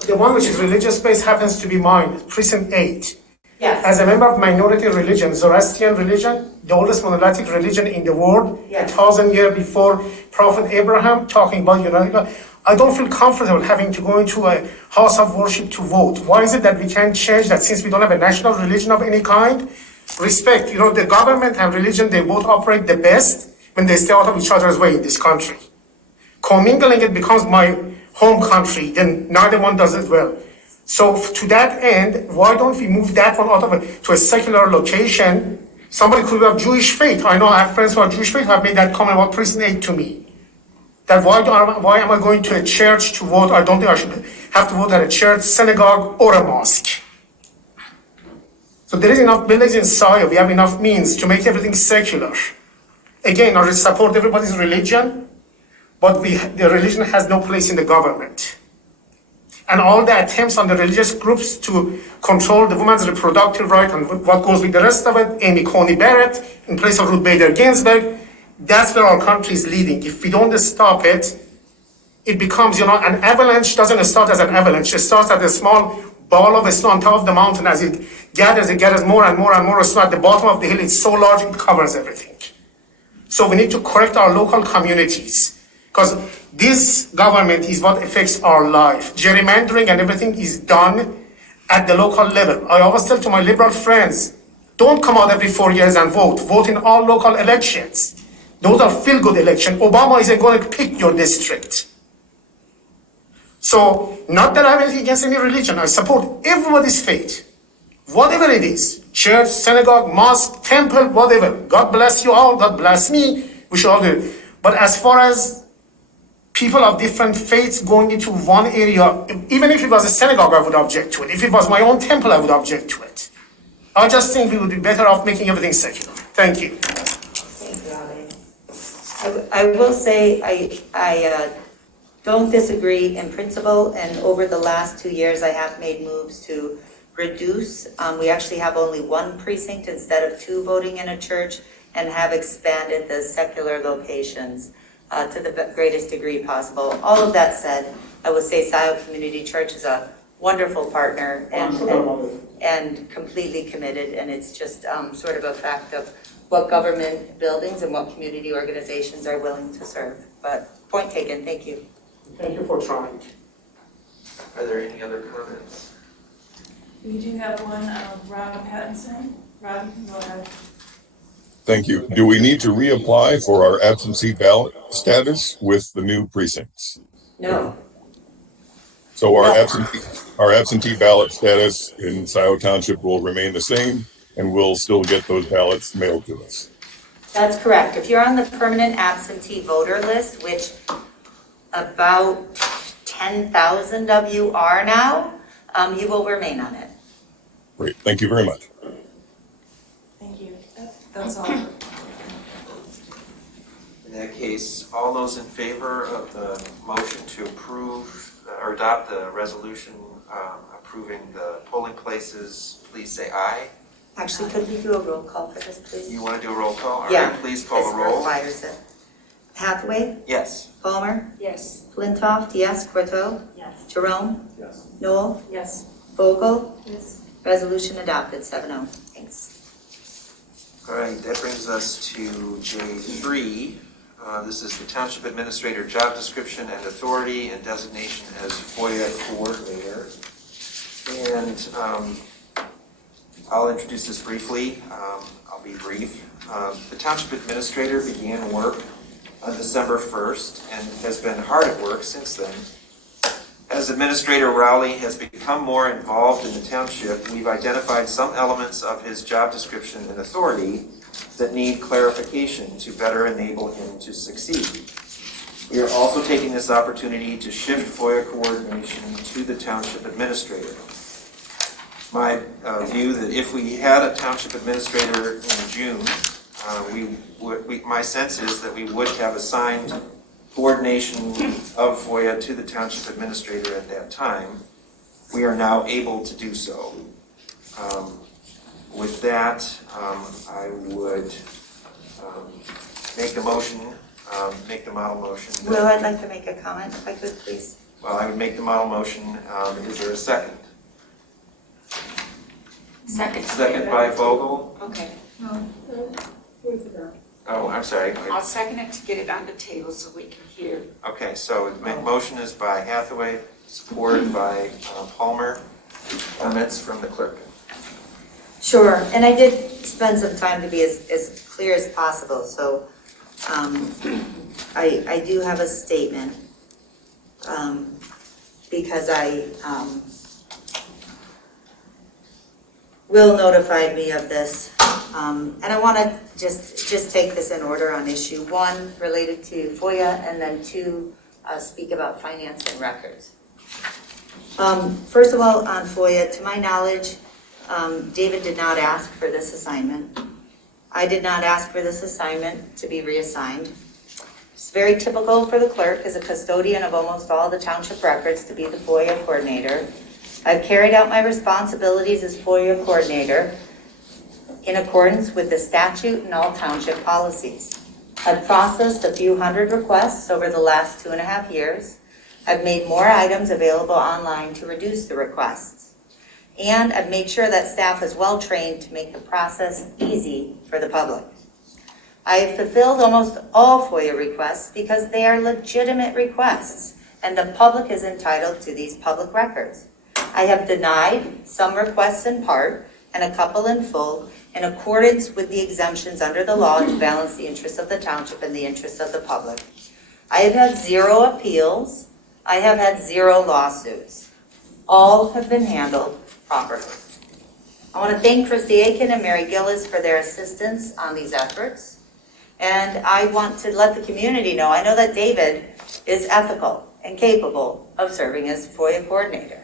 The one which is religious-based happens to be mine, precinct 8. Yes. As a member of minority religion, Zoroastrian religion, the oldest monolithic religion in the world, Yes. 1,000 years before Prophet Abraham, talking about I don't feel comfortable having to go into a house of worship to vote. Why is it that we can't change that since we don't have a national religion of any kind? Respect, the government and religion, they both operate the best when they stay out of each other's way in this country. Commingling it becomes my home country, then neither one does it well. So to that end, why don't we move that one to a secular location Somebody could be of Jewish faith. I know I have friends who are Jewish faith who have made that comment about precinct 8 to me. That why am I going to a church to vote? I don't think I should have to vote at a church, synagogue, or a mosque. So there is enough buildings in Scio. We have enough means to make everything secular. Again, I support everybody's religion, but the religion has no place in the government. And all the attempts on the religious groups to control the woman's reproductive right and what goes with the rest of it, Amy Coney Barrett in place of Ruth Bader Ginsburg, that's where our country is leading. If we don't stop it, it becomes, an avalanche doesn't start as an avalanche. It starts as a small ball of snow on top of the mountain. As it gathers more and more and more snow at the bottom of the hill. It's so large, it covers everything. So we need to correct our local communities, because this government is what affects our life. Gerrymandering and everything is done at the local level. I always tell to my liberal friends, don't come out every 4 years and vote. Vote in all local elections. Those are feel-good elections. Obama isn't going to pick your district. So, not that I have anything against any religion. I support everybody's faith, whatever it is. Church, synagogue, mosque, temple, whatever. God bless you all. God bless me. We should all do it. But as far as people of different faiths going into one area, even if it was a synagogue, I would object to it. If it was my own temple, I would object to it. I just think we would be better off making everything secular. Thank you. Thank you, Ali. I will say I don't disagree in principle, and over the last 2 years, I have made moves to reduce. We actually have only one precinct instead of 2 voting in a church, and have expanded the secular locations to the greatest degree possible. All of that said, I will say Scio Community Church is a wonderful partner and completely committed, and it's just sort of a fact of what government buildings and what community organizations are willing to serve. But point taken, thank you. Thank you for trying. Are there any other comments? We do have one, Rob Pattinson. Rob, you can go ahead. Thank you. Do we need to reapply for our absentee ballot status with the new precincts? No. So our absentee ballot status in Scio Township will remain the same, and we'll still get those ballots mailed to us. That's correct. If you're on the permanent absentee voter list, which about 10,000 of you are now, you will remain on it. Great. Thank you very much. Thank you. That's all. In that case, all those in favor of the motion to approve or adopt the resolution approving the polling places, please say aye. Actually, could we do a roll call for this, please? You want to do a roll call? All Yeah. right, please call the This roll. requires it. Hathaway? Yes. Palmer? Yes. Flintoff, yes. Courteau? Yes. Jerome? Yes. Noel? Yes. Vogel? Yes. Resolution adopted, 7-0. Thanks. All right, that brings us to J3. This is the Township Administrator job description and authority and designation as FOIA coordinator. And I'll introduce this briefly. I'll be brief. The Township Administrator began work on December 1st and has been hard at work since then. As Administrator Rowley has become more involved in the township, we've identified some elements of his job description and authority that need clarification to better enable him to succeed. We are also taking this opportunity to shift FOIA coordination to the Township Administrator. My view that if we had a Township Administrator in June, my sense is that we would have assigned coordination of FOIA to the Township Administrator at that time. We are now able to do so. With that, I would make the motion, make the model motion. Will, I'd like to make a comment, if I could, please. Well, I would make the model motion. Is there a second? Second. Second by Vogel. Okay. Oh, I'm sorry. I'll second it to get it on the table so we can hear. Okay, so the motion is by Hathaway, supported by Palmer. Comments from the clerk. Sure, and I did spend some time to be as clear as possible, so I do have a statement because Will notified me of this. And I want to just take this in order on issue 1 related to FOIA, and then 2 speak about finance and records. First of all, on FOIA, to my knowledge, David did not ask for this assignment. I did not ask for this assignment to be reassigned. It's very typical for the clerk as a custodian of almost all the township records to be the FOIA coordinator. I've carried out my responsibilities as FOIA coordinator in accordance with the statute and all township policies. I've processed a few hundred requests over the last 2.5 years. I've made more items available online to reduce the requests. And I've made sure that staff is well trained to make the process easy for the public. I have fulfilled almost all FOIA requests because they are legitimate requests, and the public is entitled to these public records. I have denied some requests in part and a couple in full in accordance with the exemptions under the law to balance the interests of the township and the interests of the public. I have had 0 appeals. I have had 0 lawsuits. All have been handled properly. I want to thank Christy Aiken and Mary Gillis for their assistance on these efforts. And I want to let the community know, I know that David is ethical and capable of serving as FOIA coordinator.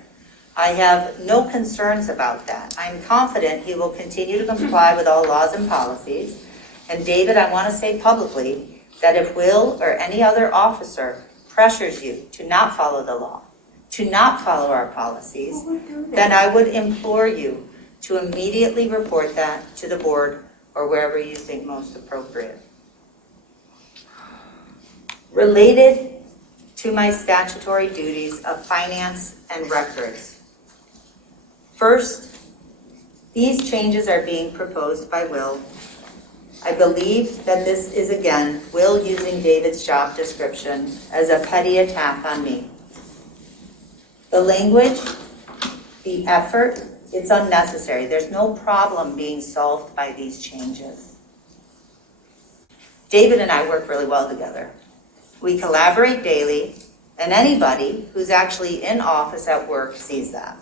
I have no concerns about that. I'm confident he will continue to comply with all laws and policies. And David, I want to say publicly that if Will or any other officer pressures you to not follow the law, to not follow our policies, then I would implore you to immediately report that to the board or wherever you think most appropriate. Related to my statutory duties of finance and records. First, these changes are being proposed by Will. I believe that this is again Will using David's job description as a petty attack on me. The language, the effort, it's unnecessary. There's no problem being solved by these changes. David and I work really well together. We collaborate daily, and anybody who's actually in office at work sees that.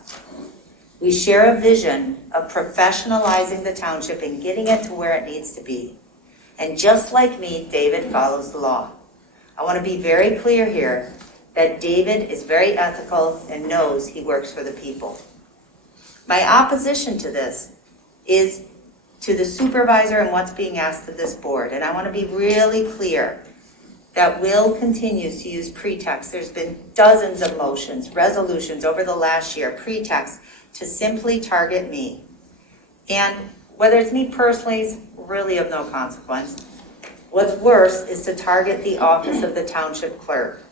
We share a vision of professionalizing the township and getting it to where it needs to be. And just like me, David follows the law. I want to be very clear here that David is very ethical and knows he works for the people. My opposition to this is to the supervisor and what's being asked of this board. And I want to be really clear that Will continues to use pretext. There's been dozens of motions, resolutions over the last year, pretext to simply target me. And whether it's me personally is really of no consequence. What's worse is to target the office of the township clerk.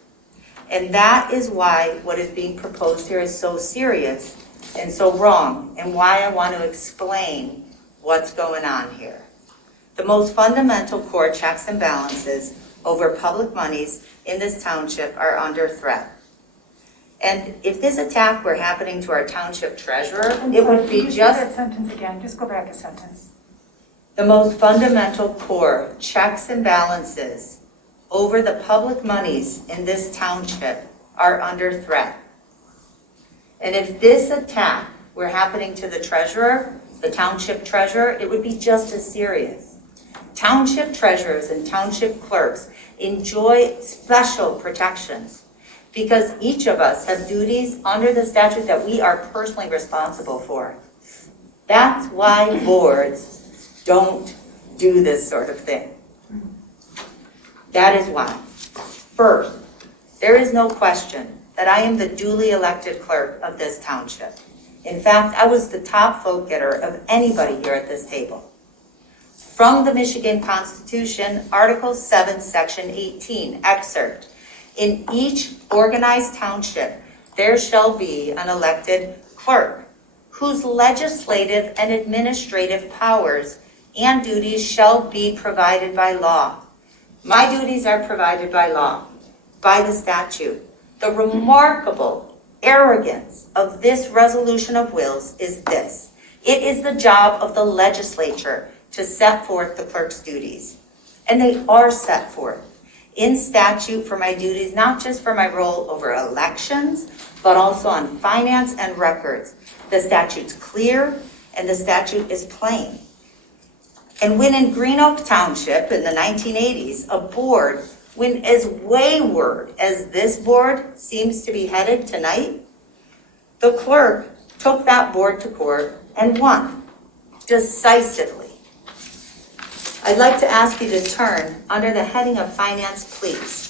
And that is why what is being proposed here is so serious and so wrong, and why I want to explain what's going on here. The most fundamental core checks and balances over public monies in this township are under threat. And if this attack were happening to our township treasurer, it would be Can you say just that sentence again? Just go back a sentence. the most fundamental core checks and balances over the public monies in this township are under threat. And if this attack were happening to the treasurer, the township treasurer, it would be just as serious. Township treasurers and township clerks enjoy special protections because each of us have duties under the statute that we are personally responsible for. That's why boards don't do this sort of thing. That is why. First, there is no question that I am the duly elected clerk of this township. In fact, I was the top vote getter of anybody here at this table. From the Michigan Constitution, Article 7, Section 18, excerpt. In each organized township, there shall be an elected clerk whose legislative and administrative powers and duties shall be provided by law. My duties are provided by law, by the statute. The remarkable arrogance of this resolution of Will's is this. It is the job of the legislature to set forth the clerk's duties. And they are set forth in statute for my duties, not just for my role over elections, but also on finance and records. The statute's clear, and the statute is plain. And when in Green Oak Township in the 1980s, a board went as wayward as this board seems to be headed tonight, the clerk took that board to court and won decisively. I'd like to ask you to turn under the heading of finance, please.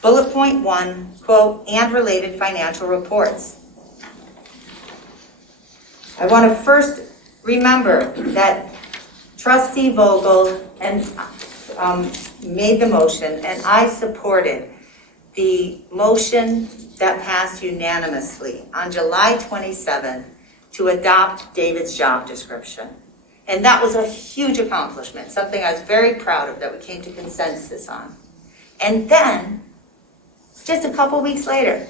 Bullet point 1, quote, and related financial reports. I want to first remember that Trustee Vogel made the motion, and I supported the motion that passed unanimously on July 27th to adopt David's job description. And that was a huge accomplishment, something I was very proud of that we came to consensus on. And then, just a couple weeks later,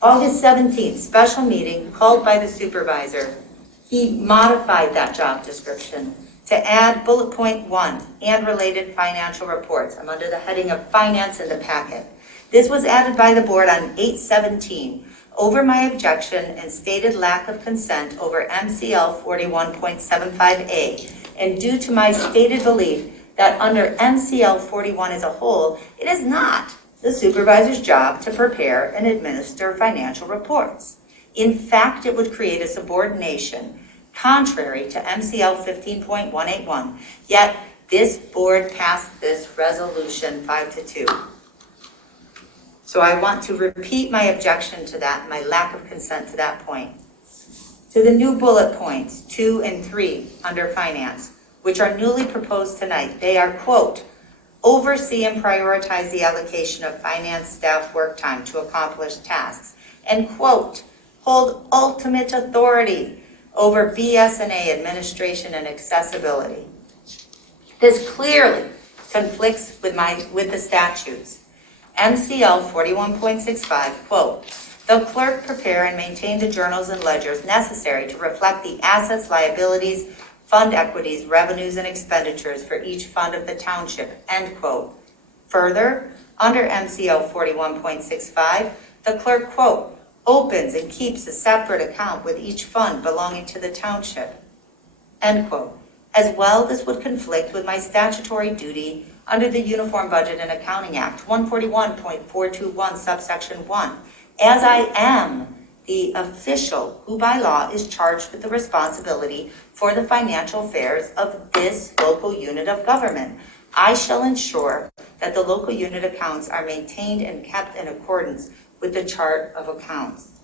August 17th, special meeting called by the supervisor, he modified that job description to add bullet point 1 and related financial reports. I'm under the heading of finance in the packet. This was added by the board on 8/17 over my objection and stated lack of consent over MCL 41.75A, and due to my stated belief that under MCL 41 as a whole, it is not the supervisor's job to prepare and administer financial reports. In fact, it would create a subordination contrary to MCL 15.181, yet this board passed this resolution 5-2. So I want to repeat my objection to that, my lack of consent to that point. To the new bullet points, 2 and 3 under finance, which are newly proposed tonight. They are, quote, oversee and prioritize the allocation of finance staff work time to accomplish tasks, and quote, hold ultimate authority over BS&A administration and accessibility. This clearly conflicts with the statutes. MCL 41.65, quote, the clerk prepare and maintain the journals and ledgers necessary to reflect the assets, liabilities, fund equities, revenues, and expenditures for each fund of the township, end quote. Further, under MCL 41.65, the clerk, quote, opens and keeps a separate account with each fund belonging to the township, end quote. As well, this would conflict with my statutory duty under the Uniform Budget and Accounting Act, 141.421, subsection 1, as I am the official who by law is charged with the responsibility for the financial affairs of this local unit of government. I shall ensure that the local unit accounts are maintained and kept in accordance with the chart of accounts.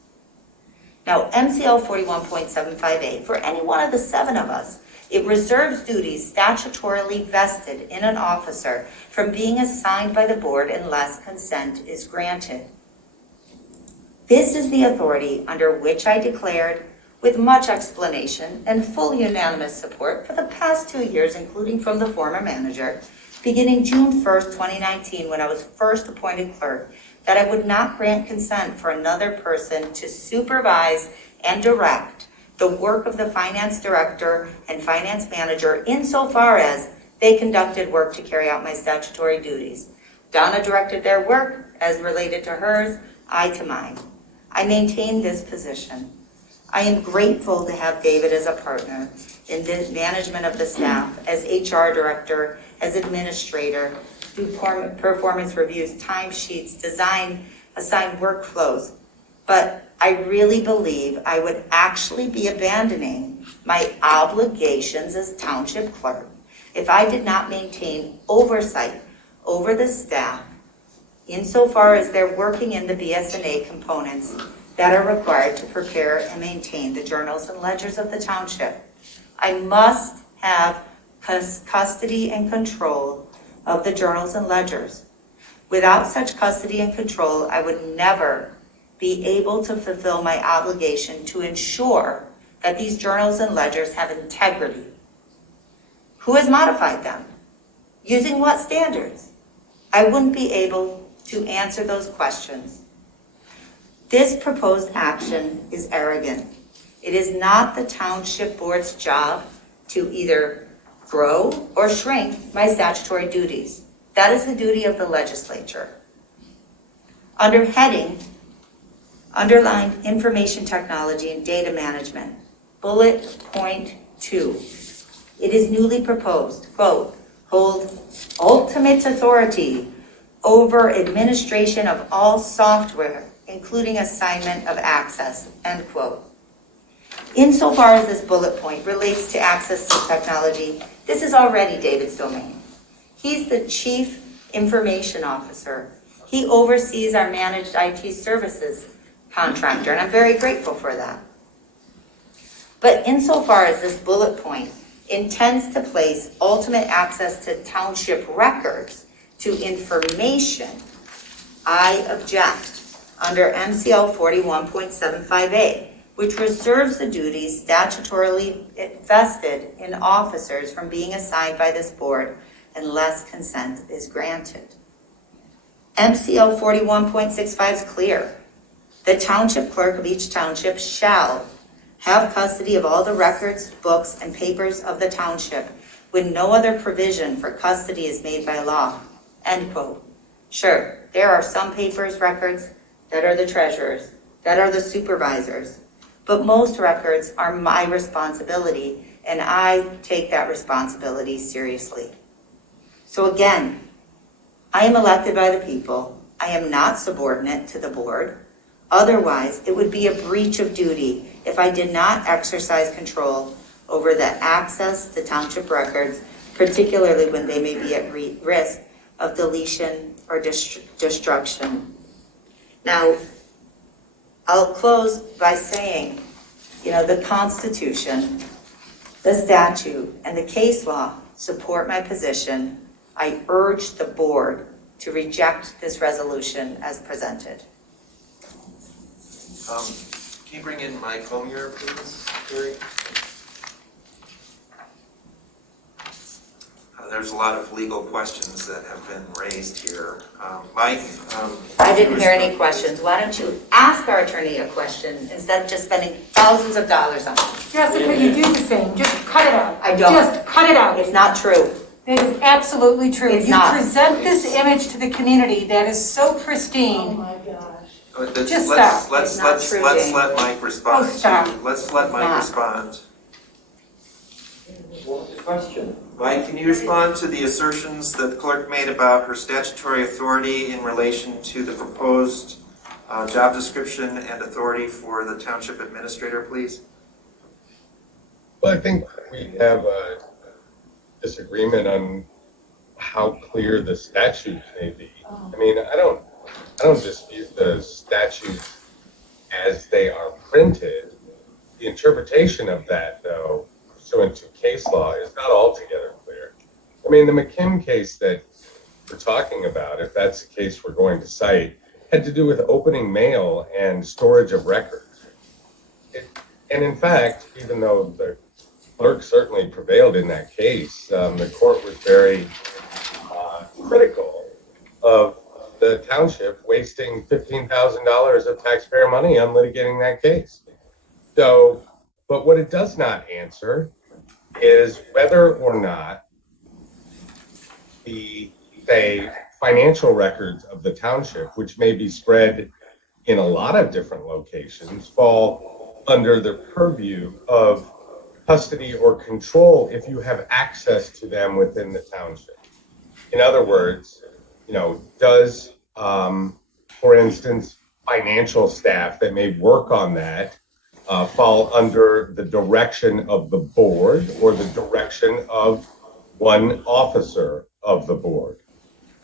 Now, MCL 41.75A, for any one of the 7 of us, it reserves duties statutorily vested in an officer from being assigned by the board unless consent is granted. This is the authority under which I declared, with much explanation and full unanimous support for the past 2 years, including from the former manager, beginning June 1st, 2019, when I was first appointed clerk, that I would not grant consent for another person to supervise and direct the work of the finance director and finance manager insofar as they conducted work to carry out my statutory duties. Donna directed their work as related to hers, I to mine. I maintain this position. I am grateful to have David as a partner in the management of the staff, as HR director, as administrator, do performance reviews, timesheets, assign workflows. But I really believe I would actually be abandoning my obligations as township clerk if I did not maintain oversight over the staff insofar as they're working in the BS&A components that are required to prepare and maintain the journals and ledgers of the township. I must have custody and control of the journals and ledgers. Without such custody and control, I would never be able to fulfill my obligation to ensure that these journals and ledgers have integrity. Who has modified them? Using what standards? I wouldn't be able to answer those questions. This proposed action is arrogant. It is not the township board's job to either grow or shrink my statutory duties. That is the duty of the legislature. Under heading Underlined information technology and data management. Bullet point 2. It is newly proposed, quote, hold ultimate authority over administration of all software, including assignment of access, end quote. Insofar as this bullet point relates to access to technology, this is already David's domain. He's the Chief Information Officer. He oversees our managed IT services contractor, and I'm very grateful for that. But insofar as this bullet point intends to place ultimate access to township records to information, I object under MCL 41.75A, which reserves the duties statutorily vested in officers from being assigned by this board unless consent is granted. MCL 41.65 is clear. The township clerk of each township shall have custody of all the records, books, and papers of the township when no other provision for custody is made by law, end quote. Sure, there are some papers, records that are the treasurer's, that are the supervisor's, but most records are my responsibility, and I take that responsibility seriously. So again, I am elected by the people. I am not subordinate to the board. Otherwise, it would be a breach of duty if I did not exercise control over the access to township records, particularly when they may be at risk of deletion or destruction. Now, I'll close by saying, the Constitution, the statute, and the case law support my position. I urge the board to reject this resolution as presented. Can you bring in Mike Homier, please, Gary? There's a lot of legal questions that have been raised here. Mike? I didn't hear any questions. Why don't you ask our attorney a question instead of just spending thousands of dollars on it? Jessica, you do the same. Just cut it out. I don't. Just cut it out. It's not true. It is absolutely true. It's You not. present this image to the community that is so pristine. Oh my gosh. Just stop. Let's true, let Jane. Mike respond. Oh, stop. Let's let Mike not. respond. What's the question? Mike, can you respond to the assertions that the clerk made about her statutory authority in relation to the proposed job description and authority for the township administrator, please? Well, I think we have a disagreement on how clear the statutes may be. I mean, I don't dispute the statutes as they are printed. The interpretation of that, though, pursuant to case law, is not altogether clear. I mean, the McKim case that we're talking about, if that's the case we're going to cite, had to do with opening mail and storage of records. And in fact, even though the clerk certainly prevailed in that case, the court was very critical of the township wasting $15,000 of taxpayer money on litigating that case. So, but what it does not answer is whether or not the, say, financial records of the township, which may be spread in a lot of different locations, fall under the purview of custody or control if you have access to them within the township. In other words, does, for instance, financial staff that may work on that fall under the direction of the board or the direction of one officer of the board?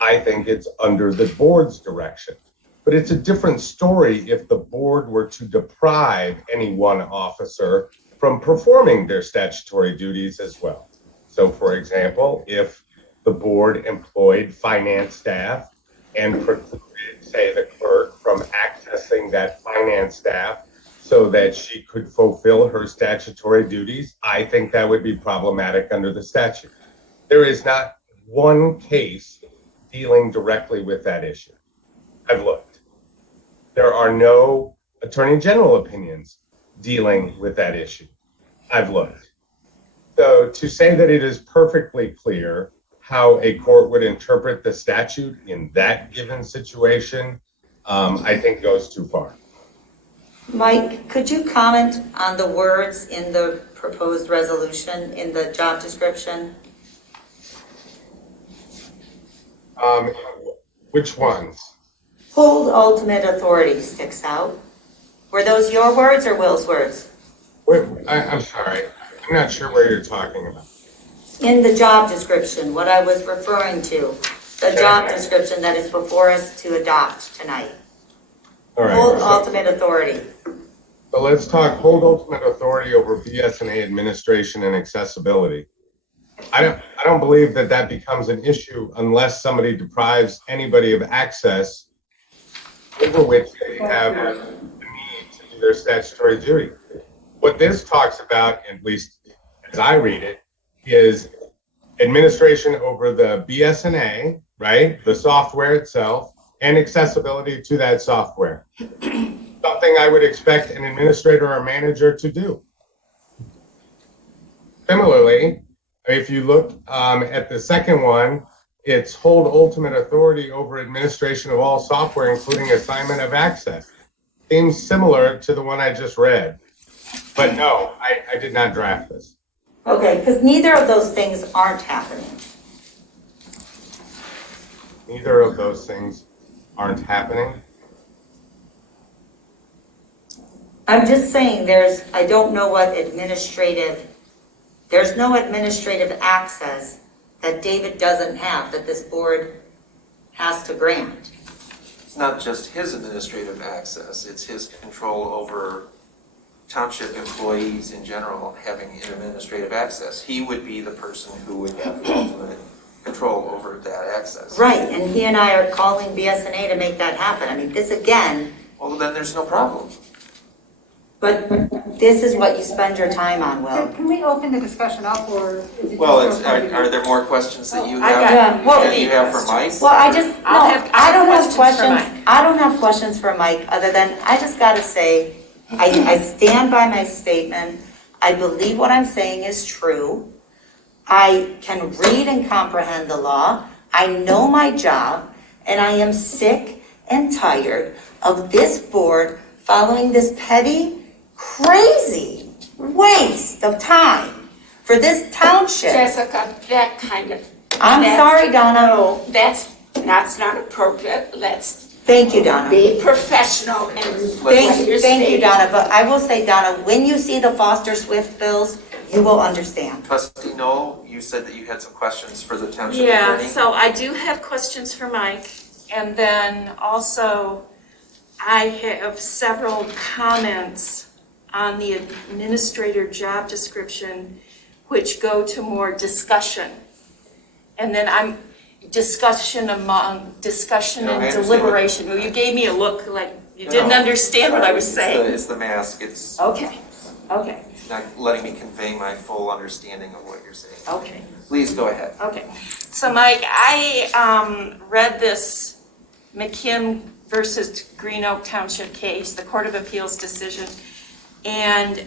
I think it's under the board's direction. But it's a different story if the board were to deprive any one officer from performing their statutory duties as well. So, for example, if the board employed finance staff and precluded, say, the clerk from accessing that finance staff so that she could fulfill her statutory duties, I think that would be problematic under the statute. There is not one case dealing directly with that issue. I've looked. There are no attorney general opinions dealing with that issue. I've looked. So to say that it is perfectly clear how a court would interpret the statute in that given situation, I think goes too far. Mike, could you comment on the words in the proposed resolution in the job description? Which ones? Hold ultimate authority sticks out. Were those your words or Will's words? Wait, I'm sorry. I'm not sure what you're talking about. In the job description, what I was referring to, the job description that is before us to adopt tonight. All right. Hold ultimate authority. So let's talk hold ultimate authority over BS&A administration and accessibility. I don't believe that becomes an issue unless somebody deprives anybody of access over which they have the need to do their statutory duty. What this talks about, at least as I read it, is administration over the BS&A, right? The software itself, and accessibility to that software. Something I would expect an administrator or manager to do. Similarly, if you look at the second one, it's hold ultimate authority over administration of all software, including assignment of access. Seems similar to the one I just read. But no, I did not draft this. Okay, because neither of those things aren't happening. Neither of those things aren't happening. I'm just saying I don't know what there's no administrative access that David doesn't have, that this board has to grant. It's not just his administrative access, it's his control over township employees in general having administrative access. He would be the person who would have the ultimate control over that access. Right, and he and I are calling BS&A to make that happen. I mean, this again. Well, then there's no problem. But this is what you spend your time on, Will. Can we open the discussion up, or is it? Well, just are there more questions that you I have? got- that you have for Mike? Well, I don't have questions for questions. I don't have questions for Mike, other than, I just gotta say, I stand by my statement. I believe what I'm saying is true. I can read and comprehend the law. I know my job, and I am sick and tired of this board following this petty, crazy waste of time for this township. Jessica, that kind of. I'm sorry, Donna. No, that's not appropriate. Thank you, Donna. Be professional and Thank you, Donna. But I will say, Donna, when you see the Foster Swift bills, you will understand. Trustee Knoll, you said that you had some questions for the township Yeah, attorney. so I do have questions for Mike, and then also I have several comments on the administrator job description, which go to more discussion. And then discussion and deliberation. Well, you gave me a look like you didn't understand what I was saying. It's the mask. It's Okay. not letting me convey my full understanding of what you're saying. Okay. Please go ahead. Okay. So Mike, I read this McKim versus Green Oak Township case, the Court of Appeals decision, and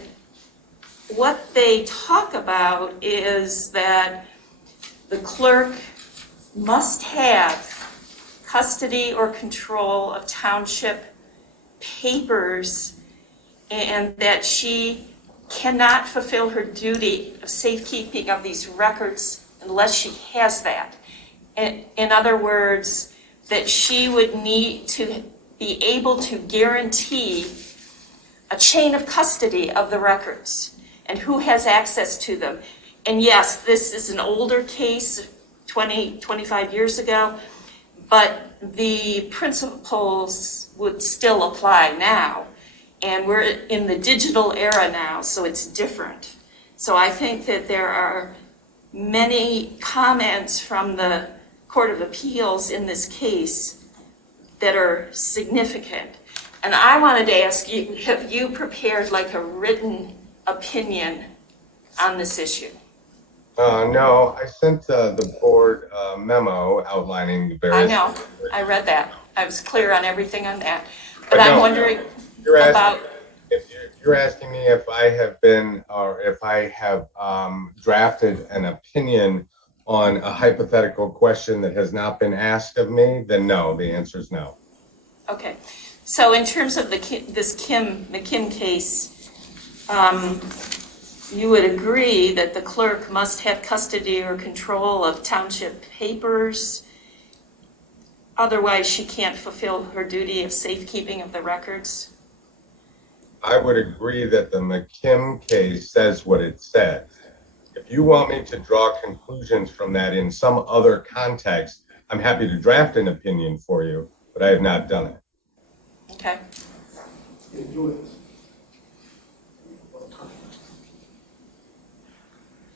what they talk about is that the clerk must have custody or control of township papers, and that she cannot fulfill her duty of safekeeping of these records unless she has that. In other words, that she would need to be able to guarantee a chain of custody of the records and who has access to them. And yes, this is an older case, 20, 25 years ago, but the principles would still apply now. And we're in the digital era now, so it's different. So I think that there are many comments from the Court of Appeals in this case that are significant. And I wanted to ask you, have you prepared like a written opinion on this issue? No, I sent the board memo outlining the various. I know, I read that. I was clear on everything on that. But I'm wondering about. You're asking me if I have been, or if I have drafted an opinion on a hypothetical question that has not been asked of me, then no, the answer is no. Okay, So in terms of the Kim case, you would agree that the clerk must have custody or control of township papers, otherwise she can't fulfill her duty of safekeeping of the records? I would agree that the McKim case says what it says. If you want me to draw conclusions from that in some other context, I'm happy to draft an opinion for you, but I have not done it. Okay.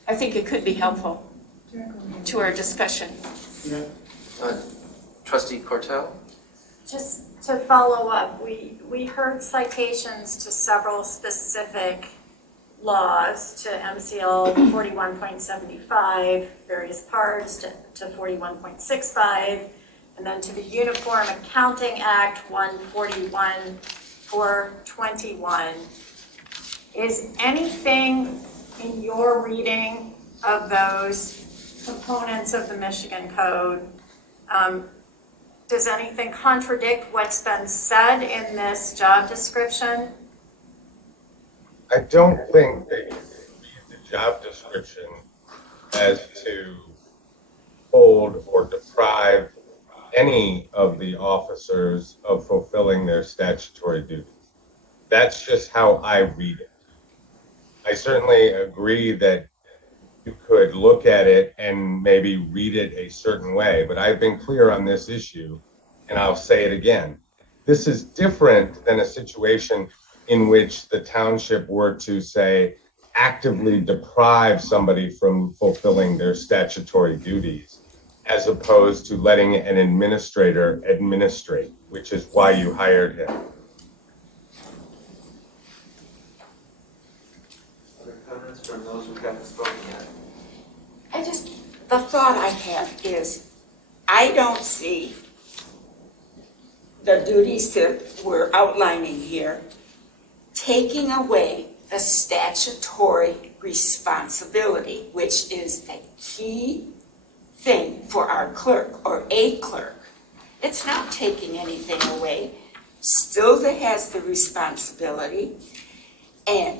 I think it could be helpful to our discussion. Trustee Cortell? Just to follow up, we heard citations to several specific laws, to MCL 41.75, various parts, to 41.65, and then to the Uniform Accounting Act 141.421. Is anything in your reading of those components of the Michigan Code, does anything contradict what's been said in this job description? I don't think that you read the job description as to hold or deprive any of the officers of fulfilling their statutory duties. That's just how I read it. I certainly agree that you could look at it and maybe read it a certain way, but I've been clear on this issue, and I'll say it again. This is different than a situation in which the township were to, say, actively deprive somebody from fulfilling their statutory duties, as opposed to letting an administrator administrate, which is why you hired him. Other comments from those who haven't spoken yet? The thought I have is, I don't see the duties that we're outlining here taking away the statutory responsibility, which is the key thing for our clerk or a clerk. It's not taking anything away. Still has the responsibility. And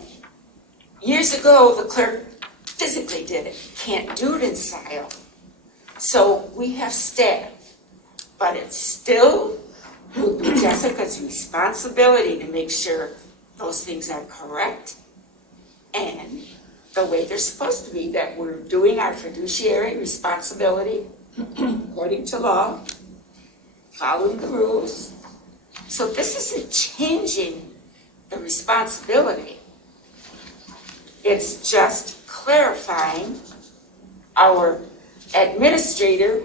years ago, the clerk physically did it. Can't do it in Scio. So we have staff. But it's still will be Jessica's responsibility to make sure those things are correct and the way they're supposed to be, that we're doing our fiduciary responsibility according to law, following the rules. So this isn't changing the responsibility. It's just clarifying our administrator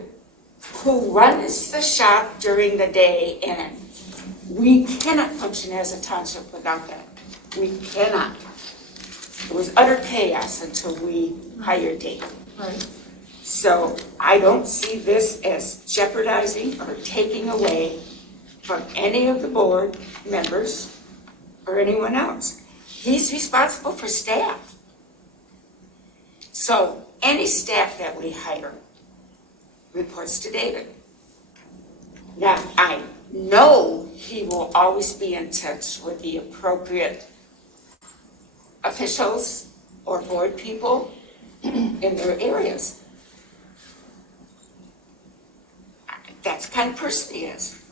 who runs the shop during the day, and we cannot function as a township without that. We cannot. It was utter chaos until we hired Dave. Right. So I don't see this as jeopardizing or taking away from any of the board members or anyone else. He's responsible for staff. So any staff that we hire reports to David. Now, I know he will always be in touch with the appropriate officials or board people in their areas. That's the kind of person he is.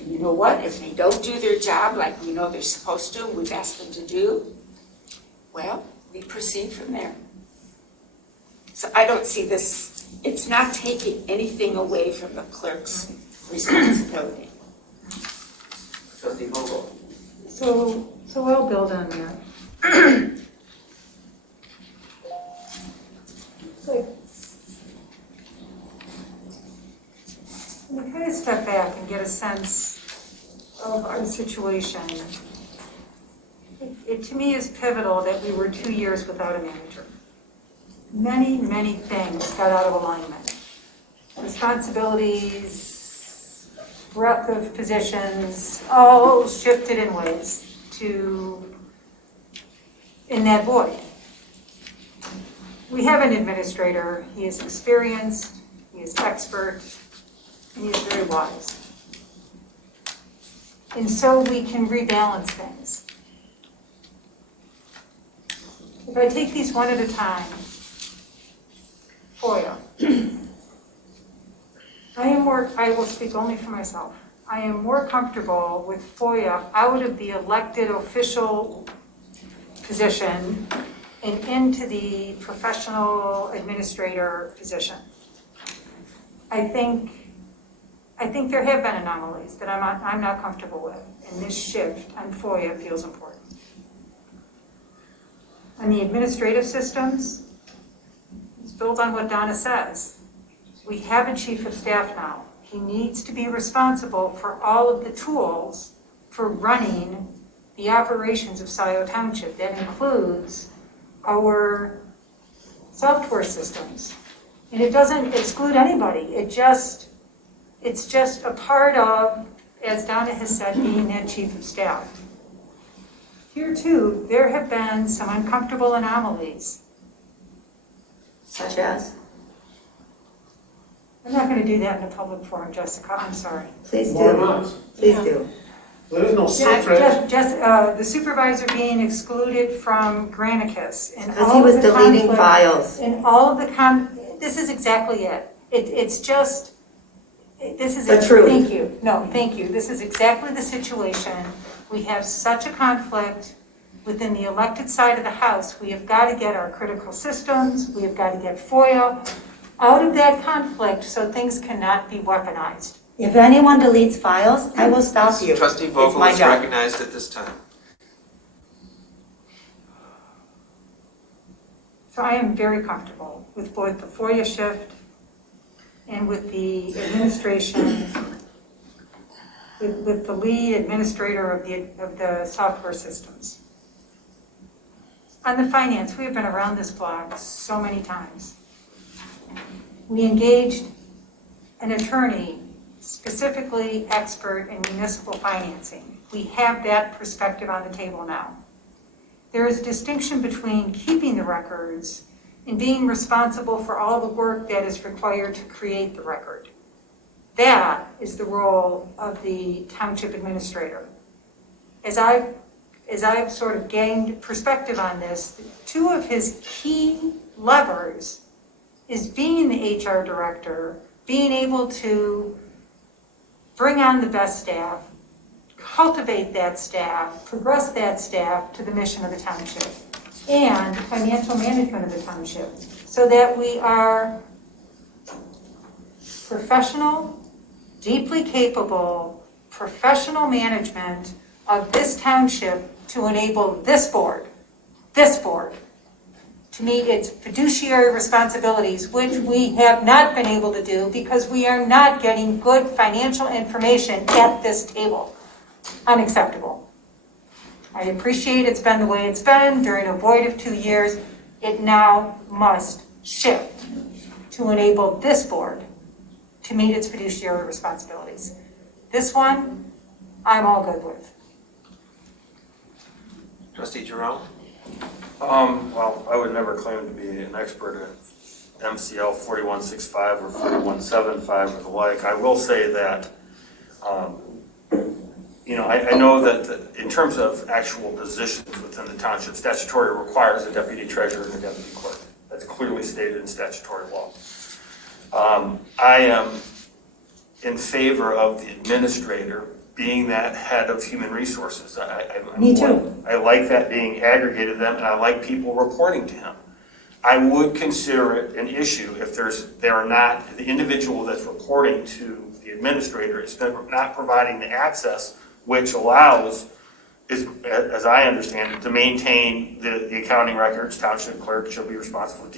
And you know what? If they don't do their job like we know they're supposed to, we've asked them to do, well, we proceed from there. So I don't see this. It's not taking anything away from the clerk's responsibility. Trustee Vogel? So I'll build on that. It's like, when we kind of step back and get a sense of our situation, it to me is pivotal that we were 2 years without a manager. Many things got out of alignment. Responsibilities, breadth of positions, all shifted in ways in that void. We have an administrator. He is experienced, he is expert, and he is very wise. And so we can rebalance things. If I take these one at a time, FOIA. I will speak only for myself. I am more comfortable with FOIA out of the elected official position and into the professional administrator position. I think there have been anomalies that I'm not comfortable with, and this shift on FOIA feels important. On the administrative systems, it's built on what Donna says. We have a chief of staff now. He needs to be responsible for all of the tools for running the operations of Scio Township. That includes our software systems. And it doesn't exclude anybody. It's just a part of, as Donna has said, being that chief of staff. Here too, there have been some uncomfortable anomalies. Such as? I'm not going to do that in a public forum, Jessica, I'm sorry. Please do. Please do. There is no secret. The supervisor being excluded from Granicus. Because he was deleting files. And all of the this is exactly it. It's just, this is The truth. Thank you. No, thank you. This is exactly the situation. We have such a conflict within the elected side of the House. We have got to get our critical systems. We have got to get FOIA out of that conflict so things cannot be weaponized. If anyone deletes files, I will stop you. Trustee It's Vogel my is job. recognized at this time. So I am very comfortable with both the FOIA shift and with the administration, with the lead administrator of the software systems. On the finance, we have been around this block so many times. We engaged an attorney specifically expert in municipal financing. We have that perspective on the table now. There is a distinction between keeping the records and being responsible for all the work that is required to create the record. That is the role of the township administrator. As I've sort of gained perspective on this, two of his key levers is being the HR director, being able to bring on the best staff, cultivate that staff, progress that staff to the mission of the township, and financial management of the township, so that we are professional, deeply capable, professional management of this township to enable this board, to meet its fiduciary responsibilities, which we have not been able to do because we are not getting good financial information at this table. Unacceptable. I appreciate it's been the way it's been during a void of 2 years. It now must shift to enable this board to meet its fiduciary responsibilities. This one, I'm all good with. Trustee Jerome? Well, I would never claim to be an expert at MCL 4165 or 4175 or the like. I will say that, I know that in terms of actual positions within the township, statutory requires a deputy treasurer and a deputy clerk. That's clearly stated in statutory law. I am in favor of the administrator being that head of human resources. Me too. I like that being aggregated to them, and I like people reporting to him. I would consider it an issue if the individual that's reporting to the administrator is not providing the access which allows, as I understand it, to maintain the accounting records. Township clerk shall be responsible for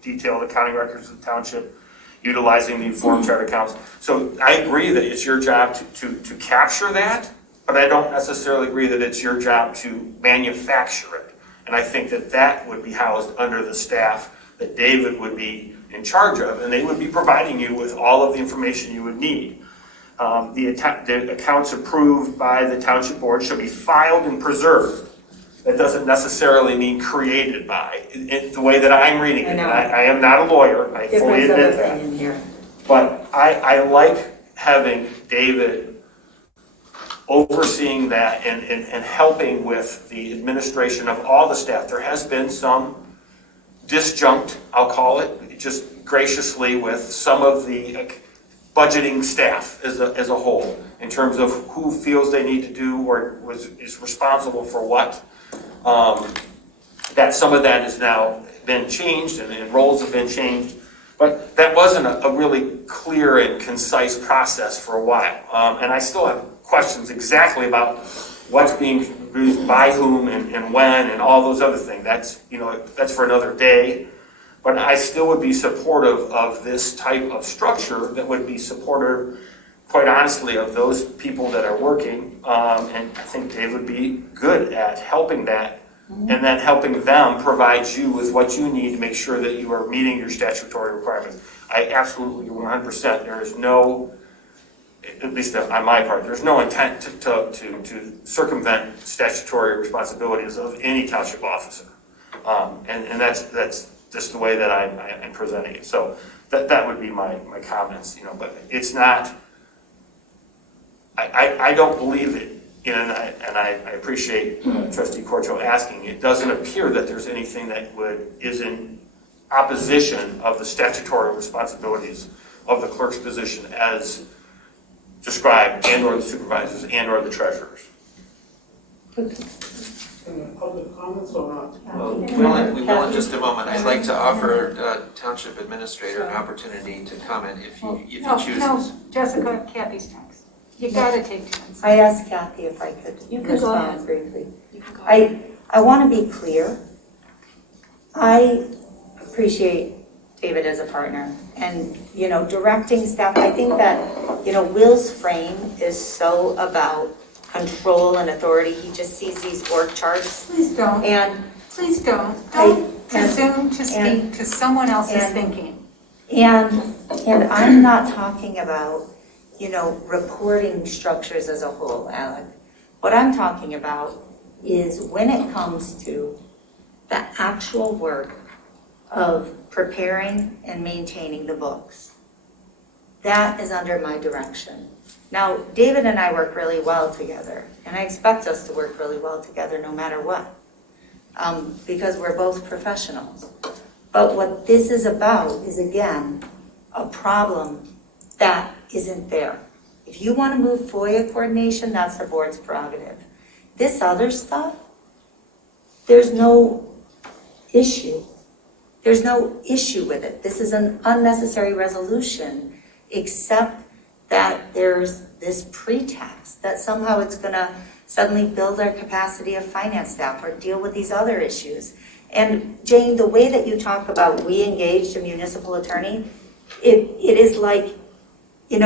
detailed accounting records of the township, utilizing the form chart accounts. So I agree that it's your job to capture that, but I don't necessarily agree that it's your job to manufacture it. And I think that would be housed under the staff that David would be in charge of, and they would be providing you with all of the information you would need. The accounts approved by the township board shall be filed and preserved. That doesn't necessarily mean created by, the way that I'm reading it. I am not a lawyer, I fully admit that. Here. But I like having David overseeing that and helping with the administration of all the staff. There has been some disjunct, I'll call it, just graciously with some of the budgeting staff as a whole, in terms of who feels they need to do or is responsible for what. That some of that has now been changed and roles have been changed. But that wasn't a really clear and concise process for a while. And I still have questions exactly about what's being used by whom and when and all those other things. That's for another day. But I still would be supportive of this type of structure that would be supportive, quite honestly, of those people that are working. And I think Dave would be good at helping that, and then helping them provide you with what you need to make sure that you are meeting your statutory requirements. I absolutely, 100%, there is no, at least on my part, there's no intent to circumvent statutory responsibilities of any township officer. And that's just the way that I'm presenting it. So that would be my comments, but it's not, I don't believe it. And I appreciate Trustee Corcho asking. It doesn't appear that there's anything that is in opposition of the statutory responsibilities of the clerk's position as described, and or the supervisors, and or the treasurers. Public comments or not? Well, we will in just a moment. I'd like to offer Township Administrator an opportunity to comment if he chooses. No, Jessica, Kathy's next. You gotta take turns. I asked Kathy if I could You can go respond ahead. briefly. You can go ahead. I want to be clear. I appreciate David as a partner and, directing staff. I think that, Will's frame is so about control and authority. He just sees these org charts. Please don't. And Please don't. Don't presume to speak to someone else's thinking. And I'm not talking about, reporting structures as a whole, Alec. What I'm talking about is when it comes to the actual work of preparing and maintaining the books. That is under my direction. Now, David and I work really well together, and I expect us to work really well together no matter what, because we're both professionals. But what this is about is, again, a problem that isn't there. If you want to move FOIA coordination, that's the board's prerogative. This other stuff, there's no issue. There's no issue with it. This is an unnecessary resolution, except that there's this pretext that somehow it's going to suddenly build our capacity of finance staff or deal with these other issues. And Jane, the way that you talk about we engaged a municipal attorney, it is like, it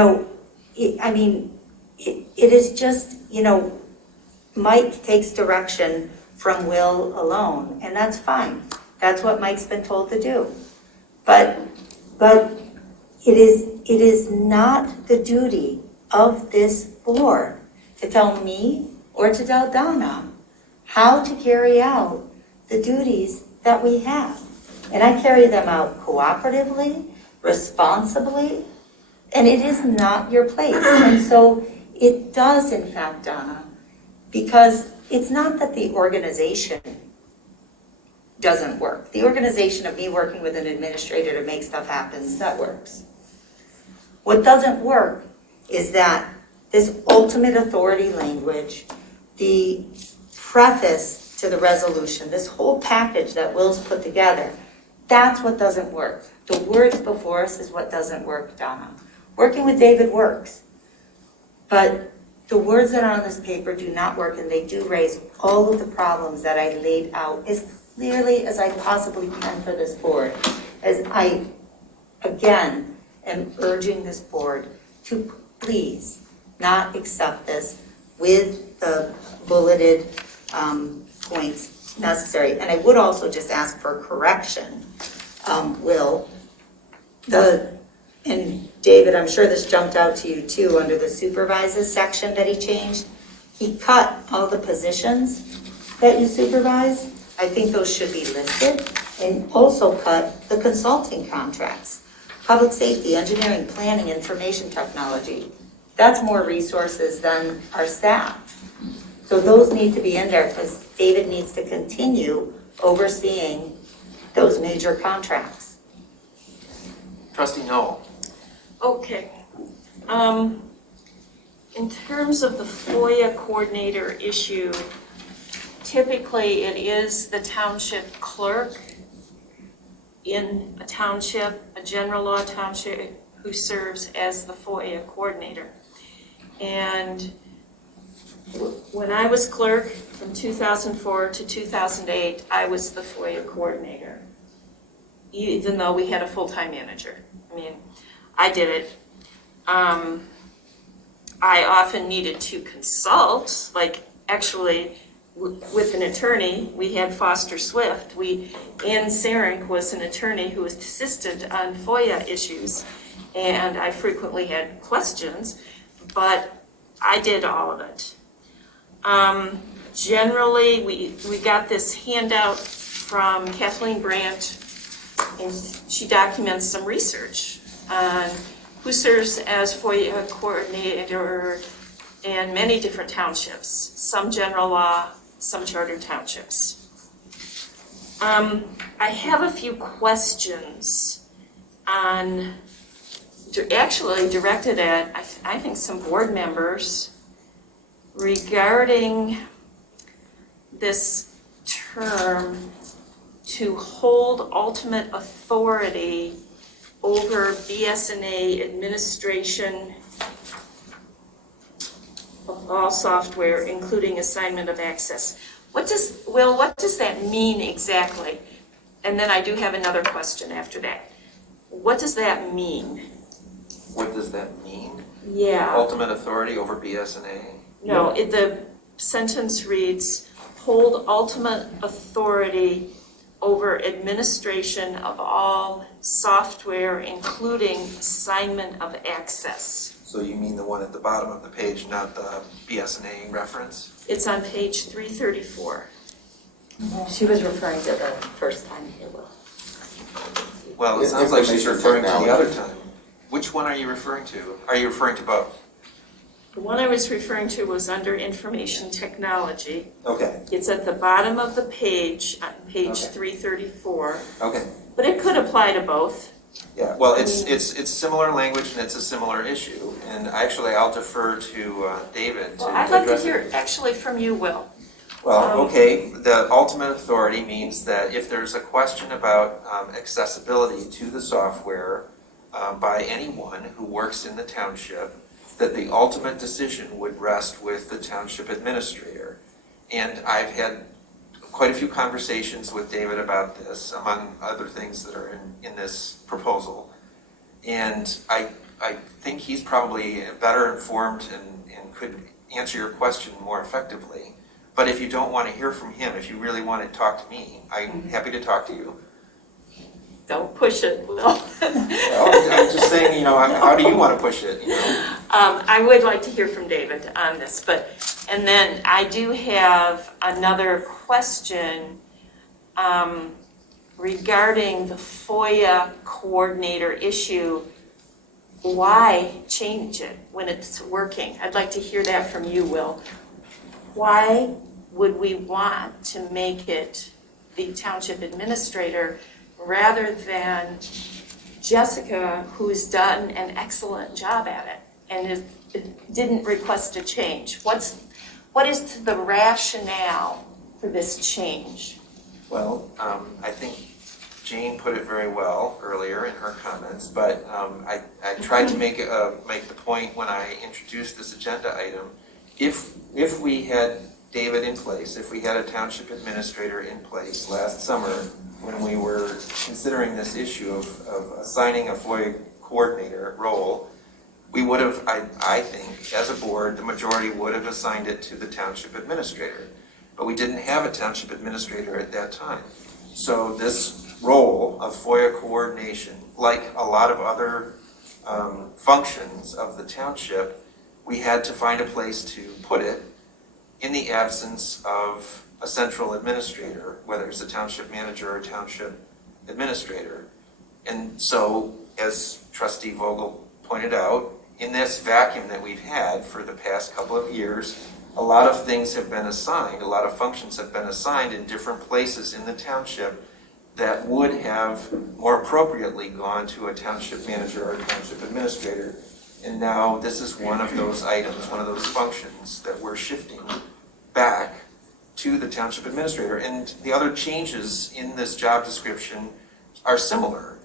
is just, Mike takes direction from Will alone, and that's fine. That's what Mike's been told to do. But it is not the duty of this board to tell me or to tell Donna how to carry out the duties that we have. And I carry them out cooperatively, responsibly, and it is not your place. And so it does, in fact, Donna, because it's not that the organization doesn't work. The organization of me working with an administrator to make stuff happen, that works. What doesn't work is that this ultimate authority language, the preface to the resolution, this whole package that Will's put together, that's what doesn't work. The words before us is what doesn't work, Donna. Working with David works, but the words that are on this paper do not work, and they do raise all of the problems that I laid out as clearly as I possibly can for this board, as I, again, am urging this board to please not accept this with the bulleted points necessary. And I would also just ask for correction, Will. And David, I'm sure this jumped out to you too, under the supervises section that he changed. He cut all the positions that you supervise. I think those should be listed, and also cut the consulting contracts. Public safety, engineering, planning, information technology. That's more resources than our staff. So those need to be in there because David needs to continue overseeing those major contracts. Trustee Noel. Okay. In terms of the FOIA coordinator issue, typically it is the township clerk in a township, a general law township, who serves as the FOIA coordinator. And when I was clerk from 2004 to 2008, I was the FOIA coordinator, even though we had a full-time manager. I mean, I did it. I often needed to consult, like actually with an attorney. We had Foster Swift. Ann Sarink was an attorney who assisted on FOIA issues, and I frequently had questions, but I did all of it. Generally, we got this handout from Kathleen Brandt, and she documents some research on who serves as FOIA coordinator in many different townships, some general law, some charter townships. I have a few questions on, actually directed at, I think, some board members regarding this term to hold ultimate authority over BS&A administration of all software, including assignment of access. What does that mean exactly? And then I do have another question after that. What does that mean? What does that mean? Yeah. Ultimate authority over BS&A? No, the sentence reads, hold ultimate authority over administration of all software, including assignment of access. So you mean the one at the bottom of the page, not the BS&A reference? It's on page 334. She was referring to the first time here, Will. Well, it sounds like she's referring to the other time. Which one are you referring to? Are you referring to both? The one I was referring to was under information technology. Okay. It's at the bottom of the page, on page 334. Okay. But it could apply to both. Yeah, well, it's similar language and it's a similar issue. And actually, I'll defer to David to Well, I'd like to address hear it. actually from you, Will. Well, okay, the ultimate authority means that if there's a question about accessibility to the software by anyone who works in the township, that the ultimate decision would rest with the township administrator. And I've had quite a few conversations with David about this, among other things that are in this proposal. And I think he's probably better informed and could answer your question more effectively. But if you don't want to hear from him, if you really want to talk to me, I'm happy to talk to you. Don't push it, Will. Well, I'm just saying, how do you want to push it? I would like to hear from David on this, and then I do have another question regarding the FOIA coordinator issue. Why change it when it's working? I'd like to hear that from you, Will. Why would we want to make it the township administrator rather than Jessica, who's done an excellent job at it and didn't request a change? What is the rationale for this change? Well, I think Jane put it very well earlier in her comments, but I tried to make the point when I introduced this agenda item. If we had David in place, if we had a township administrator in place last summer when we were considering this issue of assigning a FOIA coordinator role, we would have, I think, as a board, the majority would have assigned it to the township administrator. But we didn't have a township administrator at that time. So this role of FOIA coordination, like a lot of other functions of the township, we had to find a place to put it in the absence of a central administrator, whether it's a township manager or a township administrator. And so, as Trustee Vogel pointed out, in this vacuum that we've had for the past couple of years, a lot of things have been assigned, a lot of functions have been assigned in different places in the township that would have more appropriately gone to a township manager or a township administrator. And now this is one of those items, one of those functions that we're shifting back to the township administrator. And the other changes in this job description are similar.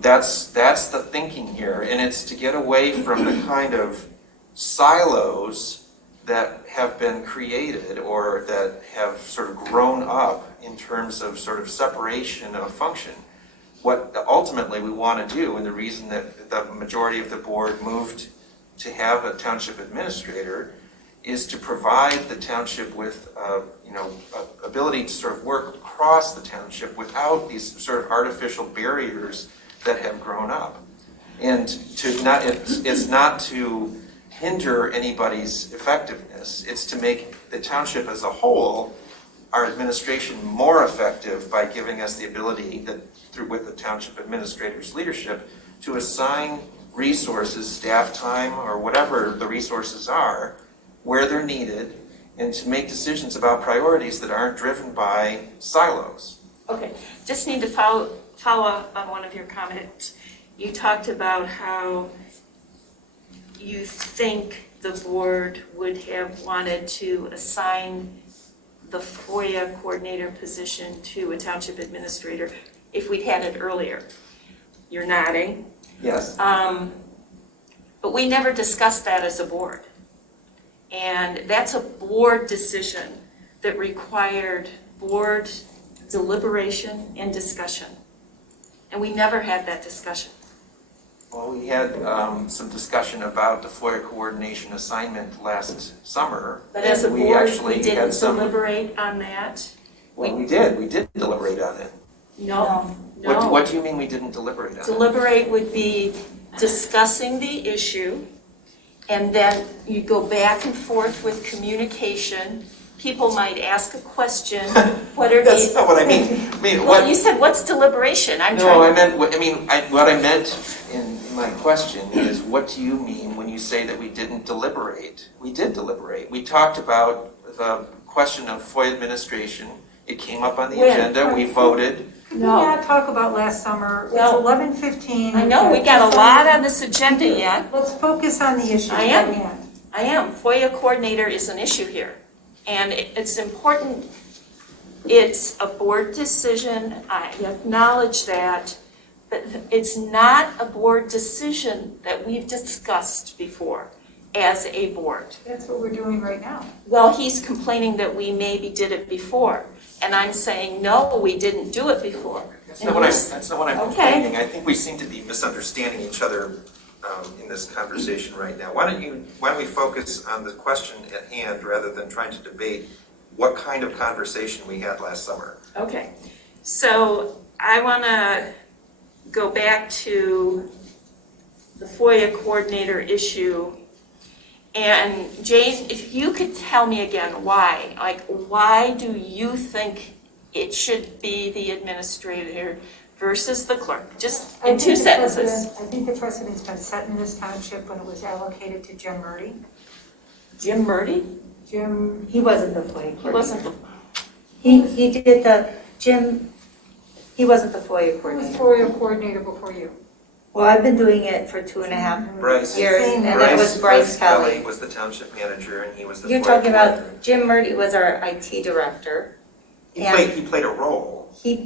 That's the thinking here, and it's to get away from the kind of silos that have been created or that have sort of grown up in terms of sort of separation of function. What ultimately we want to do, and the reason that the majority of the board moved to have a township administrator, is to provide the township with ability to sort of work across the township without these sort of artificial barriers that have grown up. And it's not to hinder anybody's effectiveness. It's to make the township as a whole, our administration, more effective by giving us the ability with the township administrator's leadership to assign resources, staff time, or whatever the resources are, where they're needed, and to make decisions about priorities that aren't driven by silos. Okay, just need to follow up on one of your comments. You talked about how you think the board would have wanted to assign the FOIA coordinator position to a township administrator if we'd had it earlier. You're nodding. Yes. But we never discussed that as a board. And that's a board decision that required board deliberation and discussion. And we never had that discussion. Well, we had some discussion about the FOIA coordination assignment last summer. But as a board, we had didn't some. deliberate on that. Well, we did deliberate on it. No. What do you mean we didn't deliberate on it? Deliberate would be discussing the issue, and then you go back and forth with communication. People might ask a question. What are That's not what I mean. Well, you said, what's deliberation? What I meant in my question is, what do you mean when you say that we didn't deliberate? We did deliberate. We talked about the question of FOIA administration. It came up on the agenda. We voted. Could we not talk about last summer? Well, It's 11:15. I know, we got a lot on this agenda yet. Let's focus on the issue I at am. hand. I am. FOIA coordinator is an issue here. And it's important. It's a board decision. I acknowledge that. But it's not a board decision that we've discussed before as a board. That's what we're doing right now. Well, he's complaining that we maybe did it before. And I'm saying, no, we didn't do it before. That's not what I'm Okay. complaining. I think we seem to be misunderstanding each other in this conversation right now. Why don't we focus on the question at hand rather than trying to debate what kind of conversation we had last summer? Okay, so I want to go back to the FOIA coordinator issue. And Jane, if you could tell me again why do you think it should be the administrator versus the clerk? Just in 2 sentences. I think the precedent's been set in this township when it was allocated to Jim Murdy. Jim Murdy? He wasn't the FOIA coordinator. He wasn't the... He did he wasn't the FOIA Who was coordinator. FOIA coordinator before you? Well, I've been doing it for 2.5 Bryce. years, and that was Bryce Kelly. was the township manager, and he was the You're FOIA talking about, coordinator. Jim Murdy was our IT director. He played a role. He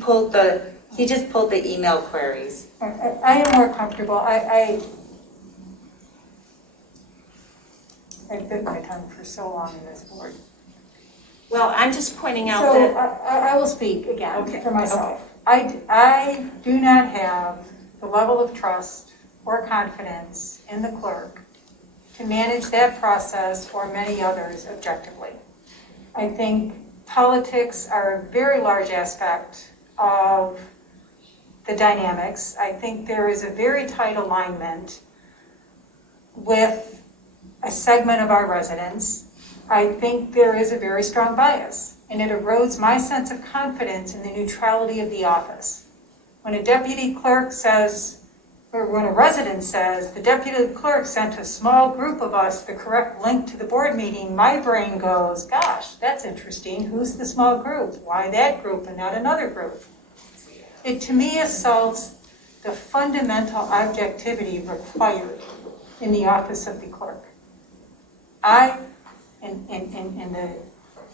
just pulled the email queries. I am more comfortable. I've bitten my tongue for so long in this board. Well, I'm just pointing out So that... I will speak again Okay, for myself. I do not have the level of trust or confidence in the clerk to manage that process or many others objectively. I think politics are a very large aspect of the dynamics. I think there is a very tight alignment with a segment of our residents. I think there is a very strong bias, and it erodes my sense of confidence in the neutrality of the office. When a deputy clerk says or when a resident says, the deputy clerk sent a small group of us the correct link to the board meeting, my brain goes, gosh, that's interesting. Who's the small group? Why that group and not another group? It, to me, assaults the fundamental objectivity required in the office of the clerk. I, in the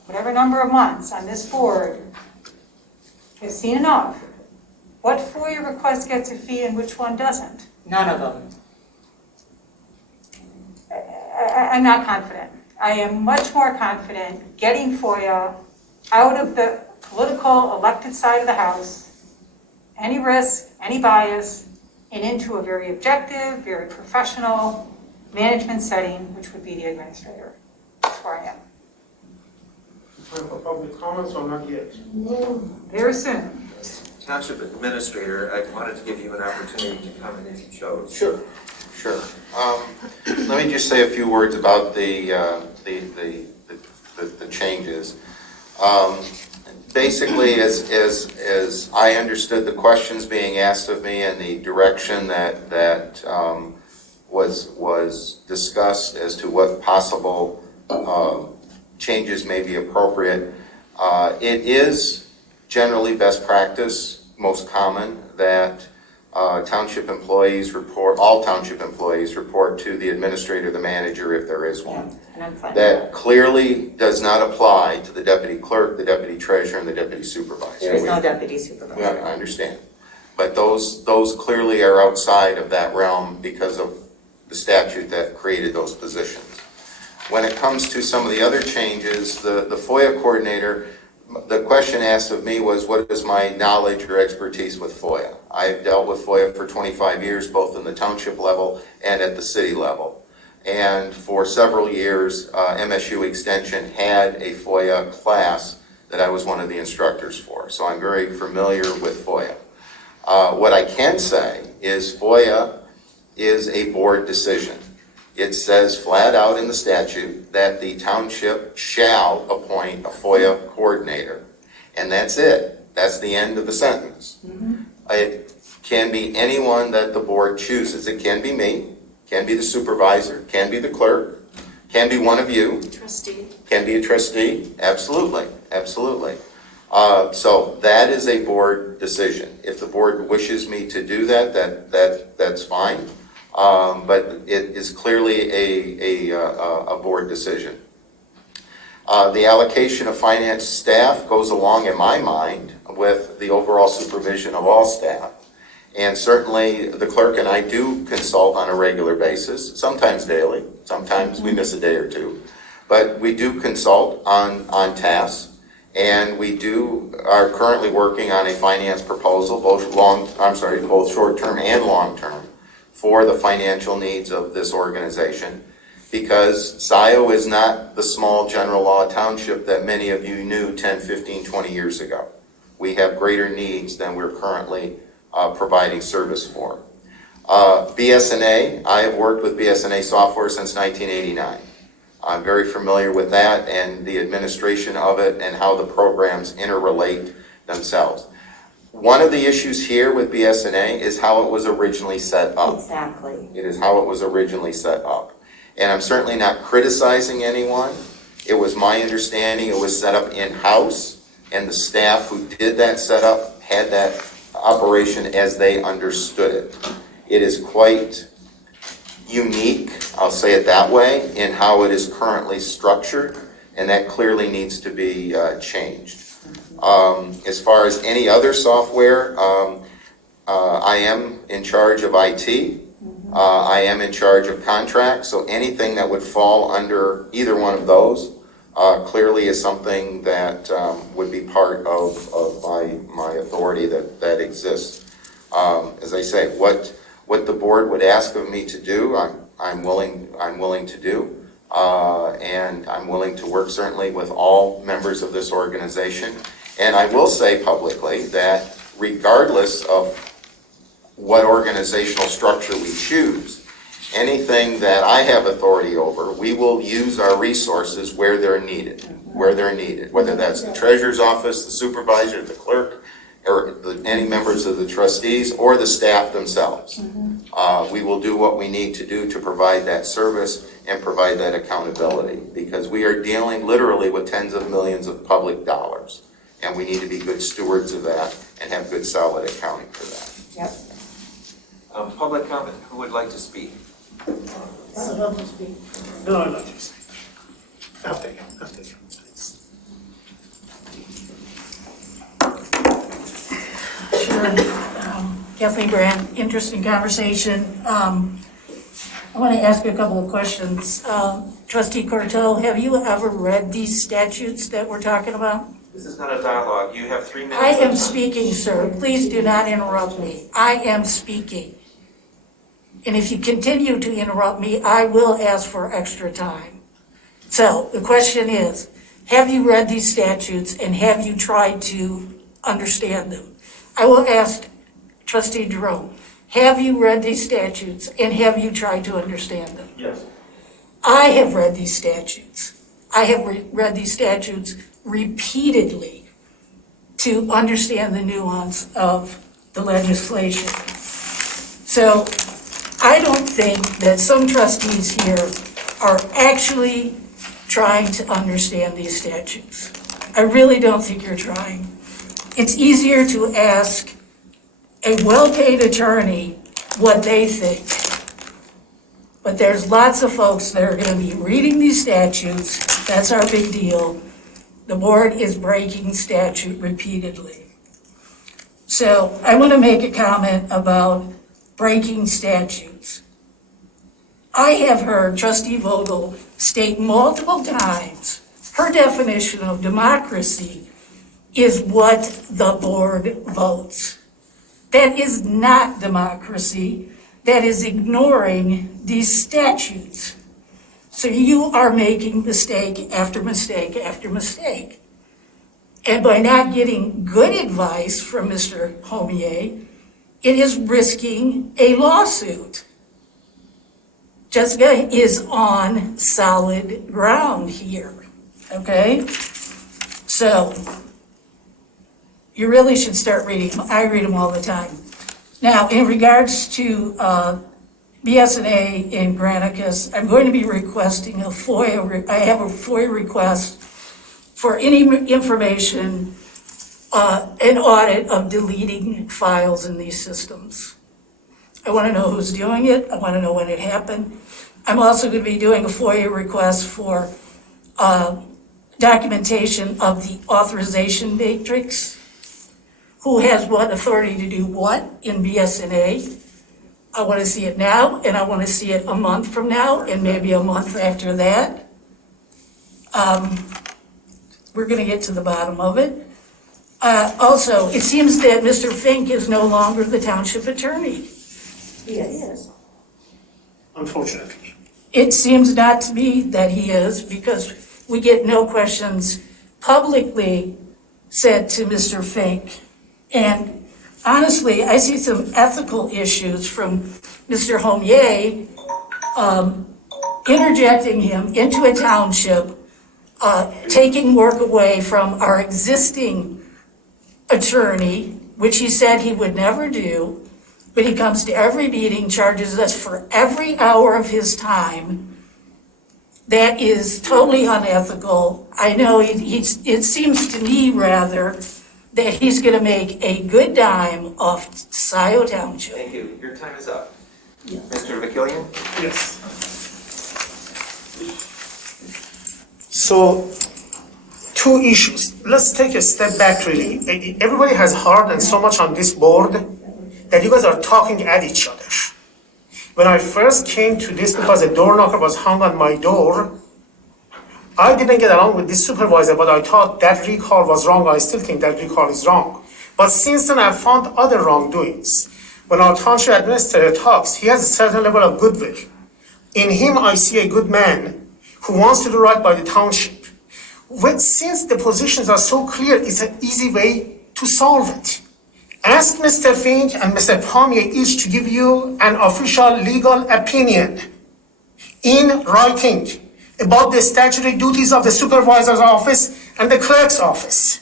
whatever number of months on this board, have seen enough. What FOIA request gets a fee and which one doesn't? None of them. I'm not confident. I am much more confident getting FOIA out of the political elected side of the House, any risk, any bias, and into a very objective, very professional management setting, which would be the administrator. That's where I am. Time for public comments or not yet? Very soon. Township Administrator, I wanted to give you an opportunity to comment if you chose. Sure. Let me just say a few words about the changes. Basically, as I understood the questions being asked of me and the direction that was discussed as to what possible changes may be appropriate, it is generally best practice, most common, that township employees report, all township employees report to the administrator, the manager, if there is one. And I'm fine. That clearly does not apply to the deputy clerk, the deputy treasurer, and the deputy supervisor. There is no deputy supervisor. Yeah, I understand. But those clearly are outside of that realm because of the statute that created those positions. When it comes to some of the other changes, the FOIA coordinator, the question asked of me was, what is my knowledge or expertise with FOIA? I've dealt with FOIA for 25 years, both in the township level and at the city level. And for several years, MSU Extension had a FOIA class that I was one of the instructors for. So I'm very familiar with FOIA. What I can say is FOIA is a board decision. It says flat out in the statute that the township shall appoint a FOIA coordinator. And that's it. That's the end of the sentence. It can be anyone that the board chooses. It can be me, can be the supervisor, can be the clerk, can be one of you. Trustee. Can be a trustee. Absolutely. So that is a board decision. If the board wishes me to do that, that's fine. But it is clearly a board decision. The allocation of finance staff goes along, in my mind, with the overall supervision of all staff. And certainly the clerk and I do consult on a regular basis, sometimes daily, sometimes we miss a day or two. But we do consult on tasks. And we are currently working on a finance proposal, both short-term and long-term, for the financial needs of this organization, because Scio is not the small general law township that many of you knew 10, 15, 20 years ago. We have greater needs than we're currently providing service for. BSNA, I have worked with BSNA software since 1989. I'm very familiar with that and the administration of it and how the programs interrelate themselves. One of the issues here with BSNA is how it was originally set up. Exactly. It is how it was originally set up. And I'm certainly not criticizing anyone. It was my understanding it was set up in-house, and the staff who did that setup had that operation as they understood it. It is quite unique, I'll say it that way, in how it is currently structured, and that clearly needs to be changed. As far as any other software, I am in charge of IT. I am in charge of contracts, so anything that would fall under either one of those clearly is something that would be part of my authority that exists. As I say, what the board would ask of me to do, I'm willing to do, and I'm willing to work certainly with all members of this organization. And I will say publicly that regardless of what organizational structure we choose, anything that I have authority over, we will use our resources where they're needed, whether that's the treasurer's office, the supervisor, the clerk, or any members of the trustees, or the staff themselves. We will do what we need to do to provide that service and provide that accountability, because we are dealing literally with tens of millions of public dollars, and we need to be good stewards of that and have good solid accounting for that. Yep. Public comment, who would like to speak? No, not to speak. After you. Sure. Kathleen Brandt, interesting conversation. I want to ask you a couple of questions. Trustee Corto, have you ever read these statutes that we're talking about? This is not a dialogue. You have 3 minutes. I of am time. speaking, sir. Please do not interrupt me. I am speaking. And if you continue to interrupt me, I will ask for extra time. So the question is, have you read these statutes and have you tried to understand them? I will ask Trustee Jerome, have you read these statutes and have you tried to understand them? Yes. I have read these statutes. I have read these statutes repeatedly to understand the nuance of the legislation. So I don't think that some trustees here are actually trying to understand these statutes. I really don't think you're trying. It's easier to ask a well-paid attorney what they think. But there's lots of folks that are going to be reading these statutes. That's our big deal. The board is breaking statute repeatedly. So I want to make a comment about breaking statutes. I have heard Trustee Vogel state multiple times her definition of democracy is what the board votes. That is not democracy. That is ignoring these statutes. So you are making mistake after mistake after mistake. And by not getting good advice from Mr. Homier, it is risking a lawsuit. Jessica is on solid ground here, okay? So you really should start reading them. I read them all the time. Now, in regards to BSNA in Granicus, I'm going to be requesting a FOIA. I have a FOIA request for any information, an audit of deleting files in these systems. I want to know who's doing it. I want to know when it happened. I'm also going to be doing a FOIA request for documentation of the authorization matrix. Who has what authority to do what in BSNA. I want to see it now, and I want to see it a month from now, and maybe a month after that. We're going to get to the bottom of it. Also, it seems that Mr. Fink is no longer the township attorney. Yes. Unfortunately. It seems not to be that he is, because we get no questions publicly said to Mr. Fink. And honestly, I see some ethical issues from Mr. Homier interjecting him into a township, taking work away from our existing attorney, which he said he would never do, but he comes to every meeting, charges us for every hour of his time. That is totally unethical. I know it seems to me rather that he's going to make a good dime off Scio Township. Thank you. Your time is up. Mr. Vakilian? Yes. So, 2 issues. Let's take a step back really. Everybody has heard and so much on this board that you guys are talking at each other. When I first came to this, because a door knocker was hung on my door, I didn't get along with this supervisor, but I thought that recall was wrong. I still think that recall is wrong. But since then, I've found other wrongdoings. When our township administrator talks, he has a certain level of goodwill. In him, I see a good man who wants to do right by the township. Since the positions are so clear, it's an easy way to solve it. Ask Mr. Fink and Mr. Palmier each to give you an official legal opinion in writing about the statutory duties of the supervisor's office and the clerk's office.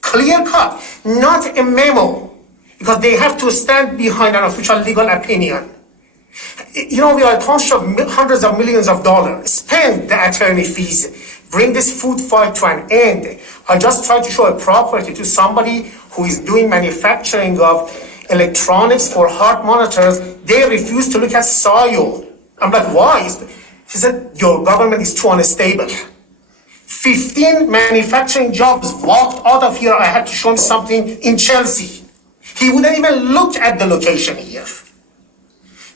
Clear cut, not a memo, because they have to stand behind an official legal opinion. You know, we are a township of hundreds of millions of dollars. Spend the attorney fees. Bring this food fight to an end. I just tried to show a property to somebody who is doing manufacturing of electronics for heart monitors. They refuse to look at Scio. I'm like, why? He said, your government is too unstable. 15 manufacturing jobs walked out of here. I had to show him something in Chelsea. He wouldn't even look at the location here.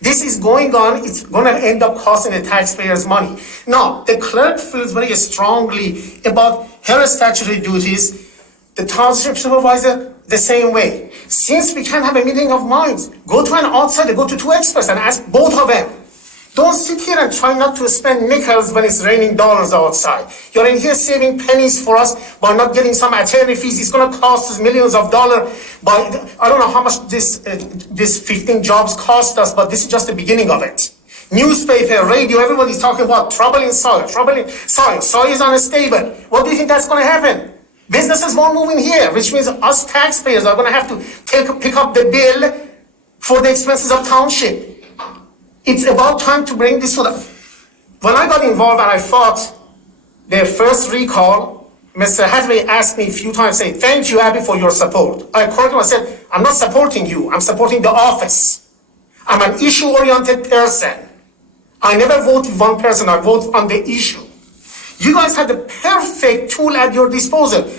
This is going on, it's going to end up costing the taxpayers money. Now, the clerk feels very strongly about her statutory duties, the township supervisor the same way. Since we can't have a meeting of minds, go to an outsider, go to two experts and ask both of them. Don't sit here and try not to spend nickels when it's raining dollars outside. You're in here saving pennies for us by not getting some attorney fees. It's going to cost us millions of dollars. I don't know how much this 15 jobs cost us, but this is just the beginning of it. Newspaper, radio, everybody's talking about trouble in soil, Soil is unstable. What do you think that's going to happen? Businesses won't move in here, which means us taxpayers are going to have to pick up the bill for the expenses of township. It's about time to bring this to the... When I got involved and I fought the first recall, Mr. Hathaway asked me a few times, saying, thank you, Abby, for your support. I corrected him, I said, I'm not supporting you, I'm supporting the office. I'm an issue-oriented person. I never vote with one person, I vote on the issue. You guys have the perfect tool at your disposal.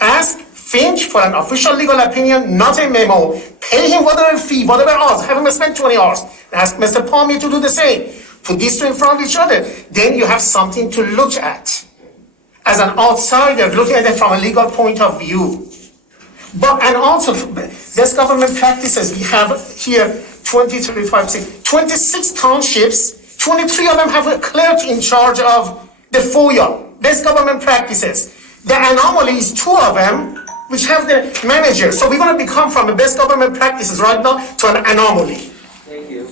Ask Finch for an official legal opinion, not a memo. Pay him whatever fee, whatever hours. Have him spend 20 hours. Ask Mr. Palmier to do the same. Put these two in front of each other. Then you have something to look at. As an outsider, looking at it from a legal point of view. And also, best government practices. We have here 26 townships. 23 of them have a clerk in charge of the FOIA. Best government practices. The anomaly is 2 of them, which have the manager. So we're going to become from the best government practices right now to an anomaly. Thank you.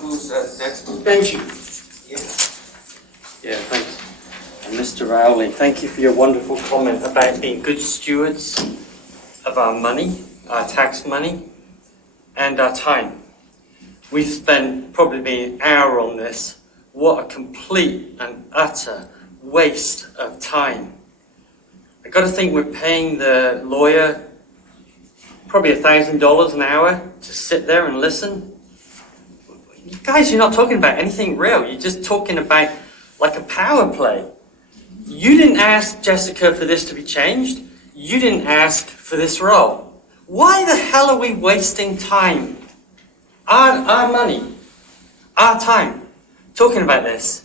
Who's next? Thank you. Yeah, thanks. And Mr. Rowley, thank you for your wonderful comment about being good stewards of our money, our tax money, and our time. We've spent probably an hour on this. What a complete and utter waste of time. I got to think we're paying the lawyer probably $1,000 an hour to sit there and listen. You guys, you're not talking about anything real. You're just talking about like a power play. You didn't ask Jessica for this to be changed. You didn't ask for this role. Why the hell are we wasting time? Our money, our time, talking about this.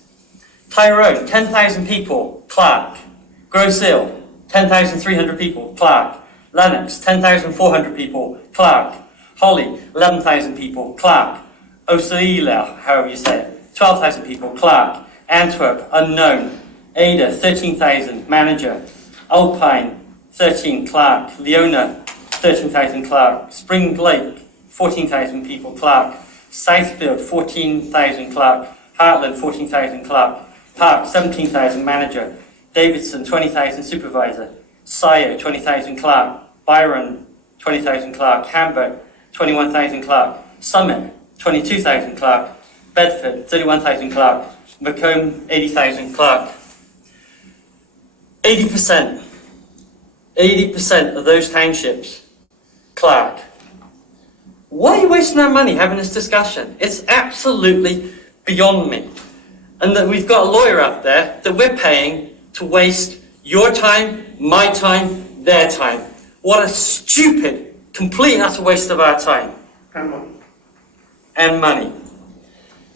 Tyrone, 10,000 people, Clark. Grosse Ile, 10,300 people, Clark. Lennox, 10,400 people, Clark. Holly, 11,000 people, Clark. Osaila, however you say it, 12,000 people, Clark. Antwerp, unknown. Ada, 13,000, manager. Alpine, 13, Clark. Leona, 13,000, Clark. Spring Lake, 14,000 people, Clark. Southfield, 14,000, Clark. Heartland, 14,000, Clark. Park, 17,000, manager. Davidson, 20,000, supervisor. Scio, 20,000, Clark. Byron, 20,000, Clark. Hubert, 21,000, Clark. Summit, 22,000, Clark. Bedford, 31,000, Clark. Macomb, 80,000, Clark. 80% of those townships, Clark. Why are you wasting our money having this discussion? It's absolutely beyond me. And that we've got a lawyer out there that we're paying to waste your time, my time, their time. What a stupid, complete and utter waste of our time. And money.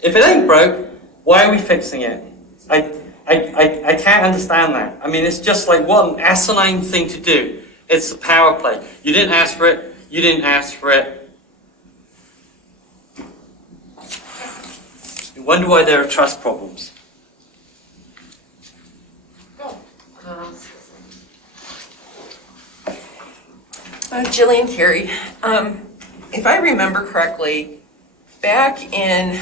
If it ain't broke, why are we fixing it? I can't understand that. I mean, it's just like, what an asinine thing to do. It's a power play. You didn't ask for it. You didn't ask for it. You wonder why there are trust problems. Jillian Carey. If I remember correctly, back in,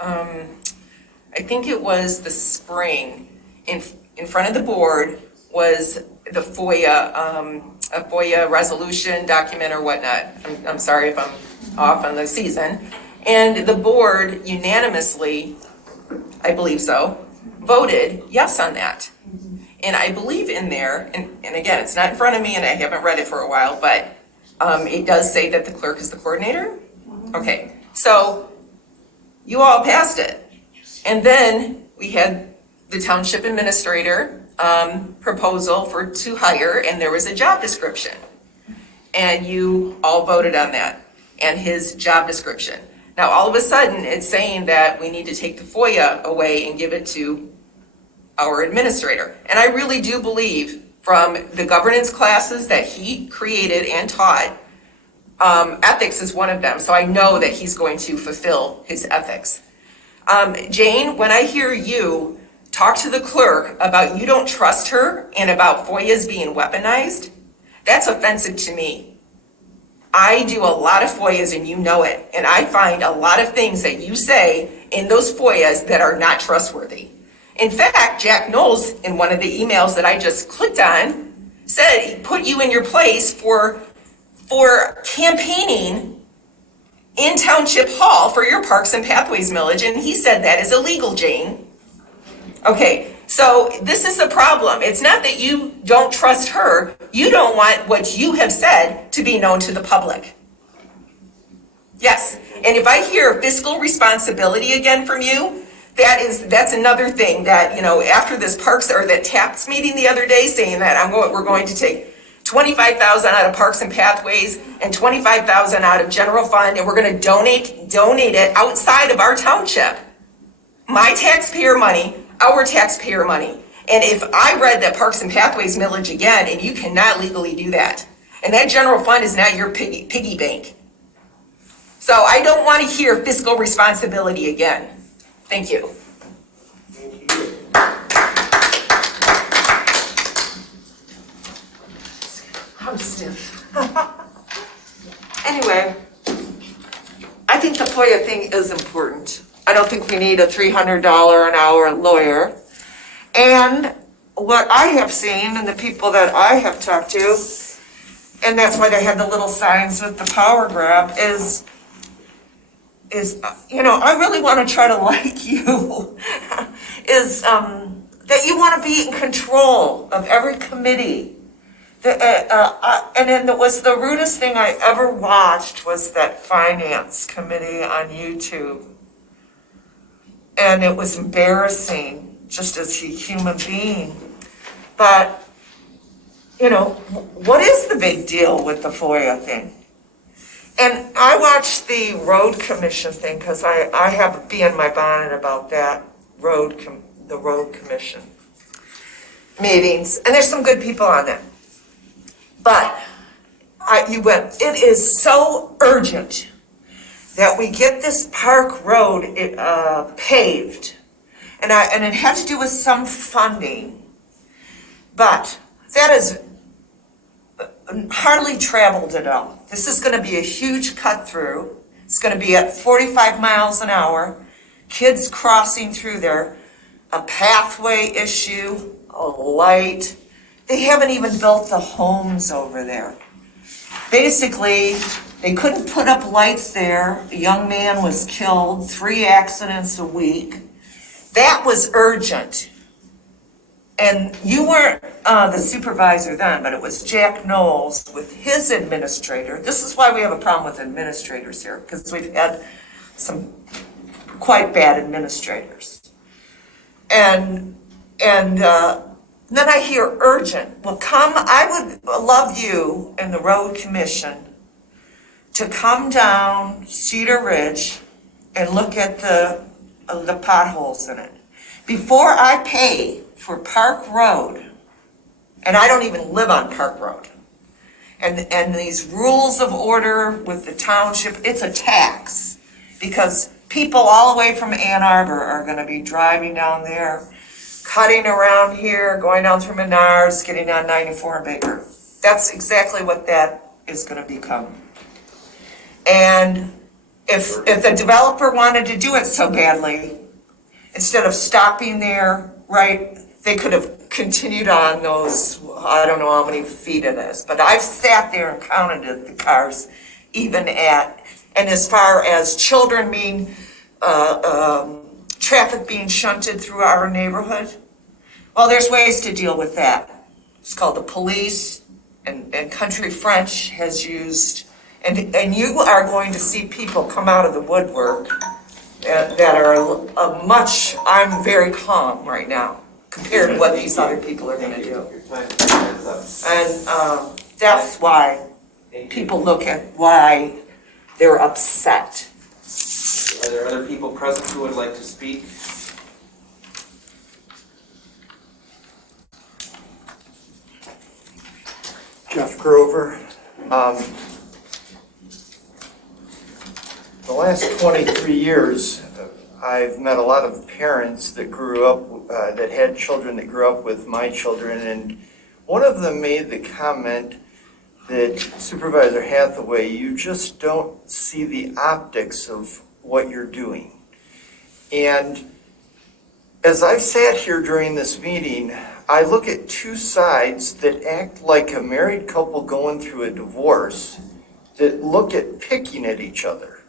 I think it was the spring, in front of the board was the FOIA, a FOIA resolution document or whatnot. I'm sorry if I'm off on the season. And the board unanimously, I believe so, voted yes on that. And I believe in there, and again, it's not in front of me and I haven't read it for a while, but it does say that the clerk is the coordinator. Okay, so you all passed it. And then we had the township administrator proposal to hire, and there was a job description. And you all voted on that and his job description. Now, all of a sudden, it's saying that we need to take the FOIA away and give it to our administrator. And I really do believe from the governance classes that he created and taught, ethics is one of them. So I know that he's going to fulfill his ethics. Jane, when I hear you talk to the clerk about you don't trust her and about FOIAs being weaponized, that's offensive to me. I do a lot of FOIAs and you know it. And I find a lot of things that you say in those FOIAs that are not trustworthy. In fact, Jack Knowles, in one of the emails that I just clicked on, said he put you in your place for campaigning in Township Hall for your Parks and Pathways millage, and he said that is illegal, Jane. Okay, so this is a problem. It's not that you don't trust her, you don't want what you have said to be known to the public. Yes, and if I hear fiscal responsibility again from you, that's another thing that, after this that TAPS meeting the other day saying that we're going to take $25,000 out of Parks and Pathways and $25,000 out of general fund, and we're going to donate it outside of our township. My taxpayer money, our taxpayer money. And if I read that Parks and Pathways millage again, and you cannot legally do that, and that general fund is not your piggy bank. So I don't want to hear fiscal responsibility again. Thank you. I'm stiff. Anyway, I think the FOIA thing is important. I don't think we need a $300 an hour lawyer. And what I have seen and the people that I have talked to, and that's why they have the little signs with the power grab, is I really want to try to like you, that you want to be in control of every committee. And then the rudest thing I ever watched was that finance committee on YouTube. And it was embarrassing, just as a human being. But, what is the big deal with the FOIA thing? And I watched the road commission thing because I have a bee in my bonnet about that the road commission meetings. And there's some good people on that. But it is so urgent that we get this park road paved. And it had to do with some funding. But that is hardly traveled at all. This is going to be a huge cut through. It's going to be at 45 miles an hour. Kids crossing through there. A pathway issue, a light. They haven't even built the homes over there. Basically, they couldn't put up lights there. A young man was killed, 3 accidents a week. That was urgent. And you weren't the supervisor then, but it was Jack Knowles with his administrator. This is why we have a problem with administrators here, because we've had some quite bad administrators. And then I hear urgent. Well, I would love you and the road commission to come down Cedar Ridge and look at the potholes in it. Before I pay for Park Road, and I don't even live on Park Road, and these rules of order with the township, it's a tax, because people all the way from Ann Arbor are gonna be driving down there, cutting around here, going down through Menards, getting on 94 in Baker. That's exactly what that is gonna become. And if the developer wanted to do it so badly, instead of stopping there, right, they could have continued on those, I don't know how many feet it is, but I've sat there and counted the cars, even at And as far as children being, traffic being shunted through our neighborhood, well, there's ways to deal with that. It's called the police, and Country French has used, and you are going to see people come out of the woodwork that are much, I'm very calm right now compared to what these other people are gonna do. And that's why people look at why they're upset. Are there other people present who would like to speak? Jeff Grover. The last 23 years, I've met a lot of parents that grew up, that had children that grew up with my children, and one of them made the comment that, Supervisor Hathaway, you just don't see the optics of what you're doing. And as I've sat here during this meeting, I look at two sides that act like a married couple going through a divorce, that look at picking at each other.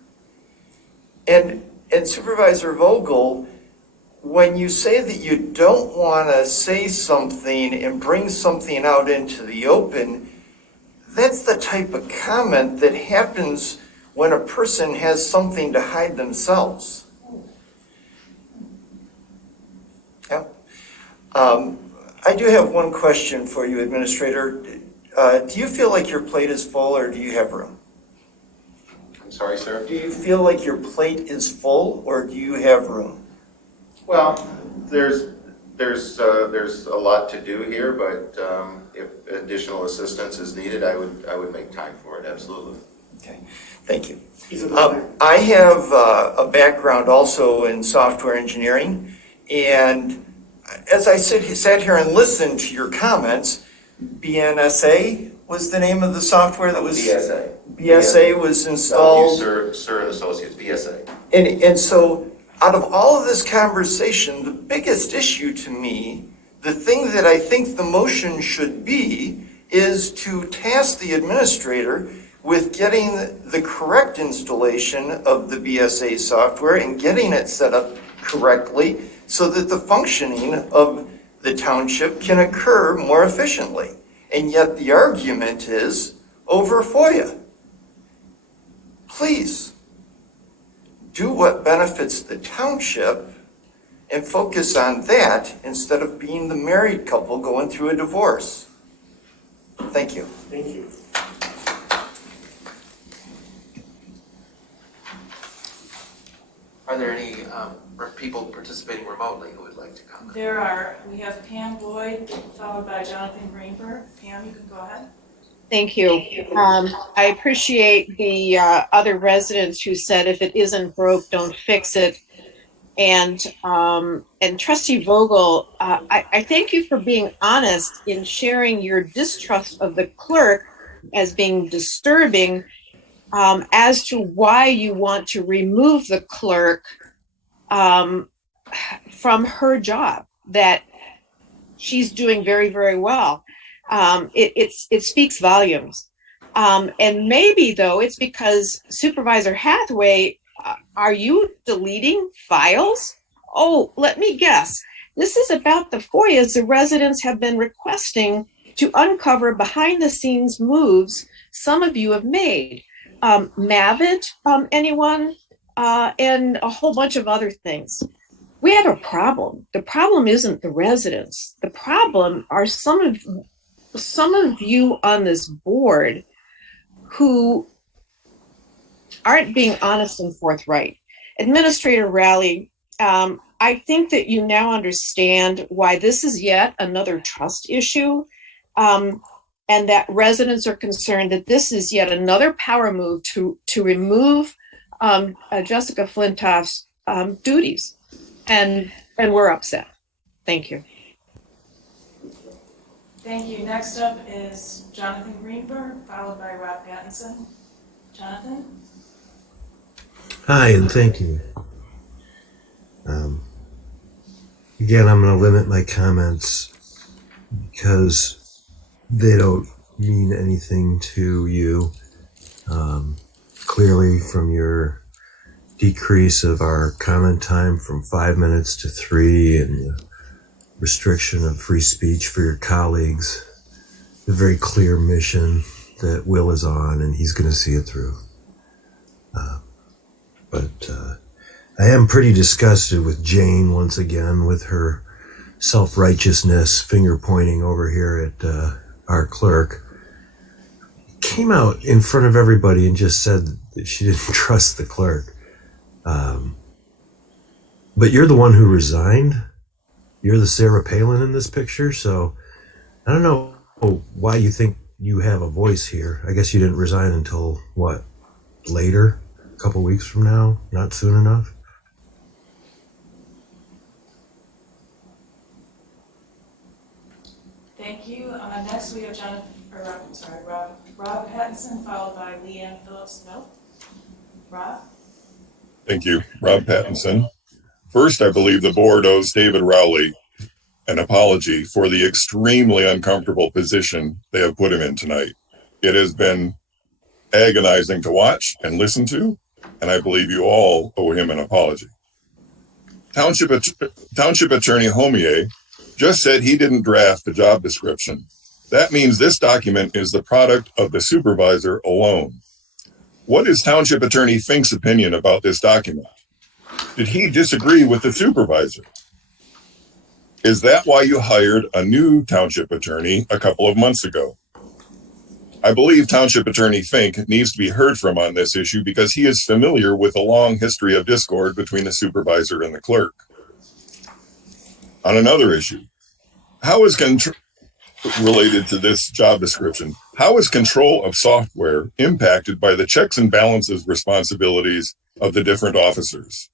And Supervisor Vogel, when you say that you don't want to say something and bring something out into the open, that's the type of comment that happens when a person has something to hide themselves. Yeah. I do have one question for you, Administrator. Do you feel like your plate is full, or do you have room? I'm sorry, sir? Do you feel like your plate is full, or do you have room? Well, there's a lot to do here, but if additional assistance is needed, I would make time for it, absolutely. Okay, thank you. I have a background also in software engineering, and as I sat here and listened to your comments, BNSA was the name of the software that was... BSA. BSA was installed. Sir and Associates, BSA. And so out of all of this conversation, the biggest issue to me, the thing that I think the motion should be, is to task the administrator with getting the correct installation of the BSA software and getting it set up correctly so that the functioning of the township can occur more efficiently. And yet the argument is over FOIA. Please, do what benefits the township and focus on that instead of being the married couple going through a divorce. Thank you. Thank you. Are there any people participating remotely who would like to comment? There are. We have Pam Boyd, followed by Jonathan Greenberg. Pam, you can go ahead. Thank you. I appreciate the other residents who said if it isn't broke, don't fix it. And Trustee Vogel, I thank you for being honest in sharing your distrust of the clerk as being disturbing, as to why you want to remove the clerk from her job, that she's doing very, very well. It speaks volumes. And maybe, though, it's because Supervisor Hathaway, are you deleting files? Oh, let me guess. This is about the FOIAs the residents have been requesting to uncover behind-the-scenes moves some of you have made. Mavid, anyone? And a whole bunch of other things. We have a problem. The problem isn't the residents. The problem are some of you on this board who aren't being honest and forthright. Administrator Rowley, I think that you now understand why this is yet another trust issue, and that residents are concerned that this is yet another power move to remove Jessica Flintoff's duties, and we're upset. Thank you. Thank you. Next up is Jonathan Greenberg, followed by Rob Pattinson. Jonathan? Hi, and thank you. Again, I'm going to limit my comments because they don't mean anything to you. clearly from your decrease of our comment time from 5 minutes to 3 and the restriction of free speech for your colleagues, a very clear mission that Will is on, and he's going to see it through. But I am pretty disgusted with Jane once again with her self-righteousness, finger pointing over here at our clerk. Came out in front of everybody and just said that she didn't trust the clerk. But you're the one who resigned. You're the Sarah Palin in this picture, so I don't know why you think you have a voice here. I guess you didn't resign until, what, later? A couple weeks from now? Not soon enough? Thank you. Next, we have Rob Pattinson, followed by Leanne Phillips-Note. Rob? Thank you. Rob Pattinson. First, I believe the board owes David Rowley an apology for the extremely uncomfortable position they have put him in tonight. It has been agonizing to watch and listen to, and I believe you all owe him an apology. Township Attorney Homier just said he didn't draft the job description. That means this document is the product of the supervisor alone. What is Township Attorney Fink's opinion about this document? Did he disagree with the supervisor? Is that why you hired a new township attorney a couple of months ago? I believe Township Attorney Fink needs to be heard from on this issue because he is familiar with a long history of discord between the supervisor and the clerk. On another issue, how is related to this job description, how is control of software impacted by the checks and balances responsibilities of the different officers?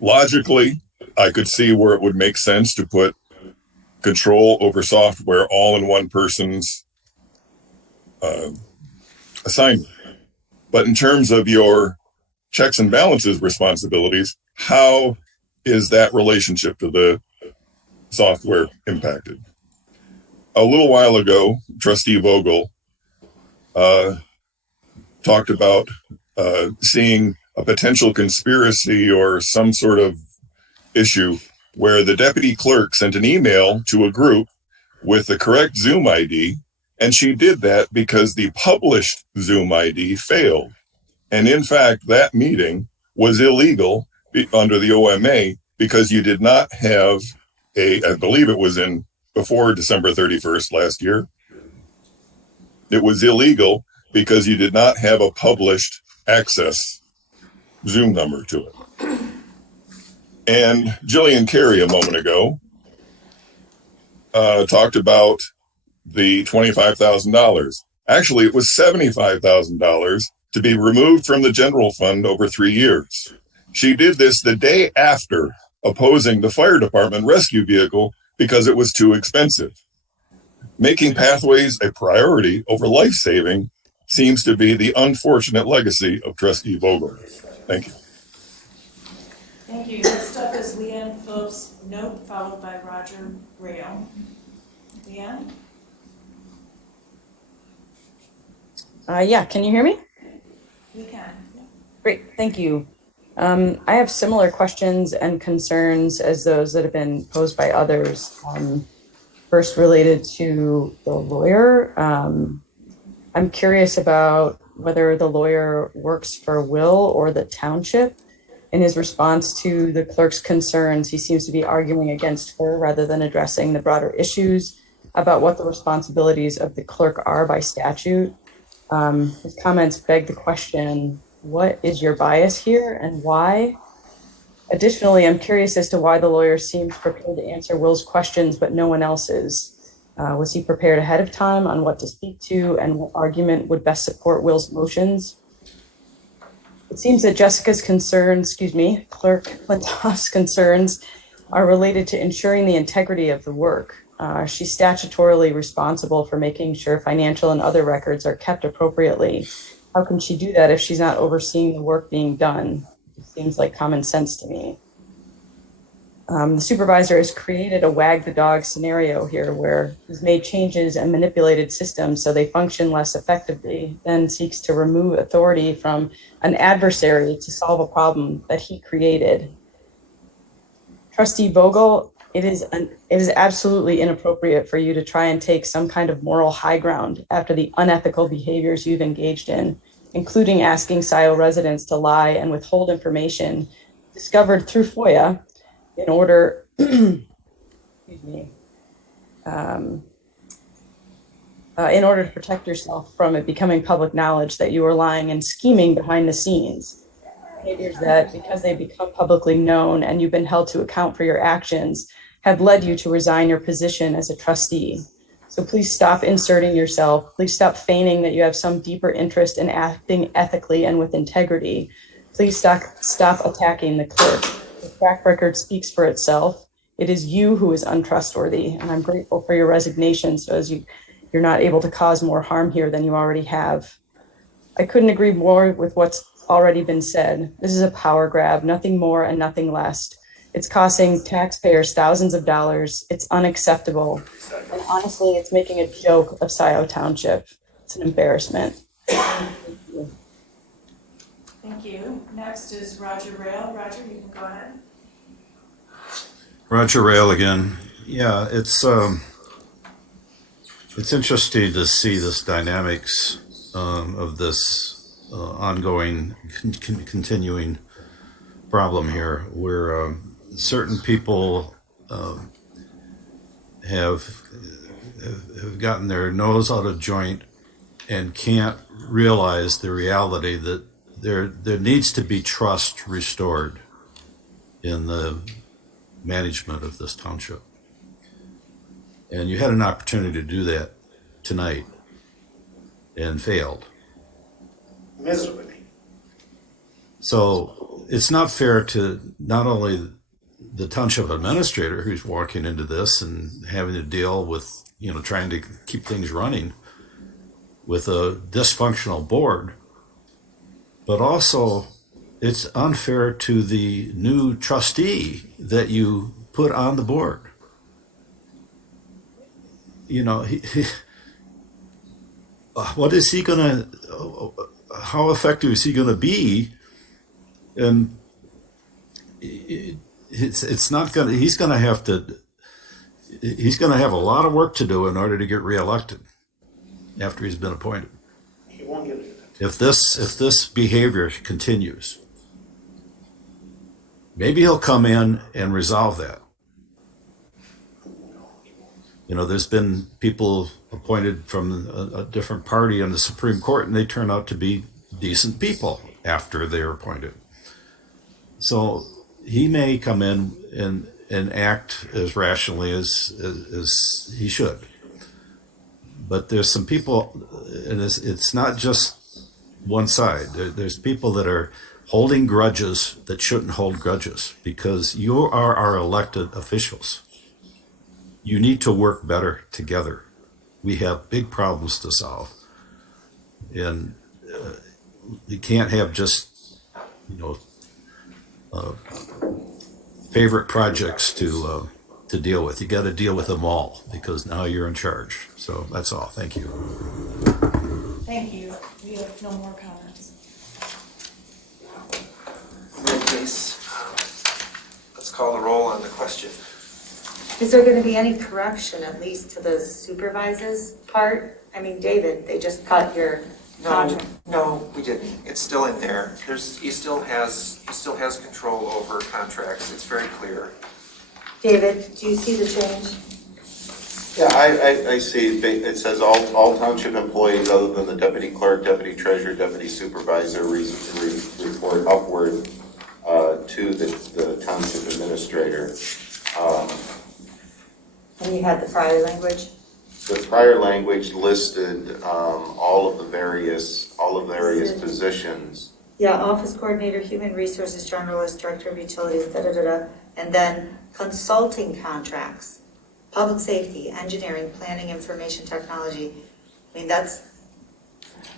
Logically, I could see where it would make sense to put control over software all in one person's assignment. But in terms of your checks and balances responsibilities, how is that relationship to the software impacted? A little while ago, Trustee Vogel talked about seeing a potential conspiracy or some sort of issue where the deputy clerk sent an email to a group with the correct Zoom ID, and she did that because the published Zoom ID failed. And in fact, that meeting was illegal under the OMA because you did not have I believe it was before December 31st last year. It was illegal because you did not have a published access Zoom number to it. And Jillian Carey a moment ago talked about the $25,000. Actually, it was $75,000 to be removed from the general fund over 3 years. She did this the day after opposing the fire department rescue vehicle because it was too expensive. Making pathways a priority over life-saving seems to be the unfortunate legacy of Trustee Vogel. Thank you. Thank you. Next up is Leanne Phillips-Note, followed by Roger Rayo. Leanne? Yeah, can you hear me? We can. Yeah. Great, thank you. I have similar questions and concerns as those that have been posed by others. First, related to the lawyer. I'm curious about whether the lawyer works for Will or the township. In his response to the clerk's concerns, he seems to be arguing against her rather than addressing the broader issues about what the responsibilities of the clerk are by statute. His comments beg the question, what is your bias here and why? Additionally, I'm curious as to why the lawyer seemed prepared to answer Will's questions, but no one else's. Was he prepared ahead of time on what to speak to and what argument would best support Will's motions? It seems that Jessica's concerns, Clerk Flintoff's concerns are related to ensuring the integrity of the work. She's statutorily responsible for making sure financial and other records are kept appropriately. How can she do that if she's not overseeing the work being done? It seems like common sense to me. The supervisor has created a wag the dog scenario here where he's made changes and manipulated systems so they function less effectively, then seeks to remove authority from an adversary to solve a problem that he created. Trustee Vogel, it is absolutely inappropriate for you to try and take some kind of moral high ground after the unethical behaviors you've engaged in, including asking Scio residents to lie and withhold information discovered through FOIA in order, excuse me, in order to protect yourself from it becoming public knowledge that you are lying and scheming behind the scenes. Behaviors that, because they become publicly known and you've been held to account for your actions, have led you to resign your position as a trustee. So please stop inserting yourself. Please stop feigning that you have some deeper interest in acting ethically and with integrity. Please stop attacking the clerk. The track record speaks for itself. It is you who is untrustworthy, and I'm grateful for your resignation so as you're not able to cause more harm here than you already have. I couldn't agree more with what's already been said. This is a power grab, nothing more and nothing less. It's costing taxpayers thousands of dollars. It's unacceptable. And honestly, it's making a joke of Scio Township. It's an embarrassment. Thank you. Next is Roger Rail. Roger, you can go ahead. Roger Rail again. Yeah, it's interesting to see this dynamics of this ongoing, continuing problem here, where certain people have gotten their nose out of joint and can't realize the reality that there needs to be trust restored in the management of this township. And you had an opportunity to do that tonight and failed. Miserably. So it's not fair to not only the township administrator who's walking into this and having to deal with, trying to keep things running with a dysfunctional board, but also it's unfair to the new trustee that you put on the board. What is he gonna? How effective is he gonna be? And it's not gonna. He's gonna have to. He's gonna have a lot of work to do in order to get reelected after he's been appointed. He won't get it. If this behavior continues, maybe he'll come in and resolve that. There's been people appointed from a different party in the Supreme Court, and they turn out to be decent people after they're appointed. So he may come in and act as rationally as he should. But there's some people, and it's not just one side. There's people that are holding grudges that shouldn't hold grudges, because you are our elected officials. You need to work better together. We have big problems to solve. And you can't have just, favorite projects to deal with. You got to deal with them all, because now you're in charge. So that's all. Thank you. Thank you. We have no more comments. In that case, let's call the roll on the question. Is there going to be any correction, at least to the supervisor's part? I mean, David, they just cut your contract. No, we didn't. It's still in there. He still has control over contracts. It's very clear. David, do you see the change? Yeah, I see. It says all township employees other than the deputy clerk, deputy treasurer, deputy supervisor report upward to the township administrator. And you had the prior language? The prior language listed all of the various positions. Yeah, office coordinator, human resources generalist, director of utilities, da-da-da-da, and then consulting contracts, public safety, engineering, planning, information technology. I mean, that's...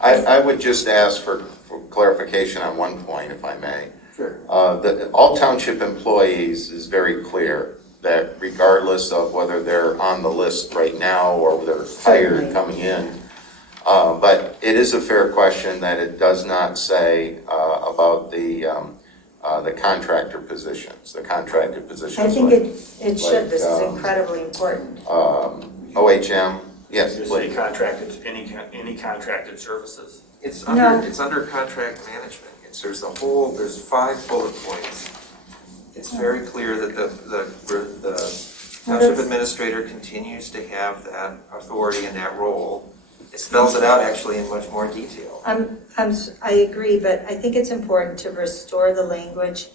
I would just ask for clarification on one point, if I may. Sure. All township employees is very clear that regardless of whether they're on the list right now or they're hired coming in, but it is a fair question that it does not say about the contractor positions, the contracted positions. I think it should, like, this is incredibly important. OHM, yes, Just please. say contracted, any contracted services. It's under contract management. There's 5 bullet points. It's very clear that the township administrator continues to have that authority and that role. It spells it out actually in much more detail. I agree, but I think it's important to restore the language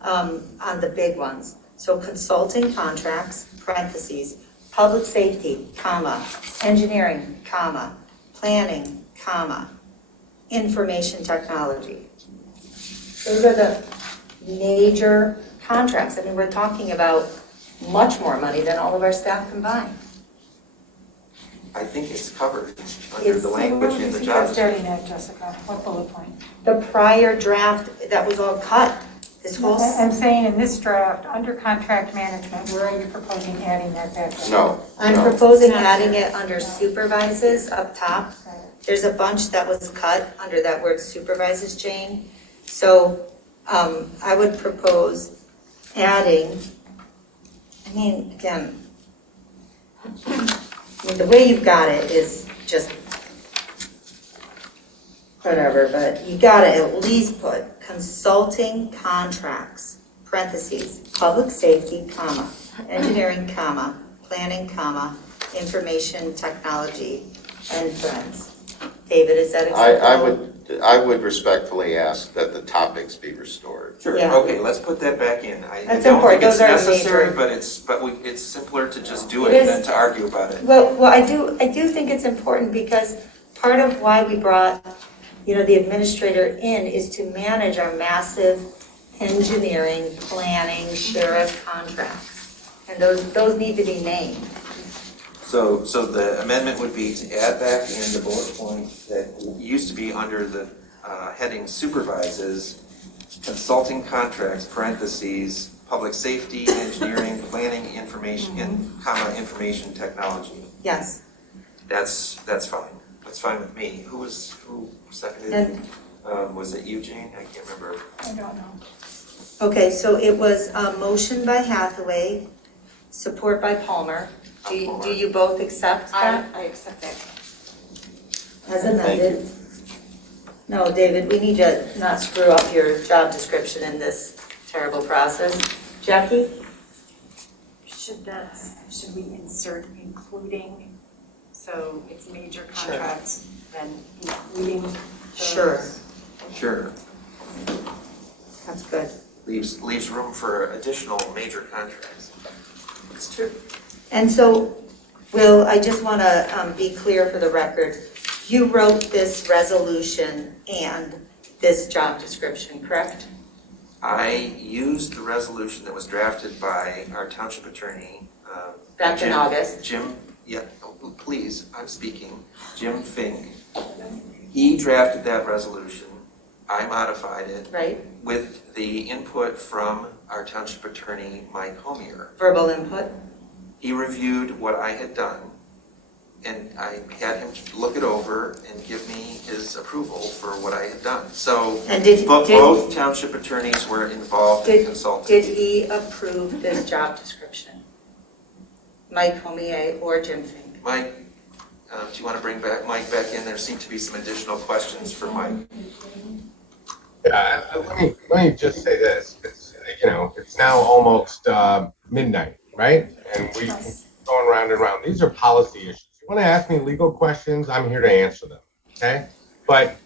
on the big ones. So consulting contracts, parentheses, public safety, comma, engineering, comma, planning, comma, information technology. Those are the major contracts. I mean, we're talking about much more money than all of our staff combined. I think it's covered under the language in the job Starting at Jessica, what bullet point? The prior draft, that was all cut. This whole. I'm saying in this draft, under contract management, where are you proposing adding that back? No. I'm proposing adding it under supervises up top. There's a bunch that was cut under that word supervises, Jane. So I would propose adding, I mean, again, the way you've got it is just whatever, but you gotta at least put consulting contracts, parentheses, public safety, comma, engineering, comma, planning, comma, information technology, and friends. David, is that acceptable? I would respectfully ask that the topics be restored. Sure. Yeah. Okay, let's put that back in. I That's don't important. think it's Those are the necessary, major- but it's simpler to just do It it is. than to argue about it. Well, I do think it's important because part of why we brought, the administrator in is to manage our massive engineering, planning, sheriff contracts. And those need to be named. So the amendment would be to add back in the bullet point that used to be under the heading supervises, consulting contracts, parentheses, public safety, engineering, planning, information, comma, information technology. Yes. That's fine. That's fine with me. Who seconded it? Was it you, Jane? I can't remember. I don't know. Okay, so it was a motion by Hathaway, support by Palmer. Do you both accept that? I accept that. As amended. No, David, we need to not screw up your job description in this terrible process. Jackie? Should we insert including, so it's major contracts, then including those? Sure. That's good. Leaves room for additional major contracts. It's true. And so, Will, I just want to be clear for the record. You wrote this resolution and this job description, correct? I used the resolution that was drafted by our township attorney. Back in August. Jim, please, I'm speaking. Jim Fink. He drafted that resolution. I modified it. Right. With the input from our township attorney, Mike Homier. Verbal input? He reviewed what I had done, and I had him look it over and give me his approval for what I had done. So both township attorneys were involved in consulting. Did he approve this job description? Mike Homier or Jim Fink? Mike, do you want to bring Mike back in? There seem to be some additional questions for Mike. Yeah, let me just say this. It's now almost midnight, right? And we've been going round and round. These are policy issues. You want to ask me legal questions, I'm here to answer them, okay? But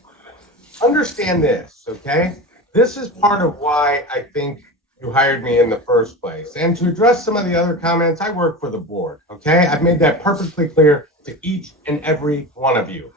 understand this, okay? This is part of why I think you hired me in the first place. And to address some of the other comments, I work for the board, okay? I've made that perfectly clear to each and every one of you.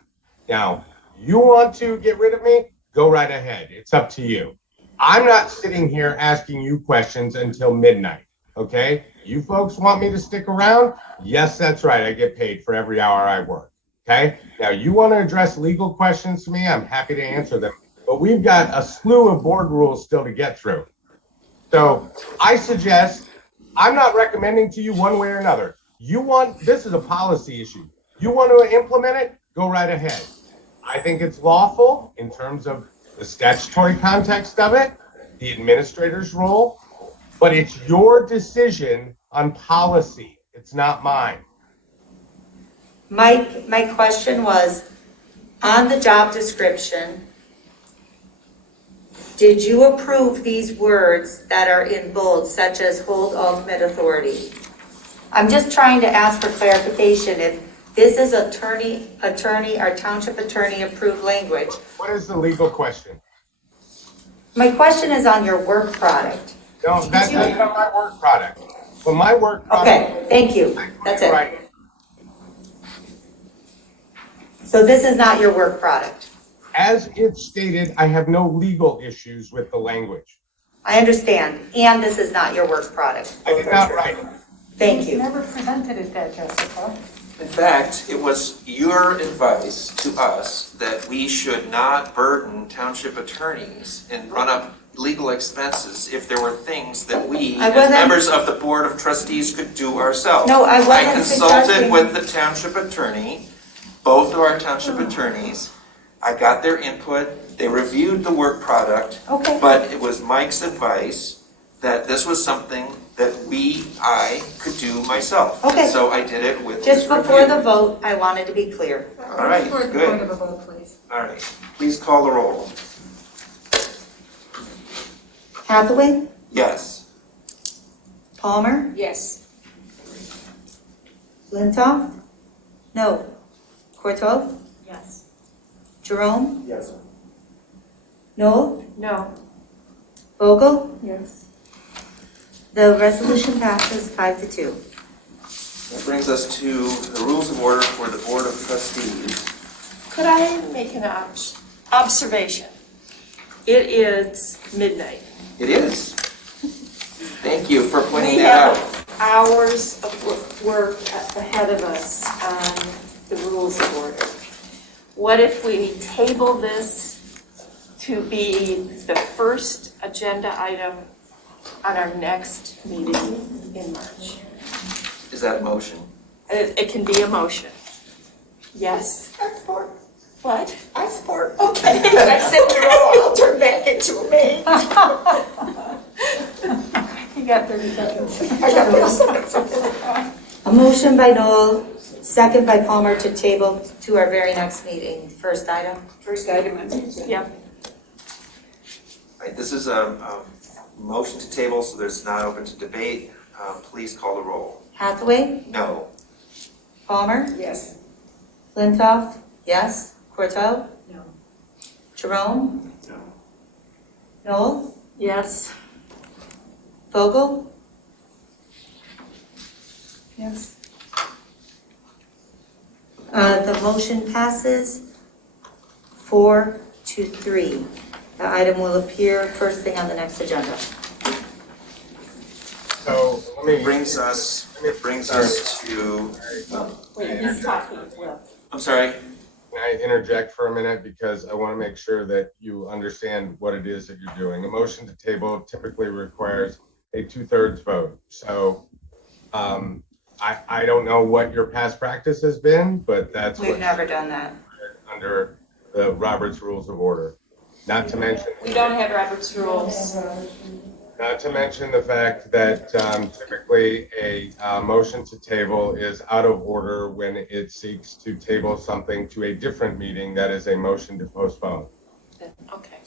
Now, you want to get rid of me? Go right ahead. It's up to you. I'm not sitting here asking you questions until midnight, okay? You folks want me to stick around? Yes, that's right. I get paid for every hour I work, okay? Now, you want to address legal questions to me? I'm happy to answer them. but we've got a slew of board rules still to get through. So I suggest, I'm not recommending to you one way or another. This is a policy issue. You want to implement it, go right ahead. I think it's lawful in terms of the statutory context of it, the administrator's role, but it's your decision on policy. It's not mine. Mike, my question was, on the job description, did you approve these words that are in bold, such as hold ultimate authority? I'm just trying to ask for clarification if this is our township attorney approved language. What is the legal question? My question is on your work product. No, that's not my work product. Well, my work product. Okay, thank you. That's it. Right. So this is not your work product? As it's stated, I have no legal issues with the language. I understand, and this is not your work product. I did not write it. Thank you. It's never presented as that, Jessica. In fact, it was your advice to us that we should not burden township attorneys and run up legal expenses if there were things that we, as members of the Board of Trustees, could do ourselves. No, I wasn't I consulted suggesting- with the township attorney, both of our township attorneys. I got their input. They reviewed the work product. Okay. But it was Mike's advice that this was something that I could do myself. Okay. So I did it with Just his before review. the vote, I wanted to be clear. All right, Before the good. point of a vote, please. All right, please call the roll. Hathaway, Yes. Palmer, Yes. Flintoff? No. Courtois? Yes. Jerome? Yes. Noel? No. Vogel? Yes. The resolution passes 5-2. That brings us to the rules of order for the Board of Trustees. Could I make an observation? It is midnight. It is. Thank you for pointing We that out. have hours of work ahead of us on the rules of order. What if we table this to be the first agenda item on our next meeting in March? Is that a motion? It can be a motion. Yes. I support. What? I support. Okay. I said Jerome, I'll turn back into a maid. You got 30 seconds. I got 30 seconds. A motion by Noel, second by Palmer to table to our very next meeting. First item? First item. Yeah. Right, this is a motion to table, so there's not open to debate. Please call the roll. Hathaway? No. Palmer? Yes. Flintoff? Yes. Courtois? No. Jerome? No. Noel? Yes. Vogel? Yes. The motion passes 4-3. The item will appear first thing on the next agenda. So let me. It brings us to, Wait, he's talking as well. I'm sorry. Can I interject for a minute because I want to make sure that you understand what it is that you're doing. A motion to table typically requires a 2/3 vote. So I don't know what your past practice has been, but that's We've what never done that. under the Robert's Rules of Order. Not to mention. We don't have Robert's rules. Not to mention the fact that typically a motion to table is out of order when it seeks to table something to a different meeting that is a motion to postpone. Okay.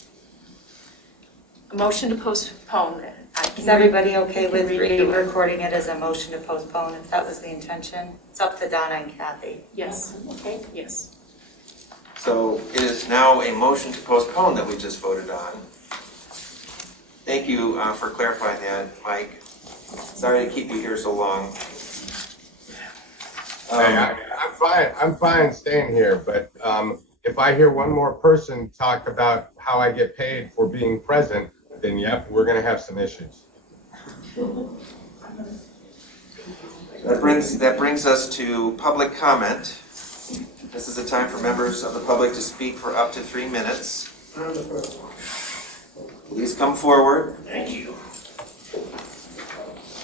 A motion to postpone then. Is everybody okay with recording it as a motion to postpone if that was the intention? It's up to Donna and Kathy. Yes, okay, yes. So it is now a motion to postpone that we just voted on. Thank you for clarifying that, Mike. Sorry to keep you here so long. Hey, I'm fine staying here, but if I hear one more person talk about how I get paid for being present, then yep, we're gonna have some issues. That brings us to public comment. This is a time for members of the public to speak for up to 3 minutes. I'm the first one. Please come forward. Thank you.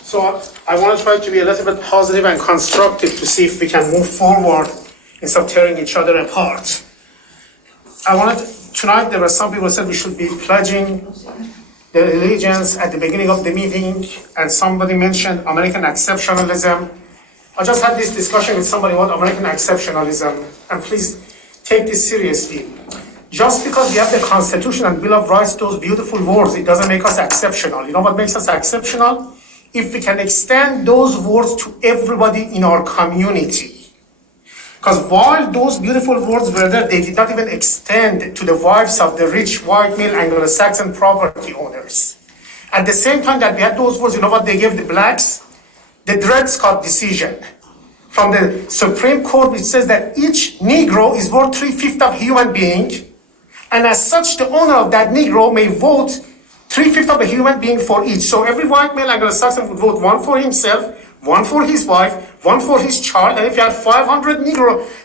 So I want to try to be a little bit positive and constructive to see if we can move forward instead of tearing each other apart. Tonight there were some people who said we should be pledging the allegiance at the beginning of the meeting, and somebody mentioned American exceptionalism. I just had this discussion with somebody about American exceptionalism, and please take this seriously. Just because we have the Constitution and Bill of Rights, those beautiful words, it doesn't make us exceptional. You know what makes us exceptional? If we can extend those words to everybody in our community. Because while those beautiful words were there, they did not even extend to the wives of the rich white male Anglo-Saxon property owners. At the same time that we had those words, you know what they gave the blacks? The Dred Scott decision from the Supreme Court, which says that each Negro is worth 3/5 of a human being, and as such, the owner of that Negro may vote 3/5 of a human being for each. So every white male Anglo-Saxon would vote one for himself, one for his wife, one for his child, and if you had 500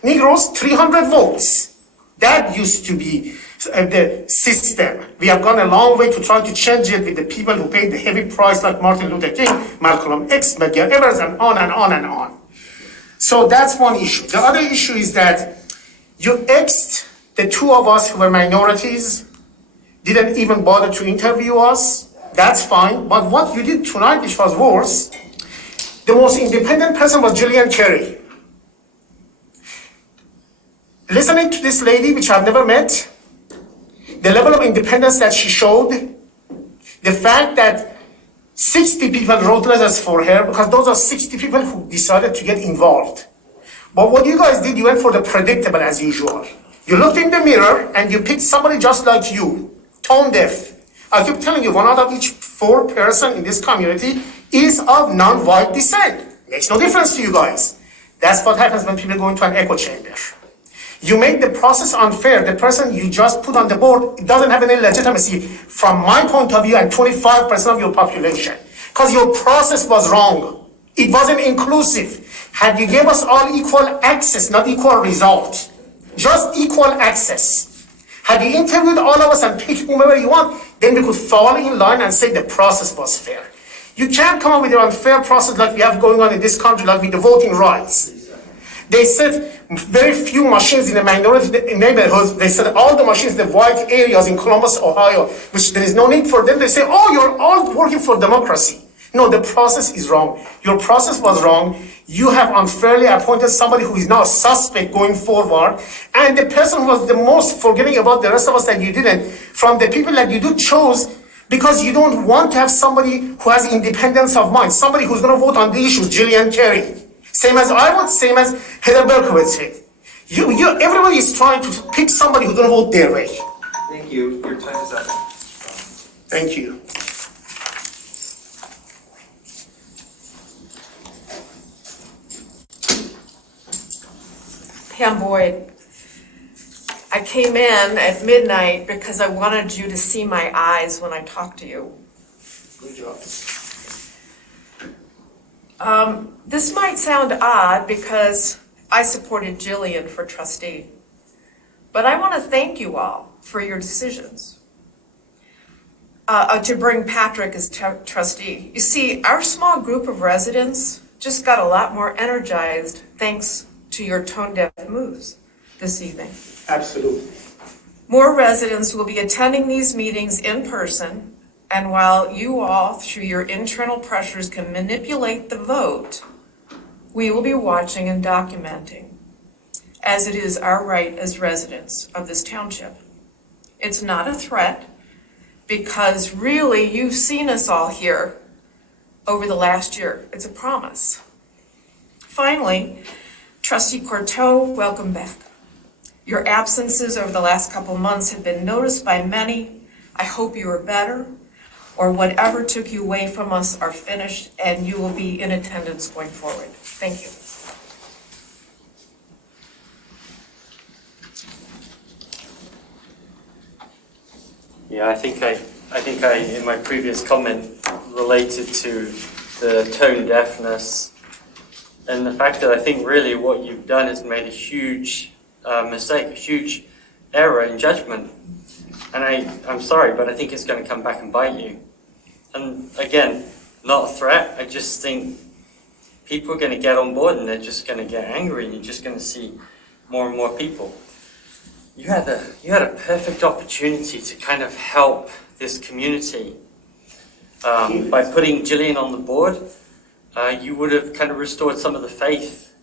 Negroes, 300 votes. That used to be the system. We have gone a long way to try to change it with the people who paid the heavy price like Martin Luther King, Malcolm X, Medgar Evers, and on and on and on. So that's one issue. The other issue is that you X'd the two of us who were minorities, didn't even bother to interview us. That's fine. But what you did tonight, which was worse, the most independent person was Jillian Carey. Listening to this lady, which I've never met, the level of independence that she showed, the fact that 60 people wrote letters for her, because those are 60 people who decided to get involved. But what you guys did, you went for the predictable as usual. You looked in the mirror and you picked somebody just like you, tone deaf. I keep telling you, 1 out of each 4 person in this community is of non-white descent. Makes no difference to you guys. That's what happens when people go into an echo chamber. You make the process unfair. The person you just put on the board, it doesn't have any legitimacy from my point of view and 25% of your population. Because your process was wrong. It wasn't inclusive. Had you gave us all equal access, not equal result, just equal access. Had you interviewed all of us and picked whomever you want, then we could fall in line and say the process was fair. You can't come up with an unfair process like we have going on in this country, like with the voting rights. They said very few machines in the minority neighborhoods. They said all the machines in the white areas in Columbus, Ohio, which there is no need for them. They say, oh, you're all working for democracy. No, the process is wrong. Your process was wrong. You have unfairly appointed somebody who is now a suspect going forward. And the person who was the most forgetting about the rest of us that you didn't, from the people that you do chose, because you don't want to have somebody who has independence of mind, somebody who's going to vote on the issues, Jillian Carey. Same as I would, same as Heather Berkowitz did. Everybody is trying to pick somebody who's going to vote their way. Thank you. Your time is up. Thank you. Pam Boyd, I came in at midnight because I wanted you to see my eyes when I talked to you. Good job. This might sound odd because I supported Jillian for trustee, but I want to thank you all for your decisions to bring Patrick as trustee. You see, our small group of residents just got a lot more energized thanks to your tone-deaf moves this evening. Absolutely. More residents will be attending these meetings in person, and while you all, through your internal pressures, can manipulate the vote, we will be watching and documenting, as it is our right as residents of this township. It's not a threat, because really you've seen us all here over the last year. It's a promise. Finally, Trustee Courteau, welcome back. Your absences over the last couple months have been noticed by many. I hope you are better, or whatever took you away from us are finished, and you will be in attendance going forward. Thank you. Yeah, I think I in my previous comment related to the tone deafness and the fact that I think really what you've done is made a huge mistake, a huge error in judgment. And I'm sorry, but I think it's going to come back and bite you. And again, not a threat. I just think people are going to get on board and they're just going to get angry, and you're just going to see more and more people. You had a perfect opportunity to kind of help this community by putting Gillian on the board. You would have kind of restored some of the faith.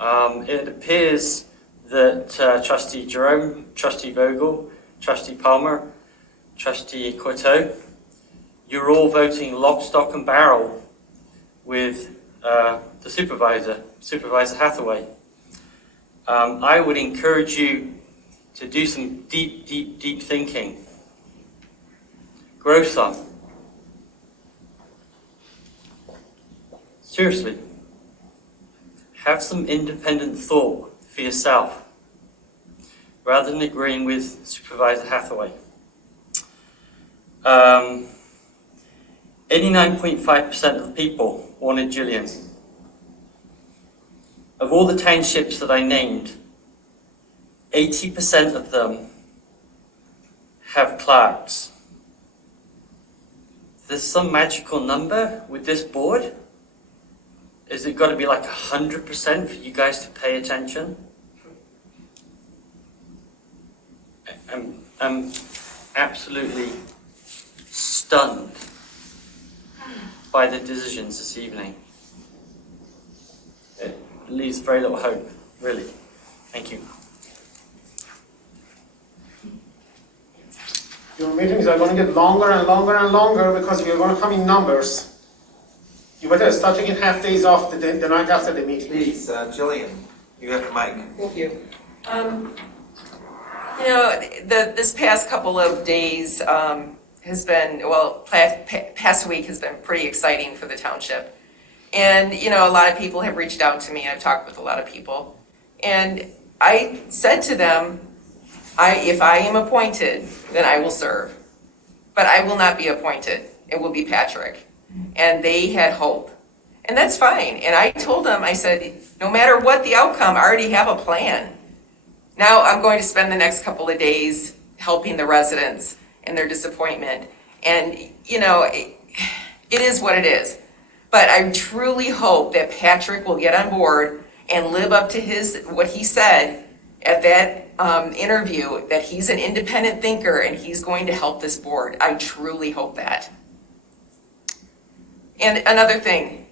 It appears that Trustee Jerome, Trustee Vogel, Trustee Palmer, Trustee Courteau, you're all voting lock, stock and barrel with the Supervisor Hathaway. I would encourage you to do some deep thinking. Grow some. Seriously. Have some independent thought for yourself, rather than agreeing with Supervisor Hathaway. 89.5% of the people wanted Gillian. Of all the townships that I named, 80% of them have clerks. There's some magical number with this board? Is it got to be like 100% for you guys to pay attention? I'm absolutely stunned by the decisions this evening. It leaves very little hope, really. Thank you. Your meetings are going to get longer and longer and longer because we are going to come in numbers. You better start taking half days off the night after the meeting. Please, Jillian, you have the mic. Thank you. You know, this past couple of days has been, well, past week has been pretty exciting for the township. And, you know, a lot of people have reached out to me. I've talked with a lot of people. And I said to them, if I am appointed, then I will serve. But I will not be appointed. It will be Patrick. And they had hope. And that's fine. And I told them, I said, no matter what the outcome, I already have a plan. Now I'm going to spend the next couple of days helping the residents and their disappointment. And, you know, it is what it is. But I truly hope that Patrick will get on board and live up to what he said at that interview, that he's an independent thinker and he's going to help this board. I truly hope that. And another thing,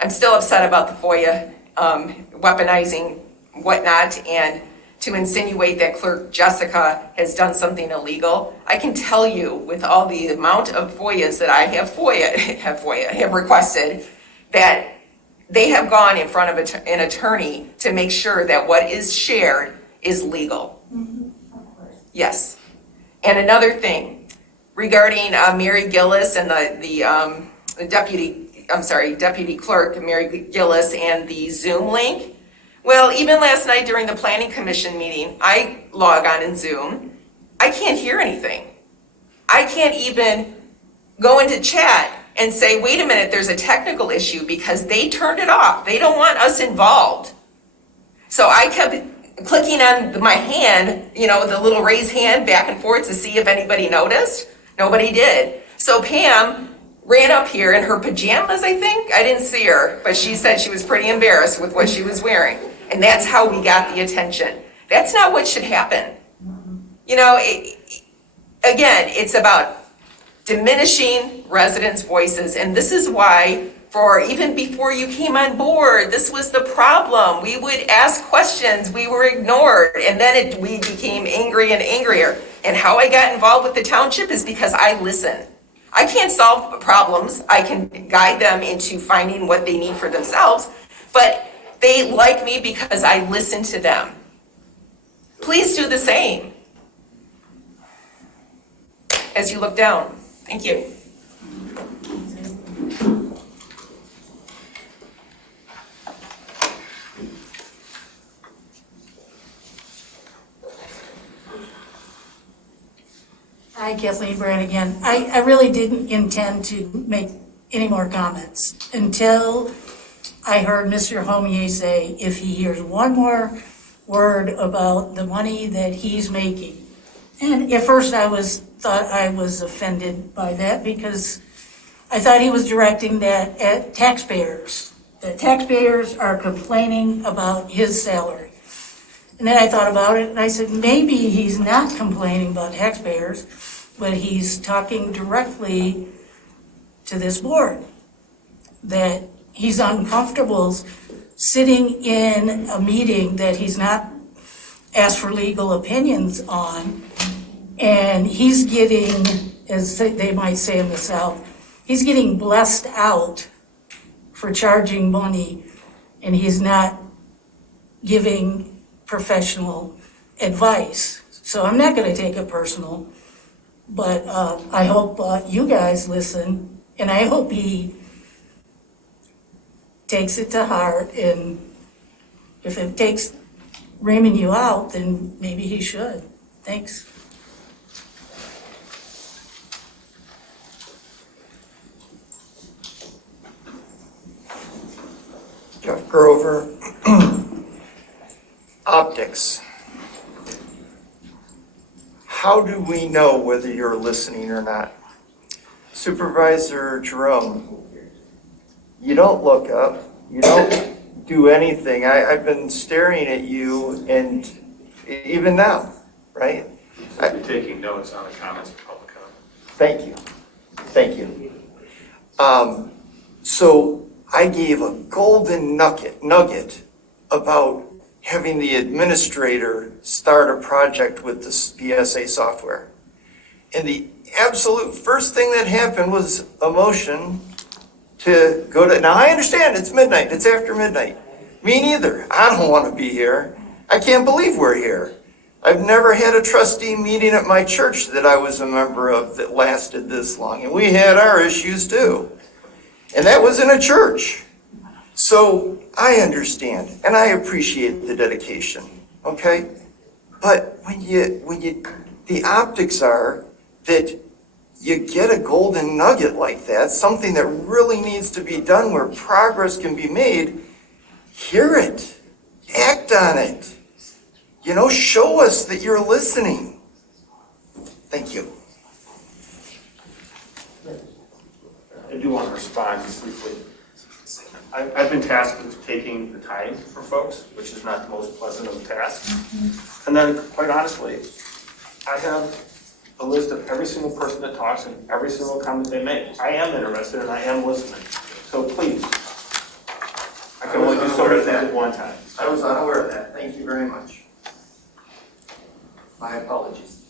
I'm still upset about the FOIA weaponizing whatnot, and to insinuate that Clerk Jessica has done something illegal. I can tell you, with all the amount of FOIAs that I have requested, that they have gone in front of an attorney to make sure that what is shared is legal. Yes. And another thing, regarding Mary Gillis and the Deputy Clerk Mary Gillis and the Zoom link. Well, even last night during the Planning Commission meeting, I log on in Zoom. I can't hear anything. I can't even go into chat and say, wait a minute, there's a technical issue, because they turned it off. They don't want us involved. So I kept clicking on my hand, you know, the little raise hand back and forth to see if anybody noticed. Nobody did. So Pam ran up here in her pajamas, I think. I didn't see her, but she said she was pretty embarrassed with what she was wearing. And that's how we got the attention. That's not what should happen. You know, again, it's about diminishing residents' voices. And this is why, for even before you came on board, this was the problem. We would ask questions, we were ignored, and then we became angry and angrier. And how I got involved with the township is because I listen. I can't solve problems. I can guide them into finding what they need for themselves, but they like me because I listen to them. Please do the same as you look down. Thank you. Hi, Kathleen Brand again. I really didn't intend to make any more comments until I heard Mr. Homier say if he hears one more word about the money that he's making, And at first thought I was offended by that because I thought he was directing that at taxpayers. The taxpayers are complaining about his salary. And then I thought about it and I said, maybe he's not complaining about taxpayers, but he's talking directly to this board. That he's uncomfortable sitting in a meeting that he's not asked for legal opinions on. And he's getting, as they might say in the South, he's getting blessed out for charging money, and he's not giving professional advice. So I'm not going to take it personal, but I hope you guys listen, and I hope he takes it to heart, and if it takes reaming you out, then maybe he should. Thanks. Jeff Grover, optics. How do we know whether you're listening or not? Supervisor Jerome, you don't look up, you don't do anything. I've been staring at you, and even now, right? You're taking notes on the comments for public comment. Thank you. Thank you. So I gave a golden nugget about having the administrator start a project with the BSA software. And the absolute first thing that happened was a motion to go to, now I understand it's midnight, it's after midnight. Me neither. I don't want to be here. I can't believe we're here. I've never had a trustee meeting at my church that I was a member of that lasted this long. And we had our issues too. And that was in a church. So I understand and I appreciate the dedication, okay? But the optics are that you get a golden nugget like that, something that really needs to be done where progress can be made, hear it, act on it. You know, show us that you're listening. Thank you. I do want to respond just briefly. I've been tasked with taking the time for folks, which is not the most pleasant of tasks. And then, quite honestly, I have a list of every single person that talks and every single comment they make. I am interested and I am listening. So please, I can only do so many things at one time. I was unaware of that. Thank you very much. My apologies.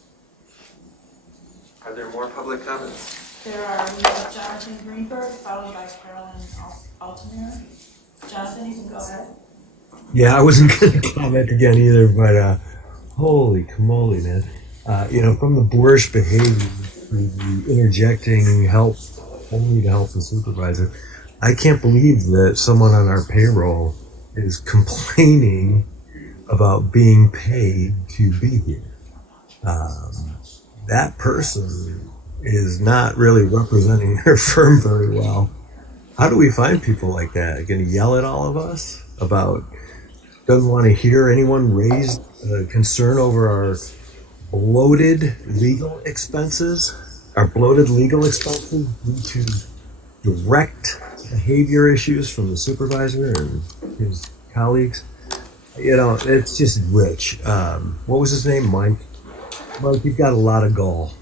Are there more public comments? There are Jonathan Greenberg, followed by Carolyn Altamira. Jonathan, you can go ahead. Yeah, I wasn't going to comment again either, but holy camoly, man. From the boorish behavior, the interjecting help, only to help the supervisor, I can't believe that someone on our payroll is complaining about being paid to be here. That person is not really representing their firm very well. How do we find people like that? Going to yell at all of us about, doesn't want to hear anyone raise concern over our bloated legal expenses due to direct behavior issues from the supervisor and his colleagues? It's just rich. What was his name? Mike? Mike, you've got a lot of gall.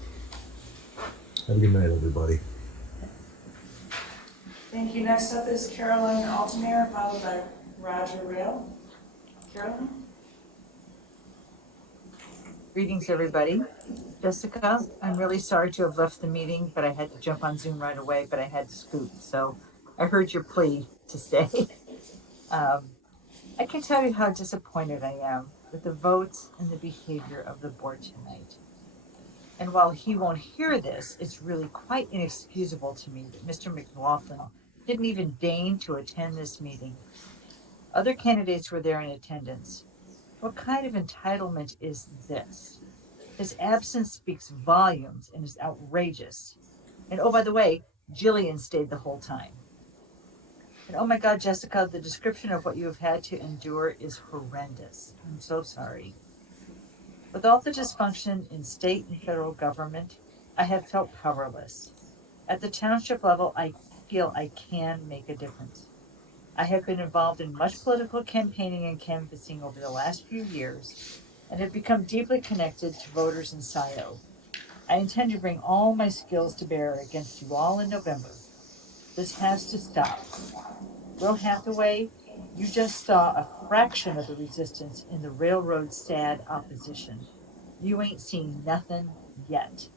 Have a good night, everybody. Thank you. Next up is Carolyn Altamira, followed by Roger Rail. Carolyn? Greetings, everybody. Jessica, I'm really sorry to have left the meeting, but I had to jump on Zoom right away, but I had to scoot. So I heard your plea to stay. I can tell you how disappointed I am with the votes and the behavior of the board tonight. And while he won't hear this, it's really quite inexcusable to me that Mr. McLaughlin didn't even deign to attend this meeting. Other candidates were there in attendance. What kind of entitlement is this? His absence speaks volumes and is outrageous. And oh, by the way, Jillian stayed the whole time. And oh my God, Jessica, the description of what you have had to endure is horrendous. I'm so sorry. With all the dysfunction in state and federal government, I have felt powerless. At the township level, I feel I can make a difference. I have been involved in much political campaigning and canvassing over the last few years and have become deeply connected to voters in Scio. I intend to bring all my skills to bear against you all in November. This has to stop. Will Hathaway, you just saw a fraction of the resistance in the railroad's sad opposition. You ain't seen nothing yet.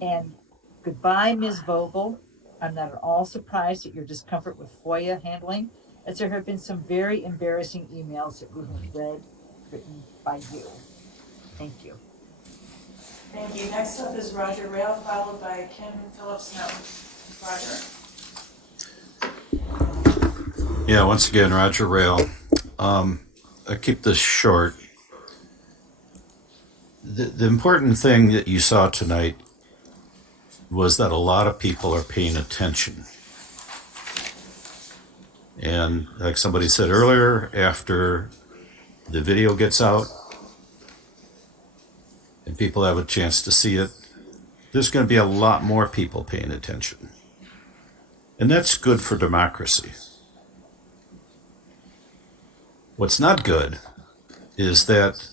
And goodbye, Ms. Vogel. I'm not at all surprised at your discomfort with FOIA handling, as there have been some very embarrassing emails that we have read written by you. Thank you. Thank you. Next up is Roger Rail, followed by Kim Phillips Snow. Roger. Yeah, once again, Roger Rail. I keep this short. The important thing that you saw tonight was that a lot of people are paying attention. And like somebody said earlier, after the video gets out and people have a chance to see it, there's going to be a lot more people paying attention. And that's good for democracy. What's not good is that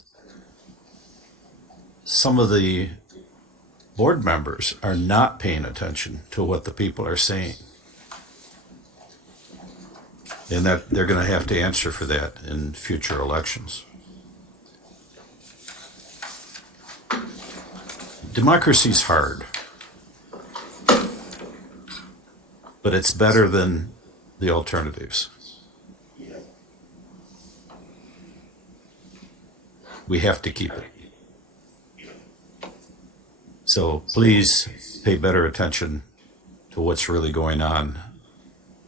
some of the board members are not paying attention to what the people are saying. And that they're going to have to answer for that in future elections. Democracy's hard, but it's better than the alternatives. We have to keep it. So please pay better attention to what's really going on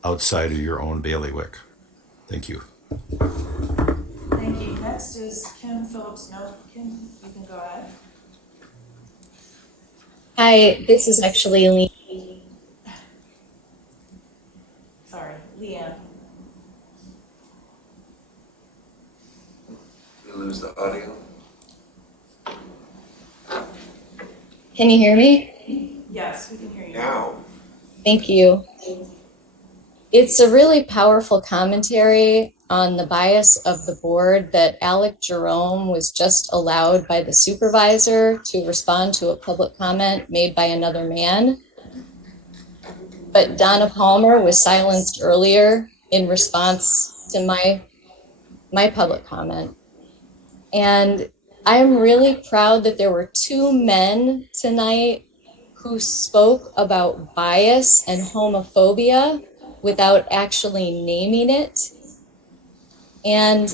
outside of your own bailiwick. Thank you. Thank you. Next is Kim Phillips Snow. Kim, you can go ahead. Hi, this is actually Lee. Sorry, Leanne. We lose the audio. Can you hear me? Yes, we can hear you. Now. Thank you. It's a really powerful commentary on the bias of the board that Alec Jerome was just allowed by the supervisor to respond to a public comment made by another man. But Donna Palmer was silenced earlier in response to my public comment. And I'm really proud that there were two men tonight who spoke about bias and homophobia without actually naming it. And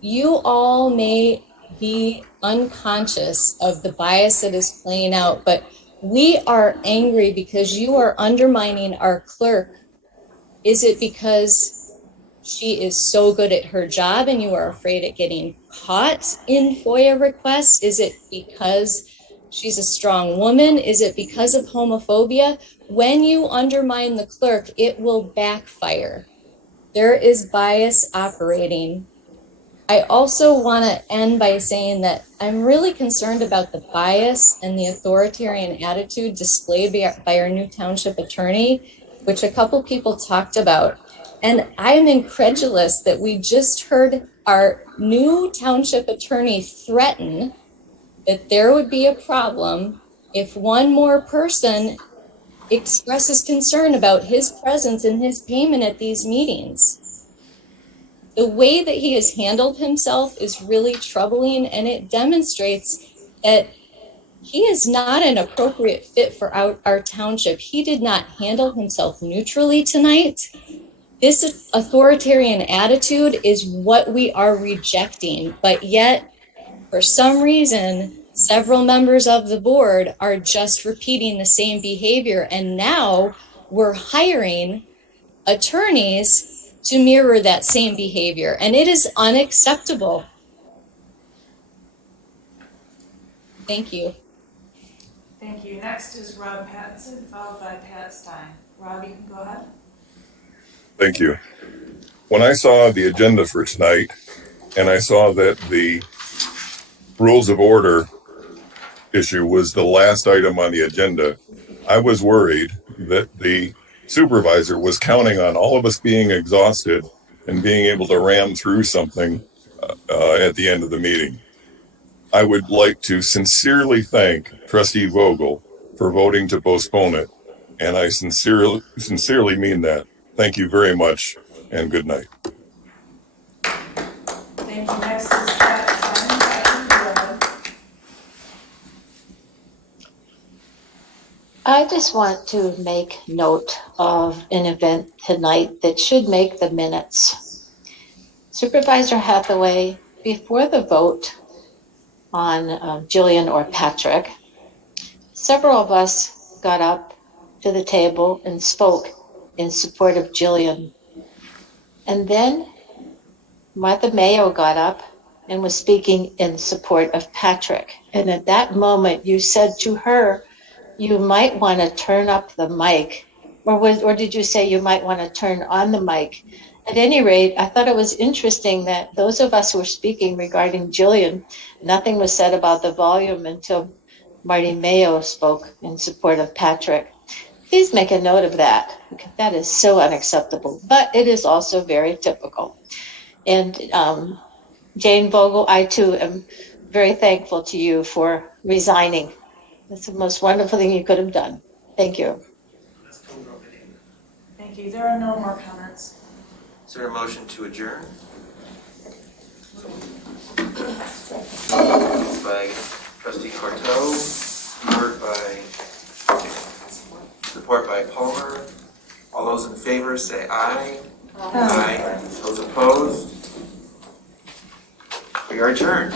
you all may be unconscious of the bias that is playing out, but we are angry because you are undermining our clerk. Is it because she is so good at her job and you are afraid of getting caught in FOIA requests? Is it because she's a strong woman? Is it because of homophobia? When you undermine the clerk, it will backfire. There is bias operating. I also want to end by saying that I'm really concerned about the bias and the authoritarian attitude displayed by our new township attorney, which a couple people talked about. And I am incredulous that we just heard our new township attorney threaten that there would be a problem if one more person expresses concern about his presence and his payment at these meetings. The way that he has handled himself is really troubling, and it demonstrates that he is not an appropriate fit for our township. He did not handle himself neutrally tonight. This authoritarian attitude is what we are rejecting, but yet, for some reason, several members of the board are just repeating the same behavior, and now we're hiring attorneys to mirror that same behavior, and it is unacceptable. Thank you. Thank you. Next is Rob Pattinson, followed by Pat Stein. Rob, you can go ahead. Thank you. When I saw the agenda for tonight, and I saw that the rules of order issue was the last item on the agenda, I was worried that the supervisor was counting on all of us being exhausted and being able to ram through something at the end of the meeting. I would like to sincerely thank Trustee Vogel for voting to postpone it, and I sincerely mean that. Thank you very much, and good night. Thank you. Next is Pat. I just want to make note of an event tonight that should make the minutes. Supervisor Hathaway, before the vote on Jillian or Patrick, several of us got up to the table and spoke in support of Jillian. And then Martha Mayo got up and was speaking in support of Patrick. And at that moment, you said to her, you might want to turn up the mic, or did you say you might want to turn on the mic? At any rate, I thought it was interesting that those of us who were speaking regarding Jillian, nothing was said about the volume until Marty Mayo spoke in support of Patrick. Please make a note of that, because that is so unacceptable, but it is also very typical. And Jane Vogel, I too am very thankful to you for resigning. That's the most wonderful thing you could have done. Thank you. Thank you. There are no more comments. Is there a motion to adjourn? By Trustee Corto, support by Palmer. All those in favor say aye. Aye. Those opposed? We are adjourned.